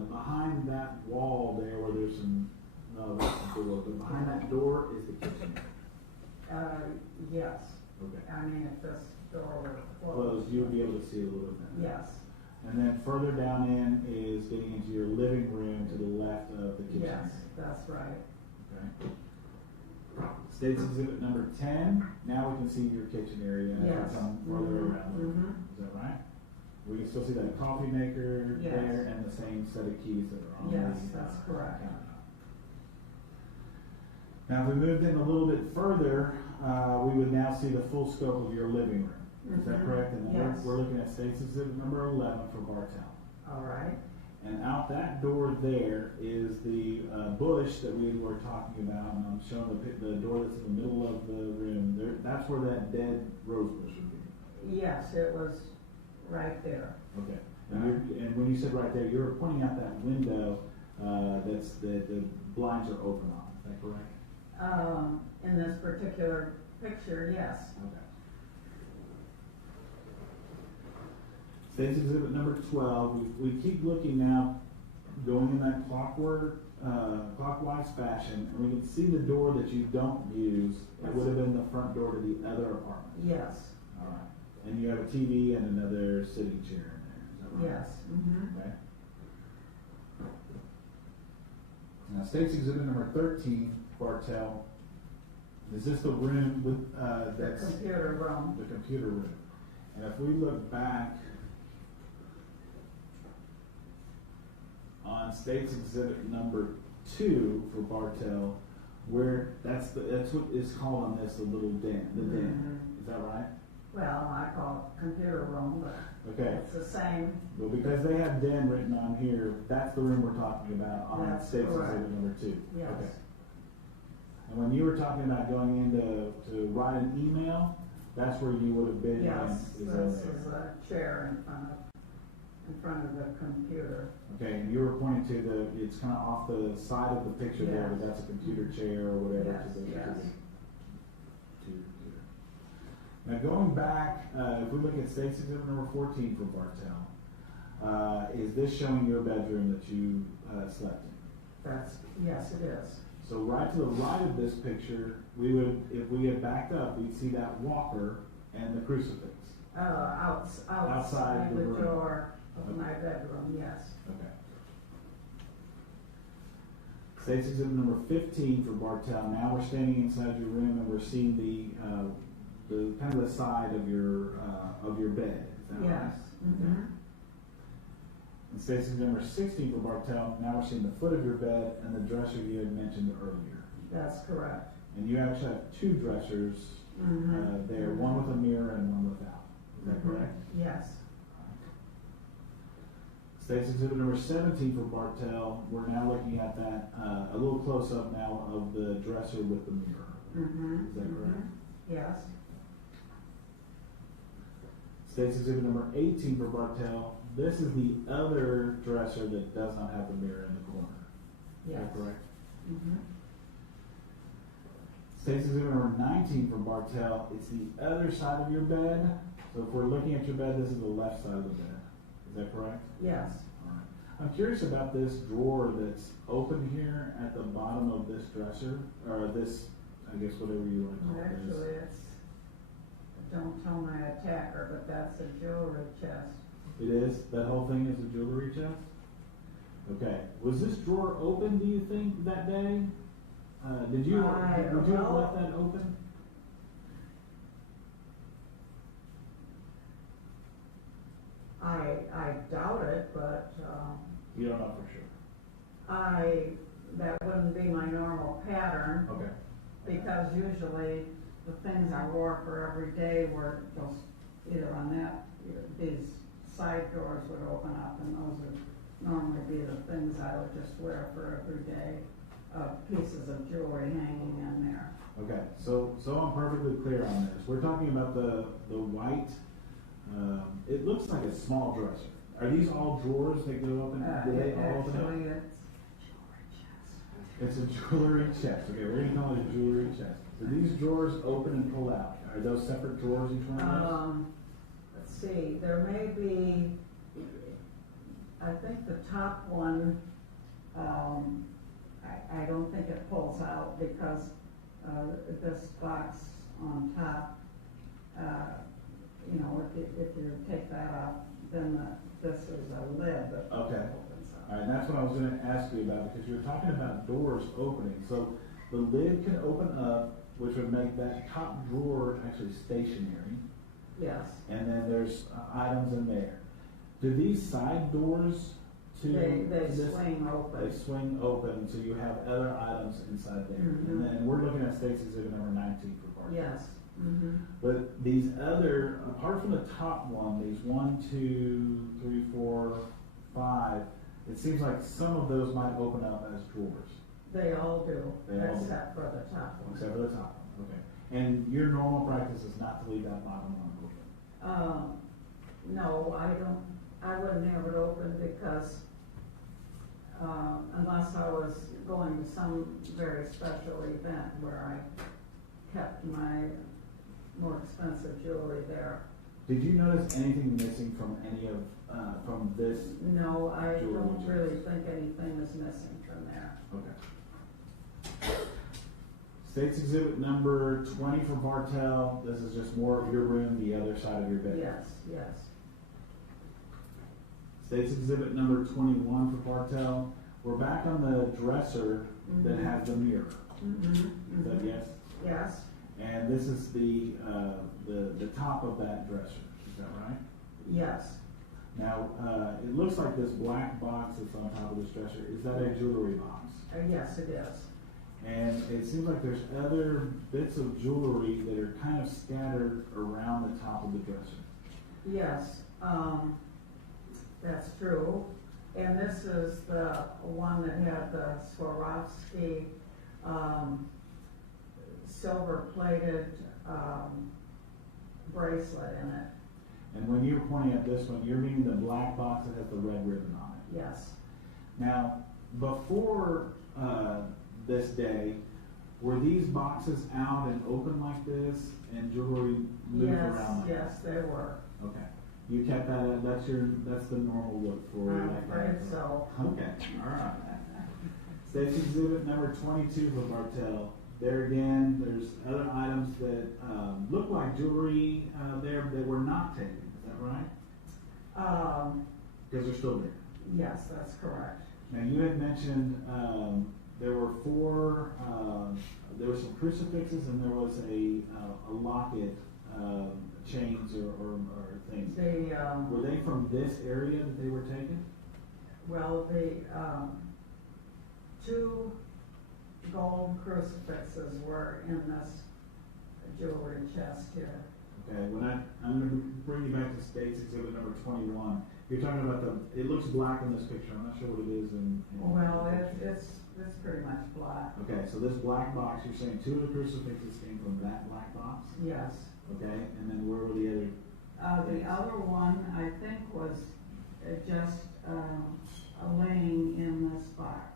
Behind that wall there where there's some, no, that's the door, but behind that door is the kitchen. Yes. Okay. I mean, if this door were Closed, you'll be able to see a little bit better. Yes. And then further down in is getting into your living room to the left of the kitchen. Yes, that's right. Okay. States Exhibit number 10. Now we can see your kitchen area as Yes. we come further around. Mhm. Is that right? We can still see that coffee maker Yes. there and the same set of keys that are on Yes, the that's correct. countertop. Now, if we moved in a little bit further, we would now see the full scope of your living room. Is that Mhm. correct? And then Yes. we're looking at States Exhibit number 11 for Bartell. All right. And out that door there is the bush that we were talking about, and I'm showing the door that's in the middle of the room. There, that's where that dead rose bush would be. Yes, it was right there. Okay. And when you said right there, you were pointing out that window that's the blinds are open on. Is that correct? In this particular picture, yes. Okay. States Exhibit number 12. We keep looking now, going in that clockwise fashion, and we can see the door that you don't use. It would have been the front door to the other apartment. Yes. All right. And you have a TV and another sitting chair in there. Is that right? Yes. Mm-hmm. Okay. Now, States Exhibit number 13, Bartell. Is this the room with that's The computer room. the computer room? And if we look back on States Exhibit number 2 for Bartell, where that's what is called on this the little den, the den. Is that right? Well, I call it computer room, but Okay. it's the same. Well, because they have den written on here, that's the room we're talking about on That's States correct. Exhibit number 2. Yes. Okay. And when you were talking about going in to write an email, that's where you would have been. Yes, is this in there. is a chair in front of the computer. Okay, and you were pointing to it's kind of off the side of the picture there, but Yes. that's a computer chair or whatever. Yes, to your yes. computer. Now going back, if we look at States Exhibit number 14 for Bartell, is this showing your bedroom that you slept in? Yes, it is. So right to the right of this picture, we would, if we had backed up, we'd see that walker and the crucifix. Outside the the room. door of Okay. my bedroom, yes. Okay. States Exhibit number 15 for Bartell. Now we're standing inside your room and we're seeing the kind of the side of your bed. Is that right? Yes. Mm-hmm. And States Exhibit number 16 for Bartell. Now we're seeing the foot of your bed and the dresser you had mentioned earlier. That's correct. And you actually have 2 dressers there, one with a mirror and one without. Is that correct? Yes. States Exhibit number 17 for Bartell. We're now looking at that, a little close up now of the dresser with the mirror. Is that correct? Yes. States Exhibit number 18 for Bartell. This is the other dresser that does not have the mirror in the corner. Is Yes. that correct? Mm-hmm. States Exhibit number 19 for Bartell. It's the other side of your bed. So if we're looking at your bed, this is the left side of the bed. Is that correct? Yes. All right. I'm curious about this drawer that's open here at the bottom of this dresser, or this, I guess, whatever you want to call this. Actually, don't tell my attacker, but that's a jewelry chest. It is? That whole thing is a jewelry chest? Okay. Was this drawer open, do you think, that day? Would you have left that open? I doubt it, but, You don't know for sure. that wouldn't be my normal pattern. Okay. Because usually the things I wore for every day were just either on that, these side doors would open up, and those would normally be the things I would just wear for every day, pieces of jewelry hanging in there. Okay, so I'm perfectly clear on this. We're talking about the white, it looks like a small dresser. Are these all drawers that go open? Do they all open up? Actually, It's a jewelry chest. Okay, we're gonna call it a jewelry chest. Do these drawers open and pull out? Are those separate drawers, each one of those? Let's see, there may be, I think the top one, I don't think it pulls out because, this box on top, you know, if you take that off, then this is a lid that Okay. opens up. All right, and that's what I was gonna ask you about, because you were talking about doors opening. So the lid can open up, which would make that top drawer actually stationary. Yes, And then there's items in there. Do these side doors to they this? swing open. They swing open, so you have other items inside there. Mhm. And then we're looking at State's Exhibit number 19 for parking. Yes. Mm-hmm. But these other, apart from the top one, these 1, 2, 3, 4, 5, it seems like some of those might open up as drawers. They all do, They all do. except for the top one. Except for the top one, okay. And your normal practice is not to leave that bottom one open? No, I wouldn't have it open because, unless I was going to some very special event where I kept my more expensive jewelry there. Did you notice anything missing from any of, from this? No, I jewelry don't which really is- think anything is missing from there. Okay. State's Exhibit number 20 for Bartell. This is just more of your room, the other side of your bed. Yes, yes. State's Exhibit number 21 for Bartell. We're back on the dresser that Mhm. has the mirror. Mm-hmm. Is that yes? Yes, And this is the top of that dresser. Is that right? yes. Now, it looks like this black box that's on top of this dresser. Is that a jewelry box? Yes, it is. And it seems like there's other bits of jewelry that are kind of scattered around the top of the dresser. Yes, that's true. And this is the one that had the Swarovski, silver-plated, bracelet in it. And when you're pointing at this one, you're meaning the black box that has the red ribbon on it. Yes. Now, before this day, were these boxes out and open like this and jewelry moved Yes, around like yes, they were. Okay. You kept that, that's the normal look for I'm that afraid kind of- so. Okay, all right. State's Exhibit number 22 for Bartell. There again, there's other items that look like jewelry there that were not taken. Is that right? Because they're still there. Yes, that's correct. Now you had mentioned there were four. There were some crucifixes and there was a locket, chains or things. They, were they from this area that they were taken? well, the, two gold crucifixes were in this jewelry chest here. Okay, I'm going to bring you back to State's Exhibit number 21. You're talking about it looks black in this picture. I'm not sure what it is Well, it's pretty much black. Okay, so this black box, you're saying two of the crucifixes came from that black box? Yes. Okay, and then where were the other? The other one, I think, was just, laying in this box.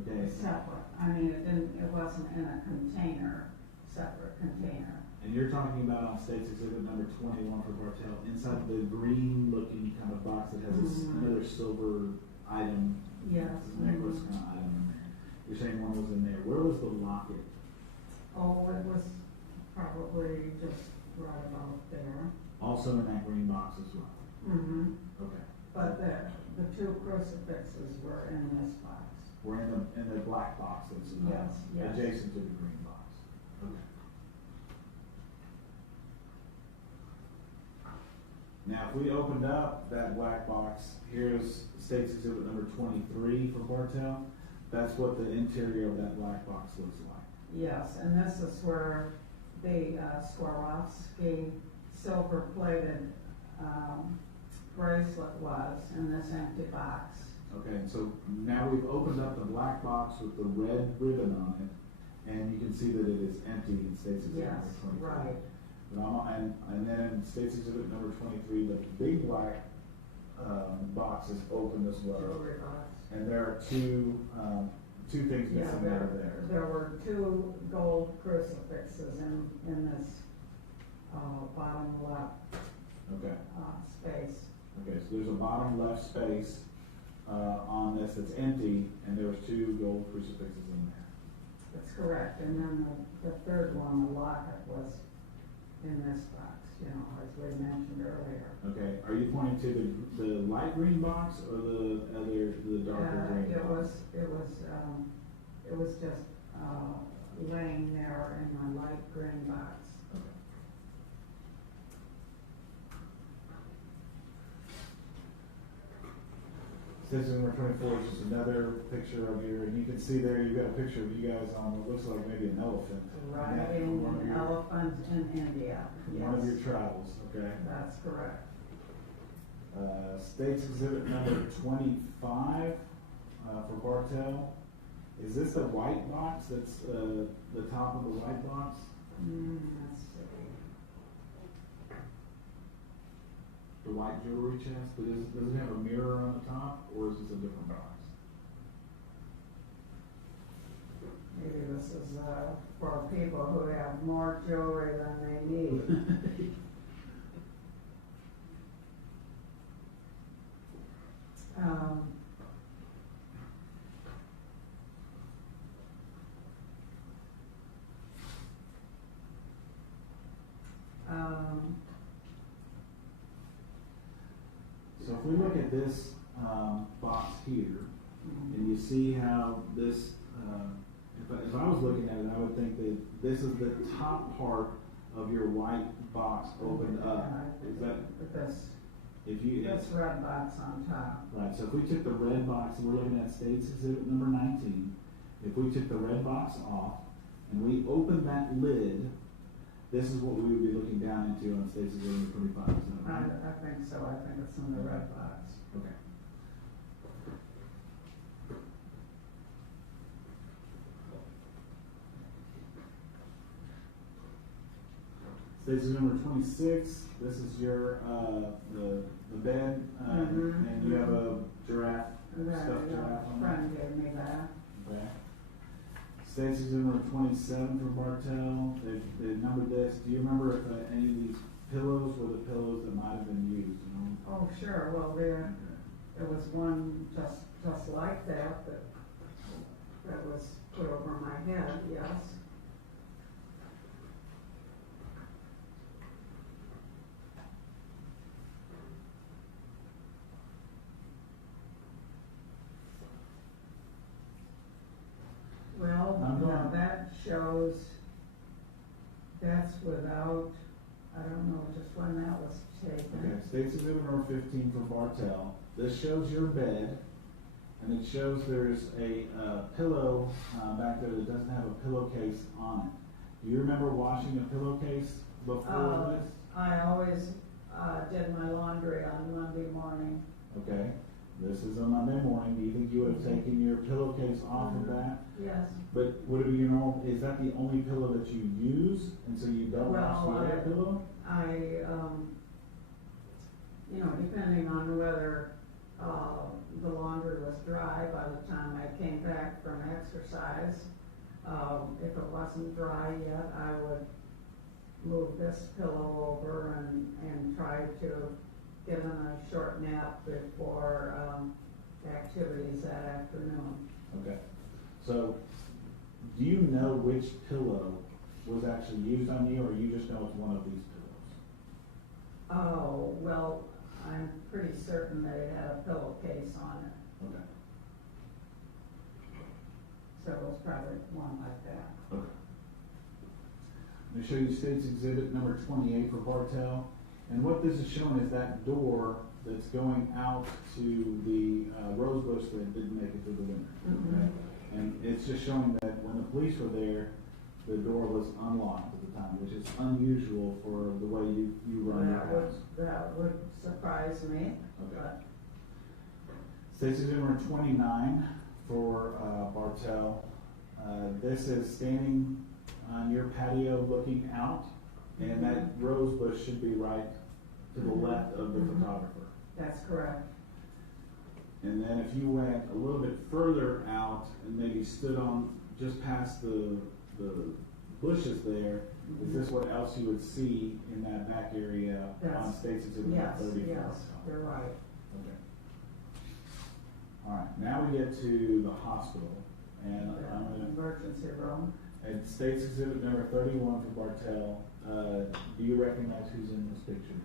Okay. Separate. I mean, it wasn't in a container, separate container. And you're talking about on State's Exhibit number 21 for Bartell, inside the green looking kind of box that has another silver item. Yes. Necklace kind of item in there. You're saying one was in there. Where was the locket? Oh, it was probably just right about there. Also in that green box as well. Mm-hmm. Okay. But the two crucifixes were in this box. We're in the black box that's Yes. adjacent to the green box. Okay. Now, if we opened up that black box, here's State's Exhibit number 23 for Bartell. That's what the interior of that black box looks like. Yes, and this is where the Swarovski silver-plated bracelet was in this empty box. Okay, so now we've opened up the black box with the red ribbon on it, and you can see that it is empty in State's Exhibit Yes, number 23. right. And then State's Exhibit number 23, the big black box is open as well. Jewelry box. And there are two two things Yeah, missing out of there. there were 2 gold crucifixes in this, bottom left, Okay. space. Okay, so there's a bottom left space on this that's empty, and there was 2 gold crucifixes in there. That's correct, and then the third one, the locket, was in this box, as we mentioned earlier. Okay, are you pointing to the light green box or the darker green box? It was just, laying there in the light green box. Statement number 24 is just another picture of and you can see there, you've got a picture of you guys on what looks like maybe an elephant. Riding an elephant in India. One of Yes. your travels, okay? That's correct. States Exhibit number 25 for Bartell. Is this the white box that's the top of the white box? Let's see. The white jewelry chest, but does it have a mirror on the top, or is this a different box? Maybe this is, for people who have more jewelry than they need. So if we look at this box here, and you see how this, if I was looking at it, I would think that this is the top part of your white box opened up. Is that? This red box on top. Right, so if we took the red box, and we're looking at States Exhibit number 19, if we took the red box off and we opened that lid, this is what we would be looking down into on States Exhibit number 25. Is that right? I think so. I think it's in the red box. Okay. States Exhibit number 26. This is your the bed, and you have a giraffe, stuffed giraffe on there. Friend gave me that. Okay. States Exhibit number 27 for Bartell. They numbered this. Do you remember if any of these pillows were the pillows that might have been used? Oh, sure. Well, there was one just like that was put over my head. Yes. Well, now that shows that's without, I don't know just when that was taken. Okay, States Exhibit number 15 for Bartell. This shows your bed, and it shows there's a pillow back there that doesn't have a pillowcase on it. Do you remember washing a pillowcase before this? I always did my laundry on Monday morning. Okay, this is a Monday morning. Do you think you would have taken your pillowcase off of that? Yes. But would it be your normal, is that the only pillow that you use, and so you don't wash the other pillow? Depending on whether the laundry was dry by the time I came back from exercise, if it wasn't dry yet, I would move this pillow over and try to get in a short nap before activities that afternoon. Okay. So, do you know which pillow was actually used on you, or you just know it's one of these pillows? Oh, well, I'm pretty certain they had a pillowcase on it. Okay. So it was probably one like that. Okay. I'm going to show you States Exhibit number 28 for Bartell. And what this is showing is that door that's going out to the rose bush that didn't make it through the winter. Okay? And it's just showing that when the police were there, the door was unlocked at the time, which is unusual for the way you run your house. That would surprise me. Okay. States Exhibit number 29 for Bartell. This is standing on your patio looking out, and that rose bush should be right to the left of the photographer. That's correct. And then if you went a little bit further out and maybe stood on just past the bushes there, is this what else you would see in that back area on State's Exhibit Yes, 34? yes, you're right. Okay. All right, now we get to the hospital, and I'm going to Emergency room. at State's Exhibit number 31 for Bartell. Do you recognize who's in this picture?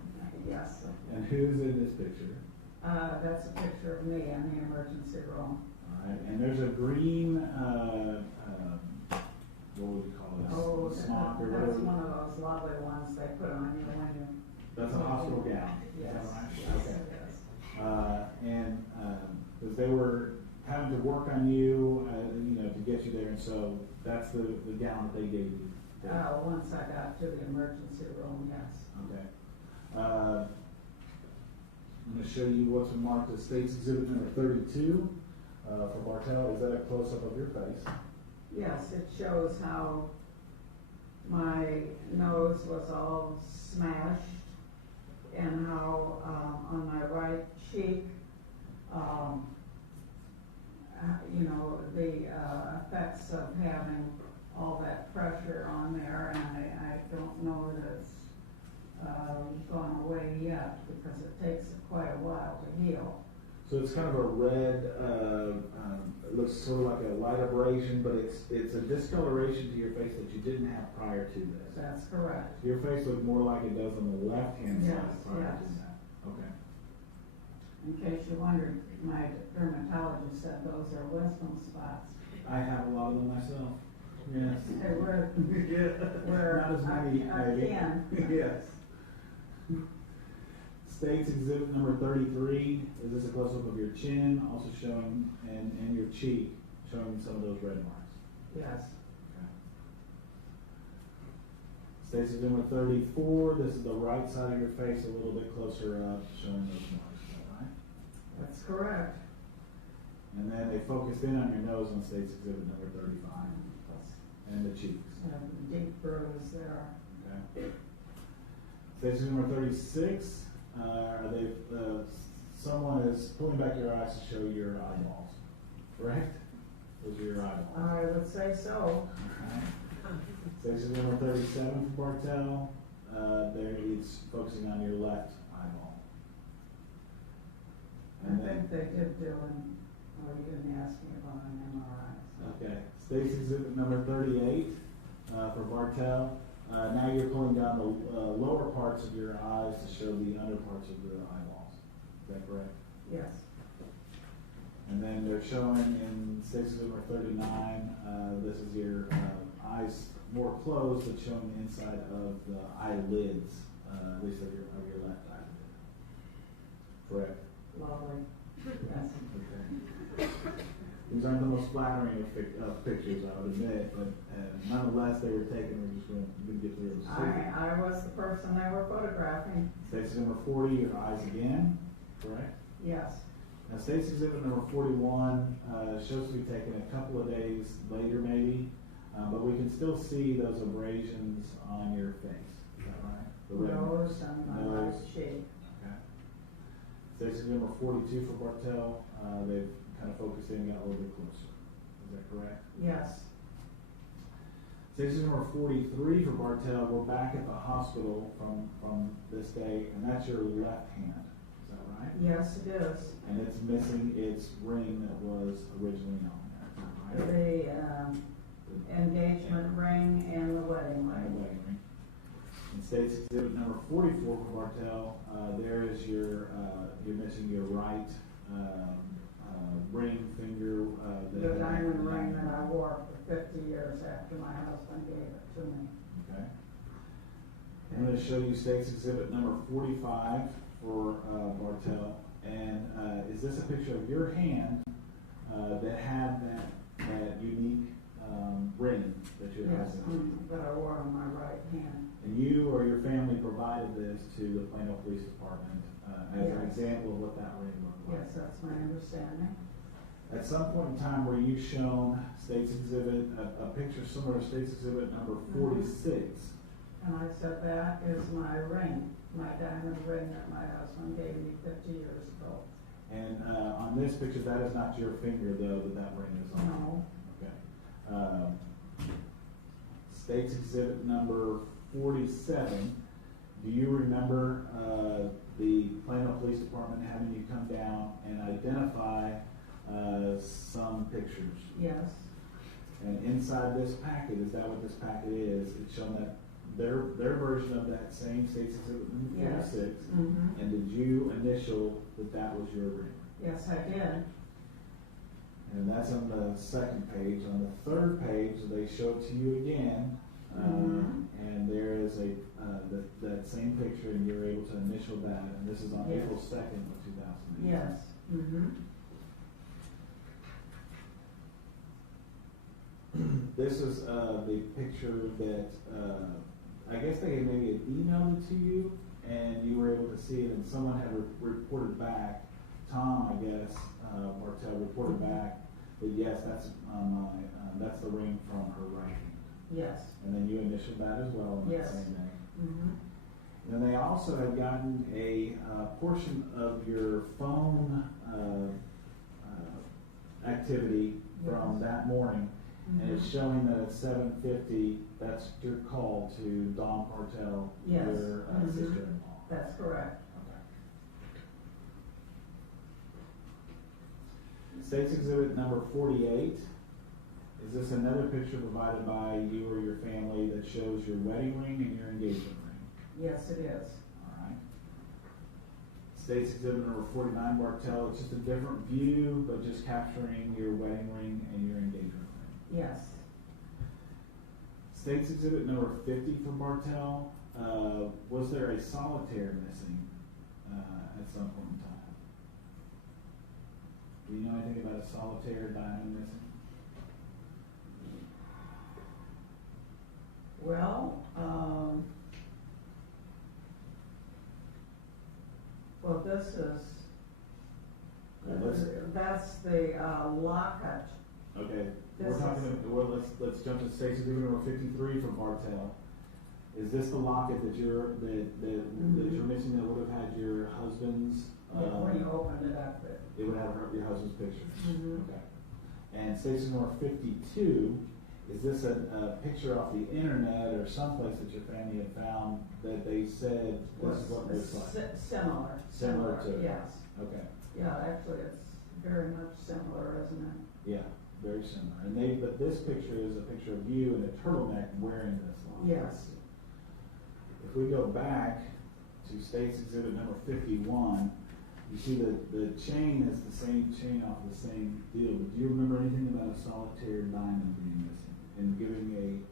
Yes. And who's in this picture? That's a picture of me in the emergency room. All right, and there's a green, what would we call it? Oh, Smock or that's whatever. one of those lovely ones they put on you when you. That's a hospital gown. Yes. Is that right? Yes, Okay. it is. And because they were having to work on you, to get you there, and so that's the gown that they gave you. Once I got to the emergency room, yes. Okay. I'm going to show you what's been marked as State's Exhibit number 32 for Bartell. Is that a close-up of your face? Yes, it shows how my nose was all smashed and how on my right cheek, the effects of having all that pressure on there, and I don't know that it's gone away yet because it takes quite a while to heal. So it's kind of a red, it looks sort of like a light abrasion, but it's a discoloration to your face that you didn't have prior to this. That's correct. Your face looked more like it does on the left-hand Yes, side prior yes. to that. Okay. In case you wondered, my dermatologist said those are wisdom spots. I have a lot of them myself. Yes. Where Not as many, maybe. can. Yes. State's Exhibit number 33. Is this a close-up of your chin, also showing, and your cheek, showing some of those red marks? Yes. Okay. State's Exhibit number 34. This is the right side of your face, a little bit closer up, showing those marks. Is that right? That's correct. And then they focused in on your nose on State's Exhibit number 35. And the cheeks. And deep bruise there. Okay. State's Exhibit number 36. Someone is pulling back your eyes to show your eyeballs, correct? Those are your eyeballs. I would say so. Section number 37 for Bartell. There it's focusing on your left eyeball. I think they did do you didn't ask me about an MRI. So. Okay. State's Exhibit number 38 for Bartell. Now you're pulling down the lower parts of your eyes to show the under parts of the eyeballs. Is that correct? Yes. And then they're showing in State's Exhibit number 39, this is your eyes more closed, but showing the inside of the eyelids, at least of your left eyelid. Correct? Lovely. Yes. Okay. These aren't the most flattering of pictures, I would admit, but nonetheless, they were taken. We're just going to get through it. I was the person they were photographing. State's number 40, your eyes again, correct? Yes. Now, State's Exhibit number 41 shows to be taken a couple of days later, maybe, but we can still see those abrasions on your face. Is that right? The red Nose and my right nose. cheek. Okay. State's Exhibit number 42 for Bartell. They've kind of focused in, got a little bit closer. Is that correct? Yes. Station number 43 for Bartell. We're back at the hospital from this day, and that's your left hand. Is that right? Yes, it is. And it's missing its ring that was originally on there. Is that right? The engagement ring and the wedding And the ring. wedding ring. In State's Exhibit number 44 for Bartell, there is you're missing your right ring finger. The diamond ring that I wore for 50 years after my husband gave it to me. Okay. I'm going to show you State's Exhibit number 45 for Bartell. And is this a picture of your hand that had that unique ring that you had? Yes, that I wore on my right hand. And you or your family provided this to the Plano Police Department as an example of what that ring looked like. Yes, that's my understanding. At some point in time, were you shown State's Exhibit, a picture similar to State's Exhibit number 46? And I said, that is my ring, my diamond ring that my husband gave me 50 years ago. And on this picture, that is not your finger, though, that ring is on. No. Okay. State's Exhibit number 47. Do you remember the Plano Police Department having you come down and identify some pictures? Yes. And inside this packet, is that what this packet is? It's showing that their version of that same State's Exhibit number 46. Yes. Mm-hmm. And did you initial that was your ring? Yes, I did. And that's on the second page. On the third page, they show it to you again. And there is that same picture, and you're able to initial that. And this is on Yes. April 2nd of 2008. Yes. Mm-hmm. This is the picture that I guess they had maybe emailed it to you, and you were able to see it, and someone had reported back. Tom, I guess, Bartell reported back that yes, that's the ring from her right hand. Yes. And then you initialed that as well on that Yes. same day. Mm-hmm. And they also had gotten a portion of your phone activity from that morning, and it's showing that at 7:50, that's your call to Dawn Bartell, Yes. your sister-in-law. That's correct. State's Exhibit number 48. Is this another picture provided by you or your family that shows your wedding ring and your engagement ring? Yes, it is. All right. State's Exhibit number 49, Bartell. It's just a different view, but just capturing your wedding ring and your engagement ring. Yes. State's Exhibit number 50 for Bartell. Was there a solitaire missing at some point in time? Do you know anything about a solitaire diamond missing? Well, this is, that's the locket. Okay, This we're talking. Well, let's jump to State's Exhibit number 53 for Bartell. Is this the locket that you're missing that would have had your husband's? When you opened it up, it would have your husband's picture. Mm-hmm. Okay. And State's number 52. Is this a picture off the internet or someplace that your family had found that they said this is what it looks like? Similar to. yes. Okay. Yeah, actually, it's very much similar, isn't it? Yeah, very similar. And but this picture is a picture of you in a turtleneck wearing this locket. Yes. If we go back to State's Exhibit number 51, you see the chain is the same chain off the same deal. But do you remember anything about a solitaire diamond being missing and giving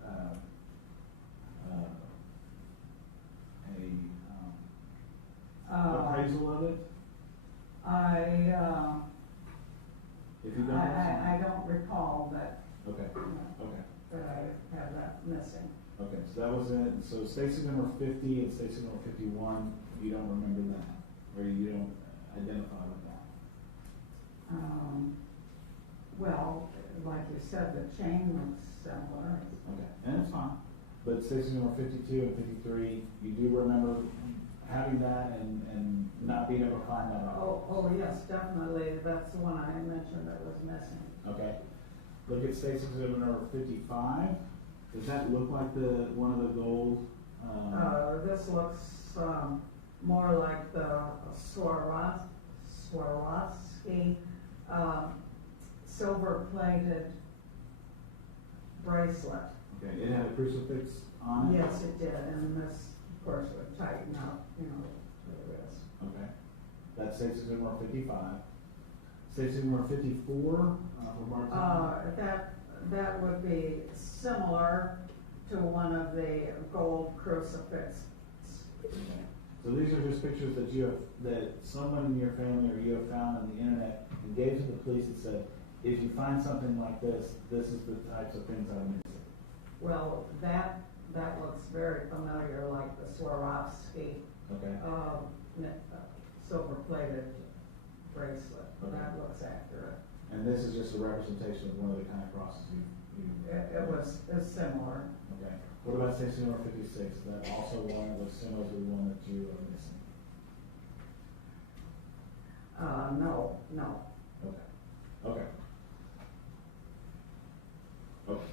appraisal of it? If you don't, I don't recall that. Okay. That I have that missing. Okay, so that was it. So Stacy number 50 and Stacy number 51, you don't remember that, or you don't identify with that. Well, like you said, the chain looks similar. Okay, and it's fine. But Stacy number 52 and 53, you do remember having that and not being able to find that out? Oh yes, definitely. That's the one I mentioned that was missing. Okay. Look at Stacy exhibit number 55. Does that look like one of the gold? This looks more like the Swarovski silver-plated bracelet. Okay, it had a crucifix on it? Yes, it did, and this, of course, would tighten up, the wrist. Okay. That's Stacy exhibit number 55. Stacy number 54 for Bartell? That would be similar to one of the gold crucifixes. Okay. So these are just pictures that someone in your family or you have found on the internet and gave to the police and said, if you find something like this, this is the types of things I'm missing. Well, that looks very familiar, like the Swarovski. Okay. Silver-plated bracelet. Okay. That looks accurate. And this is just a representation of one of the kind of crosses you It's similar. Okay. What about Stacy number 56? Is that also one that looks similar to the one that you are missing? No. Okay. Okay. Okay.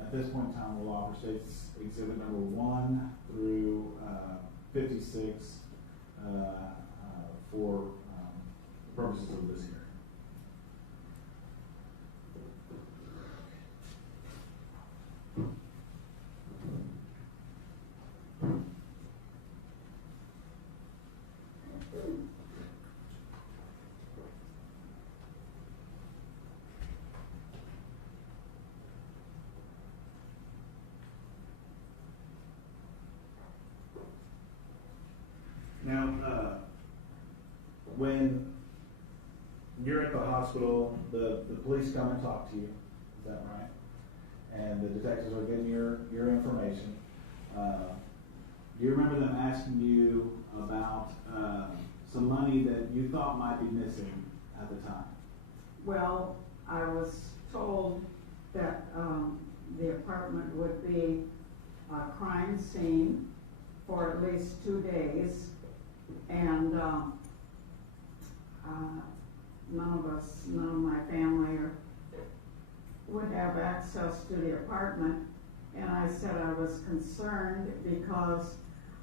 At this point in time, we'll offer states exhibit number 1 through 56 for purposes of this hearing. Now, when you're at the hospital, the police come and talk to you, is that right? And the detectives are getting your information. Do you remember them asking you about some money that you thought might be missing at the time? Well, I was told that the apartment would be a crime scene for at least 2 days, and none of my family would have access to the apartment. And I said I was concerned because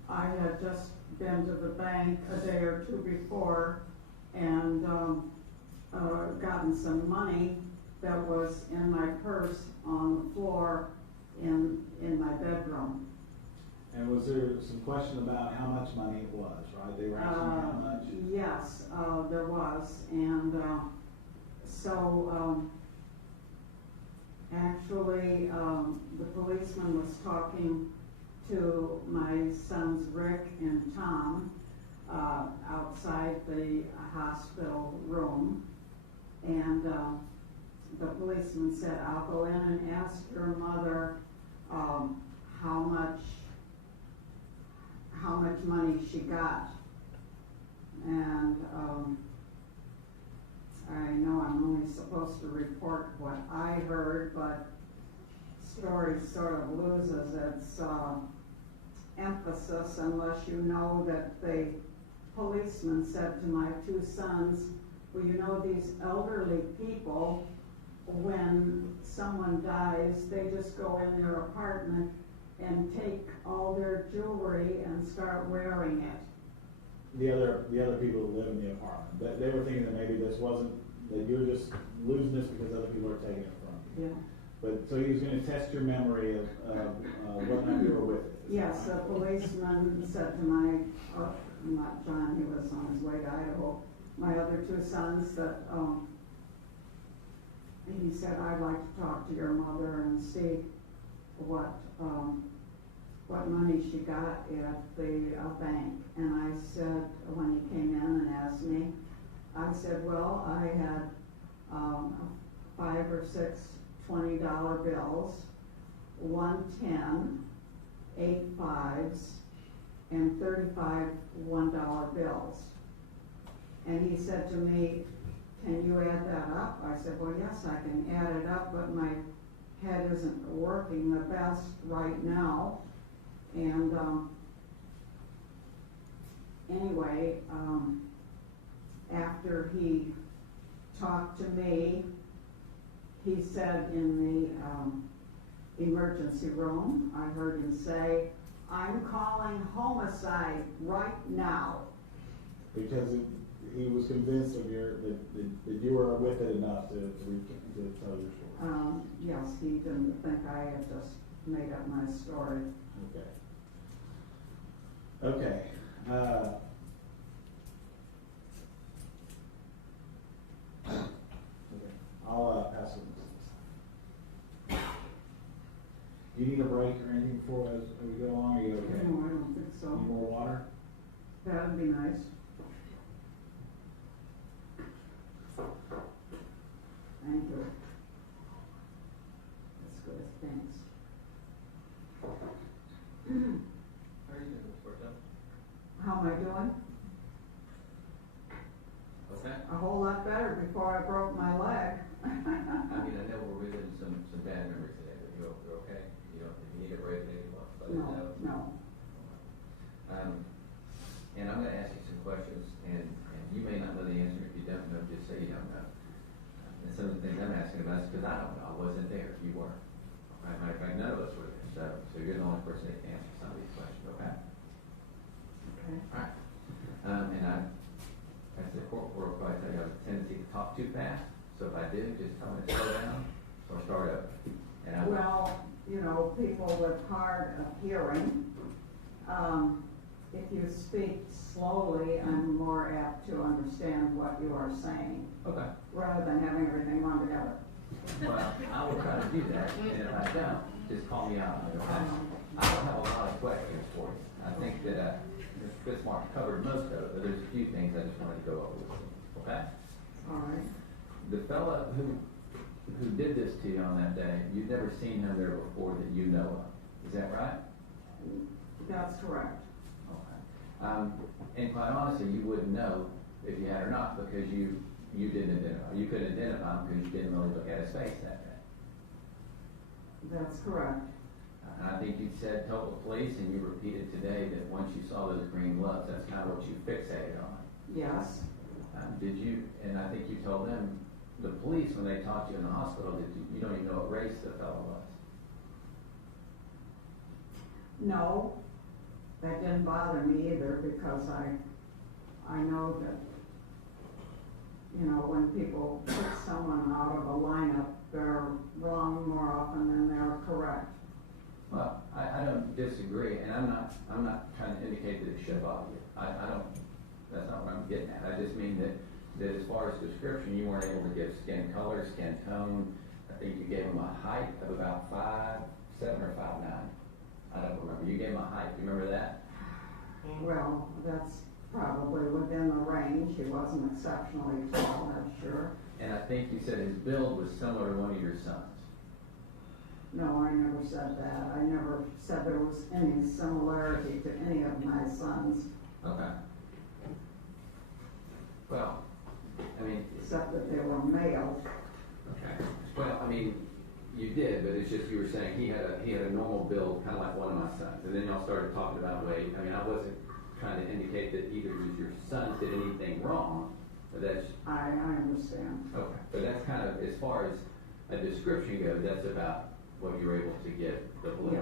I had just been to the bank a day or two before and gotten some money that was in my purse on the floor in my bedroom. And was there some question about how much money it was, right? They were asking how much? Yes, there was. And so actually the policeman was talking to my sons Rick and Tom outside the hospital room, and the policeman said, I'll go in and ask your mother how much money she got. And I know I'm only supposed to report what I heard, but story sort of loses its emphasis unless you know that the policeman said to my 2 sons, well, you know, these elderly people, when someone dies, they just go in their apartment and take all their jewelry and start wearing it. The other people who live in the apartment, they were thinking that maybe this wasn't, that you were just losing this because other people are taking it from you. Yeah. But so he was going to test your memory of what night you were with it. Yes, the policeman said to my, not John, he was on his way to Idaho, my other 2 sons, that he said, I'd like to talk to your mother and see what money she got at the bank. And I said, when he came in and asked me, I said, well, I had 5 or 6 $20 bills, 1 10, 8 5s, and 35 $1 bills. And he said to me, can you add that up? I said, well, yes, I can add it up, but my head isn't working the best right now. And anyway, after he talked to me, he said in the emergency room, I heard him say, I'm calling homicide right now. Because he was convinced of that you were with it enough to tell your story. Yes, he didn't think I had just made up my story. Okay. I'll pass it. Do you need a break or anything before as we go along? Are you okay? No, I don't think so. Need more water? That would be nice. Thank you. That's good, thanks. How are you doing, Ms. Bartell? How am I doing? What's that? A whole lot better before I broke my leg. I mean, I know we're reliving some bad memories today, but you're okay? If you need a break, maybe let us know. No. And I'm some of the things I'm asking about is because I don't know, I wasn't there, you weren't. Right? Matter of fact, none of us were there, so you're the only person that can answer some of these questions, okay? Okay. All right. And as the court will probably tell you, I have a tendency to talk too fast, so if I do, just tell me to slow down or start over. And I will. Well, you know, people with hard of hearing, if you speak slowly, I'm more apt to understand what you are saying. Okay. Rather than having everything run together. Well, I will try to do that, and if I don't, just call me out. Okay? I don't have a lot of questions for you. I think that Mr. Fitzmark covered most of it, but there's a few things I just wanted to go over with you. Okay? All right. The fella who did this to you on that day, you've never seen him there before that you know of. Is that right? That's correct. Okay. And quite honestly, you wouldn't know if you had or not because you didn't identify. You couldn't identify him because you didn't really look at his face that day. That's correct. And I think you told the police, and you repeated today that once you saw those green gloves, that's kind of what you fixated on. Yes. Did you? And I think you told them, the police, when they talked to you in the hospital, that you don't even know what race the fellow was. No, that didn't bother me either because I know that, you know, when people pick someone out of a lineup, they're wrong more often than they're correct. Well, I don't disagree, and I'm not trying to indicate that it should bother you. I don't. That's not what I'm getting at. I just mean that as far as description, you weren't able to give skin color, skin tone. I think you gave him a height of about 5'7" or 5'9". I don't remember. You gave him a height. Do you remember that? Well, that's probably within the range. He wasn't exceptionally tall, that's sure. And I think you said his build was similar to one of your sons. No, I never said that. I never said there was any similarity to any of my sons. Okay. Well, I mean, except that they were male. Okay. Well, I mean, you did, but it's just you were saying he had a normal build, kind of like one of my sons, and then y'all started talking about weight. I mean, I wasn't trying to indicate that either of your sons did anything wrong, but that's. I understand. Okay, but that's kind of as far as a description goes. That's about what you were able to get the police.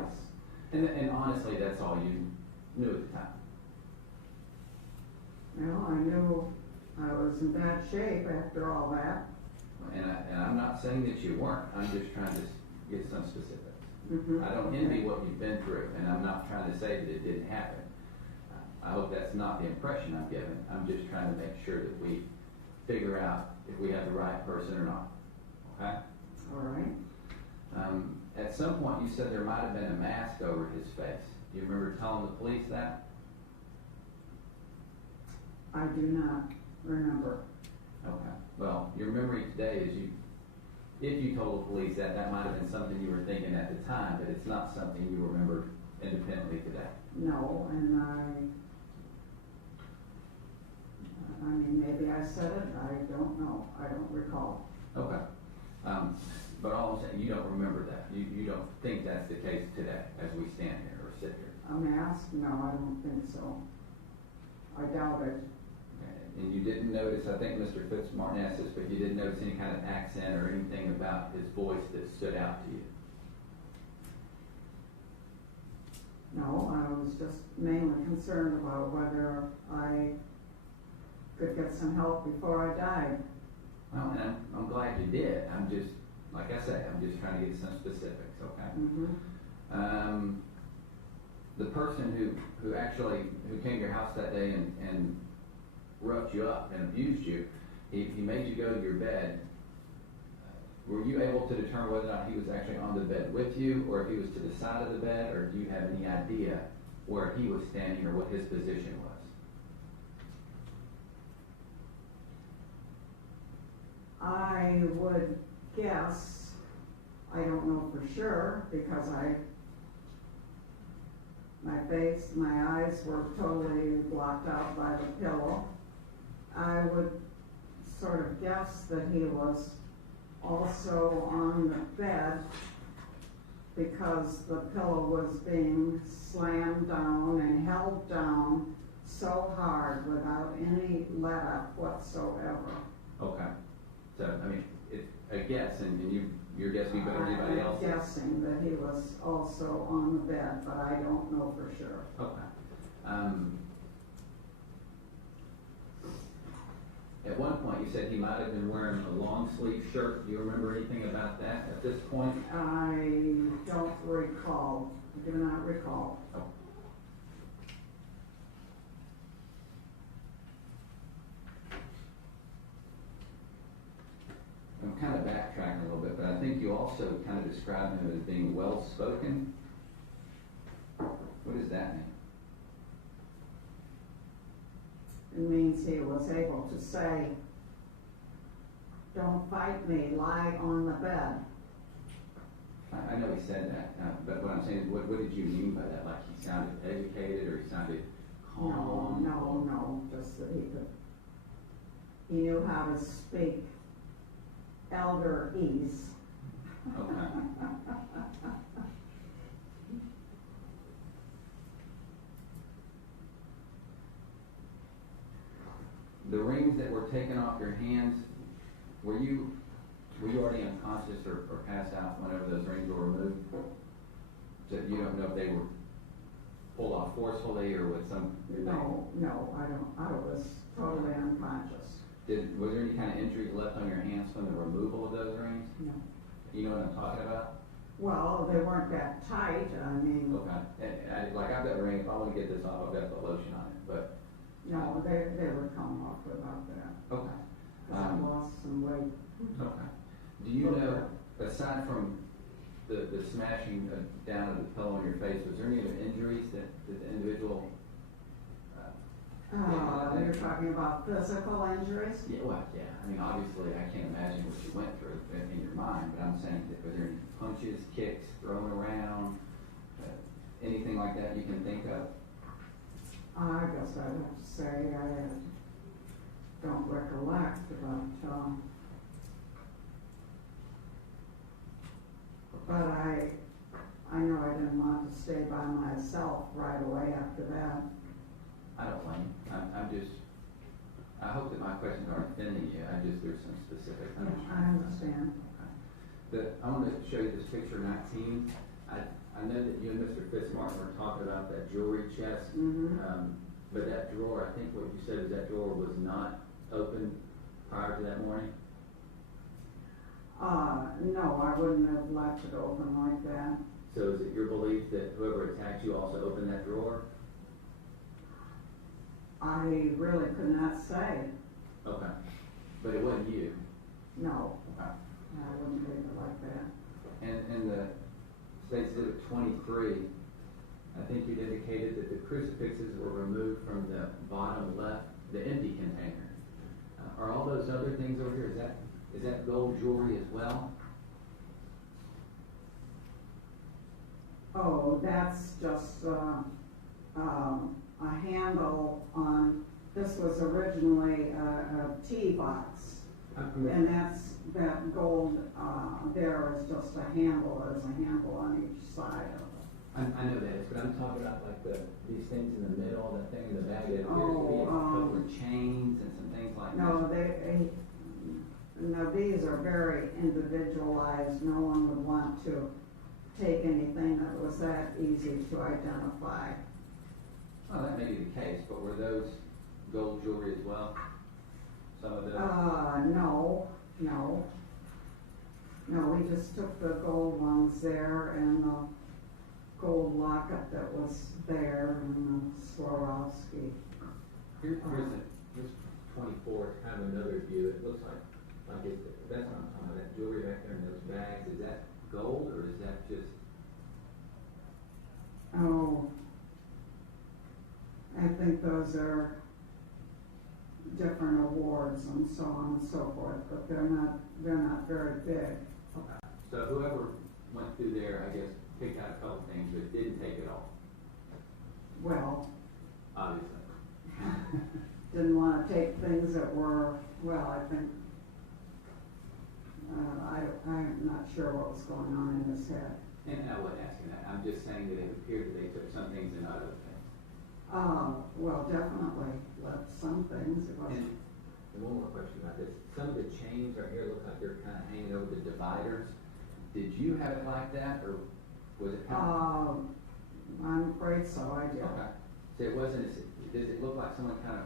Yes. And honestly, that's all you knew at the time. Well, I knew I was in bad shape after all that. And I'm not saying that you weren't. I'm just trying to get some specifics. Mm-hmm. I don't envy what you've been through, and I'm not trying to say that it didn't happen. I hope that's not the impression I'm giving. I'm just trying to make sure that we figure out if we have the right person or not. Okay? All right. At some point, you said there might have been a mask over his face. Do you remember telling the police that? I do not remember. Okay. Well, your memory today is if you told the police that might have been something you were thinking at the time, but it's not something you remember independently today. No, and I mean, maybe I said it, I don't know, I don't recall. Okay. But all I'm saying, you don't remember that. You don't think that's the case today as we stand here or sit here. A mask? No, I don't think so. I doubt it. Okay. And you didn't notice, I think Mr. Fitzmartin asked this, but you didn't notice any kind of accent or anything about his voice that stood out to you? No, I was just mainly concerned about whether I could get some help before I died. Well, and I'm glad you did. I'm just, like I say, I'm just trying to get some specifics, okay? Mm-hmm. The person who came to your house that day and roughed you up and abused you, he made you go to your bed. Were you able to determine whether or not he was actually on the bed with you, or if he was to the side of the bed, or do you have any idea where he was standing or what his position was? I would guess, I don't know for sure, because my face, my eyes were totally blocked out by the pillow. I would sort of guess that he was also on the bed because the pillow was being slammed down and held down so hard without any let up whatsoever. Okay. So, I mean, a guess, and your guess be better than anybody I'm else's? guessing that he was also on the bed, but I don't know for sure. Okay. At one point, you said he might have been wearing a long sleeve shirt. Do you remember anything about that at this point? I don't recall, do not recall. Oh. I'm kind of backtracking a little bit, but I think you also kind of described him as being well-spoken. What does that mean? It means he was able to say, "Don't fight me, lie on the bed." I know he said that, but what I'm saying is, what did you mean by that? Like he sounded educated, or he sounded calm? No, just that he knew how to speak elderese. Okay. The rings that were taken off your hands, were you already unconscious or passed out whenever those rings were removed? So you don't know if they were pulled off forcefully or with some... No, I don't. I was totally unconscious. Was there any kind of injuries left on your hands from the removal of those rings? No. You know what I'm talking about? Well, they weren't that tight. I mean. Okay. Like I've got a ring. If I want to get this off, I've got to put lotion on it. But no, they would come off without that. Okay. I lost some weight. Okay. Do you know, aside from the smashing down of the pillow on your face, was there any other injuries that the individual? You're talking about physical injuries? Yeah. Well, yeah. I mean, obviously, I can't imagine what you went through in your mind. But I'm saying, that was there any punches, kicks, thrown around, anything like that you can think of? I guess I'd have to say I don't recollect, but I know I didn't want to stay by myself right away after that. I don't blame you. I hope that my questions aren't offending you. There's some specific things. I understand. Okay. I want to show you this picture 19. I know that you and Mr. Fitzmartin were talking about that jewelry chest, but that drawer, I think what you said is that drawer was not open prior to that morning? No, I wouldn't have left it open like that. So is it your belief that whoever attacked you also opened that drawer? I really could not say. Okay. But it wasn't you? No. Okay. I wouldn't leave it like that. And the State Exhibit 23, I think you indicated that the crucifixes were removed from the bottom left, the empty container. Are all those other things over here, is that gold jewelry as well? Oh, that's just a handle on, this was originally a tea box. And that gold there is just a handle. There's a handle on each side of it. I know that, but I'm talking about like these things in the middle, that thing in the bag that appears to be a couple of chains and some things like that. No, these are very individualized. No one would want to take anything that was that easy to identify. Well, that may be the case, but were those gold jewelry as well? Some of those? No, we just took the gold ones there and the gold locket that was there and the Swarovski. Here's 24, kind of another view. It looks like that's what I'm talking about, that jewelry back there in those bags. Is that gold or is that just? Oh, I think those are different awards and so on and so forth, but they're not very big. Okay. So whoever went through there, I guess, picked out a couple things, but didn't take it all. Well, obviously. Didn't want to take things that were, well, I think, I'm not sure what was going on in his head. And I wasn't asking that. I'm just saying that it appeared that they took some things and not other things. Well, definitely left some things. It wasn't. And one more question about this. Some of the chains right here look like they're kind of hanging over the dividers. Did you have it like that, or was it kind of? I'm afraid so, I did. Okay. So it wasn't, does it look like someone kind of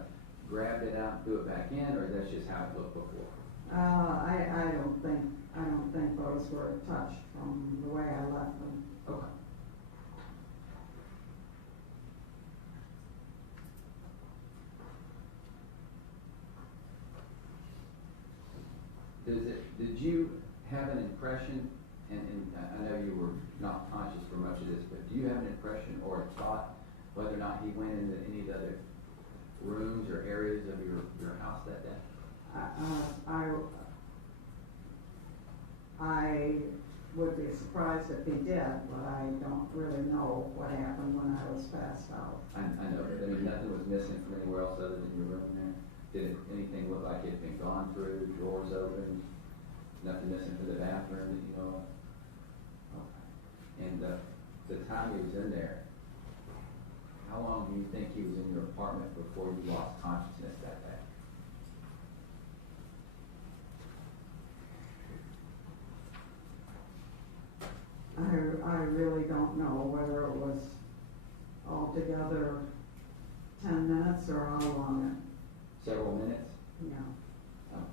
grabbed it out and threw it back in, or that's just how it looked before? I don't think those were touched from the way I left them. Okay. Did you have an impression, and I know you were not conscious for much of this, but do you have an impression or a thought whether or not he went into any of the other rooms or areas of your house that day? I would be surprised if he did, but I don't really know what happened when I was passed out. I know, but I mean, nothing was missing from anywhere else other than your room there? Did anything look like it had been gone through, drawers open, nothing missing from the bathroom that you know of? Okay. And the time he was in there, how long do you think he was in your apartment before you lost consciousness that day? I really don't know whether it was altogether 10 minutes or how long Several minutes? Yeah. Oh.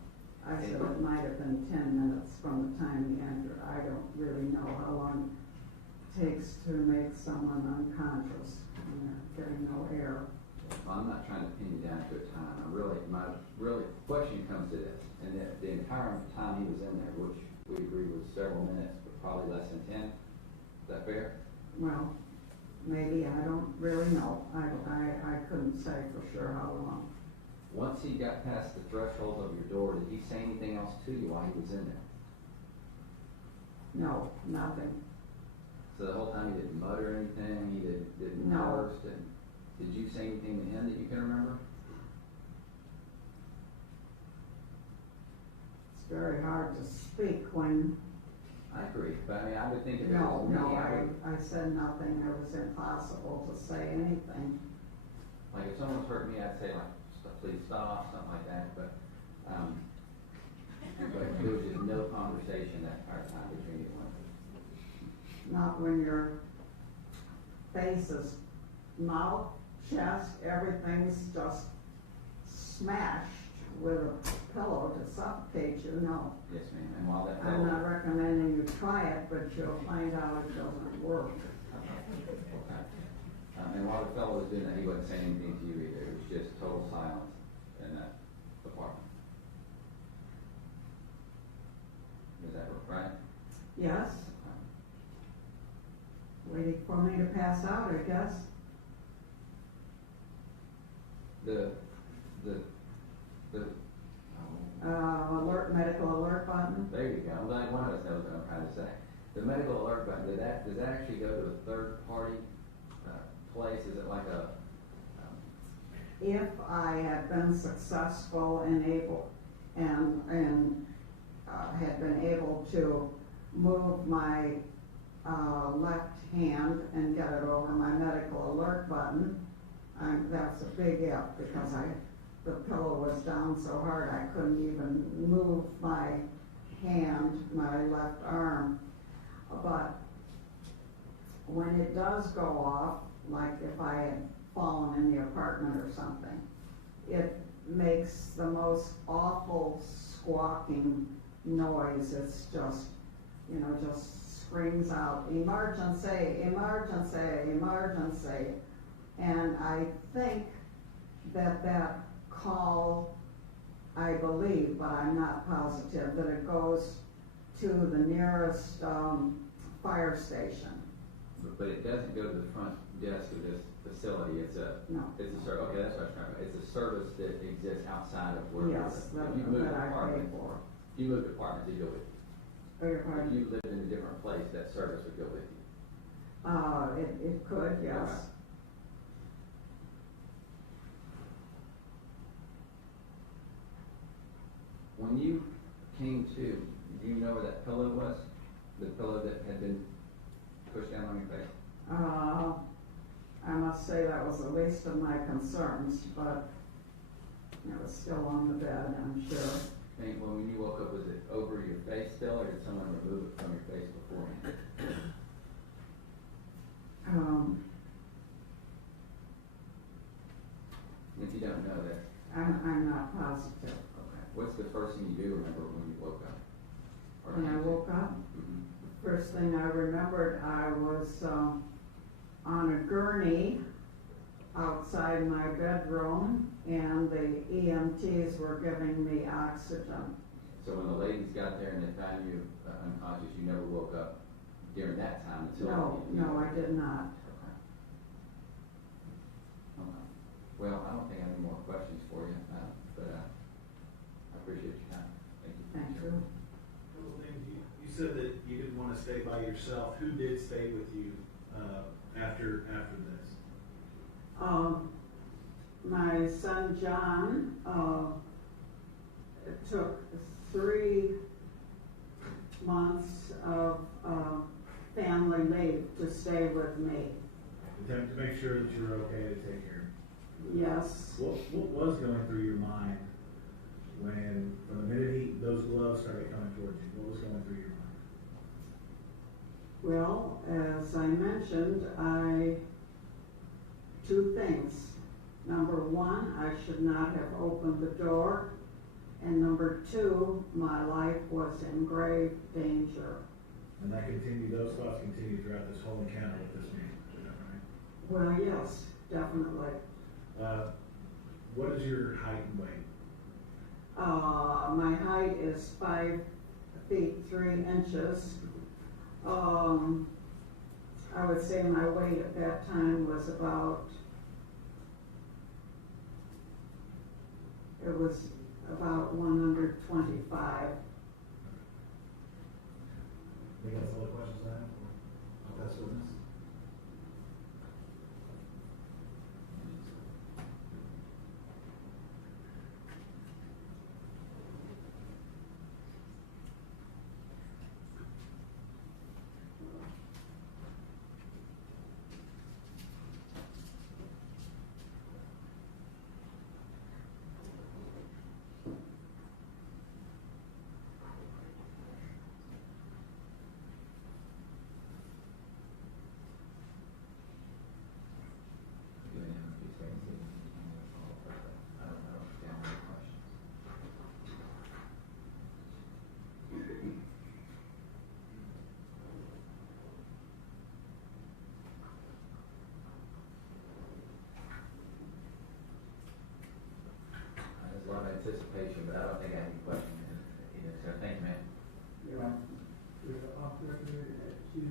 I said it might have been 10 minutes from the time he entered. I don't really know how long it takes to make someone unconscious when they're getting no air. Well, I'm not trying to pin you down to a time. My question comes to this, and the entire time he was in there, which we agree was several minutes, but probably less than 10. Is that fair? Well, maybe, I don't really know. I couldn't say for sure how long. Once he got past the threshold of your door, did he say anything else to you while he was in there? No, nothing. So the whole time he didn't mutter anything, he didn't No. curse, did you say anything to him that you can remember? It's very hard to speak when. I agree, but I mean, I would think if it was me, I said nothing. It was impossible to say anything. like if someone's hurt me, I'd say like, please stop, something like that, but there was just no conversation that entire time between you and Not when your face is mouth, chest, everything's just smashed with a pillow to suffocate you, no. Yes, ma'am, and while that I'm not recommending you try it, but you'll find out it doesn't work. and while the fellow was doing that, he wasn't saying anything to you either, it was just total silence in that apartment. Is that right? Yes. Waiting for me to pass out, I guess. Medical alert button. There you go. I'm glad one of us knows what I'm trying to say. The medical alert button, does that actually go to a third party place? Is it like a? If I had been successful and able and had been able to move my left hand and get it over my medical alert button, that's a big if, because the pillow was down so hard I couldn't even move my hand, my left arm. But when it does go off, like if I had fallen in the apartment or something, it makes the most awful squawking noise. It's just, just screams out, emergency, emergency, emergency. And I think that call, I believe, but I'm not positive, that it goes to the nearest fire station. But it doesn't go to the front desk of this facility. It's a service. Okay, that's what I was trying to. It's a service that exists outside of where yes, you live. If you moved that I apartment, pay for. if you moved apartment, it'd go with you. If you lived in a different place, that service would go with you. It could, yes. Okay. When you came to, do you know where that pillow was? The pillow that had been pushed down on your face? I must say that was the least of my concerns, but It was still on the bed, I'm sure. And when you woke up, was it over your face still, or did someone remove it from your face beforehand? If you don't know that, I'm not positive. okay. What's the first thing you do remember when you woke up? Or When I woke up, Mhm. first thing I remembered, I was on a gurney outside my bedroom, and the EMTs were giving me oxygen. So when the ladies got there and they found you unconscious, you never woke up during that time until? No, I did not. Okay. Okay. Well, I don't think I have any more questions for you, but I appreciate your time. Thank you. Thank you. Couple things. You said that you didn't want to stay by yourself. Who did stay with you after this? My son John it took 3 months of family leave to stay with me. To make sure that you're okay to take care of. Yes. What was going through your mind when, from the minute those gloves started coming towards you? What was going through your mind? Well, as I mentioned, 2 things. Number 1, I should not have opened the door. And number 2, my life was in grave danger. And those thoughts continued throughout this whole encounter with this man, is that right? Well, yes, definitely. What is your height and weight? My height is 5 feet 3 inches. I would say my weight at that time was about 125. I think that's all the questions I have. I'll pass witness. There's a lot of anticipation, but I don't think I have any questions either, so thank you, man. Yeah. Off record that you